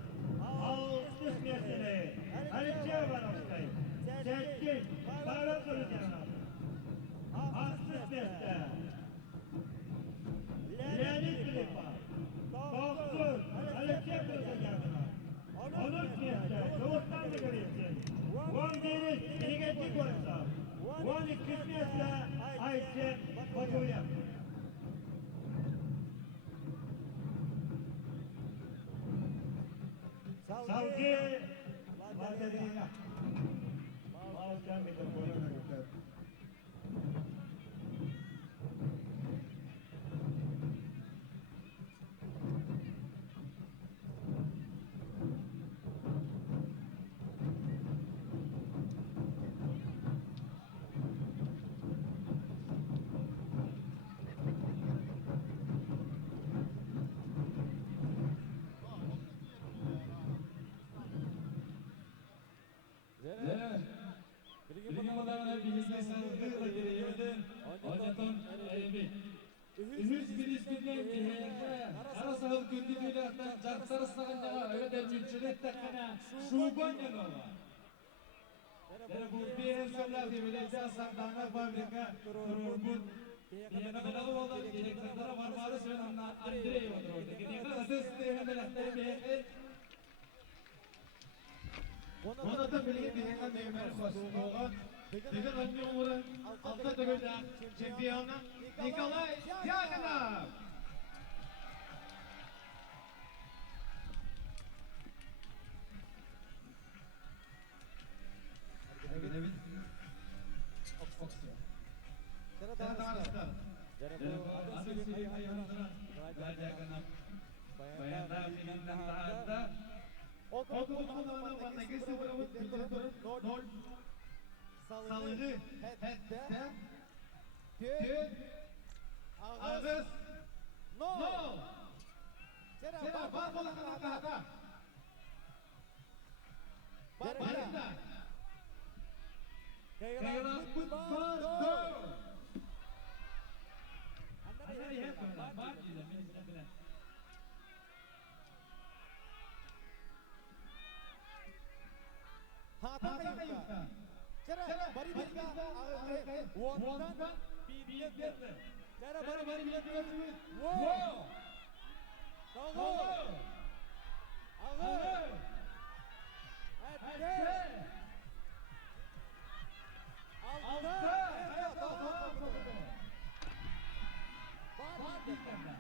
6 mesle Alexey Ivanovsky. 8 Pavel Turutyanov. 6 mesle Leonid Filippov. 9 Alexey Turutyanov. 13 месте Золотан Григорьевич. 11 Григорий Горцов. 12 месте Айсен Бадуев. Сауди Владимир. Ühüz bilistinden biherge, arasal gündüzülerden cartları sağındağa öyle cüncület takana şuban yanala. Dere bu biher solar dibilece asandana fabrika kurulgun. Yemekanalı olan direktörlere varmarı söylen anna Andrei oturdu. Gidiyaka asist yemeklerde biher. Ona da bilgi biherge meymer basılı. Bugün önce uğran altta dögülde şampiyonu Nikolay Yakinov. Salıcı, hette, tüt, ağız, nol. Cera, bak ola kanata. Barita. Kayılan futbol, gol. Anları hep böyle, var diye mesela. Hata kayıpta. Cera, bari bilga, wondan, bilga. Cera, bari bilga, wow. Gol. Ağır. Hette. Altta. Barita.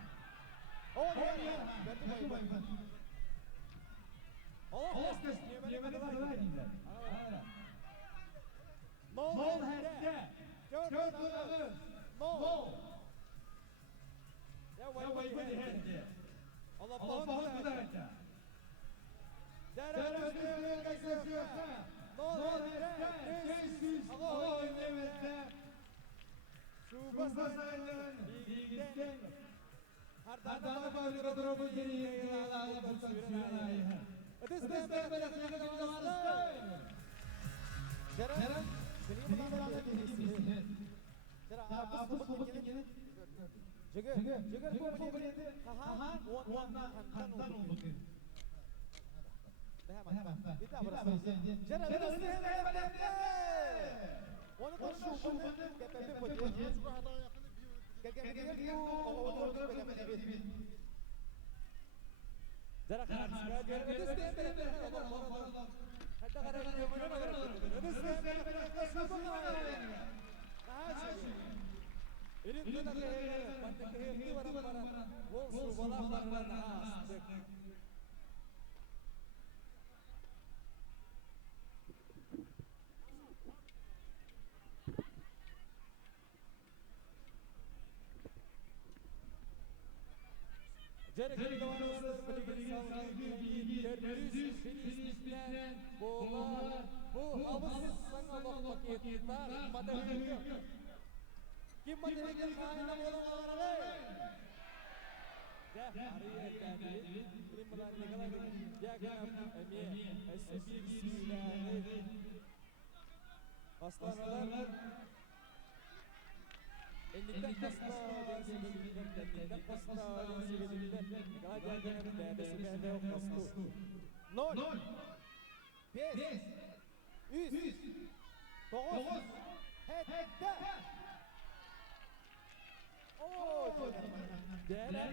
Olaftes, yemeğe kadar gider. Mol hette. Kör kulağız. Mol. Ya vay hette. Allah bağlı da hette. Dere özgürlüğü kaysıyor. Mol hette. Tesis. Allah önlemette. Şubasayın. Bilgisten. Hardana bağlı durumu geriye yağlarla bulsanıyor. Ötesi de böyle yakalamasın. Ceren, seni bulanlarla birisi. Ceren, apus kubukini. Jıgır kubukini. Aha, ondan kandan olduk. Bir daha burası. Ceren, seni böyle. Onu da şubanı kepepe koyuyor. Kepepe bu oğlum böyle. Zara karşıya görmeniz de böyle Allah. Hatta kararı yapana kadar. Ödüs de böyle. Elimde de böyle. Pandaki hepsi var para. Vol su bala var astık. Cerekli davanızı bilgi bilgi derdüz filistinler boğular bu havuz sanalok paketler madalya kim madalya kayna boğular dah hari tadi primlar negala jaga emiye SCC'ler aslanlar Endikten kasna densi bölümden, endikten kasna densi bölümden, gajagen berdesi berde yok kastu. Nol, beş, üç, dokuz, hette. Ooo, değerler,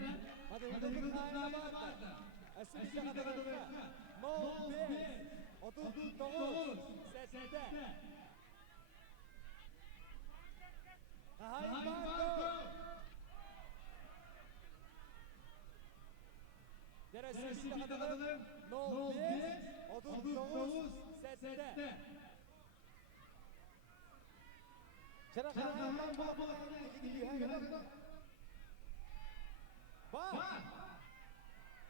hadi ödülün kayına bağırda. Esimize kadar ödülün. Nol, beş, otuz, dokuz, sette. Hayır Marco. Deresi bir kadınım. Nol 1, 39, sette. Çerakandan bağlı gidiyor. Bak.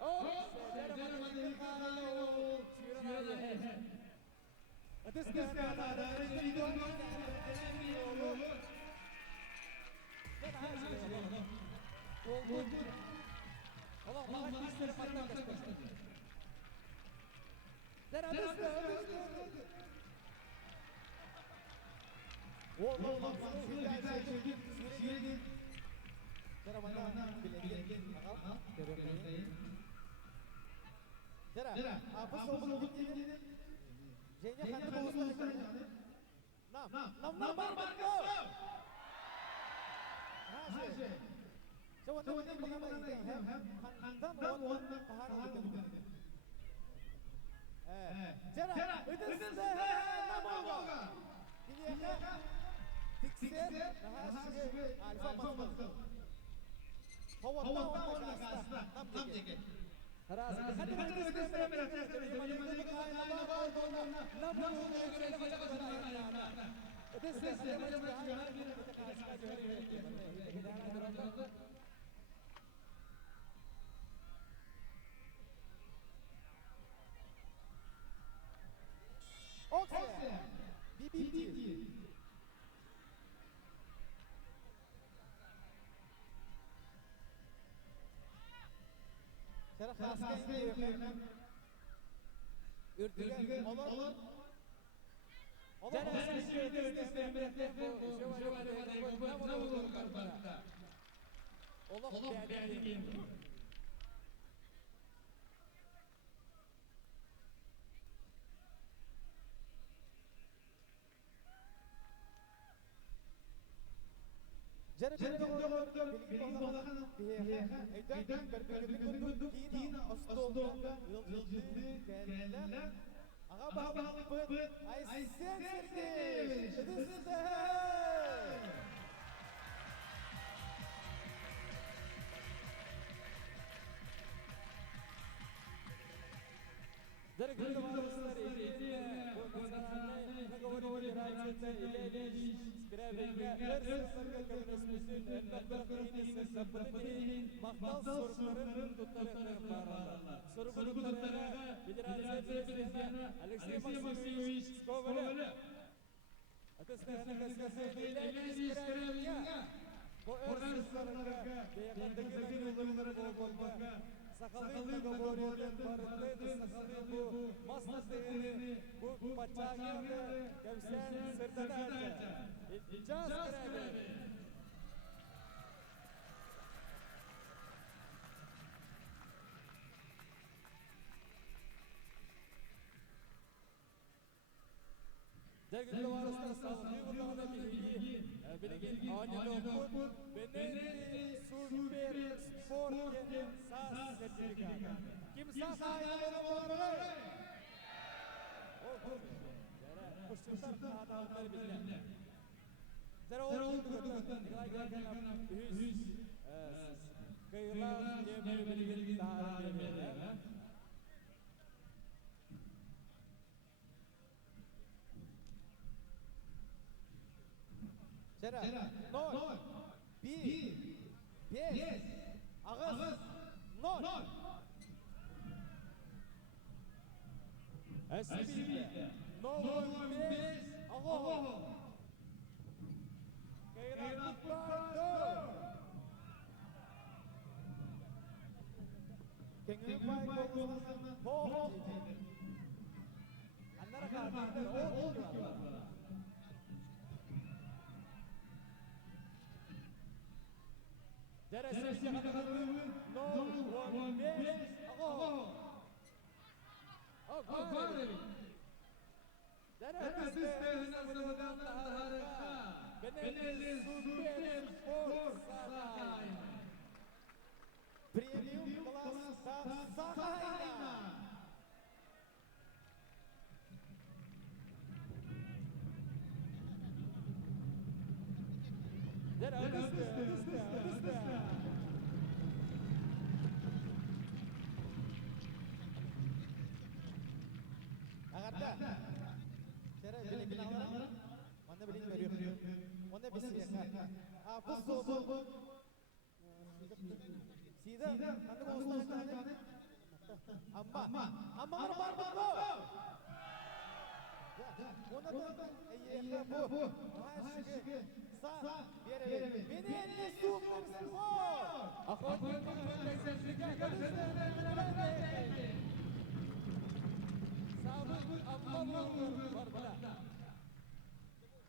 Oh, deremadi kanal. Sürüyor. Ateş kadar gidiyor. Allah Allah işleri patlar.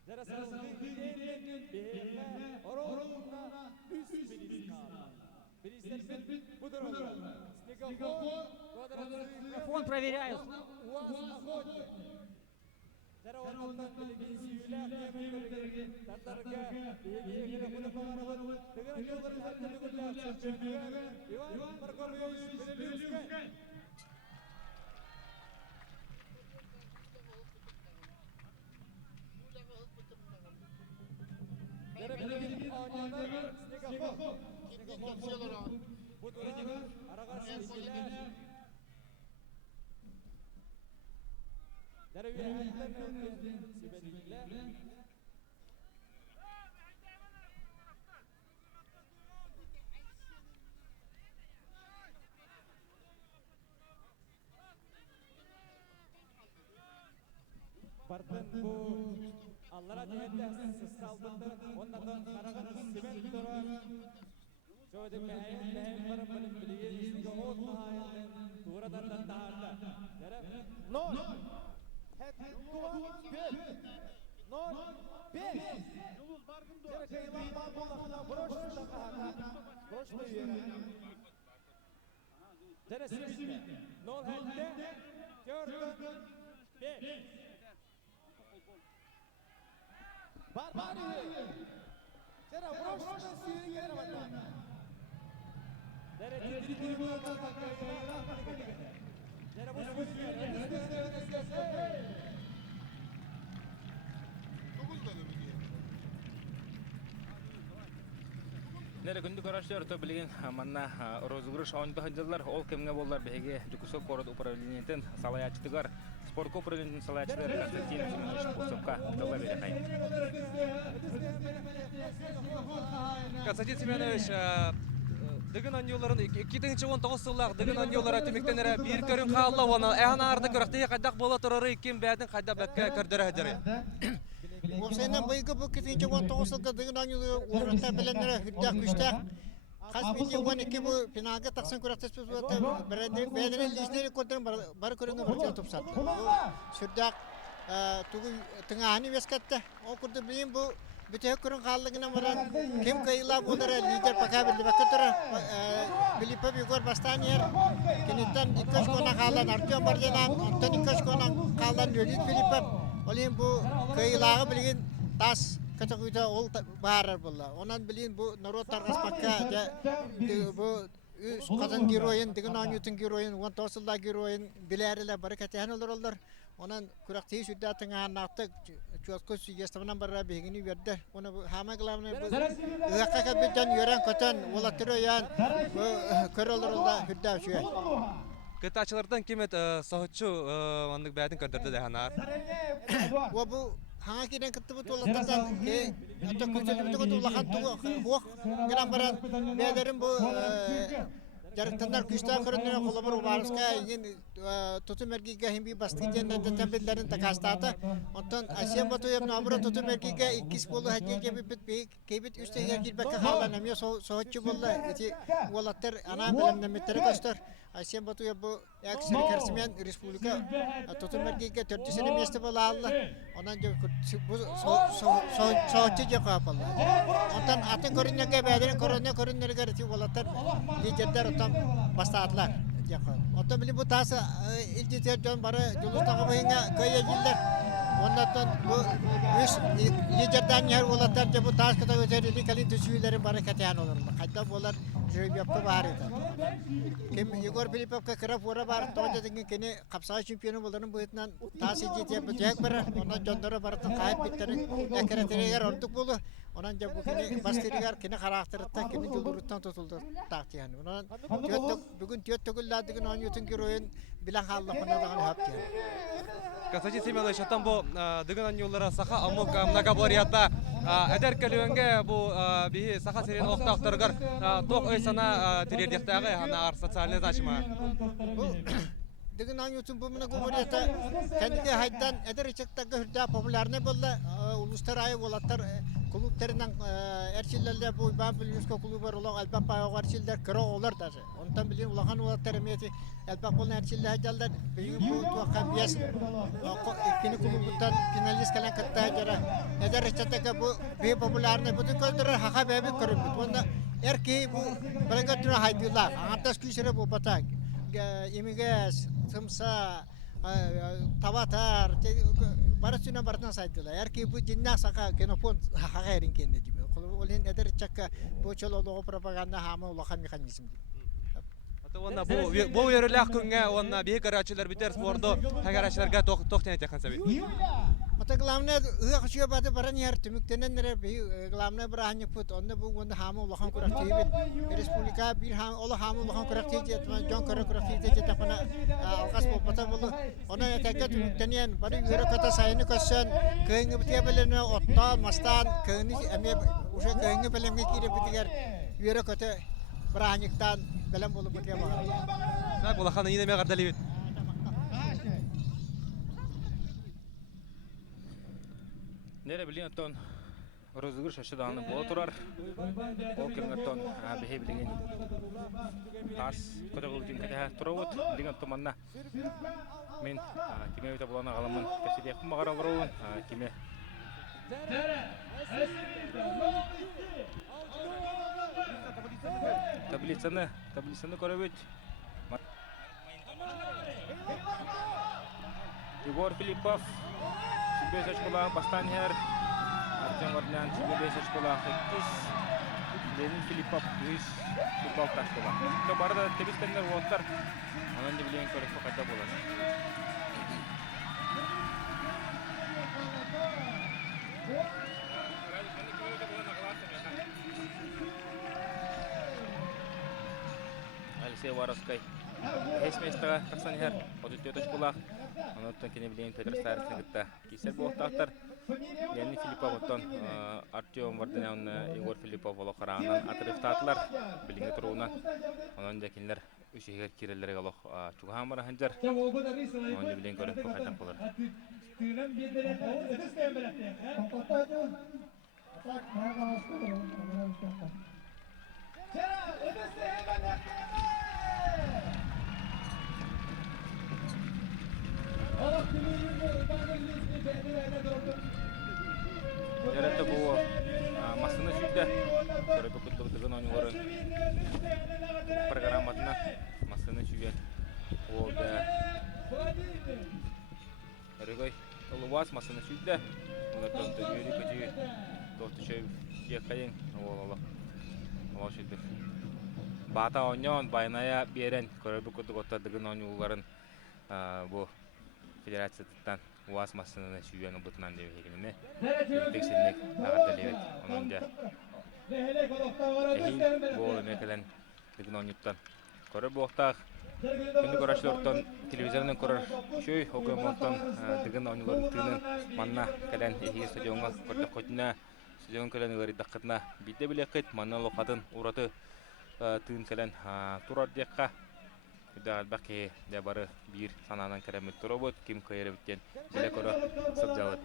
Jarasal Bilge'nin bir orolunda üst bir iskal. Микрофон проверяю. Дәрі орнаттан білген сүйілі әкемендерге таттарға егері құны бағарабын. Дегені жолдарын сәттілігінде Иван Маркович Белелюскай. Дәрі білген ойнаныр Снегоход. Бұд ұраны арағаршы сүйілі. Дәрі әйттен өткен себелілі. Бартын бұл Аллара дегенде сысқалдықты, оннардан қарағын себел тұрар. Жойдың бәйін барым білім білген ісігі от мағайындың турадан тағарда. Дәрі? 0, 5. Дәрі кайылан бар болақына бұрышында қағана. Бұрышты үйері. Дәрі себелді. 0, 4, 5. Бар үйері. Дәрі бұрышында сүйері кері банда. Дәрі тетті болақына қағана. Дәрі бұл сүйері. Nere gündü karışıyor to bilgin manna rozgruş oyunda hacılar ol kimge bollar bege jukuso korod upravleniyetin salayaçtıgar spor upravleniyetin salayaçtıgar Konstantin Семенович Пусовка дала бере кайын. Константин Семенович Дыгын аньоларын 2019 жыллар дыгын аньолары төмектенере бир көрүн калла оны аңарды көрөктө кайдак боло турары икин бәдин кайда бәккә көрдөрө хәдәре. Осыйнан быйгы бу 2019 жылга дыгын аньолары урында беленере хүддәк күчтәк. Касбити 12 бу финалга таксын көрөктөс булды. Бәдин лишнери көтөрүн бар көрөнгө бир топсатты. Сүрдәк тугу тыңаны вескатты. Окурды билин бу Bütün kurun kaldığına varan kim kayıla bunlara lider pakabildi bakıtıra Filipe Bigor bastan yer kenitten ikkaş kona kalan Artyom Barjanan ondan ikkaş kona kalan Lülid Filipe olayım bu kayılağı bilgin tas kaçakuyda ol bağırır bulla onan bilgin bu narot targas pakka bu kazan giroyun digin anyutun giroyun 19 yılda giroyun bilerle barakatihan olur Onan kurakti sudah tengah naktek cuaca sugestamnan barra begini verder. Ona hama kelamne bu zakka bidan yoran kotan olatiro yan körolorda hüdda şuya. Kıtaçlardan kimet sohutçu andık bədin kördürdü dehanar. Wa bu hanga kiden ketebut olatan atau kucel itu lahan tu huak geram baran bederim bu Jarıktanlar güçler körünlere kolabor varska yin tutum ergiga himbi bastijen da tempellerin takastata ondan Asya Batoyev namura tutum ergiga ikis bolu hacı kebit üstte yer girbeka halanamıyor sohutçu bolla eti volatter ana bilemden metre göster Asya Batoyev bu aksir karşımayan Respublika tutum ergiga 4 sene meste bola Allah ondan bu sohutçu cevap Allah ondan atın körünlere bederin körünlere gareti volatter liderler Bastatlar. Oto bili bu tası ilgili dön bara Julus'ta bayına kayıcılar. Ondan bu liderden yer olanlar da bu tas kadar özelliği kalın tüsülerin barakatiyan olur. Hatta bolar jüri yaptı var idi. Kim Igor Filipov ka kara pura var toja dengan kini kapsa şampiyonu boların bu etnan tas ilgili yapacak bara. Ondan jondora baratın kayıp bittirin. Ekreterigar ortuk bulu. Onan jabu kini bastirigar kini karakterita kini juluruttan tutuldu taktiyan. Onan bugün tiyotogullar digin anyutun giroyun bilang halla panadagan haptiyan. Константин Семенович atan bu dıgın anyolara saha amuk многоборьята эдер келүнгө бу би саха серин октактыргар ток ойсана тирердектагы ана ар социальный значима. Bu dıgın anyutun bu многоборьята kendi haydan eder içektagi hürda popülerne bolla uluslararası volatlar kulüplerinden erçillerle bu ben Bilgisko kulübü var olan Alpak Payağı erçiller kıra olur da. Ondan bilin ulakan olat terimiyeti Alpak olan erçiller hacalar büyük bu tuakan biyas ikini kulübünden finalist kalan katta hacara. Eder içektagi bu bir popülerine bütün köldürür haka bebi körümbüt. Onda erkeği bu belengatına haydıyorlar. Anahtas küsüre bu batak. имигес, тымса, табатар, барысына бартан сайдыла. Әрке бұл жиннақ сақа генофон хағайрын кенде жібі. Олен әдір чакка бұл чололығы пропаганда хамы улақа механизм дейді. Онна бу өрөлөк күнгө онна бии карачылар битер спорду тагарачыларга токтен этекан сабит. Ата главное ыак чуя баты баран яр түмүктенен нере би главное брахник пут онда бу онда хамы улахан куракти бит республика бир хам ола хамы улахан куракти жетма жон куракти жете тапана алгас болпата болду она этекке түмүктенен бары үйрө ката сайыны көссөн кыйыңы бите белене отта мастан кыйыны эме уже кыйыңы белемге кире битигер үйрө ката брахниктан белем болуп бите багар. Так улахан ине ме гардали бит. Nere bilin ton rozgur şaşı dağını boğa turar. O kırmızıton behe bilin. Tas kodagul için kete turavut bilin ton manna. Men kime öte bulana galamın kesidi yakın mağara varolun kime. Tablitsini korabit. Igor Filipov 15 очколах бастан her. Артем Варнян 15 очколах 8. Ленин Филиппов 100 футбол ташколах. То барда тебистендер болттар. Анан билген көрөп кайта болот. Алексей Воровской. Хесместага таксан her 34 очколах. Онотон кене билген Петр Старцын гытта кисер болтактар. Ленин Филиппов оттон Артем Варданян Игор Филиппов боло караганан атырыктатылар билген туруунан. Онон жакинлер үшегер кирелерге алох чугамара ханжар. Онон билген көрөп кайтан болор. Yarata bu masını sürdü. Sonra bu kutluğun oyunları programatına masını sürdü. O da Rıgay Oluvas masını sürdü. Ona tortu yürü kötü tortu şey yakayın. Allah sürdü. Bata oynuyor, bayanaya bir yerin sonra bu kutluğun oyunların bu Federasyondan UAS masasına süyüyen obutunan devi hekimine teksinlik ağırda levet onunca ehin bu mekelen digin onyuttan körü bu oktağ kendi koraşlardan televizyondan korar şöy okuyamontan digin onyuların tığının manna kelen ehi stadionga korda koçuna stadion kelen ıgari dakkatna bidde bile kıt manna lokatın uğratı tığın kelen turar diyekka Udah baki dia baru bir sananan keramik robot kim kaya biten bila kora sabjawat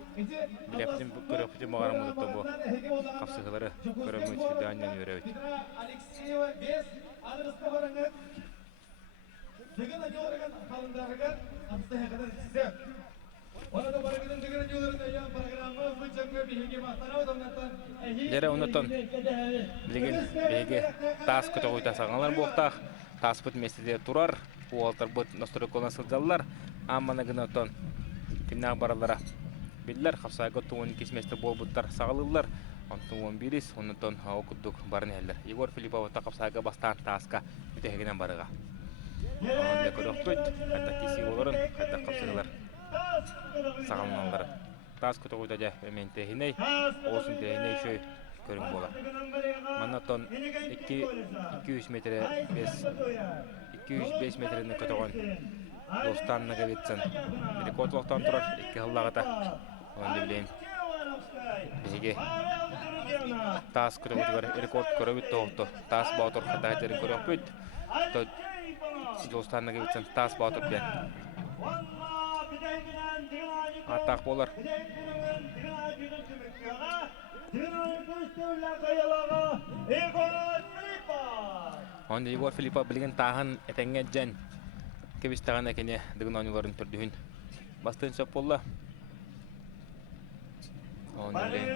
bila pun kora pun magar mulut tobo kapsa kara keramik sudah anjan yurewit. Jadi unoton bilgin bege tas ketoyta sangalar boktah tas put mesede turar уолтар бут настройкалар сылжаллар аммана гына тон киннак баралара биллер хапсайга туун кисместе болбуттар сагалылар онтон бирис онтон окудук барын эллер Егор Филиппов та хапсайга бастан таска битегенен барыга онда көрөктөт кайта киси болорун кайта хапсайгалар сагалналар тас көтөгөйдө же эментехиней олсун техиней шөй көрүн бола манатон 200 метр 205 метринен көтөгөн достанна габетсен рекорд вактан турар 2 хыллагата онда билем биге тас көтөгөр рекорд көрөбүт тоото тас баатыр хататерин көрөпүт то достанна габетсен тас баатыр бен атак болар Он Егор Филиппов билген тагын этеңге жан кебистаган экене дигин ойнуларын түрдүн бастын сөп болла. Он билген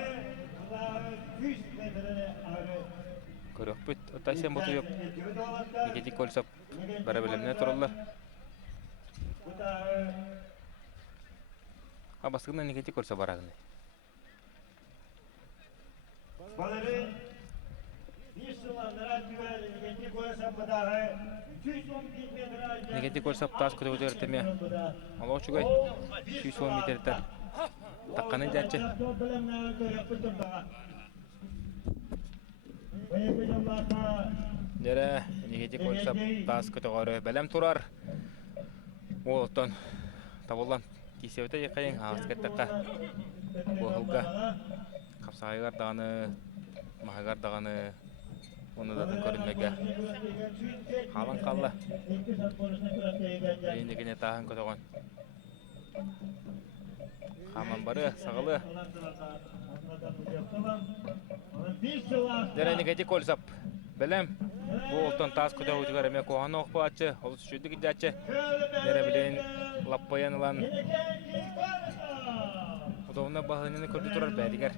Көрөкпүт Айсен Батуев Никити Кольцап бара белемне тураллар. Баскында Никити Кольцап барагын. Балары Никити Кольцап тас көтөгөр теме. Алочугай 210 метрден такканы жачы. Дере Никити Кольцап тас көтөгөрө белем турар. Олтон табылган кисебете якайын аскаттакка. Бохылга капсайгар даганы Mahgar dağını onu da görünmege. Havan kalla. Yine tahan kotoğun. Haman barı sağılı. Dere Nikiti Kольцап. Belem. Bu oltan tas kotoğu çıkarmaya koğanı okpu açı. Olus şüydü gidi açı. Dere bileğin lappayan olan. Odağına bağlanını kördü turar bəydiger.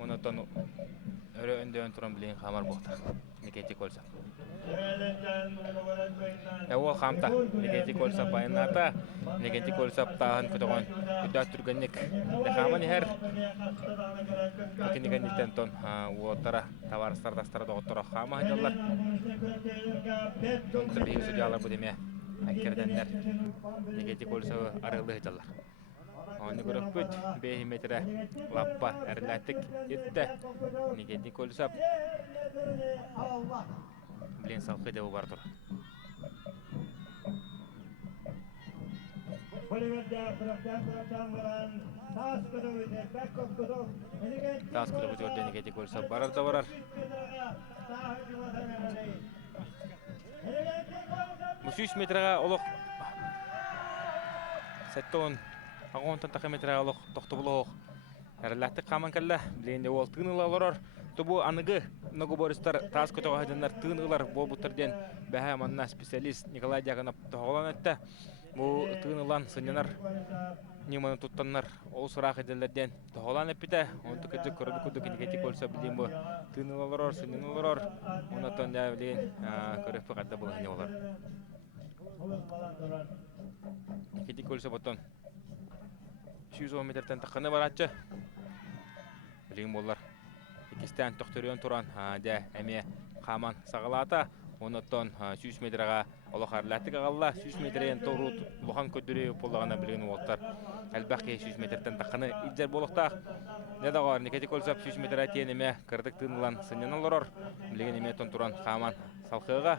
Ondan öyle önden turan bilen hamar boğda. Nikiti Kольцап. O hamta Nikiti Kольцап bayınlarda Nikiti Kольцап tahan kötüğün üddat türgenlik. De haman her ikini kendiden ton o tara tavarıslar dastara doktora hama hadiyalar. Tabii ki sucalar bu demeye. Hakikatenler Nikiti Kольцап arılı hadiyalar. Onu görüp 5 metre lappa erlettik gitti. Nikiti Kольцап bilen salkı devu vardır. Tas kudu jordan Nikiti Kольцап barar da varar. Bu 3 metrege oluq setton Ағонтан тақаметрі алық тоқты бұлық. Әріләтті қаман кәлі, білейінде ол тыңылалар. Тұбу анығы Ногоборыстар тас көтіға ғадынлар тыңылар бол бұттырден бәхі манна специалист Николай Дяғанап тұғылан әтті. Бұл тыңылан сынянар, неманы тұттанлар ол сұрақ еділерден тұғылан әппіті. Оны тұқыды көрілі күдік Никити Кольцап білейін бұл тыңылалар, сыняналар. Оны тұнда білейін көріпі қадда бұл әне олар. Никити Кольцап оттан 210 metreden takını var açı. Bilgin bollar. İkisten töktörüyon turan de eme kaman sağalata. Ondan 100 metrega oloqarlattık ağalla 100 metreyen torut luhan ködürü pollagana bilgin bollar. Elbaqi 100 metreden takını iljer boluqta. Ne da var Nikiti Kольцап 100 metre tiyen eme kırdık tınılan sınyanallar. Bilgin eme ton turan kaman salqıga.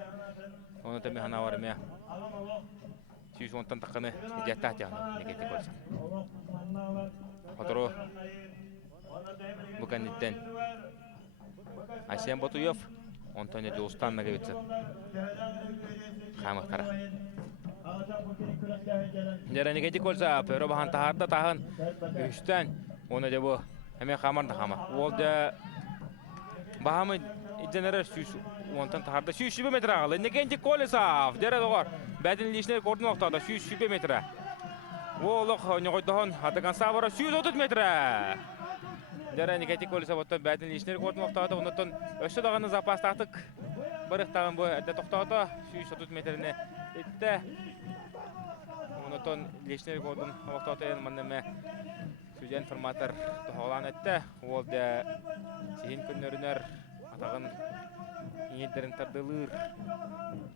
Onu temi hana var eme 210 takını ijatta tiyan Nikiti Kольцап. Otro bukan itten Aysen Batuyev Antonio Jostan'la geçti. Xamaktara. Nere Nikiti Kольцап pero bahan taharda tahan üstten onu da bu hemen xamarda xamar. Oldu bahamı idenere süs ondan taharda 100 metre ağalı. Nikiti Kольцап dere doğar. Bədin ilişleri koordun noktada 100 metre. Oğluq nöqoyduğun atakan savara 130 metre. Dere Nikiti Kольцап otan bədin ilişleri koordun noktada ondan öşü dağını zapas taqtık. Barıqtağın bu edde toqtada 130 metrene itti. Ondan ilişleri koordun noktada yanmaneme süzen formatör toğulan etti. Oldu sihin künnörünör atağın iğitlerin tardılır.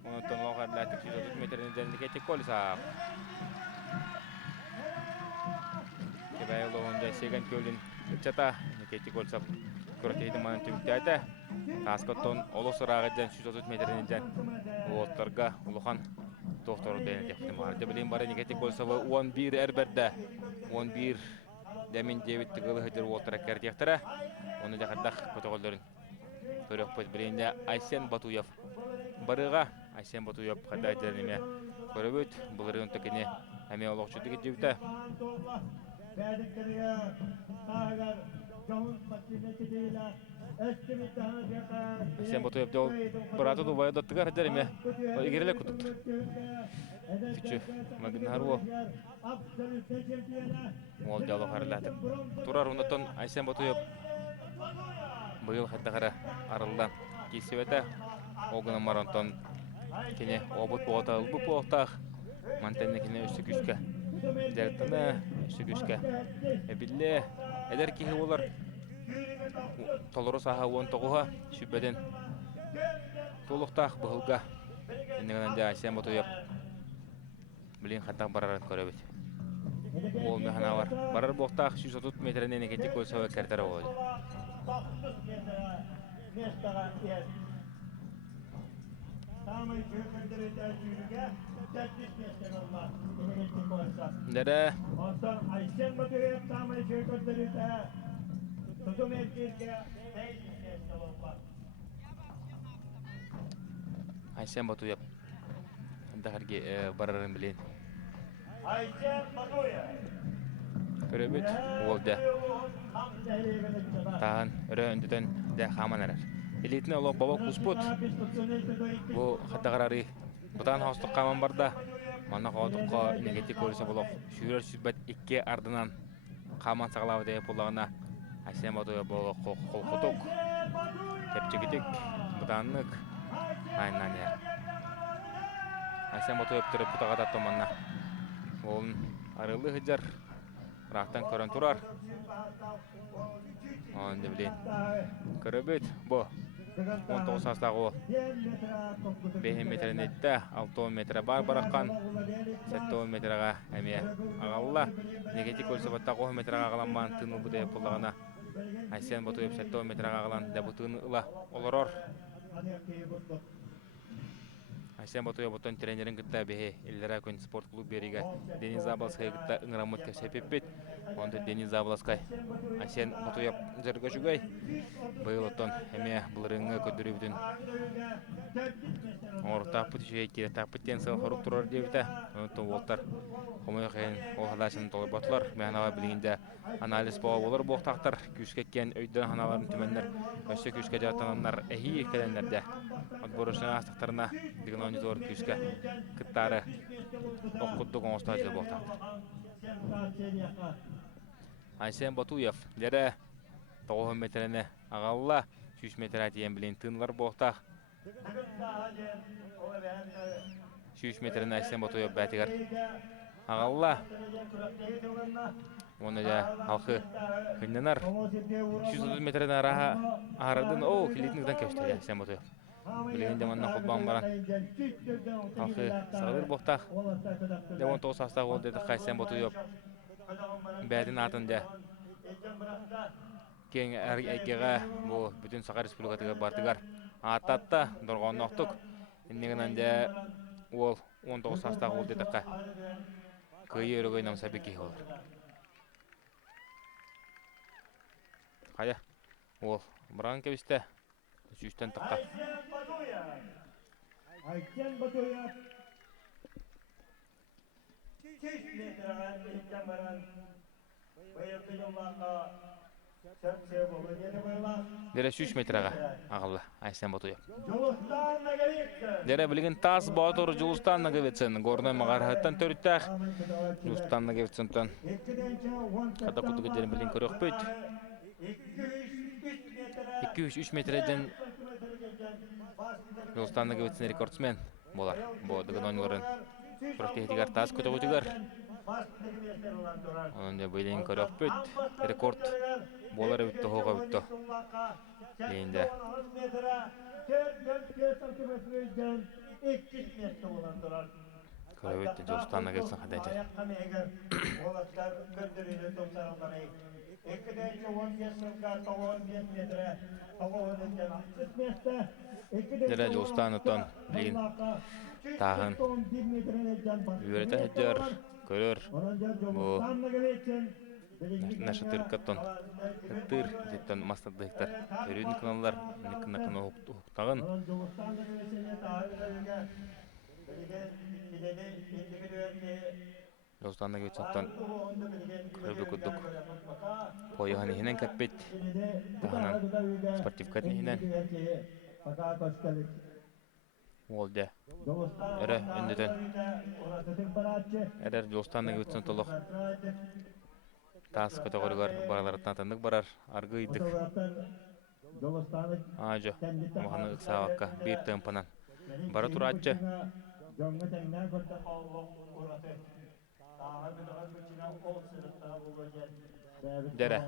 Ondan loğarlatık 130 metrene Nikiti Kольцап. Kebaya onda segan kölün çata Nikiti Kольцап körteydi manan tübüktäde. Taskotton olosuraağıdan 130 metreden oğutlarga uluhan doktoru denet yaptım. Arda bileyim bari Nikiti Kольцап'ı 11 erberde 11 demin David tıgılı hıdır oğutlara kerdi yaktara. Onu da kaddak protokollerin körökpöt bileyinde Aysen Batuyev barıga Aysen Batuyev kadda ederine köröböt bulurun tekini hemen oluqçudu gidibdi. Aysen Batuyev de bıratı da bayada tıgar ederime. O igerele kutut. Tüçü magnar o. Ol dialog harlatık. Turar ondan Aysen Batuyev Быйыл хаттагара арылдан кисебете огына маратон кене обут бота бу поктах мантенне кене үсү күскә дәртне үсү күскә билле эдер ки булар толору саха вон тогуга сүббеден толуктах быгылга эннегенде асем ботояп билин хаттак барар көрөбүт ол механа барар боктах 130 метрден энекети көсөбө кертер болду Dere Ayşen Batuyap Daharge bararın bilen Köröbüt oldu Tağın öndüden de xaman erer Elitine olup babak usput Bu hattağararı Butan hostuk qaman barda Mana qoduqqa negeti көрсе болоq Şүйрер sübbet ikke ardынан Qaman sağlabı deyip olağına Ayşen Batuyap болоq qol qutuk Kepçegidik Butanlık Aynan yer Ayşen Batuyap tırıp butağa tatlı manna Olun arılı hıcar Raqtan körün turar Onu bilen Köröbüt bu 19 sastағы ол 5 метрін етті 6 метрі бар бараққан 7 метріға әме ағалла негеті көрсі баттақ 10 метріға ағаланбан тыны бұдай бұлағына Айсен Батуев 7 метріға ағалан дәбі тыны ұла олырор Айсен Батуев бұттан тренерін күтті бейе Эллера көн спорт клуб берігі Денис Забалскай күтті ұңырамыт кәсепеппет Онды Денис Забалскай Айсен Батуев жүргі жүгай Быйыл оттон әме бұлырыңы көдірі бүтін Оңыр тақпыт үшейке тақпыттен сыл құруп тұрар дебіті Онытын олттар Қомой қайын олғадашын толыр батылар Мәғанава білігінде анализ боға болыр боқтақтар Күскеткен өйден ханаларын түменлер Өсі күске жартананлар әхи екеленлерде Отборышына астықтарына деген оны зор күске күттары оққұдды қоңыстайды боқтақтар Айсен Батуев дәрі 9 метріне ағалла 3 метр әтейен білен тынлар боқтақ 3 метріне Айсен Батуев бәтігер ағалла оны да алқы күнненар 130 метріне ағарадың оу келетінігден көштеді Айсен Батуев білгенде манна құлбан баран алқы сағылыр боқтақ 19 састағы ол деді Айсен Батуев бәдің артында Кен әргеға бұл бүтін Сақа Республикатыға бартығар аттатта дұрғанын оқтық. Иннегінен де ол 19 састағы ол дедіққа көйі өрігөй намса беке олар. Қая, ол бұраған кәбісті үшістен тұққа. Ayşen Batuyap 2 metreden geçten varan Bayıldı yollarla Sertse bolu yeni bayılar Dere 3 metraga ағылы Айсен Батуев. Жолустанна gelirken Dere bilgin tas bağdır Julustanna gevetsen. Gorna mağarhatan törüttәq. Julustanna gevetsen tan. Kada kutuga derin bilgin körök büt. 2-3 metreden Julustanna gevetsen rekordsmen bolar. Bu dıgın oyunların Protehtigar tas kutuga Onun da bilgin körök büt. Rekord bolar öttü hoga öttü. Deyinde. Köröbüttü Julustanna gevetsen hadayca. Dere Julustanna ton bilgin tağın üyörete heccar körör bu Наша тыркаттон тыр жеттен мастадыктар өрүн каналлар никнакны уктагын Жолстанна geçten körбө кудук пояны хинен каппет таханан спортивкат хинен Oldu. Ere öndeden. Eder Jolostanna geçten толох тас категорияр баралардан тандык барар аргыйдык ажо маханы ыксаакка бир темпанан бара турачы дере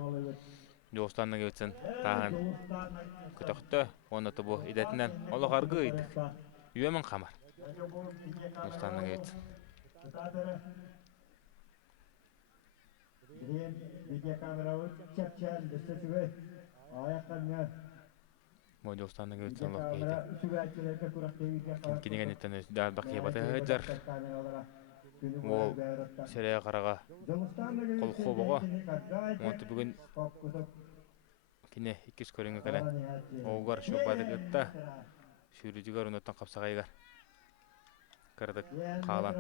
Жостанна гетсен таан көтөктө оноту бу идетинен олох аргыйдык үйөмөн камар Жостанна гет Мо Жостанна гетсен олох кинеген иттен дар бакыя бата жар ол серия карага колхобого монту бүгүн кине 200 көрүнгө келен оогар шубады гытта шүрүжүгөр онотон капсагайгар кырдык каалан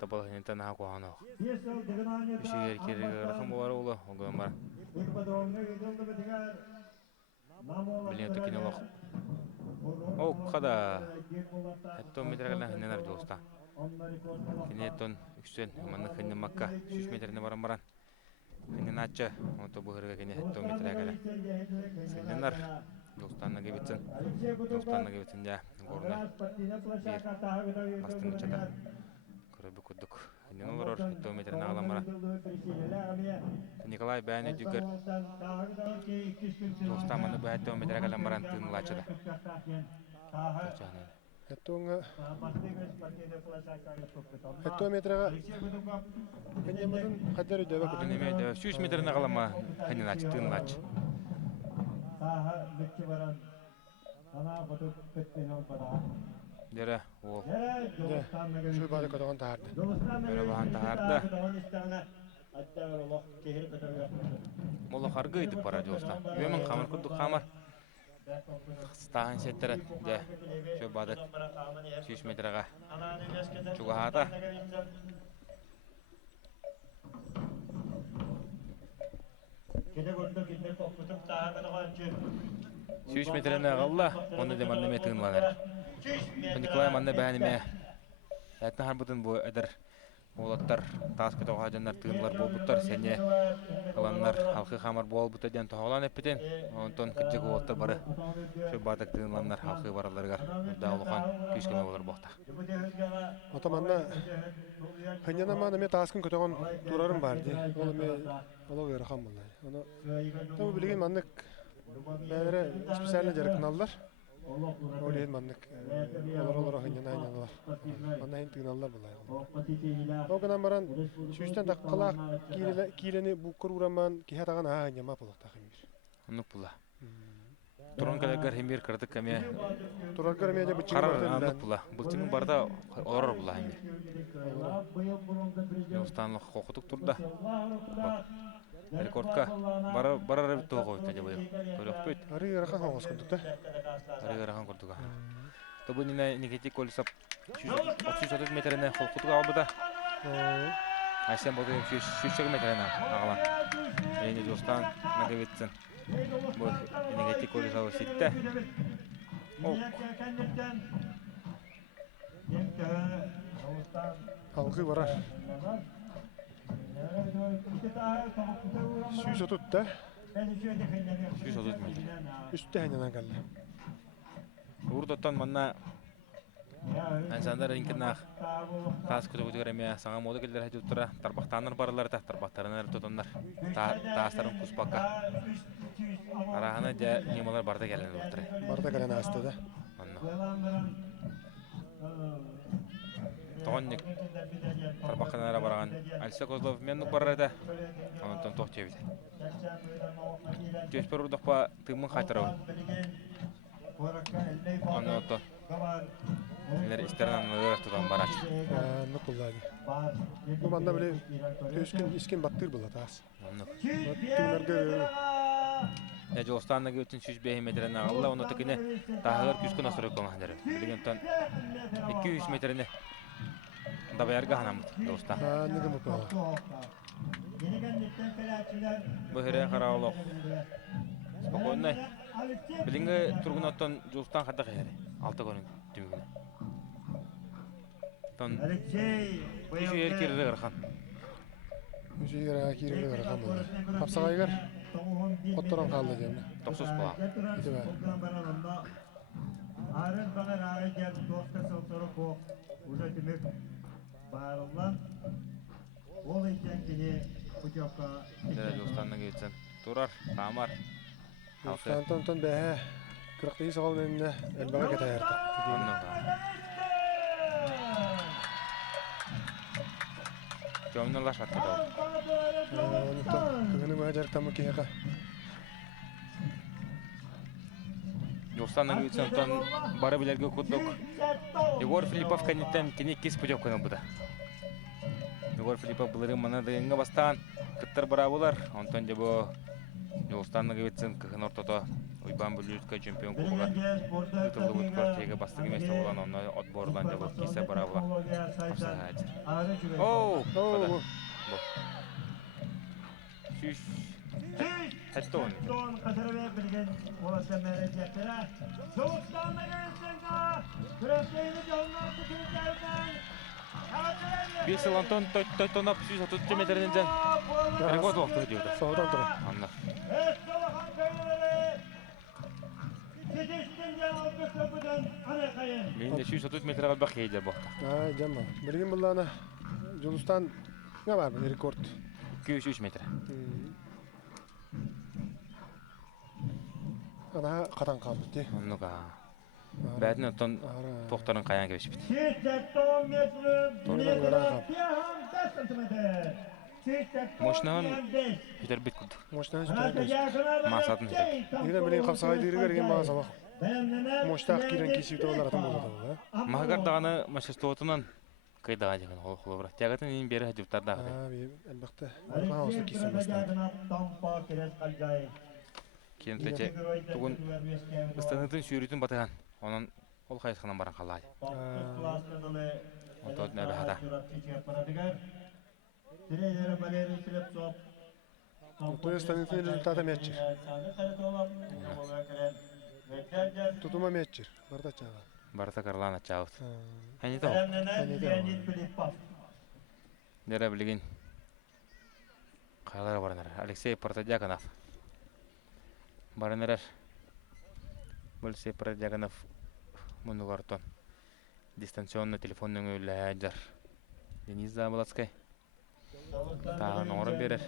табалхинтен агуано ишигер киригер болар улу огомар билет кинелок о када хатто метргалан ненар жоста кинетон үксен манны хинне макка 3 метрне баран кине нача ото бухырга кине хатто метргалан сеннар Жостанна гебитсен я горна бастын чата көрөбү кудук кине олор хатто метрне аламара Николай Бәне дүгер Жостанны бәтто метргалан баран тынлачыда Хетто метрага хенемдин кадары дөбө Неме 3 метрне калама хененач тынлач Дере ол шу бары кодогон таарды. Дере баан таарды Моло харгыйды пара жоста үйөмөн камыр курдук камар Стаан сеттерет де шу бадык 3 метрага чугахата Сүйш метріне қалла, оны де манны метігін ланар. Николай манны бәніме. Әтін харбытын бұл әдір олаттар, таас көті оғажанлар тығынлар бол бұттар, сәне қаланлар халқы қамар бол бұты ден тоғалан әппетен. Онтон күтжек олаттар бары шөй бадық тығынланлар халқы бараларғар. Үрді ауылған күйшкені олар боқтақ. Ота манна хенена мана ме тааскын көтөгөн турарым бар ди. Ол ме оло верхан булай. Аны табы билген маннык бәлере специально жарыкналар. Ол ен маннык олор хенена айналар. Манна ен тыгналар булай. Огынан баран шүстен даккала килени бу курураман ки хатаган аanya болот тахимир. Онук була. Туран калегар хемир кырдык каме. Тураргар меде бу Карар анук була. Бултимин барда олор була хемир. Жостанлык хокутук турда. Рекордка барар бит того койду деп ойм. Көрөкпөйт. Ары рахан хогос курдук да. Ары рахан курдук. Тобу негатив колсап 330 метріне холкутук албыда. Айсен болды 300 метріне ағалан. Эни Жостан нагабетсен. Бұл негатив колсап ситте. Халкы барар. Сүйс отут да. 330 метр. Үстте хенена галла. Урдоттан манна Ансандар инкенах тас көтөгөреме саңа мода келдер хажуттара тарбактаннар баралар та тарбактарынар тотоннар тастарын куспакка арахана да немалар барда келген отыр. Барда келен асты да. Тоонник тарбактанара барган Алиса Козлов меннук барар да онтон тохчебит. Жеспер урдакпа тымын кайтарабы. Онотон Нер истернан өйрөтүгөн барач. Нукуллаги. Бу манда биле төскөн искен баттыр була таас. Тыңнарга Я Жостанна гөтүн 305 метріне алла, оны текіне тағылар күскін асыры көңәндері. Білгентен 200 метріне дабаярға ханамыд Жостан. Неге мұпала? Бұхыре қарауылық. Спокойный. Білінгі тұрғын оттан Жостан қадда қайыры. 6 көрін түмігіне. Тон күйші еркерді ғырхан. Үжигер кириле бар камыл. Капсагайгар отторон калды демне. 90 була. Ити бар. Арын бағар ары жер доста сылтыры қоқ, ұжа демек барылан, ол екен кене ұчаққа Дәрі Жолстанның кетсен. Турар, Тамар. Антон бәһә 40 сагал менне элбага кетәйәртә. Көмнелар шаркыда. Күгенең мәҗәр тамы киһәка. Жолстанның кетсен тон бары билерге куддук. Егор Филиппов кенеттен кене кис путевканы буда. Егор Филиппов булыры мана дыгынга бастан кыттар бара булар. Антон жабо Жолстанның кетсен кыгын ортото уйбан бүлүскө чемпион кубуга. Тылды буткор теге бастыгы месте болан онно отборлан жабо кисе бара була. Оу! Шүш. Хәтті оны. Son qadırıya bilgen olasa mereceklere, Soğukstan'da gelsin'de, Kürekleyini canlar bütünlerden, Бес ел Антон тойтонап 130 метрден жан. Рекорд вакыты диyordu. Саудан тұра. Анна. Esalahan köyleri, Sidiştin cevabı köpüden anakayın. Мен де 130 метр албак ейдер бакта. Жамма. Билген булланы Жулустан не бар рекорд. 203 метр. Ана катан калды ти. Аннуга. Бәдін Антон тоқтарын қаян кебеш бит. 110 metre, 5 santimetre. Мощнаған жетер бит күлді. Мощнан Масатын жетер. Йне билген капсагай диргерген бага сабак. Моштак кирен кисип толар атам болду. Магар даганы машинстотунан кайдага деген холо брат. Тягатын ин бери хажыптарда. Әлбәттә. Хаосы кисен бастан. Кентече тугун ыстанытын сүйрүтүн батаган. Онун ол кайсынан баран калай. Отот нәбе хата. То есть станет результаты мячер. Тутума мячер. Барда чага. Барта Карлана чаут. Хани то. Дера билген. Кайлар баранар. Алексей Партадяканов. Баранар. Алексей Партадяканов мунугартон. Дистанционный телефонның өләҗәр. Денис Заболоцкий. Та номер берер.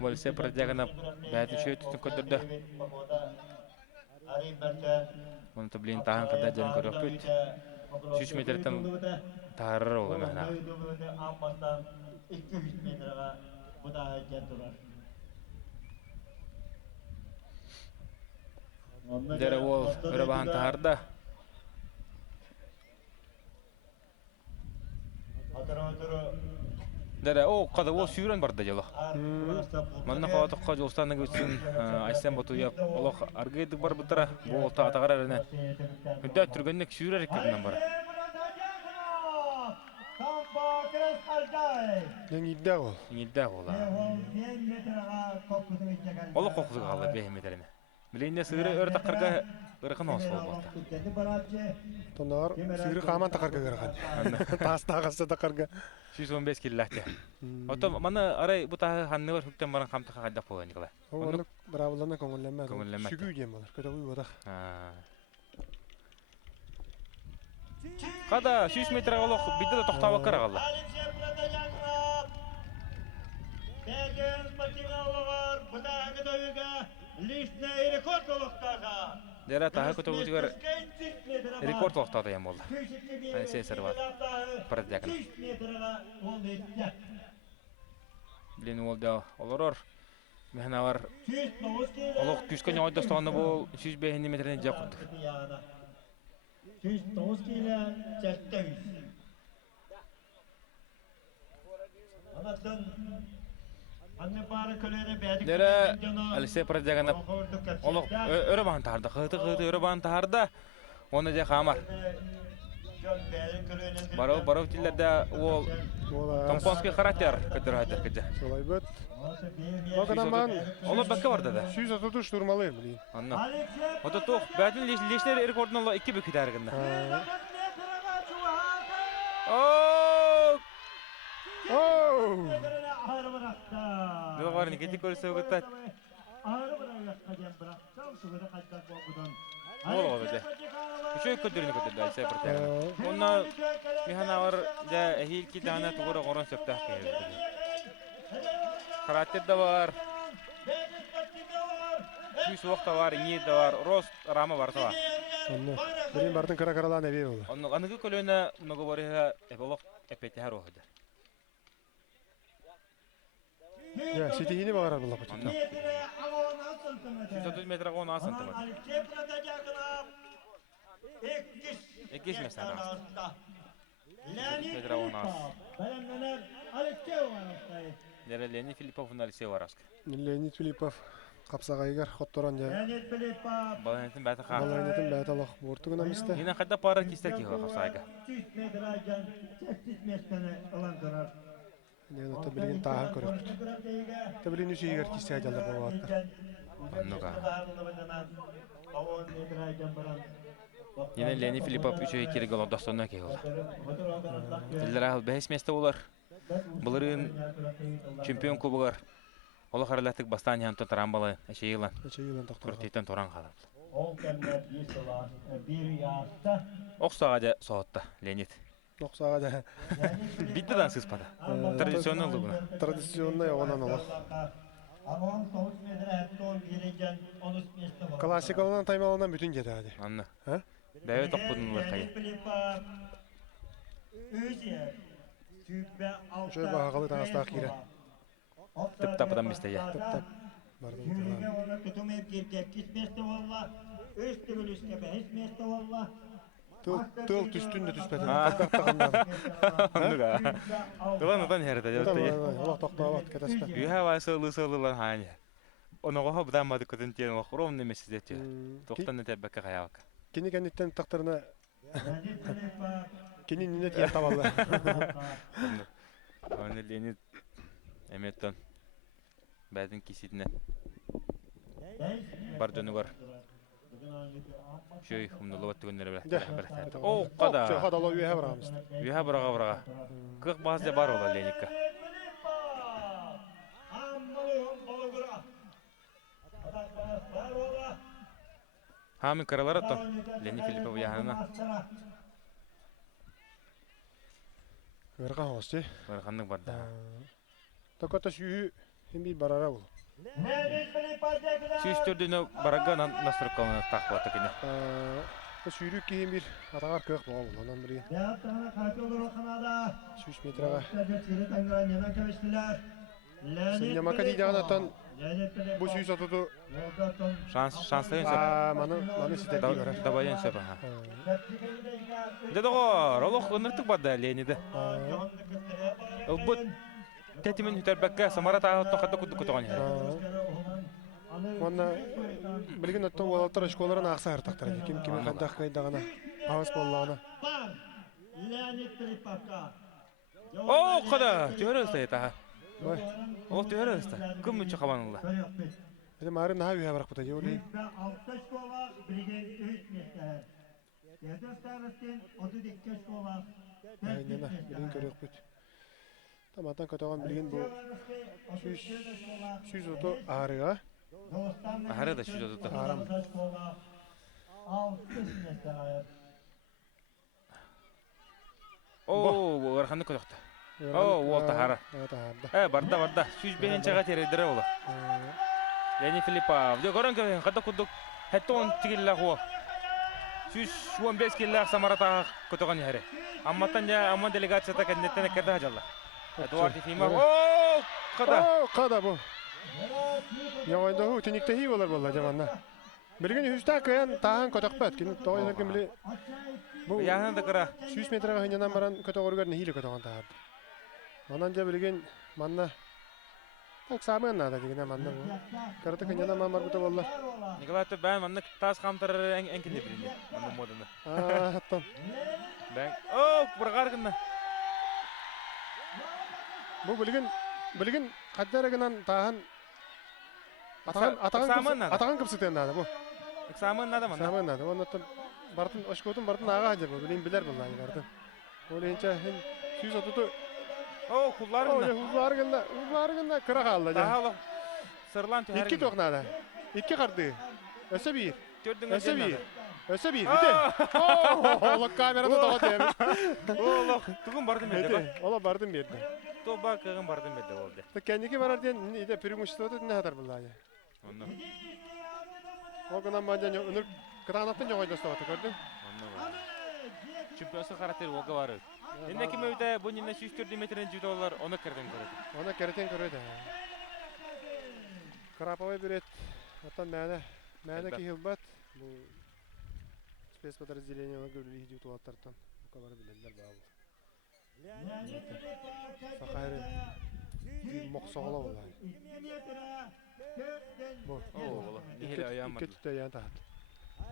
Алексей Партадяканов бәді шөйтүтүн көдөрдө. Оны таблин таһан када жан көрөп бүт. 3 метрден тарыр олы мәна. 200 metrega bu da jettiler. Дәрі ол өрі бағын тағырда. Дәрі ол қады ол сүйрен барды жалы. Манна қауатыққа жолстанның өтсін айсан бұты еп, олық аргайдық бар бұттыра, бұл олта атағар әріне. Үдді түргеннік сүйрер еккерінен бары. Еңгиддәк ол. Еңгиддәк ол. Олық қоқызы қалды бейін метеріне. Билейінде сығыры өр тақырға ұрықын осы ол болды. Тондар сығыры қаман тақырға ғырған. Тас тағасы тақырға. 115 килләхте. Ото маны арай бу тағы ханны бар хүктен баран қамтыға қайдақ болайын Николай. Оны бравыларына көңілленмәді. Көңілленмәді. Шүгі үйден болар. Көті ұй одақ. Қада 100 метр олық бидді де тоқтауы қара қалды. Дәрі тағы көті өтігер рекорд олықтады ем болды. Алексей Сырват. Партадякан. Білен олды олырыр. Мәхіна бар. Олық күшкен ойды ұстағаны бұл 105 метрден жақ құрды. 109 kilo çekti. Anlatın. Anne bari kölene bedik. Dere Alexey Partadyakanov олық өрі бағын тағырды. Қыты өрі бағын тағырды. Оны де қамар. Барау тиллерде ол Томпонский характер көтір айтыр көтір. Солай бөт. Оғадан бағын Олы бәкке барды да. 133 турмалы білейін. Анна. Ота тоқ бәтін лешнер рекордын олы 2 бүкі тәрігінді. Оу! Ağır bıraktı. Dur var ne ketik görse gittat. Ağır bıraktı bıraktı. Şurada kaçtak bokudan. Ol olacak. Şu kötürünü kötürdü Ayşe bir tane. Onlar mihanalar da ehil ki tane tuğra qoran söptah ki. Karakter de var. Yüz vaqt var, niyet de var, rost rama var tawa. Онно. Берин бардын кара-каралаан эбе болду. Onun anıgı kölöne много бореha эболок эпете har ohda. Я, сетихини багарар булла почта. 130 metre 10 santimetre. Ekis mesela. Metre 10 as. Nereleni Filipov'un alisi var ask. Леонид Филиппов капсагайгар хотторон жа. Баланетин бәті қа. Балайнатын бәталох бортугун амисте. Yine kadar para kistер ki kapsayga. Нен ата билген таахан көрөп. Та билген үсүйгөр киссе жалар болот. Annuga. Yine Leni Filipov 3 kere gol dostona ki oldu. Dillere 5 mesте olar. Буларын чемпион кубыгар. Ола харалатык бастан янтон тарамбалы эшейилан. Эчейилан токтор. Куртитен торан калып. Bir yaşta Оксага соотта Леонид. Ноксага жа. Биттедан сыспада. Традиционный буна. Традиционный онан олох. Классикалынан таймалынан бүтүн жетади. Анна. Ha? Бәйе топпудунлар кайы. Şöyle bağlı tanıştı akire. Тып тападан бистеге. Тап. Бардым. Тыл түстүндө түспөдү. Аннуга. Дулан херде жотты. Аллах токтообат кетеспе. Юха васылы ханя. Оного хобдан мады көтөнтен охром немесе дете. Токтан тебекке каябак. Кини кенеттен тактырына кини нине тиер табалды. Аны Леонид эметтен бәдин кисидинен бар жөнүгөр. Шөй хумнулы өттүгөннөр белет. О, када. Жо кадало үйе барамыз. Юха брага. Кык базда бар ола Леникка. Хами каралар ато. Лени Филиппов яхана. Верга хости. Барханнык барда. Токота шүйү химби барара бул. Сүйүстөрдүнө барага насыркалына такпаты кине. Шүйрүк кийин бир атагар кök болду. Анан бир 3 метрага. Сыньямака дейдиган аттан бу сүйүс атыды. Шанслы сөп. Маны ситеди бара. Дабайын сөп. Дедогор, олох ыныртык барда Лениде. Бут тетимен хүтәрбәккә Самара тагы хатта күтү көтөгөн. Монна билген оттон болоттар школаларын акса артактар. Ким кандай кайдагана авас боллагана. О, када, төрөстө та. Ой, О, төрөстө. Ким үчү кабанылла. эде мары наа үйе барак бута жолы. Айнена билген көрөк бүт. Таматан көтөгөн билген бу сүз ото арыга. Ахары да шүжө туту. Арам. О, барханды көтөктө. О, уолта хара. Барда. Сүз бен чага тередире боло. Лени Филиппов. Көрөн көрөн када кудук. Хеттон тигилла хо. Сүз 15 килла Самарата көтөгөн харе. Амматан жа амман делегацията кандидаттан када жалла. Эдуард Ефимов. О, Када бу. Яңайда ху тиниктеһи болар жаманна. Билген хүстә кыян таһан көтөкпөт. Кин тойларга биле. Бу яһан да кыра. 3 метрга хинянан баран көтөгөргөр нехиле көтөгөн таһар. Анан жа билген манна. Так самын нада дигене манна бу. Карата хинянан мамар бута боллар. Николай Бән манна тас камтыр энкеле билди. Манна модында. Аттан. Бән. О, бургаргында. Бу билген каддарыгынан таһан атаган кыпсытен нада бу. Экзамен нада манна. Самын нада. Оннан бартын ошкотун бартын ага жа бу. Билин билер буллар бартын. Оленча хин сүз отуту О, кулларында. Узаргында кыра қалды. Daha ola sırlan tüher. İki toqnada. İki qardı. Öse bir. Tördün Öse bir. öse Öse bir. Bite. Ola kamerada toqa demiş. Oğlum, tugun bardım ede bak. Bite. Ola bardım berdi. Toba kığın bardım ede oldu. Ta kendiki barar diyen ide pürümüştü ne hadar bullahi. Onu. O günden bence önür kıranaptın yok oyda stoğu gördün. Onu. Çempiyonsu karakteri olga var. Endeki mevde bu yine 104 metrenin judolar onu kırdım kırdı. Ona kereten köröydü. Karapavay bir et. Atan мәне ки хилбат. Бу спецподразделение ага гөлү хидиу туаттартан. Бу кабары билелер баабыл. Сакайры. Моксоголо болай. Бу. О, нихиле ayağım var. Кетте ян тахат.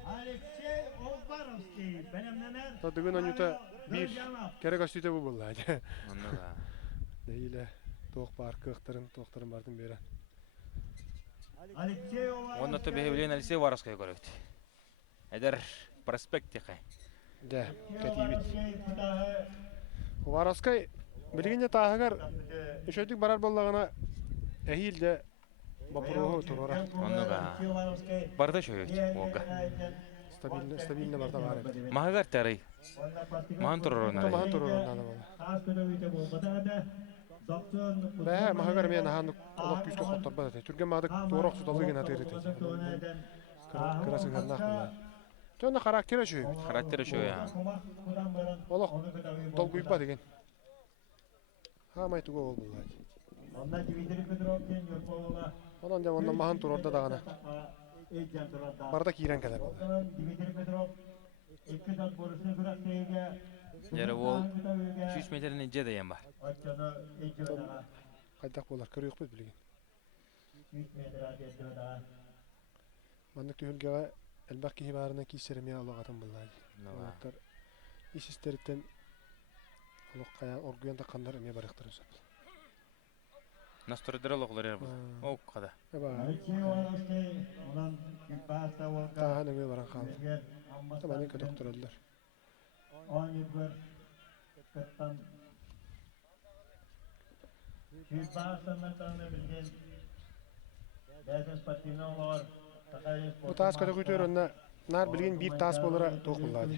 Алексей Олбаровский benimle Та дүгүн онюта бир керек астыйта бу болай. Onu da. Дейле тоқ бар кыктырын, тоқтырын бардым бере. Алексей Onu da behevlen Alexey Varaskaya görüktü. Eder prospektika. Да, кетибит. Вараскай билигинде таагар өшөдүк барар боллагана эхилде бапуроо турара. Onu da. Barda şöyle olga. Стабильно барда бар. Mahagar tarih. Mahan turoruna. Тамахан турара нана бала. Бә махагар мен ахан олок күскө коттор бада. Түрген мадык туурак судалыгын атырыты. Кырасы ганнак була. Жона характери şu. Karakteri şu ya. Олок дол куйпа деген. Хамай туго ол була. Онан да ондан махан турорда дагана. Барда кирен келер. Yere o 300 metrenin ince deyem var. Кайдак болар, көрөк бит билген. Мандык түгөлгө элбак ки барына кисереме алагатан буллай. Алактар ишистериттен алак кая оргуян такандар эме барыктыр өсөп. Настырдырал оqlar yer bu. O kada. Эба. Таа неме баран калды. Табаны көтөктөрөлдөр. Bu taas kötü gütöründe nar bilgin bir taas bolara toq bulladı.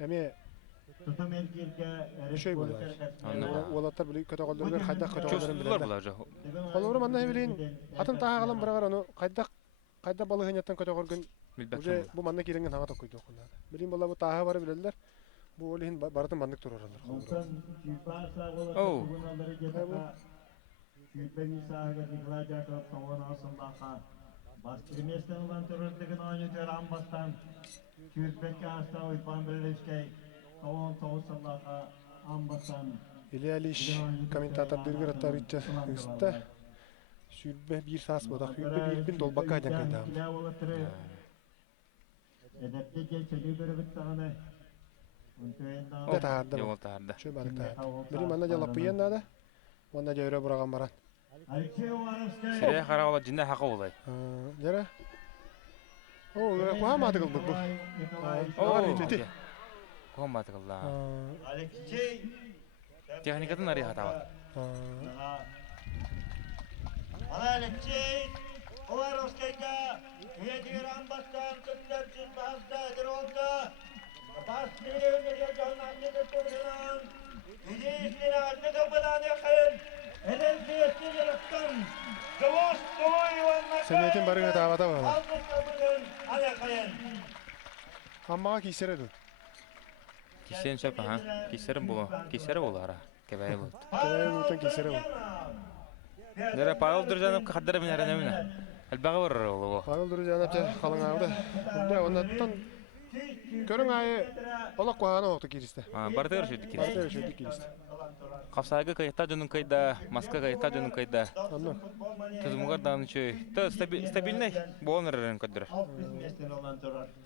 Эме şey bulladı. Olatar bilgi kötü goldur kaydak kötü goldur Çözdüler bular jo. Kolorum anda bilgin atın taha galan biragar onu kaydak balığı yatan kötü golgun Bilbek. bu manda kirengen hanga toquydu okunlar. Bilgin bolla bu taha barı bilirler. Bu olihin barıtın bandık turarlar. Oh. Bastırmesden olan terörlüğün oyuncuları ambastan Türkmen'e hasta uypan birleşke Kavon Sallaha ambastan Ili aliş komentator dirger atar itse ısta sürbe bir sas bodak bir bin dolbaka ajan kayda. Edepte geçeli bir tane Da taharda. Yol taharda. Şu balık tahar. Biri manna jalap yiyen nada. Manna jayra buragan baran. Sireye kara ola jinne hakkı olay. Jara. O kuha madı kıldık bu. O titi. Kuhammadı kıldı. Alexey Teknikatın araya hata var. Alexey Ovarovskaya üyediğer ambastan kıtlarcın bazda ediloldu. Bastırıya canlandı tutulan Yüceğizleri ardı kapıdan yakın Eden siyasi yarattan Kıvış kıvı Senetin barığı davada var. Aldık kapıdan alakayın Amma kisere dur. Kişilerin söp ha. Kişilerin bu. Kişilerin bu ara. Kebaya bu. Kaya mutan kisere var. Nere Pavel Durcanov kaddara binere ne bine. Elbağı var oğlu bu. Pavel durucu anapça kalın ağırda. Burada ondan körün ayı olak kuhana oldu kiriste. Barda görüşürdük ki. Barda ölçüldük kiriste. Kapsaygı kayıtta canın kayda. Maska kayıtta canın kayda. Anlam. Tuzumugar dağını çöy. Ta stabilney. Boğun ararın kaddara.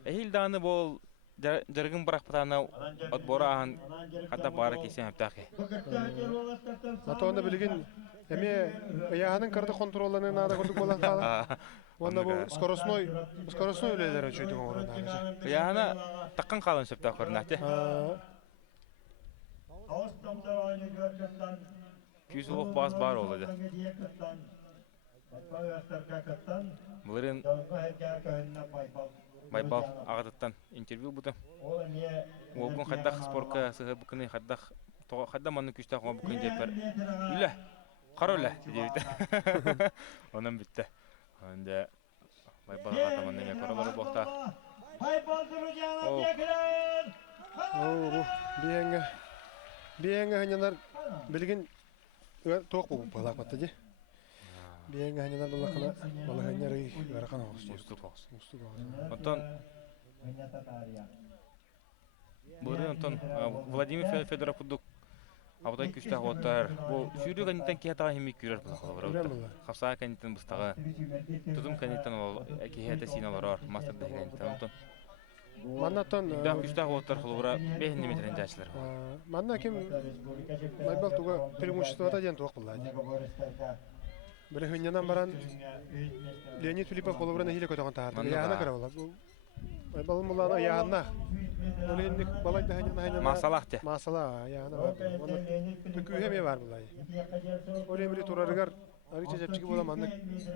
Ehil dağını bol. Jargın bırak patana. Ot bora ahan. Hatta bara kesin heptaki. Hatta onda bilgin eme ayağının karda kontrollerini nada gördük bolan kalan. Onda bu skorosnoy öyleler ölçüydük orada. Yahana takkan kalın söptü akırın ahti. Ağustom'da aynı görkemden. Küs улук бас бар ол эде. Буларын байбал агатыттан интервью бутам. Олгун хаддах спортка сыгы букыны хаддах хадда манны күчтә кон букын депер. Үлә. Каролә дибит. Онан битте. Анда байбал агатаманны ме королары бохта. Байбал Дуружанов Бекрен. Бу биеңге ханянар билген тоқ бу балак батты ди. Биеңге ханянар балакына балаханнар гаракана олсу. Устук. Антон Бурын Антон Владимир Федоров кудук абдай күчтә оттар. Бу сүйрү каниттан киятага химик күрер була. Хавса каниттан бустага. Тузум каниттан ол экихәтә синалар мастер дигән Антон. Маннатон Да күчтә оттар хулура 5 метрен жашлар. манна ким байбал туга преимуществото ден тоқ булла. Бер хыннан баран Леонид Филиппов колобрана хиле көтөгөн таар. Яна кара була. Байбал мулана яна. Олендик балай да хыннан Масалах те. Масала яна бар. Күхеме бар була. Олемли турарыгар арыча жапчыгы була манны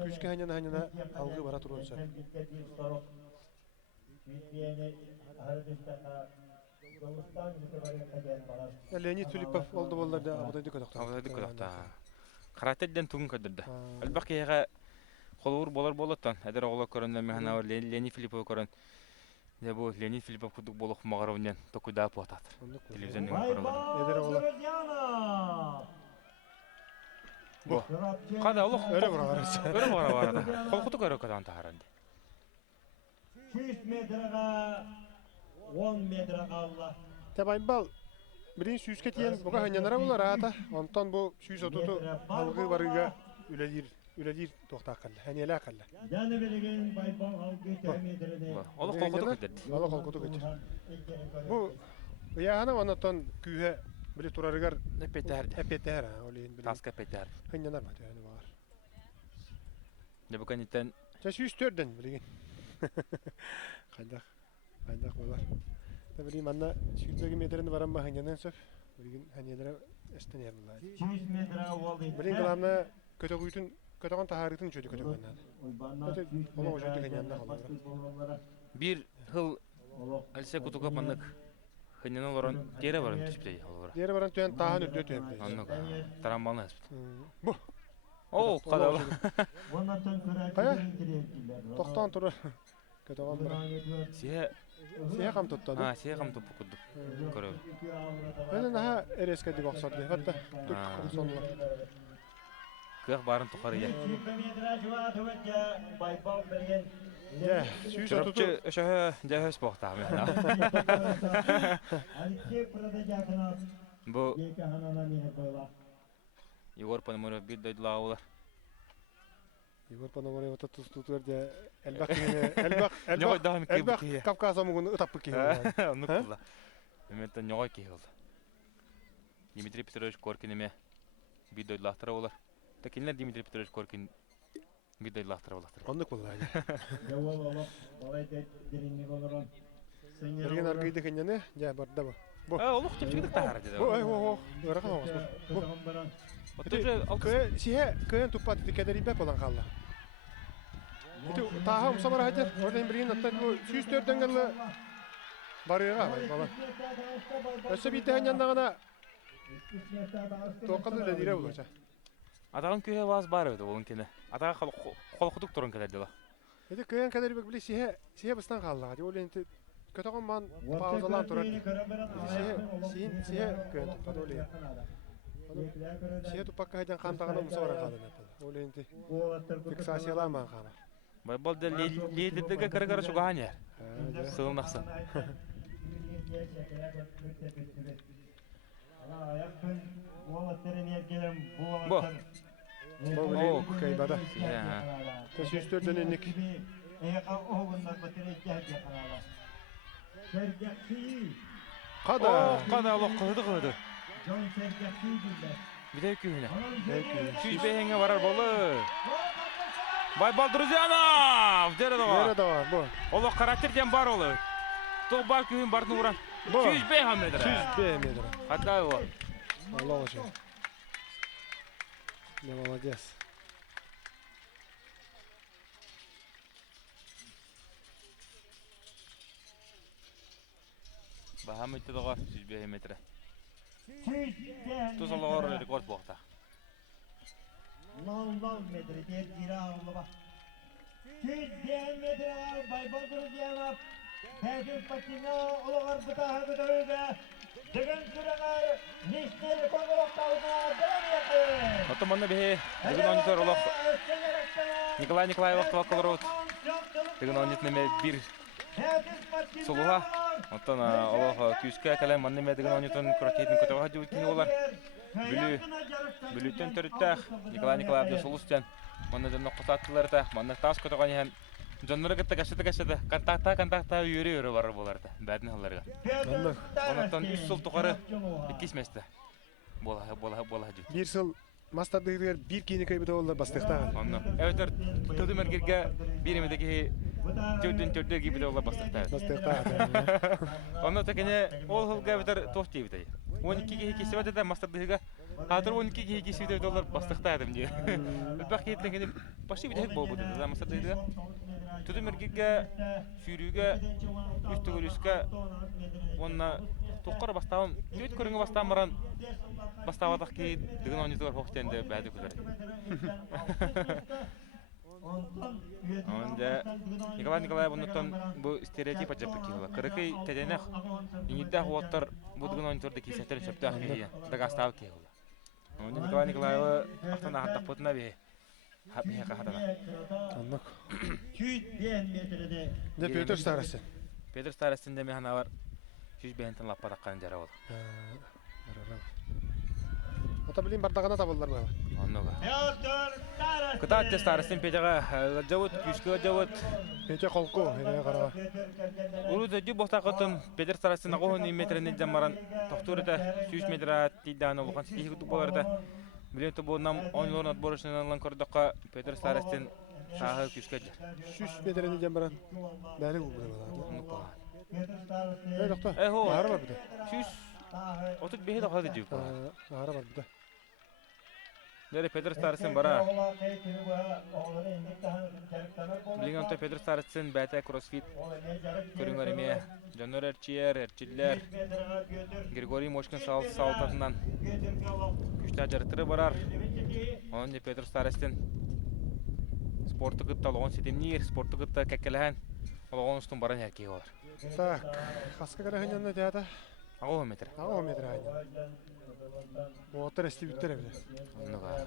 күчкө хыннан алгы бара турганча. Леонид Филиппов oldu bollarda abadaydı ködöktü. Абдай көдөктө. Каратедден тугун көдөрдө. Албак яга холур болоттан. Адер огло көрөндө механа Леонид Филиппов көрөн. Де бу Леонид Филиппов кудук болох магаровнен токуда потат. Телевизиондун көрөлөр. Эдер огло. Бу. Када олох Өрө барарса. өрө бара. Колкуту көрө көдөн таарынды. 200 metrega 10 metrega Allah. Te baybal birin süyüske tiyen buga hanyanara bular ata. Ondan bu süyüs otutu algı barıga üledir tohta kalla. Hanyala kalla. Yani belirgin baybal halkı tehmedirdi. Олох колкуту көдөрдү. Allah kolkutu geçir. Bu yahana ondan kühe bile turarıgar Непеттерди. epeter ha. Oleyin birin Таска петер. hanyanar bat yani var. Де бу каниттен Te süyüs törden bilgin. Kaydak bolar. Da bileyim anna süyüsdeki metreni varan mı hanyanan söp. Bilgin hanyalara esten yer bular. 200 metre oldu. Bilin kılamna kötü kuyutun kötüğün taharitini çöydü kötü kuyundan. Ola o çöydü hanyandan olur. bir hıl alse kutuka manнык хыннан олорон тере барын түспей олора. Diğeri varan tüyen tahan ödü tüyen. Аннык тарамбалны аспыт. Bu. О, кадала. Kaya? Toktan turu. Kötüğün bırak. Сие Siye kam tuttu. сие кам топу кудук. Көрөбү. Öyle daha ereske dik oksadı. Hatta Türk konsollar. Кык барын тухары я. Ya, süyüs otutu. Чөпчү өшө жаһөс бохта мен. Бу Егор Пономарев бир дойдула олар. Igor Panomarev otu tuz verdi. Elbak Нёгой дагы Elbak кебики. Kafkas'a mugunu ıtap bıkı. Аннык булла. Меметтен нёгой кегилди. Дмитрий Петрович Коркин эме бир дойдулактар олар. Такинлер Дмитрий Петрович Коркин бир дойдулактар олар. Onluk vallahi. Bergen argıydı kenyane. Ya barda bu. Bu. Олух тепчигдик тахар деди. Bu ay o. Öğren olmaz bu. Отоже Sihe köyün tupatı dikkaderi bep olan kalla. Itu taha umsamar hajar. Oradan bergen atta bu süyüs törden galı barıya baba. Öse bir tane yanına tokalı da dire bulacak. атаган күйө баз бар өдө онкене. Атага колкутук турун келди. Itu köyün kadar bek bile sihe bıstan kalla. Diyor ente kötüğün man pauzalan turar. Sihe köyün tupatı öyle. Sihe tupakka hajan kantağına umsamar kaldı. Öyle ente fiksasiyalar man kalla. Байбал да ледидеге кыргара чуганя. Сылнаксын. Бу. О, кайбада. Я. Süyüs törden enlik. Kada. Када алып кылды. Биде күйүнө. Сүз бейинге барар болу. Байбал Друзянов! Дере да Nerede бар. var bu? Оло характерден бар олу. Тол бар күйүн бардын уран. Bu. Сүз бей хамедер. Süz beğenmedim. Hatta o. Allah hoca. Ne молодец. Baha mı itti 105 metre. Süzden Tuz olağır rekord boğta. Lav metre diye gira ağırlığa. Süzden metre var, baybaldırı diyanap. Herkes pakine olağır bıtağı bıtağıga. Dıgın sürene, nişneli konuğluklarına devam yakın. Otomanna bihe bugün oyuncular olaq Nikolay Nikolayev vakılar ot. Bugün oyuncular bir soluha. Ondan olaq küske kalem manne medegen oyuncuların kroketin kötü hadi ütünü olar. Bülütten törüttək. Nikolay Nikolayev da solustan. Manna da noqtattılar da. Manna tas kötü gani hem Jonlara gitti kaçtı. Kontakta yürü var bularda. Bədin hallarga. Ondan üç sol tuqarı ikismeste. Bola hadi. Bir yıl Mastadığılar bir kini kaybı da oldular bastıkta. Ondan. Evet, tutu merkezge birimideki Türkler gibi de ollar bastıkta. Bastıkta. Ondan tekene ol hılga biter tohti biter. 12'ge ikisi var da Mastadığıga. Hatır 12'ge ikisi de ollar bastıkta dedim diye. Bak yetlengeni başı bir de bol bu dedi Mastadığıga. Tutu merkezge sürüge üstügülüske onna toqar bastam düt körüngü bastam baran баставадық ки дигин ойнытылар хоқтенде бәді күлер. Онда Николай Николаев оннуттан бу стереотип ажапы киыла. Кырыкый теденех иңиддах уоттар бу дигин ойнытыларды кисетер сөптах киыя. Дага астау киыла. Онда Николай Николаев ақтан ағаттақ бұтына бе. Хапмеhe қахатана. Anlık. 100 metrede. Ne Peter Starası. Peter Staras'ın deme hana var. 100 beğentin lappadakkan jara oldu. Ata bileyim bardağına taballar böyle. Onnoga. Peter Starası. Kıta Staras'ın pejaga javut, küskü javut. Pece kolku, hele karağa. Ulu da jub bosta qatın Peter Staras'ın qohun metreni jamaran toxturda 100 metre tiddan olgan sihi kutu bolarda. Bilen bu nam oyunların atboruşundan lan kordaqa Peter Staras'ın sahı küskü. 100 metreni cemberan. Bäli bu burada. Ne doktor? Eho. Ağrı var bir de. 100 otup behe de hadi jub. Ağrı var bir de. Nere Peter Staras'ın bara. Bilingen to Peter Staras'ın beta crossfit körüngör eme. Jonor Erçiyer, Erçiller. Grigoriy Moshkin saltatından güçler jarıtırı barar. Onun Peter Staras'ın sportu gıtta olağan setemnir, sportu gıtta kekkelehen olağan üstün baran erkeği olur. Tak, kaska kadar yanında tiyata. Ağo metre. Ağo metre aynı. O otur esti bitter evde. Onu var.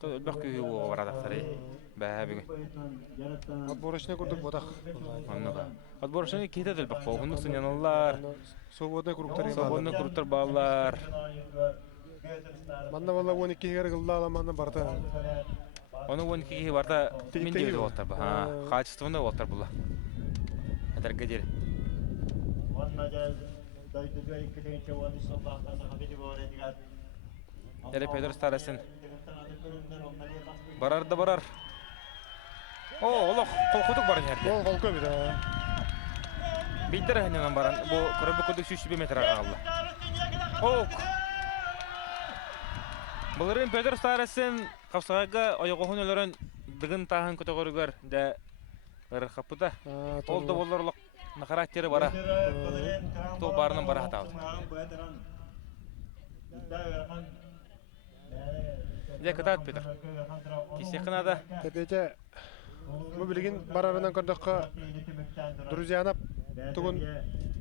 To ölbek köyü o var adakları. Bähe bugün. At boruşuna kurduk bodak. Onu var. At boruşunu kete de ölbek boğunluk sınyanırlar. Sobodna kuruktar Sobonunu kurutlar bağlar. Manda valla 12 yer kıldı alamandan barda. Onu 12'ye barda min diye oltar bu. Ha, kaçtığında oltar bulla. Eder gelir. Nere Peter Staras'ın barar da barar. Allah kolkuduk barın yerde. Kol kolku bir de. Bitter hanya'ndan baran bu kırıbı kuduk 100 metre kaldı. Ok. Bunların Peter Staras'ın kapsağıga ayağı hünelerin dıgın tahın kategoriler de kapıda. Oldu bollarlık karakteri bara. To barının bara hata oldu. Ne kadar Peter? Kişi da Tepece bu bilgin bararından kurdukka Druziyanap tugun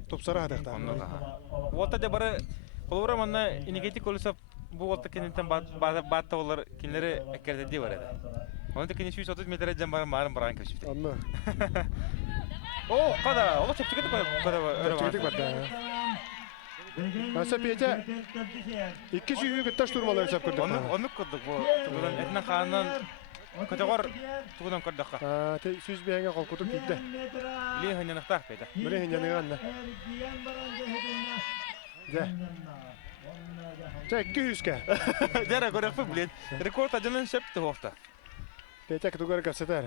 topsara hadakta. Onnoga. Volta de bara kolora manna inigeti kolusap bu volta kenitten batta olar kinleri ekerde di var eda. Onda kini 130 metre jambar marın baran köşüfte. Anlı. Oh kada, ola çöpçük kada öyle var. Çektik batta. Asa pece iki şüyü gıttaş durmaları hesap kurduk. Onu kurduk bu. Tuğdan etna kandan kategor tuğdan kurduk. Te süz bir henge kolkuduk gitti. Li hanyanıqtaq peda. Böyle hinyanı anla. De. Çek 200 ke. Dera görek fi bilet. Rekord acının şepti hoqta. Pece kutugar kapsatar.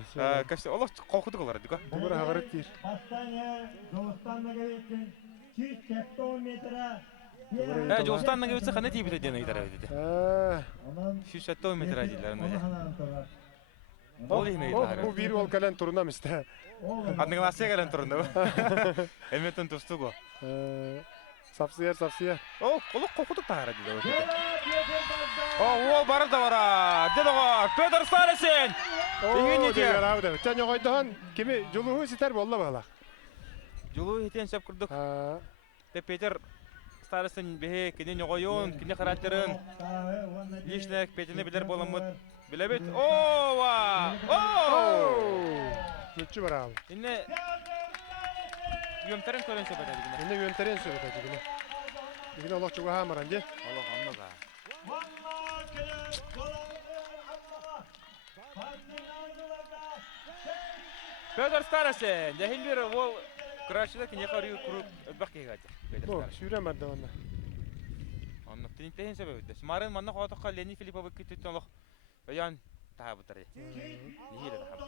Kaçta Allah qorxuduk olar dika. Kutugar hagaret dir. Hastane Doğustan'da geçin 210 metre Жолстанның өтсі қана тейбіті дені айтар өйдеді. 170 метр әдейлерін өйді. Ол емейді ары. Бұл бір ол кәлен тұрына мүсті. Адның асия кәлен тұрында ба? Әлметтен тұсты го. Сапсияр. О, қолық қоқудық тағара дейді өйдеді. Ол бары да бара. Деді го, Петр Старесен! Деген ете. Және қойдаған кеме жолуы сетер болла бағала. Жолу етен сөп күрдік. Петр Старесен бе кенен оғойын, кене қараттырын. Лишнек Петені білер боламыд. Білебет. Ова! Нүтчі бар ал. Инне Yönteren körün söhbət edigine. Indi yönteren söhbət edigine. Digine Allah çoğu hamaran de. Allah anla da. Peder Staresen, jahil bir o Kraşıda ki ne karıyor kurup öbek yegadi. Bu süremedi de onda. Anla tintehin sebep de. Marın manna hata Leni Filipov kitti Allah. Bayan taha bu tarafa. Nihile de hap.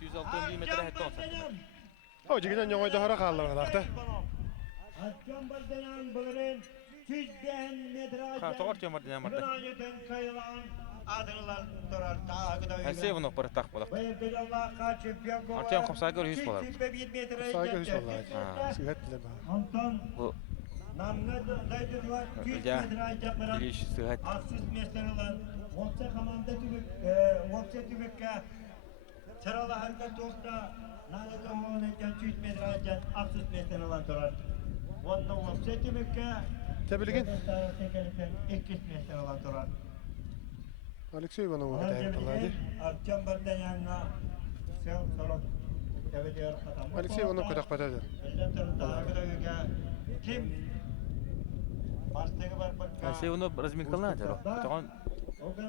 Yüz altın bir metre hatta olsa. O cigiden yoğay da hara kaldı vakta. Ha, doğru cemar dinamar da. Her şey bunu para tak bulak. Artyom Kopsaygor 100 dolar. Kopsaygor 100 dolar. Sigat bile bağlı. Bu ya, giriş sıhhat. Aksız meseleler, Vokça Kamanda tübük, Vokça tübük'e Çarala harika tosta, Nane Tomoğun etken 3 metre açan aksız meseleler durar. Vokça Vokça tübük'e Tebeligin. 2 meseleler durar. Alexey Ivanov'u hitayet Allah'ı. Artyom Bardanyan'la Sev Sorok Devediyor Katam. Alexey Ivanov ködak patadı. Kim? Her şey onu razmin kılına atar o.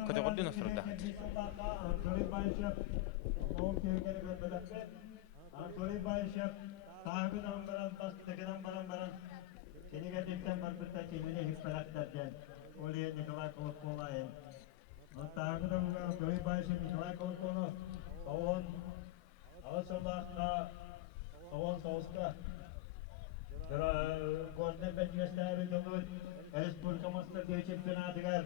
Kategoriden asırda. Golden Bench'e dolu Respublika Master Diye Çempiyonatigar.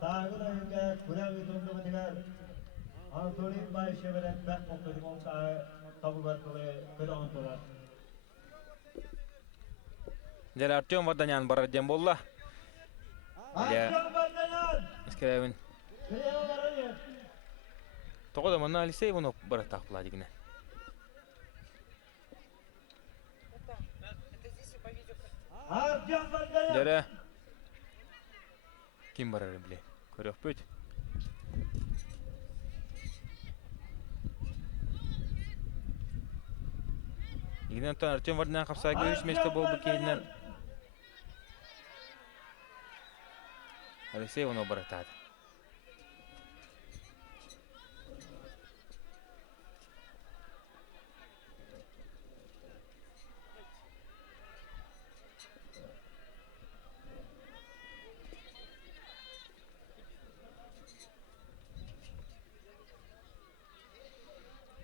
Tağda yüke Kur'an yüzünde bitigar. Antolin Bayşe veren ben okuduğum olsa tabu barkılı kıran turar. Jel Artyom Vardanyan barar dem bolla. Artyom Vardanyan! İskerevin. Kırıya varayım. Toğda manna Alexey Ivanov barar takpıla digine. Artyom Vardanyan! Jere. Kim barar bile. Körüp büt. Diginen ton Artyom Vardanyan Kopsaygor 3 metre bol bu keyinden. Alexey Ivanov barar tadı.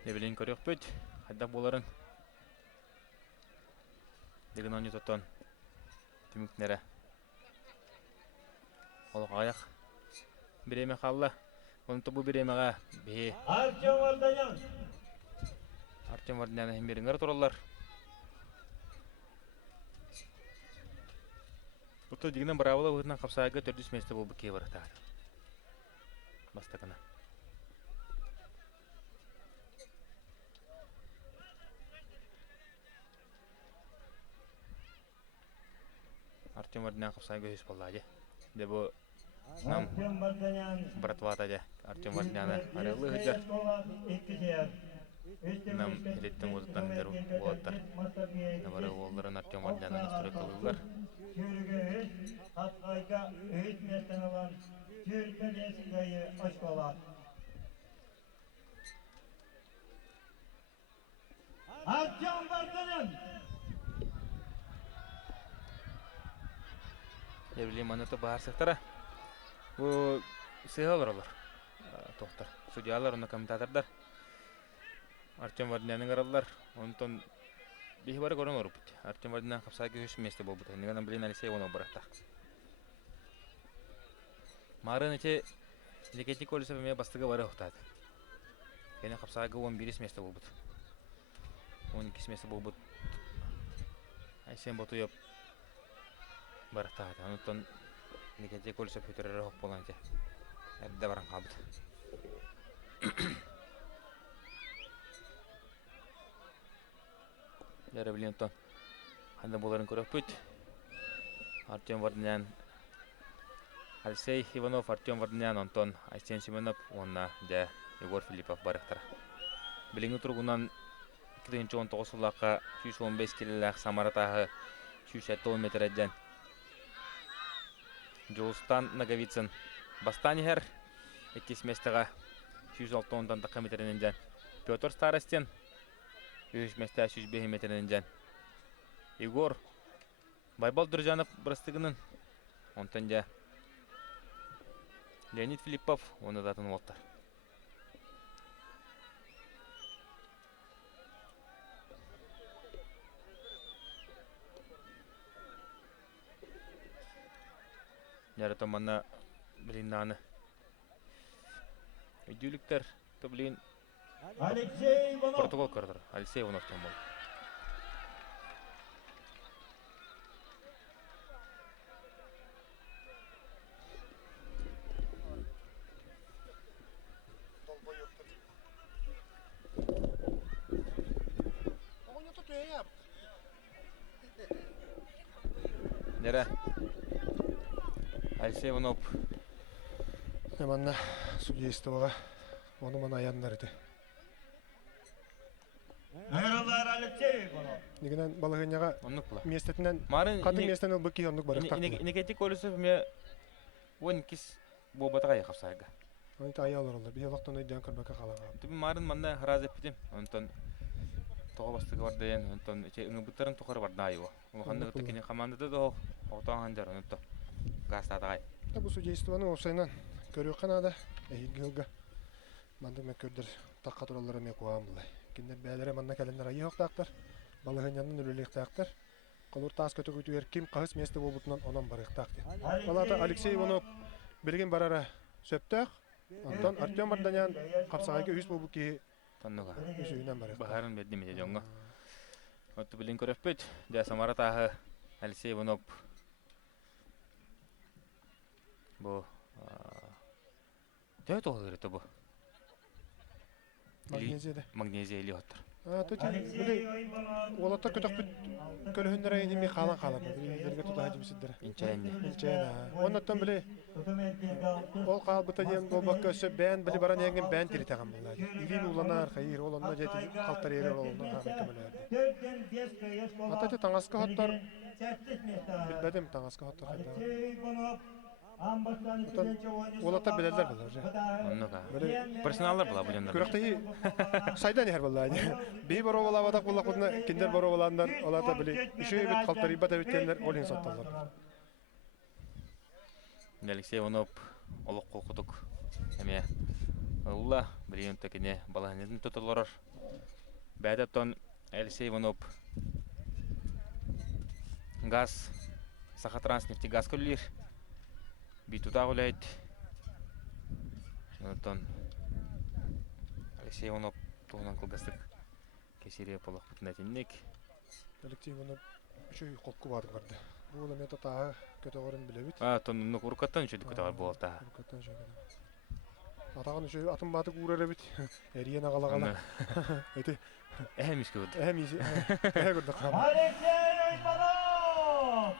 Ne bileyim körüp büt. Hadda boların. Digin onu tutan. Tümüknere. Oluq ayak. Bireme kalla. Onu da bu biremeğe. Bihi. Artyom Vardanyan! Artyom Vardanyan'a hem biringer turallar. Burada diginen bravola uğruna Kopsaygor 400 metre bol bu keye barar tadı. Bastakana. Artyom Vardanyan Kopsaygor 100 bolladı. De bu nam Artyom Vardanyan! baratvata de Artyom Vardanyan'a araylı hıcar. Nam ilettin uzattan hıcar boğattar. Navarı oğulların Artyom Vardanyan'a nastırı kılırlar. Türk'ü Hakkay'da öğüt mesten olan Türk Belediyesi'ndeyi aşk olan. Artyom Vardanyan! Ne bileyim anıtı bahar sıktara. Bu sığal oralar. Tohtar. Sudyalar onda komentatorlar. Артем Вардняның аралар, онтон бихи бары көрін орып бит. Артем Варднян қапсаға өш месте бол бұд. Негенен білін Алексей Иванов барақта. Марын ете Никитник Олесов еме бастығы бары ұқтады. Кені қапсаға 11 месте бол бұд. 12 месте бол бұд. Айсен боту еп барақтады. Онтон Никитник Олесов өтерері хоқ болан ете. Әрді баран қабыд. Яры білен тон қанда боларын көріп бүт. Артем Варднян, Алексей Иванов, Артем Варднян, Антон Айсен Семенов, онна жа Егор Филиппов барықтар. Біліңі тұрғынан 2019 ұлаққа 115 келілік Самаратағы 160 метр әдден. Жолстан Наговицын бастан ехер, 2 местіға 106 тақы метрінен жан. Петр Старостен 3 месте 105 метрінен жан. Егор Байбал Дұржанов бұрыстығының онтан жа. Леонид Филиппов оны датын олттар. Яры манна білін наны. Үйділіктер білін Алексей Иванов. протокол көрдір. Алексей Ивановтан бол. Нері? Алексей Иванов. Манна судействоға оны мана аяндар еді. Айралар Алексей Иванов. Негенен балығыняға Оннық бұла. местетінен Марын қатын местен ол бүкке онық барықтақ. Никитник Олесов ме 12 болбатаға еқап сайға. Оны та ая олар олар. Бие вақтан өйден кірбәкі қалаға. Түбі марын манда хыраз еппетім. Онтон тоға бастығы бар дейін. Онтон үңі бұттарын тұқыры бар дайы о. Олғанды ғыттыкені қамандыды да оқтаған ғандар. Онтон ғастатағай. Бұл судействоның опсайынан көрі қанада. Әйілгі ғылға. Мандық мен көрдір таққа тұралары мен қуағым бұлай. Кендер бәлері манна кәлендер айы оқтақтар. Балығынянның үліліктақтар. Қолыр тас көті көтігер кем қағыс месті болбұтынан онан барықтақты. Олата Алексей Иванов білген барара сөптақ. Антон Артем Варднян қапсағайға үз болбу ке Тоннуға. үз үйінен барықтақты. Бағарын бәддім ете жоңға. Отты білін көріп бөт. Жа Самаратағы Алексей Иванов. Бұл дөйт оғы керетті бұл. Магнезияда. Магнезия или оттыр. Алексей Иванов. Олаттар көтік бүт көлігіндер айын еме қалан. Елге тұта хадимсіздері. Инчайынне. Оннаттан біле ол қал бұта ден болбақ көсі бән біле баран еңген бән тері тағам бұлай. Илин уланар қайыр, ол онна жеті қалтар ері олына қағын көмілерді. Ататы таңасқа хоттар, білбәдім таңасқа хоттар қайда. Алексей Иванов. Олаттар білелер бұлар. Оннуға. Персоналар бұла бұляндар. Күріқтайы сайдан ер бұлай. Бей бару бола бадақ бұлақ бұдына кендер бару боландар, олата біле. Үші өбет қалтар ибат өбеттенлер, олин сотталар. Алексей Иванов олық қолқытық. Әме ұлла білейін тәкіне балағынетін тұтылырыр. Бәдеттон Алексей Иванов газ, Сахатранснефти газ көлілер. Битуда гуляет. Онтон Алексей Иванов туғынан қылғастық. Кесере полық бұтына теннек. Алексей Иванов үші қолқы барды барды. Бұл әмет атағы көті ғырын біле бүт. Тоннық ұрқаттан үші көті ғар болды таға. Ұрқаттан үші көті. Атағын үші атын батық ұрары бүт. Әриен ағала-ғала. Әйті. Әхем ескі өді. Әхем есі. Әхе көрді қам. Алексей Иванов.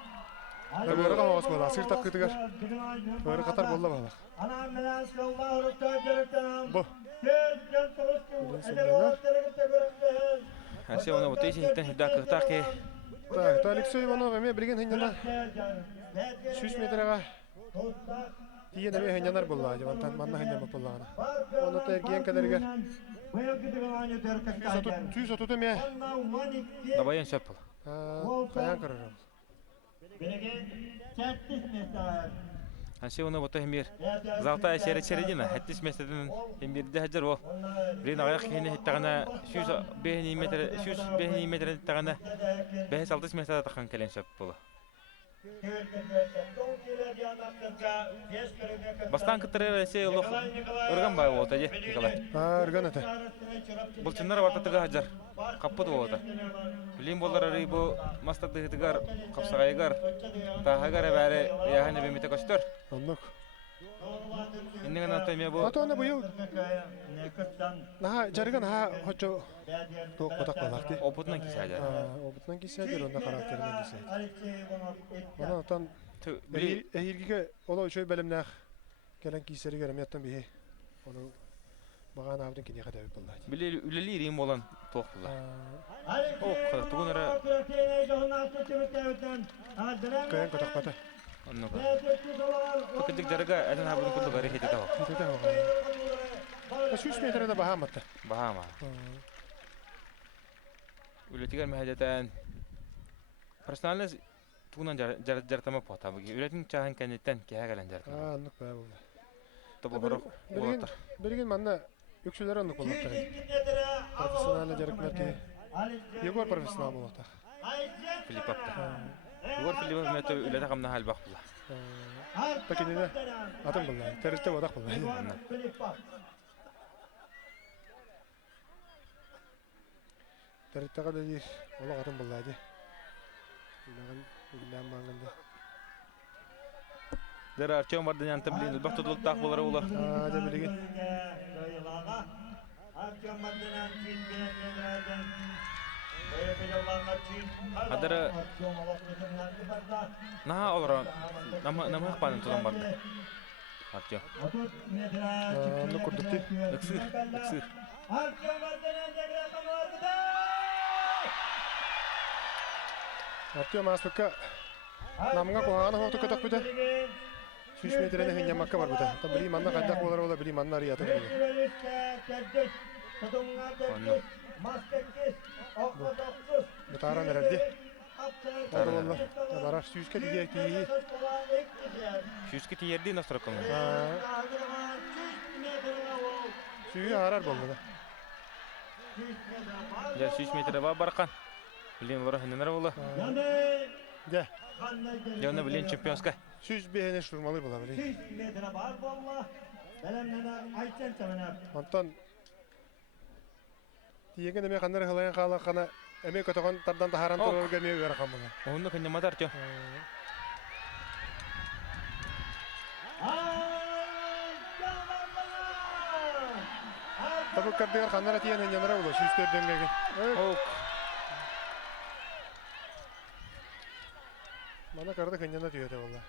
Бөрі қамағыз болды. Асыр таққытығар. Бөрі қатар болды бағалақ. Бұ. Алексей Иванов бұты есенеттен хүдда қықтақ ке. Так, Алексей Иванов әме білген хынjana 3 метрға тиген әме хынjanар болды. Жавантан манна хынjama болғаны. Оны та ерген кәдергер. Түйіс отуды ме? Дабайын сөп бұл. Қаян кірірім. Анше оны бото хемир залтая середина. Хаттис местеден хемирде хаджар ол. Брин аяк хене хиттагана 105 метр тагана 5-6 метр такан келен шап боло. Бастан кытыры се улук ырган бай болот же Николай. Ырган ата. Бул чыннар бартатыга хаджар. Каппыт болот. Билим болары бу мастадыгыгар капсагайгар тахагар бәре яханы бемите көстөр. Оннук. Иннеген атайме бу. Атона быйыл. Наха жарган ха хочо тоқ котак балакты. Опытнан кисәдер. Опытнан кисәдер, онда характеринен кисәдер. Ана атан эһиргеге ола өчөй белемнәх келен кисәри гәрәмәттән бихи. Оны баган абдын кине хәдә булды. Биле үлели рим болан тоқ була. О, кара тугунара. Каян котак бата. Оннук. Пакетик жарга әдән хабын кулды гари хите тава. Хите тава. 3 метрда баһаматта. Бахама. Үлетигәр мәһәҗәтән персональный тугунан жартама пота буги. Үлетин чаһан кәнеттән кәгәлән жартама. Аннык бай булды. Тоборок булатыр. Берген манна үксүләр аннык булды. Профессиональ жарыкларга. Егор профессионал булды. Филиппапта. Егор Филиппов мете үлете камна хал бак була. Пакетине атым булды. Терте бодак булды. Терте када дир. Ола атым булды ди. Улаган улам манганда. Дер Артем Варданян таблин бак тудул так булары була. Да билеген. Адара на олра нама хпанын тудам барды. Артем. Ну курдукти. Иксир. Артем аспекка намга куганы хокты көтөк бүдө. 3 метрден хенҗа макка бар бүдө. Та били манна кадак болар була, били манна рията бүдө. Бутара нерде? Таралла. Бараш сүйскә дигән ки. Шүске тиерди настроком. Сүйі арар болды. Я 3 метр баркан. Билен лора хеннер була. Да. Яна билен чемпионска. Сүйз бехене штурмалы була били. Антон Тиеген эме кандар халаян кала кана эме көтөгөн тардан тахаран турурга эме үгөр кан була. Онны кенне мадар тё. Табы кардыгар кандар тиен янара була. Сүйстөр дөнгеге. Ок. Мана карды кенjana түйөтө була.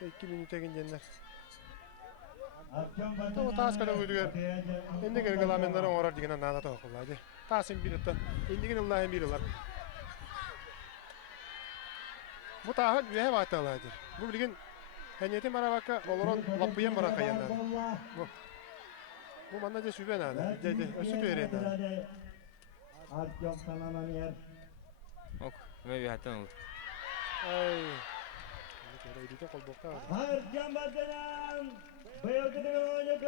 2 минут еген жендер. Тоо таас када өйдүгөр. Энди регламенттер оңорор дигенен нада тоокулады. Таасын биритте. Эндиген Аллахын бирилар. Бу таа үе баталады. Бу билген ханети маравака олорон лаппыян барака янда. Бу манда же сүбен аны. Деде өсү төрен. Артем Санаманер. Ок. Меби хаттан ул. Ай. Эдите колбокта. Артем Варданян.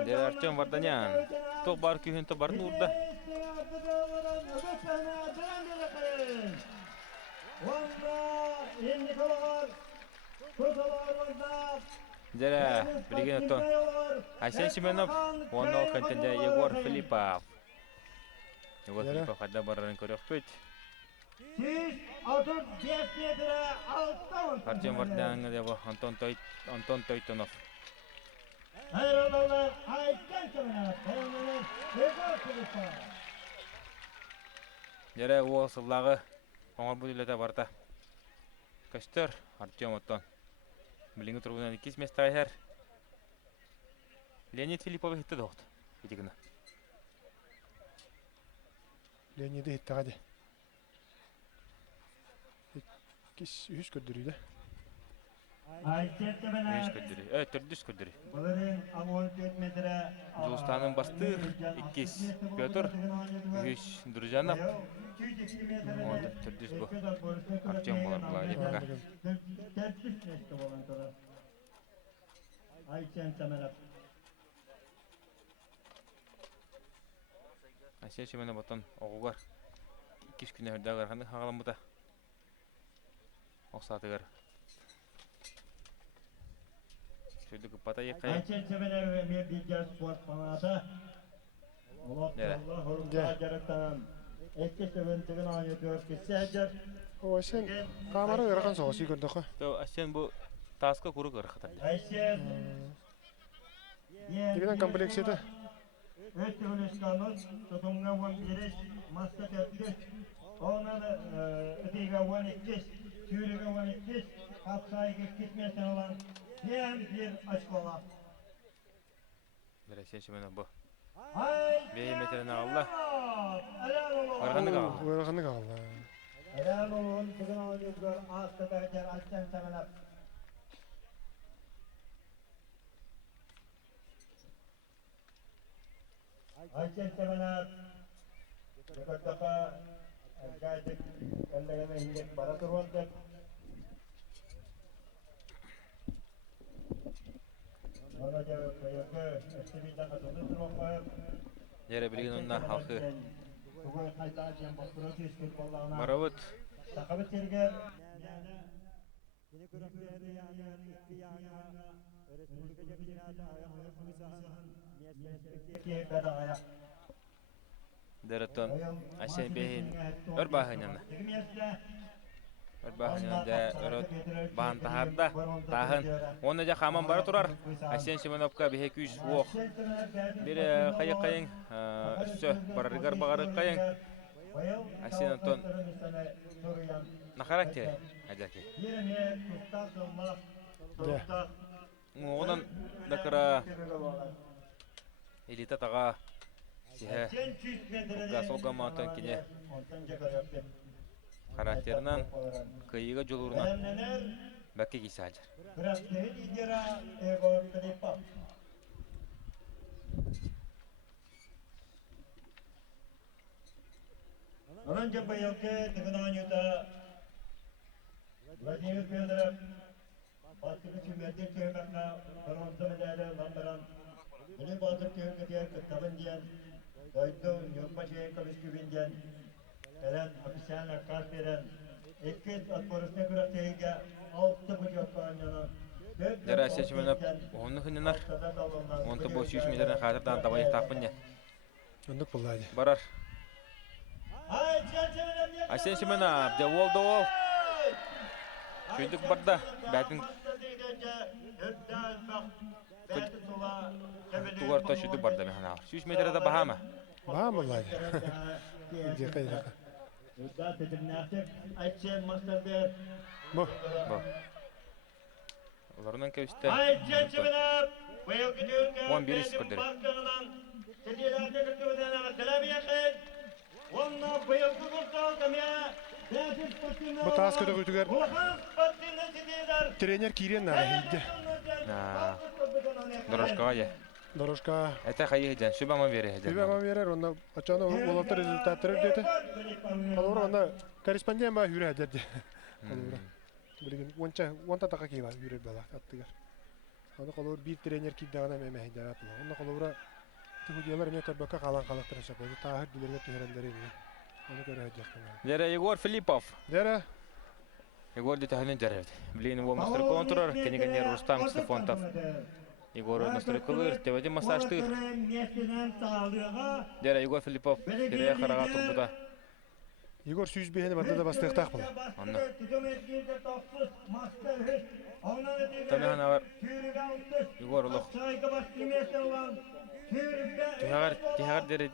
Дер Артем Варданян. Ток бар күйен то бар нурда. Дера билген ото. Айсен Семенов, онно контенде Егор Филиппов. Егор Филиппов хадда барарын көрөкпөт. Артем Варданян деп Антон Тойтонов. Дера уосыллагы оңор бүлелете барта. Көстөр Артем Оттон. Билинги тургунан 2 места айхер. Леонид Филиппов хитте доқты. Едігіні. Леониді хитте ғады. Кис үз көддірі де. Үз көддірі. Түрдіс көддірі. Бұлырын 14 метрі. Жылыстанын бастыр. 2 Петр. 3 Дружанов. Онда түрдіс бұл. Артем болар бұла деп баға. Ayçen Semenep. Ayşen Şimene botan oğugar. 2 güne hördagar hanı hağalan buta. Oqsatıgar. Şöyle kupata yakay. Ayçen Semenep ve Medya Sport Fanata. Nere? Allah hurma jaratan. Eski seventigin ayı 4 kişiler. O sen kamera yarakan soğusu gördük ha. To Ayşen bu taska kuru gırxatan. Ayşen. Dibiden kompleksiyete. Evet, Yunanistan'ın tutumuna van biriş, maska tepki. Ona da öteye van etkiş, tüyüne van etkiş, kapsayı gitmesen olan hem bir açık olan. Ayşen Şimene bu. Hay! Beymeterine Allah. Helal olun. Arğanı qağı. Uyarğanı kaldı. Helal olun. Bugün oyuncular ağızda bercer açtan semeler. Ayçen semeler. Yukarıdaka geldik. Ellerine indik. Bara durmadık. Ona cevap koyuyor. Estimiden katıldı durmak. Yere bilgin onunla halkı. Maravut. Takabı terger. Dereton Ayşen Bey'in örbahınyanı. Örbahınyanı öröt bağın taharda. Tağın. Onu da kaman bara turar. Ayşen Şimenovka bir 200 vuq. Bir kayık kayın. Üssö bararıgar bağırık kayın. Ayşen Anton ne karakteri? Hacaki. Ondan da kıra elita tağa sihe solga matan kine karakterinden kıyıga joluruna bakki giysi alcar. Önce bayıldı, tıkınan yuta. Vladimir Fedorov, baskıcı Cümledir Köymak'la Toronto medali lambaran. Bunu bazı köyünketiyen kıttabın diyen, doydu yokbaşı kılıçkübün diyen, elen hapishanla kart veren, etkis atborusuna kıraktayıge 6 bucak kanyanı. Dere seçimine onu hınınar. Onu boş 100 milyardan hatırdan tabayı takpın ya. Öndük bulladı. Barar. Ayşen Şimena, de wol da wol. Küydük barda, bәтін тугар ташыды барда мен ана. 100 метрде баһама. Baha mı bulladı? Dikkat edin. Bu. Бу. Оларның көстә. 11 скордер. Bu taas kötü gütüger. Trener Kiren nara hiydi. Дорожка я. Doroşka. Это хайыдан, шубама бере Bir хайыдан. ama verer onda açana olafta rezultatları dedi. Olur onda korresponden bah yürü hadi. Olur. Bilgin onta taka ki var yürü bala attıgar. Onda olur bir trener ki dağına meme hiydi yapla. Onda olur tuhudiyalar ne torbaka kalan kalaktır hesap ediyor. Tahir dilerine tüherenleri diyor. Onu göre hadi yaptım. Дера Егор Филиппов. Dere. Егор де тахнын жарат. Блин, его мастер контролер, кенигенер Рустам Стефонтов. Егор мастер кылыр, тебеди массажтыр. Дера Егор Филиппов, кере карага турбуда. Igor süz beheni barda da bastık takmalı. Anna. Tamam var. Егор улух. Тихар дери.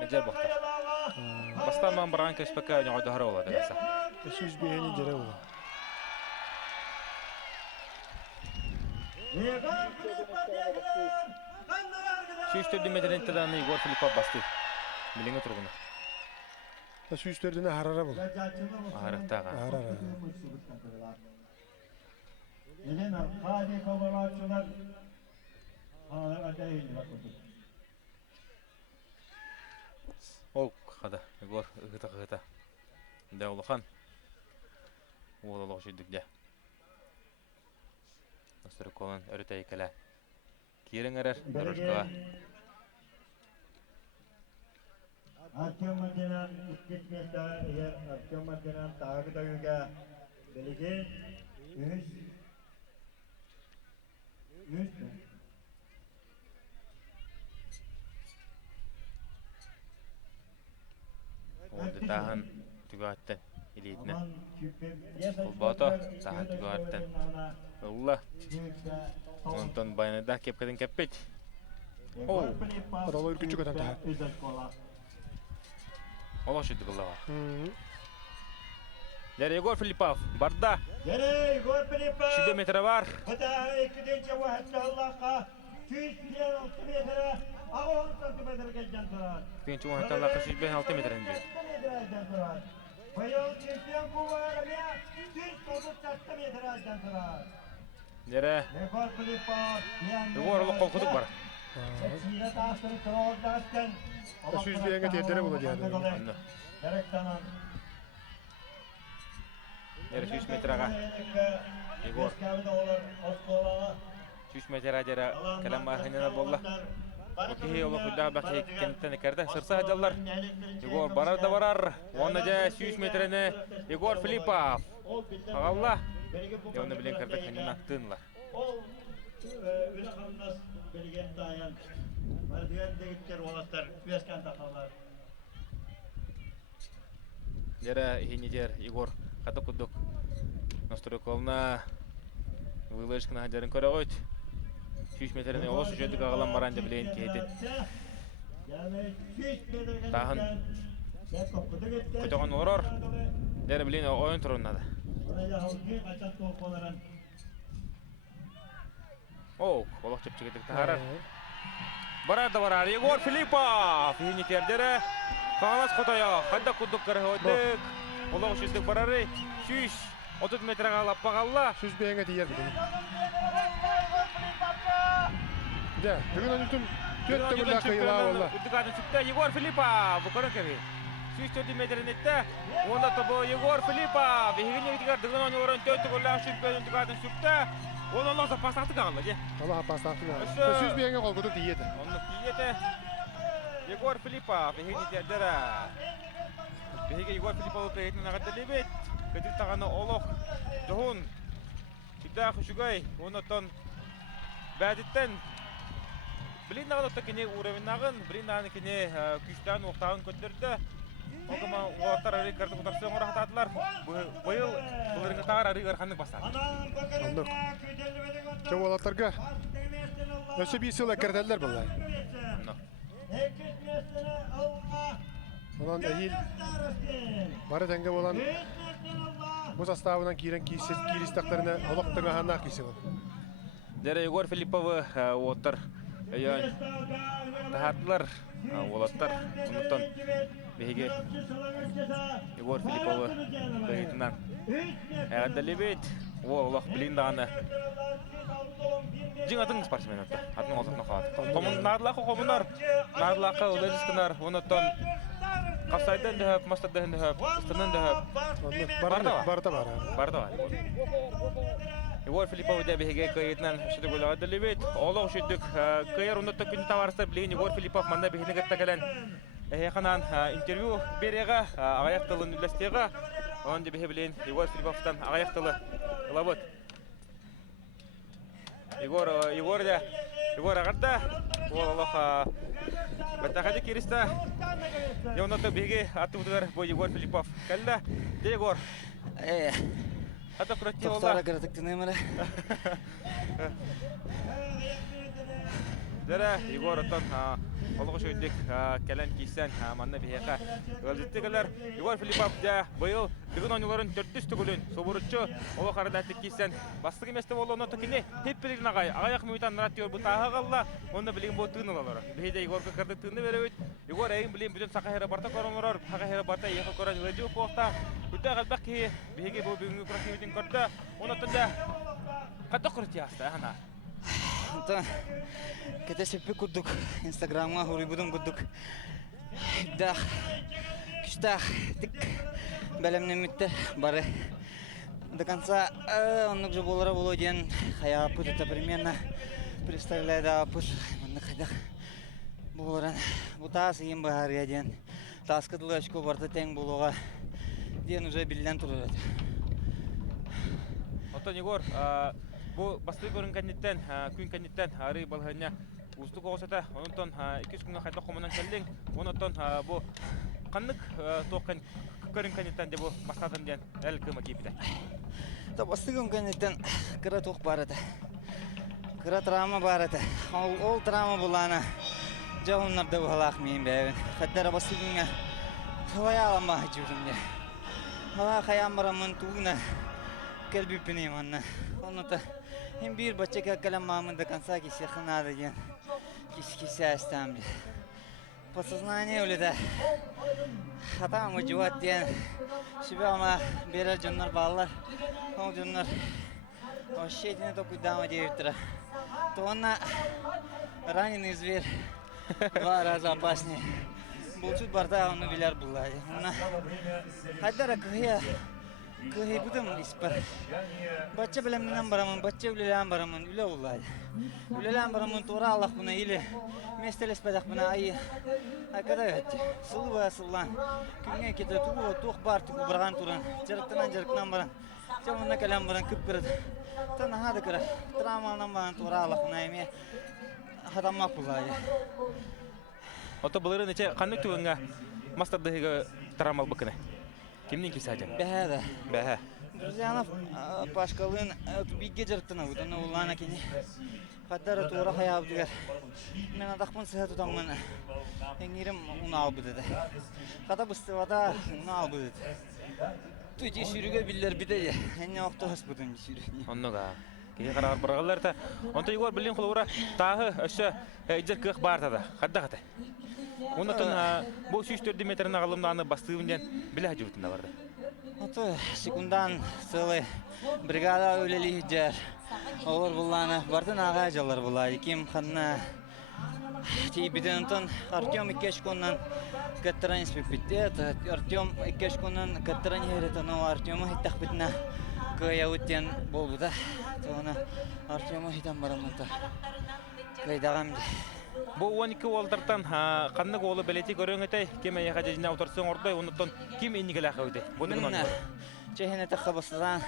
Эжер бахта. Бастан ман барган кеспекке ньода хара болот элесе. Süz beheni jere bu. Шүштөрдү меденеттен Егор Филиппов басты. Билиңе тургуну. Süz tördüne harara bu. Арыктага. Harara. Elena, hadi kovalarçılar. Ağlar adayın bakın. Ол хада. Егор ыгыта. Да улахан. Ол олог жүйдүк де. Nostrokolun örüte ikele. Kirin erer Doroşkoğa. Артем Мадинан устетместе егер Артем Мадинан тағы да үйге білеген үш Oldu tahan tügatten iliyetine. Kulbata tahan tügatten. Allah. Ondan bayana da kepkadın keppet. Oo. Aralar küçük adam daha. Allah şüddü kılla var. Yegor Filipov. Barda. Егор Филиппов 2 metre var. Бұда екіденші уақытта Аллахқа 206 метрі 10 сантиметрге жан тұрады. Pinçu muhtemelen 6 metre indi. Быйыл чемпион кубогына 136 метр жан тұрады. Nere? Егор Филиппов Yegor ulu kol kuduk var. Сире тастырып тұрғызды астын. Süz bir yenge terdere болады yani. Anna. Керек танан. Nere 3 metrega. Егор. 3 metre jere kelam mahine bolla. Okey, ola kudda bakay kentten kerде sırsa hacallar. Егор barar da barar. Onda ja 3 metrene Егор Filipov. Allah. Ya onu bilen kerде kentten attınlar. Ол үні қамдас білген дайын. Мәрдігер дегіттер оластар өскен тақалар. Nere hinjer Егор kata kuduk. Nostrokolna Вылышкына ханжарын көрі қойд. 3 метріне олыс жөндік ағылан баранды білейін кейді. Тағын көтіған орор. Дәрі білейін ойын тұрынады. Оу, олық чөпчі кетік тағарар. Барарды барар. Егор Филиппов. Ені кердері. Қағалас қотайа. Қадда күдік кірі өйдік. Олық жөндік барары. 30 metre қалап бағалла. Süz bir yenge diyer bir. Ya, bugün önütüm 4 tümülle kıyıla valla. Üddükadın çıktı. Егор Филиппов. Bu kadar kere. 3-4 metre nette. Onda topu Егор Филиппов. Ehgini gittikar dığın onu oran 4 tügolla şüphe üddükadın çıktı. Onu Allah'sa pasatı kaldı. Allah pastaqtı ya. Süz bir yenge kol kuduk diyedi. Onu diyete. Егор Филиппов. Ehgini derdere. Ehgini Егор Филиппов'u kayıtına kadar libet. Ketik tağını oluk. Johun. Kita xuşugay. Ondan bəditten. Bilin nağın otta kine uğrevin nağın. Bilin nağın kine küçten oktağın kötürdü. O zaman oğlatlar arayı kartı kutaksın oraya hatadılar. Bu yıl bunların tağır arayı arxanlık basar. Anladık. Çavalatlarga öse bir sıla kerdeller vallahi. Ondan ehil barı denge olan bu sastavından giren kiristaklarına olaktığı hanna kisi var. Dere Егор Филиппов'ı oğlatlar tahattılar. Oğlatlar ondan bege Егор Филиппов'ı kayıtından әдәлебет олақ білейін дағаны жин атын спортсмен атты атының олзақына қалады қомын нардылақы қомынар нардылақы ұлайжыскынар онаттан қапсайдан дөп мастардан дөп ұстынан дөп Barda var. барды бар Егор Филиппов да беге кайытынан үшіді көлі әдәлебет олақ үшідік кайыр онатта күні таварыстар білейін Егор Филиппов манда бегені кәтті кәлін Эханан интервью берега аяқтылын үлестеға онды бе білейін Егор Филипповтан аяқтылы лабыт. Егор ағарда ол Аллах бәттақады керісті еуната беге атты бұтығар бұл Егор Филиппов кәлді. Де Егор? Ата күретте олда? Тоқтара кірдікті немірі. Дәрі Егор аттан олығы шөйдік кәлін кейсен манна бейеқа өлдеттігілер. Егор Филиппов да бұйыл дүгін ойныларын төрттіс түгілін собырытшы олы қарадатты кейсен бастығы месті болу оны түкіне теп білігін ағаяқ мүйтан нұраттиор бұл тағы қалла оны білігін бұл түйін олалары. Бейде Егорға кірдік түйінді бері өйт. Егор әйін білігін бүтін сақа хері барта көрінлерар, сақа хері барта еқі көрін өйдеу қоқта. Үтті қалбақ кейі бейге бұл бүгінгі күрәкеметін көрді. Онаттан да қатты құрыты асты ағана. Kita sepi kuduk Instagram'a huri budum kuduk. Dah küştah tik belemne mitte bare до конца он уже был работен, я путь это примерно представляю, да, путь, он когда был ран, бутас им бар один, таскат лачку барта тень было, день уже билен турат. Отон Егор, бу басты көрүн кандидаттан, күн кандидаттан ары балгanya устук осата, онтон 2 күнгө кайта комунан келдиң. Онтон бу каннык токкан көрүн кандидаттан деп бу бастадан ден эл кыма кипте. Та басты күн кандидаттан кыра ток барата. Кыра трама барата. Ол трама булана. Жауннарда халак мен бәвен. Хаттара басты күнгө халай алама жүрүмне. Хала хаям барамын тугна. Келби пини манна. Онута hem bir bachcha kalamamın da kansa ki şekhna деген кис астамли. Подсознание уледа. Хата мы жуат ден. Себя ма берер жоннор баллар. Ол жоннор вообще не то куда девятра. То она раненый зверь. 2 раза опаснее. Булчут барда он билер булай. Она хадара кхия Кхи будем испар. Бачча белемнен барамын, бачча үлелен барамын, үле улай. Үлелен барамын тура Аллах буна или местелес падак буна ай. Акада ятти. Сулва суллан. Күнгө кете тугу тух бар тугу барган туран. Жарыктан баран. Жамына калам баран кып кирет. Тана хада кира. Траманан баран тура Аллах буна эме хадамак булай. Ото булырын эче каннык түгөнгө мастардыгы тарамал быкыны. Кимнин кисажан? Бәһәдә. Бәһә. Друзьянов Пашкалын бигге жырттына утына улана кини. Хаттара тура хаяб дигәр. Мен адакмын сәһәт утаммын. Эңирем унал биде. Хата быстывада унал биде. Туйти сүрүгө биллер биде. Эне вакытта хас будым сүрүгө. Оннога. Кие карар баргалар та. Онто Егор билин кулура тагы өшө иҗер кык бартада. Хадда. Онтон бу 3-4 метрин агалымданы бастыгынден биле жутунда барды. Ото секундан целый бригада үлели жер. Олар булланы бардын ага жалар булай. Ким ханна тибидентон Артем Икешконнан каттаран испепитте. Артем Икешконнан каттаран херетано Артем хиттах битна. Каяутен болбуда. Тона Артем хитан барамата. Кайдагам. Бу 12 олдартан каннык олы белети көрөңөтөй кеме яхажына отурсаң ордой онтон ким иннигеле хауды. Бунун чехене тахабастан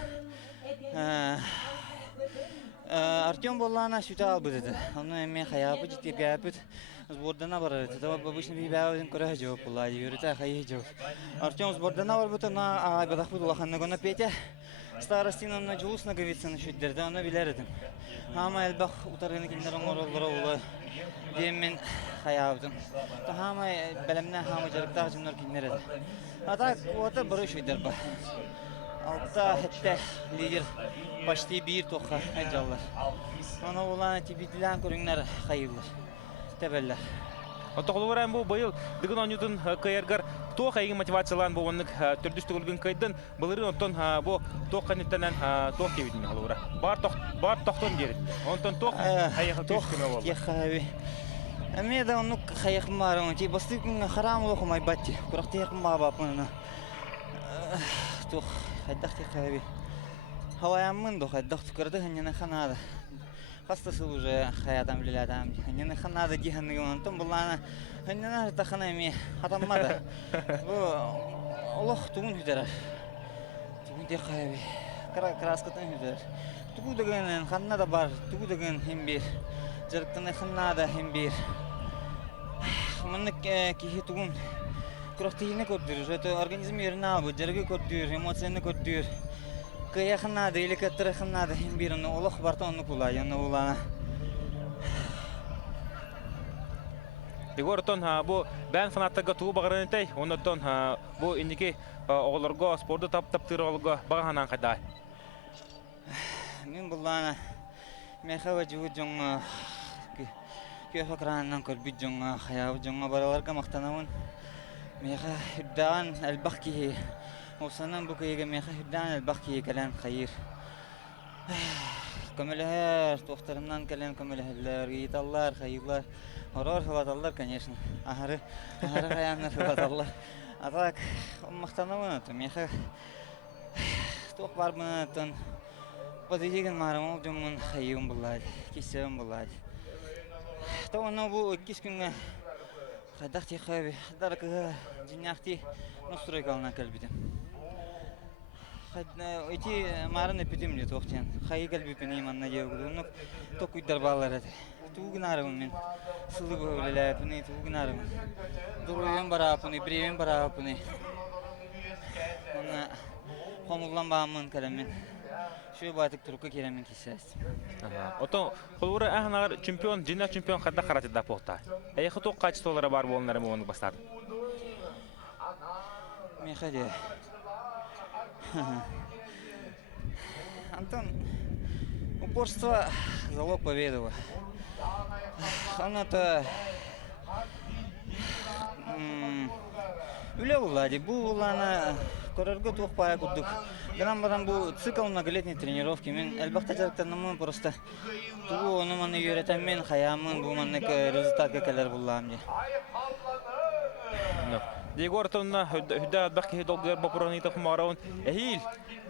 Артем боллана сүтө албыды. Аны эме хаябы жити гапыт сбордана барады. Таба обычно бибаудын көрө жооп булай, юрта хай жооп. Артем сбордана барбыты на айбадах булаханна гона Петя. Старостина на жулус наговица на шүттерде, аны билердим. Ама элбах утарыны киндерин оролдора улы. Демен хаябдым. Тахама белемне хама жарыктагы жоннор киндерди. Ата ота бары шүйтер ба. Алта хетте лидер почти бир тоха ажаллар. Аны улан тибидилен көрүңнөр хайырлар. Тебеллер. Отоғылуыран бұл бұйыл дығын онютын кайыргар тоқ айғы мотивациялан бұл онық түрдістігілгін кайдын бұлырын оттон бұл тоқ қанеттенен тоқ кебетін олуыра. Бар тоқтон берді. Онтон тоқ айығы түскіме болды. Тоқ Әме да онық қайықым бар, басты күн харам оқымай бәтті. Құрақты еқім бар бапынына. Тоқ қайдақ тек Хаваямын доқ қайдақ түкірді ғаннені қанады. Хастасы уже хаятам лилядам. Ғаннені қанады диханығы онтон бұланы. Ғаннені артақына әме атаммады. Бұл олық тұғын хүдері. Тұғын тек қайбі. Краскатын хүдері. Тұғы дұғын қанна да бар. Тұғы дұғын хем бір. Жарықтаны қаннады хем бір. Мынны кихи тугун курактыйны көрдүр, это организм yerine албы, жаргы көрдүр, эмоцияны көрдүр. Кая ханады или каттыры ханады, бирин олох барта онну кулай, онну улана. Егортон бу бән фанаттарга туу багырынтай, оннотон бу индики оголорго спорту таптыр олго баганан кадай. Мен булана мехава жугу жоң Кефа кранан көрбит жоңа, хаябы жоңа бараларга мактанамын. Меха хиддан албахки. Осанан бу кайга меха хиддан албахки калан хайыр. Көмөлөр, тохтарымнан калан көмөлөрлөр, гиталлар, хайырлар. Орор хаваталлар, конечно. Ахары хаяннар хаваталлар. Атак мактанамын, меха Тоқ бар бұнатын. Базидеген марым ол жомын хайым болады, кесем болады. Тоғына бұл 2 күнге қайдақ тейқі дарқыға жинақти настройкалына кәлбедім. Өйті марын өпетім де тоқтен. Қайы кәлбепен иманна деугіді. Тоқ үйттер балар әді. Туғын арымын мен. Сылы бөлілі әпіні, туғын арымын. Дұройын бара апыны, біреуін бара апыны. Оны қомылдан бағымын кәлемін. Şu batık Turku keremin kişiyiz. Oto kolura ahnar çempion, dünya çempion kadar karate da pohta. Ayakı tok kaç dolara var bu onları mı onu basar? Mehadi. Антон, упорство залог победы. Оно-то Үлі болады, бұл ана көрерге тоқпая күдік. Грам-барам бұл цикл многолетний тренировки. Мен әлбақта жарықтарнымын просто тұғы оны маны үйретем мен қаямын, бұл маны результатқа кәлер бұллам де. Егор тонна хүдді бәкке долгар бапыраны етіп мағырауын әйіл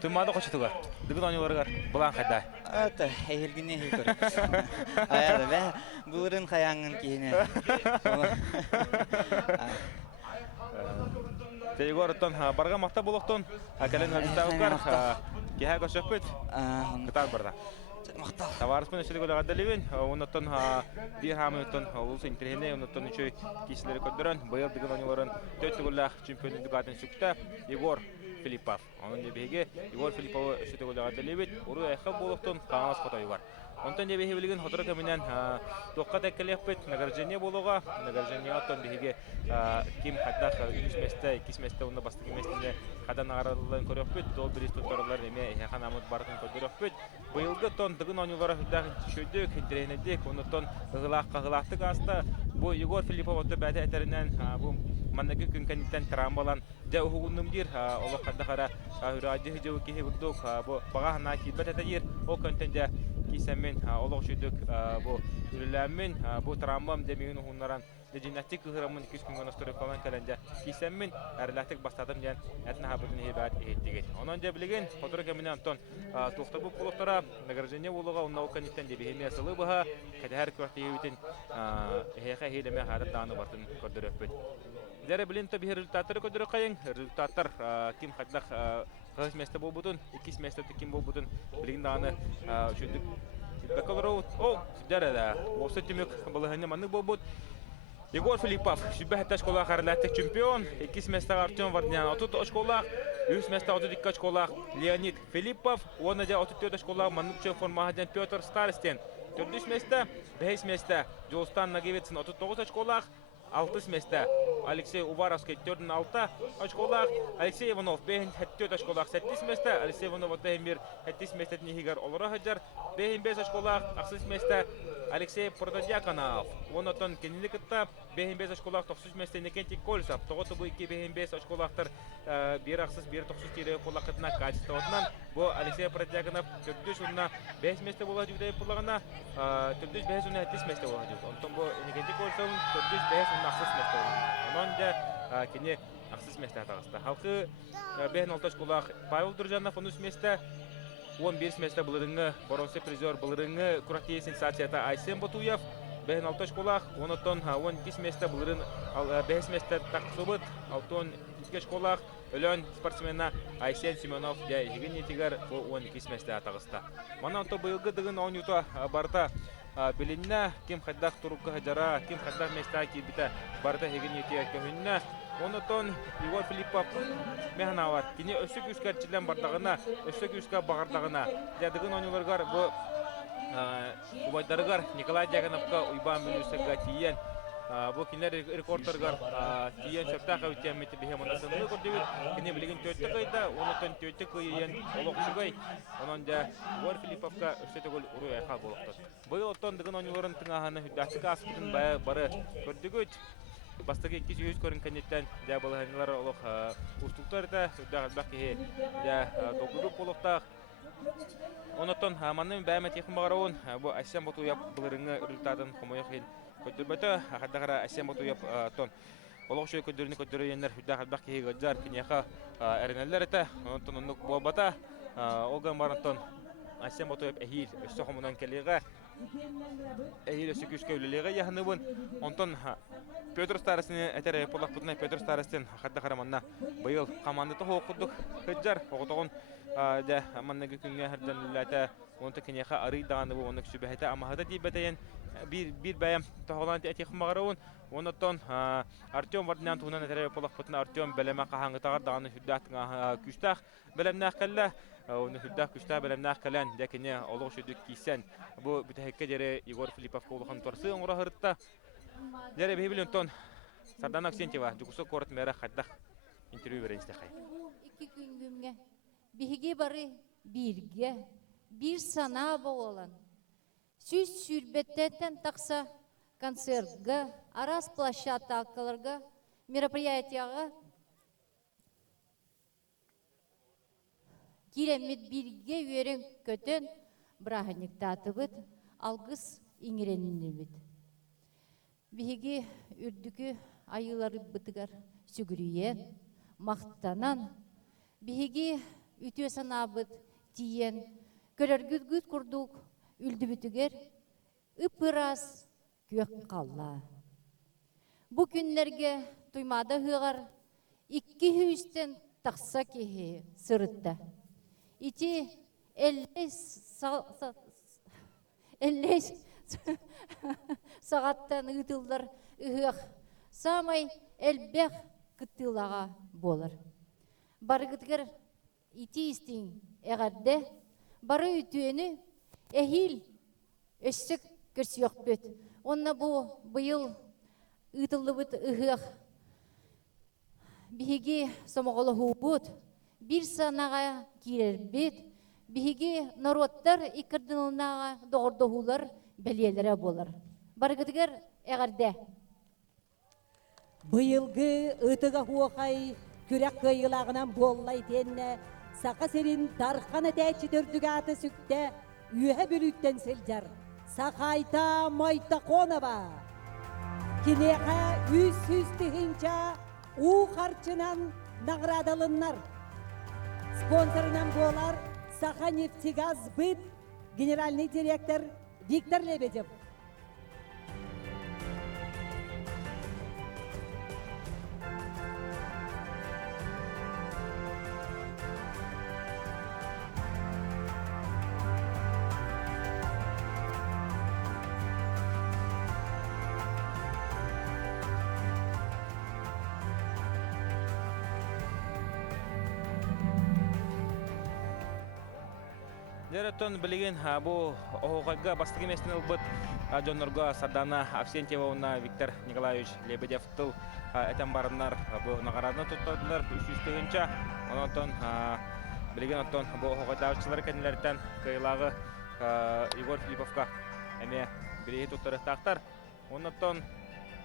тұмады қошытыға. Дүгін аныларғар бұлан қайда? Ата, әйілгіне әйіл көріп. Аяды бә, бұлырын қаяңын кейіне. Егор тон барға мақта болуқтон, әкелен әлістауғар кеға көшөппет, қытар барда. Мақтал. Таварыспен өшілі көлі ғадалевен, оныттон бір хамыттон ұлысы интерхене, оныттон үші кесілері көддірін, бұйыл дығын аныларын төтті көлі чемпионы дүгатын сүкті Егор Филиппов. Оның дебеге Егор Филипповы өшілі көлі ғадалевет, ұры әйқы болуқтон қағанас қотай бар. Онтан дебеге білген хотыры көмінен тоққа тәккелеппет награждение болуға, награждение аттон беге кем қаддақ 3 месті, 2 месті онда бастығы местінде қадан ағаралылығын көріқпет, ол біріз тұттарылар неме яқан амыт бардың көріқпет. Бұйылғы тон дығын оңылары хүддақ шөйдік, интеренедік, оны тон ғылақтық аста. Бұл Егор Филиппов отты бәді әтерінен бұл маннағы күнкәнеттен травмалан жа ұғылынымдер, олы қаддақара үрәді жауы кейі күрдік, бағағына кейбет әтәйір, ол контенде кисәмен олық шүйдік бұл үріләмен, бұл травмам демейін ұғынларан Дежинаттик кыхырамын 2 күн гоносторы калан календе кисәммен әрләтик бастадым дигән әтнә хабытын һәбәт әйттегез. Онан да билеген фотора кемнән Антон тохта бу полотора награждение булуга онна уканиттан дип һәмия сылы баһа кадәр квартия битен һәхә һәлеме хәдә даны бартын көрдөрөпбет. Дәре билен таби результаттары көдөрө кайын результаттар ким хәддәк гыз месте бу бутун 2 месте ким бу бутун билген даны шүдүк бакалавр о дәре да осы тимек булыгыны маны бу бут Егор Филиппов, шүбәһәттә школа хәрләттек чемпион, 2 места Артем Варднян, 30 школа, 3 места 32 школа Леонид Филиппов, оны да 34 школа Манучев формаһадан Петр Старостин, 4 места, 5 места Жолстан Нагевецин 39 школа, 6 места Алексей Уваровский 4-6 школа, Алексей Иванов 5 школа 7 места, Алексей Иванов Таймир 7 места Нигар Олраһаҗар, 5 школа 8 места Алексей Протодьяконов, онотон кениликта 5 школа 9 места Никентий Кольцов, тогото бу 2 школалар бир аксыз бир 9 тире колакытна качестводан бу Алексей Протодьяконов 4 5 места була дип булагана 4 5 места була дип. Онтон бу Никентий Кольцов 4 5 аксыз места. Онон да кене аксыз места тагыста. Халкы 5 школа Павел Дружанов 10 места 11 места булырыңы, бронза призер булырыңы, курактия сенсацията Айсен Батуев, 5 школа, онотон 12 места булырын, 5 места Таксубыт, алтон 2 школа, өлөн спортсмена Айсен Семенов, я егін етігер 12 места атағыста. Мана онто бұйылғы дығын оңюта барда білінна, кем қаддақ тұрыққа хаджара, кем қаддақ места кейбіті барда егін етігер көхінна, онотон Егор Филиппов механавар. Кини өсік үскәрчілен бардағына, өсік үскә бағардағына. Дәдігін оңыларғар бұ ұбайдарығар Николай Дягановқа ұйбан білісіға тиен. Бұ кинлер рекордтарғар тиен шөптақ әуттен меті бігем онасынығы көрдебет. Кини білігін төтті қайда, онотон төтті қойын олықшығай. Онан да Егор Филипповқа өсетігіл ұры әйқа болуқтыр. Бұл оттон дығын оңыларын тыңағаны хүддәтік аспытын бары көрдігіт. Бастығы 200 көрін кәнеттен дә балығанылар олық ұстықтар да, үддәғалбақ кеге дә доғырып болықтақ. Онытын манның бәймет еқін бағарауын бұл Асен Батуяп бұлырыңы үрілтадың қомайық ел көдірбәті. Ақадағыра Асен Батуяп тон олық шөй көдіріні көдірі енлер үддәғалбақ кеге ғаджар кенеға әрінәлер еті. Онытын ұнық болбата Олган барантон Айсен Ботоев эхил өссө хомунан келеге эхил өссө күш көлелеге яхныбын. Онтон Петр Старостин этере полакпутна Петр Старостин хатта хараманна быйыл командаты хокудук хыджар оготогон да маннага күнгө херденлата онта кенеха арый даганы бу онак сүбәһәтә амахата дибетен bir bayam toğlan etих магарауын онотон Артем Варднян тугунан этере полакпутна Артем белеме кахаңгы тагар даганы хүддәт күштах белемнәх калла оны хүддәт күштах белемнәх калан дәкене олог шүдүк кисән бу бүтәккә дере Егор Филиппов колхан торсы оңра хыртта дере бибилентон Сардан Аксентьева жукусо корот мера хадда интервью беренсте хай. Iki güngümge bihi bari birge bir sana boğulan. Süz sürbetten taksa konsertga, aras площадкаларга, мероприятияга kiремет birge верен көтен браханиктатыбыт алгыс иңиренинебит. Биһиги үрдүкү айылары бытыгар сүгүрүйен, мактанан, биһиги үтүө санабыт тиен, көрөргүт курдук үлдүбүтүгер ыпырас көк калла. Бу күннерге туймада хыгар 200-тен такса кихи сырытта. Ити 50 сағаттан ытылдар ыхық. Самай элбек кыттылаға болар. Баргытгар ити истин эгерде бары үтүөнү эхил өссөк көрсөк бөт. Онна бу быйыл ытылыбыт ыхық. Биһиги сомоголоху бут, bir санага кирербит, биһиги народтар икырдынылнага догордохулар белиелере болар. Баргытыгар эгерде. Быйылгы ытыга хуакай күрәк кыйылагынан боллай тенне, сака серин тарханы тәчи төрдүгаты сүкте, үйе бүлүттен селжар. Сакайта майта конова. Кинеха үс тыгынча у харчынан наградалыннар. Спонсорынан болар Саха нефтегаз быт генеральный директор Виктор Лебедев. Дереттон билеген бу огойга бастыгы местен ылбыт жонорго Сардана Аксентьева Виктор Николаевич Лебедев тыл этен барыннар бу нагарадны туттадылар 300-тыгынча. Онотон билеген оттон бу огойдагычылар кенелерден кыйлагы Егор Филипповка эме билеги туттары тактар. Онотон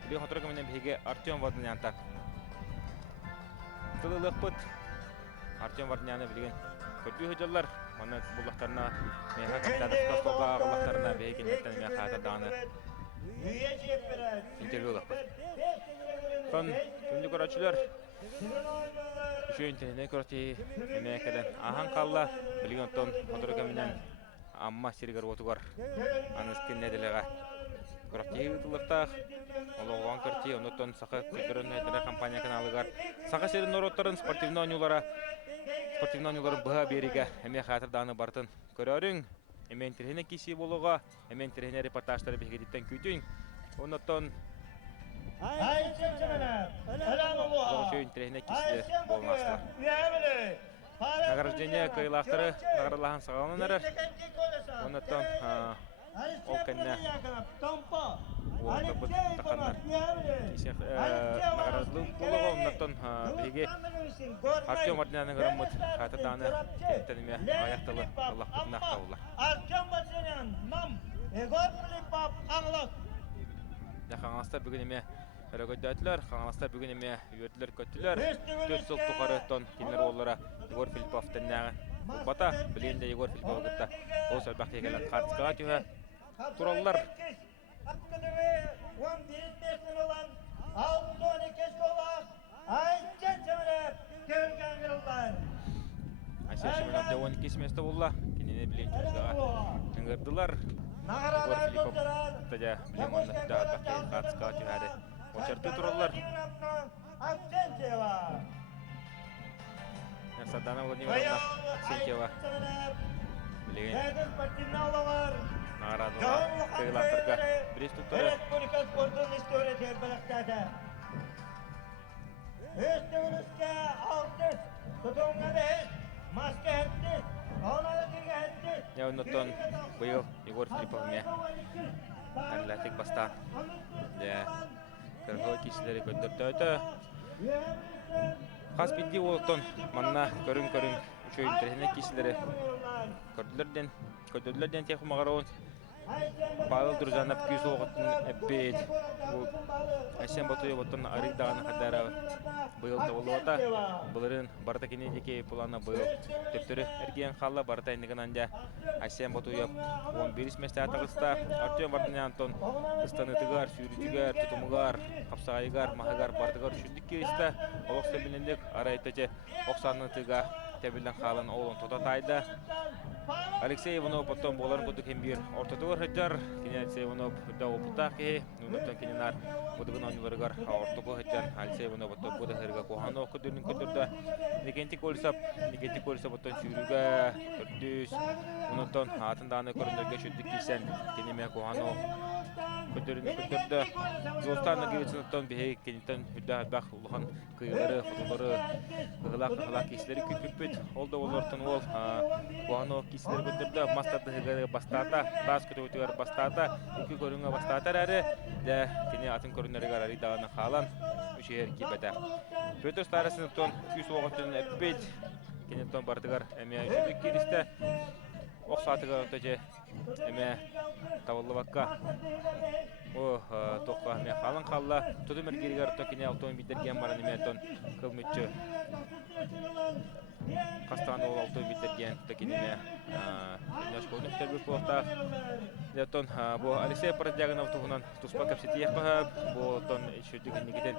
билеген хоторго менен биге Артем Варднян так. Тылылыкпыт Артем Вардняны билеген көтүү хөжөллөр. Оны буллактарына меха каттадыска столга агылактарына бейкенеттен меха атаданы интервьюлап. Тон күндү көрөчүлөр үшө интернет көрөти мекелен ахан калла билген тон моторга менен амма сиргер отугар аныскин неделега көрөти утулуктак ологон көрти онотон сака көтөрөнөтөр компания каналыгар сака серин нороттарын спортивный ойнулара спортивный ойнуларын быха бериге эме хатыр даны бартын көрөрүң эмен терхене киси болуга эмен терхене репортаждары бегедиттен күтүң онотон Ошоюн терхене киси болмаслар награждение кыйлактары наградалган сагаланар онотон ол кенне Уолтабыт тақандар. Наградылы болуға оннаттан биге Артем Вардняны ғырамыд қатырданы кенттеніме аяқтылы Аллахпытын ақтауылар. Артем Варднян, нам, Егор Филиппов, аңлық. Қаңластар бүгін еме өрігөйдәтілер, қаңластар бүгін еме үйетілер көттілер. 4 жыл тұқары тон кенлер олара Егор Филиппов тәннәғі. Бата, білейінде Егор Филиппов ғытта ол сөлбақ кегелі қартысқаға түйі туралылар. Akademi 11 olan Altoni Keşkolak Ayşen Çemeler Görgen Yıllar Ayşen Çemeler 8 месте болла. Кинене билен чөзгага ыңгырдылар. Егор Филиппов тажа билемонда да такай хатска тюхаре. Очарты туралар. Садана Владимировна Сенкева. Билеген. Нарадына кыйлаттырга бирис туттары. Республика спортын история тербелектеді. Өстігінізге 600, тұтуңға 5, маска 700, оналы кірге 700. Я ұнаттан бұйыл Егор Филипповме әнләтік бастан. Кырғы кешілері көндірді өті. Қас бидді олықтан манна көрін-көрін үшөйін тәрхіне кешілері көндірділерден тек мағарауын. Павел Друзанов күйіз оғыттың әппейд. Әсен Батуев оттан аридағаны қадары бұйылды олы ота. Бұлырын барыта кенедеке пуланы бұйыл төптірі әрген қалы барыта ендіген анда Әсен Батуев 11 месте атағыста. Артем Вардыне Антон ұстанытығар, сүйрітігар, тұтымығар, қапсағайығар, мағығар, бардығар үшіндік керісті. Олық сөбіліндік арайтыжы оқсанытыға тәбілден қалын оғылын тотатайды. Алексей Иванов потом боларын көдік ембір ортатығыр ғыджар. Кене Алексей Иванов да опытақ ке. Нүнаттан кененар бұдығын аныларығар ортығы ғыджар. Алексей Иванов потом бұды ғырға қоғаны оқыдырын көдірді. Некентик өлісап потом сүйрігі көрдіс. Нүнаттан атындағаны көріндерге шүддік кейсен. Кенеме қоғаны көдірін көдірді. Жолстаны кевetsінаттан бейі кенеттен үдді бақ ұлған күйілері, құтылары, ғылақ кейсілері күтпіппет. Ол да олардың ол қоғаны кейсілері көдірді. Мастарды ғыры бастата, тас көті өтігер бастата, үкі көріңі бастатар әрі. Дә кене атын көрінерігер әрі дағаны қалан үшер кепеді. Петр Старосыновтан күйіс оғытын әппет. Кенеттен бардығар әме үшірдік керісті. Оқсатыға өтөже әме тавылы баққа. Тоққа әме қалын қалла. Тұды мәргерігер өтөкіне автомобильдерген баран әме әтон қылмытчы. Қастағаны ол автомобильдерген өтөкенеме Үйнаш қойнық тәрбік болықтақ. Дәтон бұл Алексей Парадягынов тұғынан тұспа көпсеті еқпіғап. Бұл тон үшірдігін негеден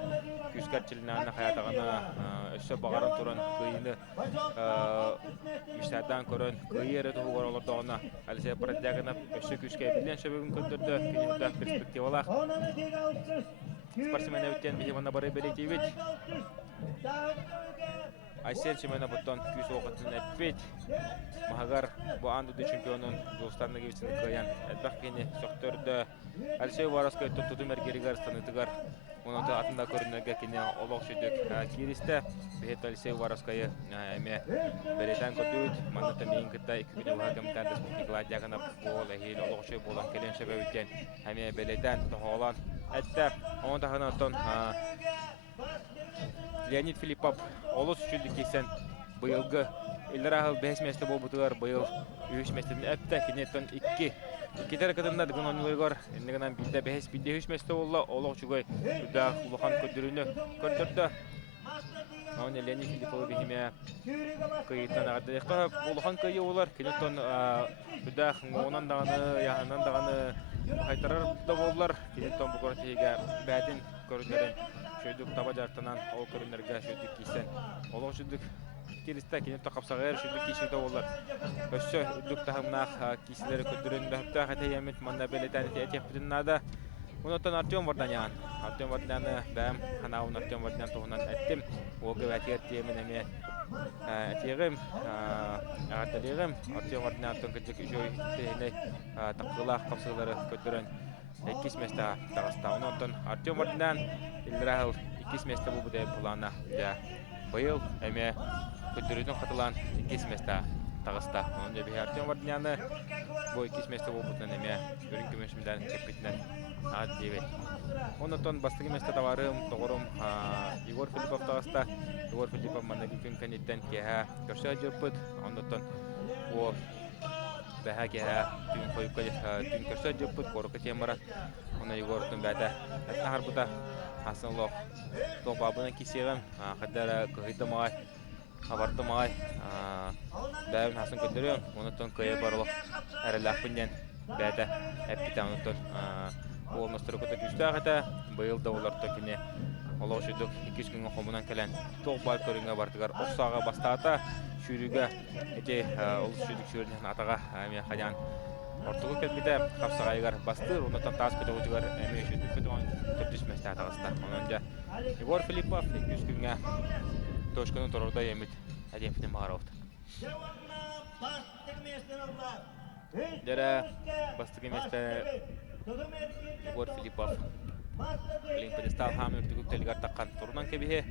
күскәртчіліне ана қаятағына өссі бағаран тұран көйіні міштардан көрін көйі әрі тұғығар олардағына Алексей Парадягынов өссі күскә білден сөбігін көндірді. Кенемді перспективалақ. Спортсмен өттен бейімана бары берекей бет. Айсен Семена бұттан күйіс оғытын әппет. Мағағар бұл андыды чемпионын жолстарына кевесін қаян әдбақ кені соқтырды. Алексей Вараска өтті тұтым әргерігер станытығар. Оның атында көрінерге кені олық сөйдік керісті. Бейет Алексей Вараскайы әме бәлетен көтуіт. Маннатын ең күтті 2 күні ұға кәмітен Республикалар дияғынап бол әйел олық сөй болан келен сөбі өттен. Әме бәлетен тұғалан әтті. Оның тағына ұттан Леонид Филиппов олыс үшілді кейсен бұйылғы Илдар ағыл 5 месті бол бұтығар бұйыл 3 местінің әпті кенеттен 2. Кетер қытында дүгін онылығығар әндігінен білді 5-3 месті олы олық жүгай үдәқ ұлыған көдіріні көрдірді. Оны Леонид Филипповы бейіме қиыттан ағады еқті ұлыған көйі олар кенеттен үдәқ оңынан дағаны, яғынан дағаны қайтарар да болылар. Кенеттен бұл көрінтеге бәдін көрінерін шөйдік таба жартынан ол көрінерге шөйдік кейсен. Олық шөйдік керісті кенетті қапсағайыр шөйдік кейсейді олар. Өссі үдік тағымнақ кейселері көдірінді өпті қайта емет манна бәлетәні әтек бүтін нада. Онықтан Артем Варданян. Артем Варданяны бәм қанауын Артем Варданян тұғынан әттім. Олғы әтегер тиемін әме әтегім, ағатталығым. Артем Варданянтың күдік жой тегіне таққылақ қапсағылары көдірін 2 месті тағыста. Онықтан Артем Варданян Илдрағыл 2 месті бұл бұдай бұлана. Бұйыл әме көдірінің қатылан 2 месті тағыста. Онында бей Артем Варданяны бұл 2 месті бұл бұтынан әме өрін көмешімден кеппетінен ағат дейбет. Онықтан бастығы месті таварым, тоғырым Егор Филиппов тағыста. Егор Филиппов маннағы күн кәнеттен кеға көрсі жүрпіт. Онықтан ол бәға кеға түн қойыққа түн көрсі жүрпіт, қорыққа темара. Оны Егордың бәді әтін ағарбыда асын лоқ тоқбабының кесеғім қаддары күхейді мағай, аварды мағай бәуін асын көндірген. Онықтан көйе барлық әрілі ақпынден бәді әппеті. Онықтан олмастыры көті күшті ағыта. Бұйылда олар төкіне олоо шүдүк 200 күнгө хомунан келен тоқ бал көрүнгө бартыгар оксага бастаата шүрүгө эти олус шүдүк шүрүнөн атага эме хаян ортугу келбите капсагайгар бастыр онотон таас көтөгүтүгөр эме шүдүк көтөгөн төртүшместе атагыста ононжа Егор Филиппов 200 күнгө тошкунун торорда эмит адемфтен магаровт Дера бастыгы месте Егор Филиппов Блин pedestal hamı öktükük telgar takkan turundan kebihe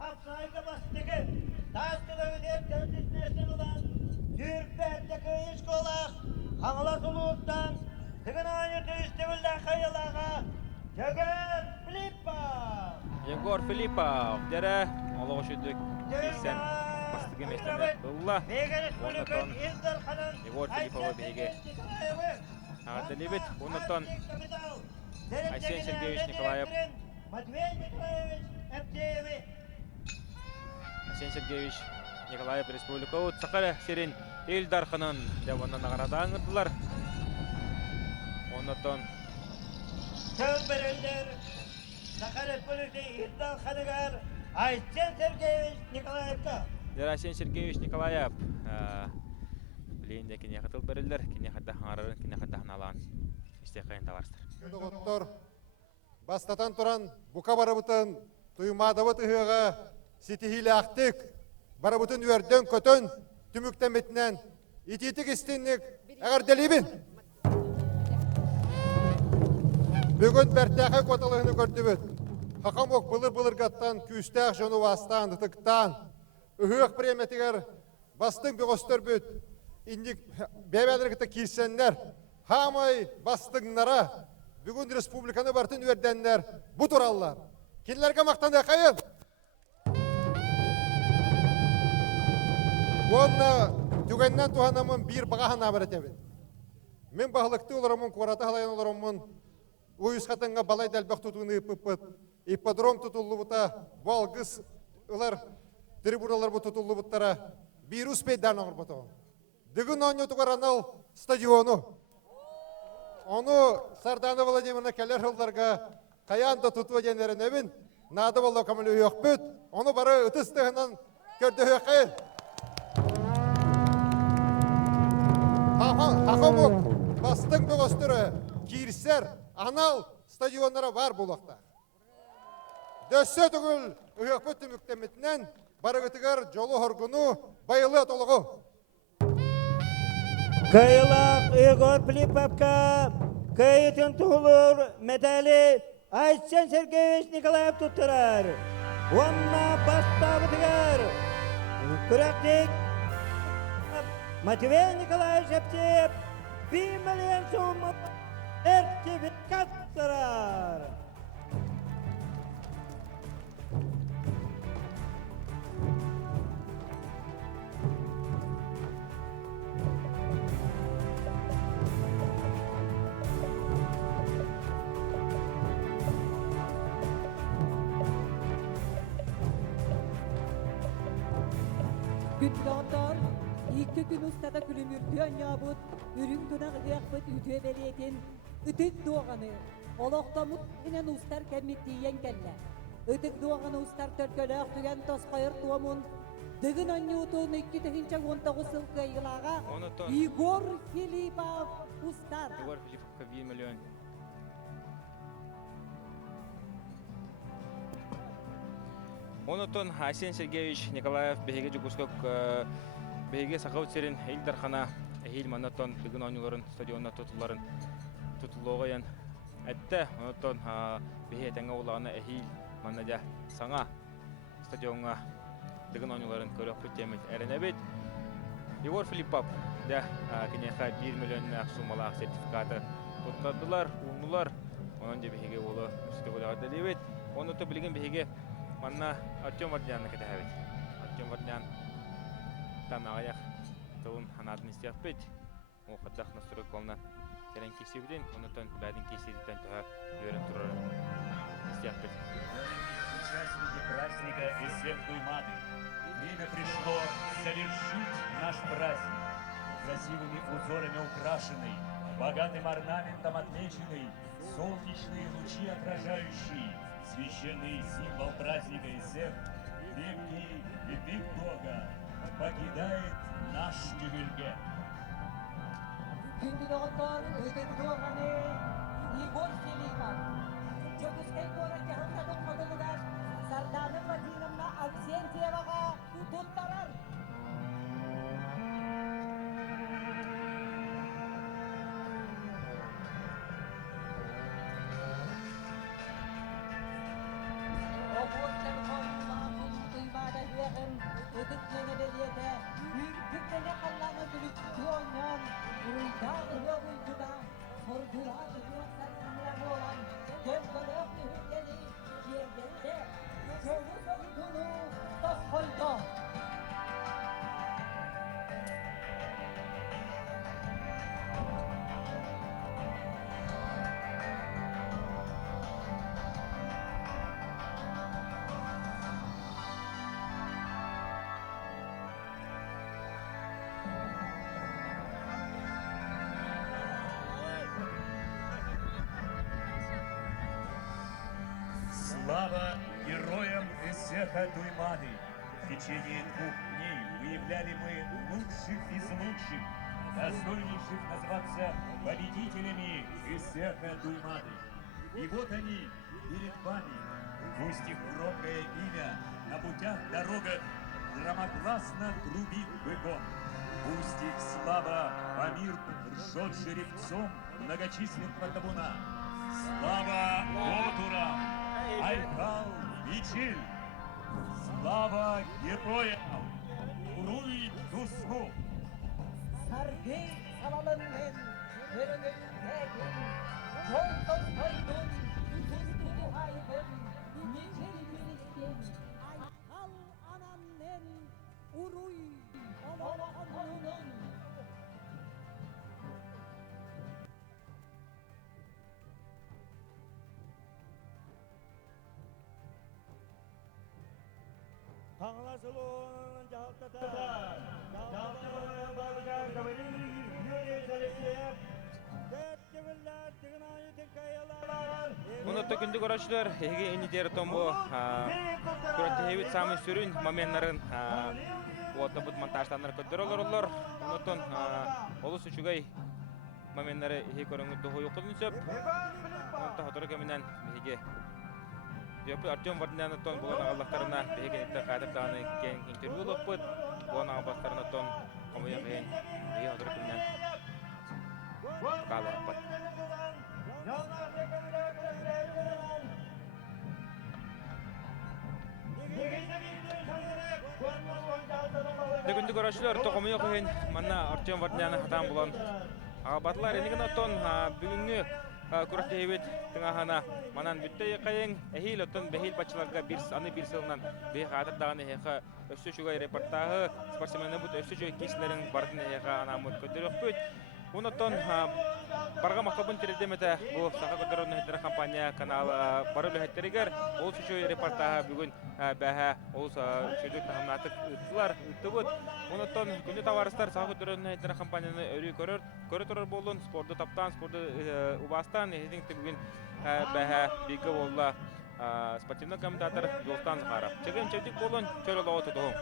Apsayda bastıgı Taskıda ödep döndüsmesin ulan Türkbette iş kolak Hangla suluktan Tıgın aynı üstüvülden kayılağa Егор Филиппов Егор Филиппов Дера олығы шүдік Кесен бастыгы местене Дулла Онытон Егор Филиппова бейге Ағадалебет Онытон Арсений Сергеевич Николаев. Арсений Сергеевич Николаев Республика Уд Сақары Серин Илдарханын Девоннан ағарада аңырдылар. Онытон Көлберелдер Сақар Республика Илдарханыгар Арсений Сергеевич Николаевка. Арсений Сергеевич Николаев білейінде кене қатыл берілдер, кене қадда аңарарын, кене қадда аналан істе қайын таварыстыр. Доктор бастатан туран бука барабытын туймадабы тыһыга ситихиле актык барабытын үрдөн көтөн түмүктеметинен ититик истинник агардалибин бүгүн бертяхы коталыгыны көрдүбүт хакамок былыр гаттан күстәк жону вастан тыктан ыһык преметигер бастың бөгөстөрбүт индик бебелерге кирсеннер хамай бастыңнара бүгін республиканы бартын өрденнер бұ тураллар. Келлерге мақтанды қайын? Онна түгеннен туғанамын бір бағахан абыр етебін. Мен бағылықты оларымын, қораты халайын оларымын, ойыз қатынға балай дәлбақ тұтуыны иппыппыт, ипподром тұтулы бұта, балғыз олар трибуналар бұ тұтулы бұттара, бір ұспейдан оңыр бұта. Дүгін оңы тұғар анал стадиону. Onu Sardanı Vladimirovna keller hıldırga kayanda tutuva jenlerin evin nadı valla kamülü yok büt. Onu barı ıtыстığından gördü höyqayın. Hakamuk bastın bir göstürü kirser anal stadionlara var bulakta. Dössö tügül höyq büt tümüktemetinden barı gıtıgar jolu horgunu bayılı toluğu. Kayılak Егор Филипповка kayıtın tuğulur medali Arsen Sergeyevich Nikolaev tutturar. Onunla bastavı tıgar. Kuraktik Matvey Nikolaev Shevchev 1 milyon so'm sertifikat tutturar. Gündağlar, iki gün ustada külümürtüyen yabut, ürün tunak ıgıakbıt ütüye beliyetin, ıtık doğanı, oloktamut inen ustar kemmittiyen kelle. Itık doğanı ustar törkölök tügen toskoyur tuamun, dıgın anyutun 2019 yılkı yılağa, Егор Филиппов ustar. Егор Филипповка 1 milyon. Онотон Арсений Сергеевич Николаев беге жүгіскөк беге сақау серин Илдархана әйіл манатон бүгін ойнуларын стадионна тұтылуғайын әтті. Онотон беге тәңі олағына әйіл манадя саңа стадионға бүгін ойнуларын көріп бүттемет әрінәбет. Егор Филиппов да кенеха 1 миллион сумалақ сертификаты тұттадылар, ұлнулар. Онын де беге олы үсті қолағады дебет. Оноты білген беге Манна Артем Вардянна кетәбет. Артем Вардян тамағаяқ тылын ханадын істияқпет. Ол қаддақ насыры қолына терен кесебден, онытан бәдің кеседен тұға өрін тұрары істияқпет. Участники праздника из всех Дуймады. Время пришло завершить наш праздник. Красивыми узорами украшенный, богатым орнаментом отмеченный, солнечные лучи отражающие, священный символ праздника Исеф, крепкий и бык Бога, покидает наш Тюгельге. Күнді доғыттар, өтіп доғаны, Игорь Селиман. Жөкіскай қора кәхілтадың қодылыдар, Сарданың Владимировна Авсентьеваға тұттарар. Слава героям Эсеха Дуймады! В течение 2 дней выявляли мы лучших из лучших, достойнейших назваться победителями Эсеха Дуймады. И вот они перед вами, пусть их громкое имя на путях дорогах громогласно трубит быком. Пусть их слава Амир ржет жеребцом многочисленного табуна. Слава Отурам! Айкал Бичиль! Слава героям! Уруй Туску! Саргей салалынмен, өрігін тәгін, жол тоспайдың, тұстығы айбын, нежел берістен, Айкал анаммен, уруй олағанының. Tağlasılığın cahıttata, cahıttata bağlıca kaveri yürüye çalışıp, dört cıvıllar tığın ayı tıkkayalar. Онотто күндү көрөчүлөр эги энидер томбу көрөтөбүт самый сүрүн моментнарын отто бут монтаждандар көдөрөлөр. Онотон олус үчүгөй моменттары эги көрөңүттө хоюкун сөп. Онотто хотор кеминен эги Дөпі Артем Вардинянытон болған ағалақтарына бейгенетті қадырдағаны кен интервью лоппыт. Болған ағалақтарынатон қомайын қиын бейі отырып күннен қалы аппыт. Дүгінді көрішілер тоқымайын қиын манна Артем Вардиняны қатан болған ағалбатылар енігін оттон бүгінгі Күрәтәйбет тыңахана манан бүтте якайын эхил оттон бехил бачыларга аны бир сылынан бе хатыр даганы хеха өссө чугай репортажы спортсменне бут өссө чугай кишлерин бардын хеха анамы көтөрөкпүт. Унотон барга мактабын тирдемете бу саха көтөрөнү хеттер компания каналы бары бехеттеригер ол чугай репортажы бүгүн баха ол чугай тагынатык ыттылар ыттыбыт. Унотон күнү товарыстар саха көтөрөнү хеттер компанияны өрү көрөр болдун спорту таптан спорту убастан эдин бүгүн баха биге болла спортивный комментатор Жолстан Захаров. Чегем чедик болон чөрөлөгө тутугум.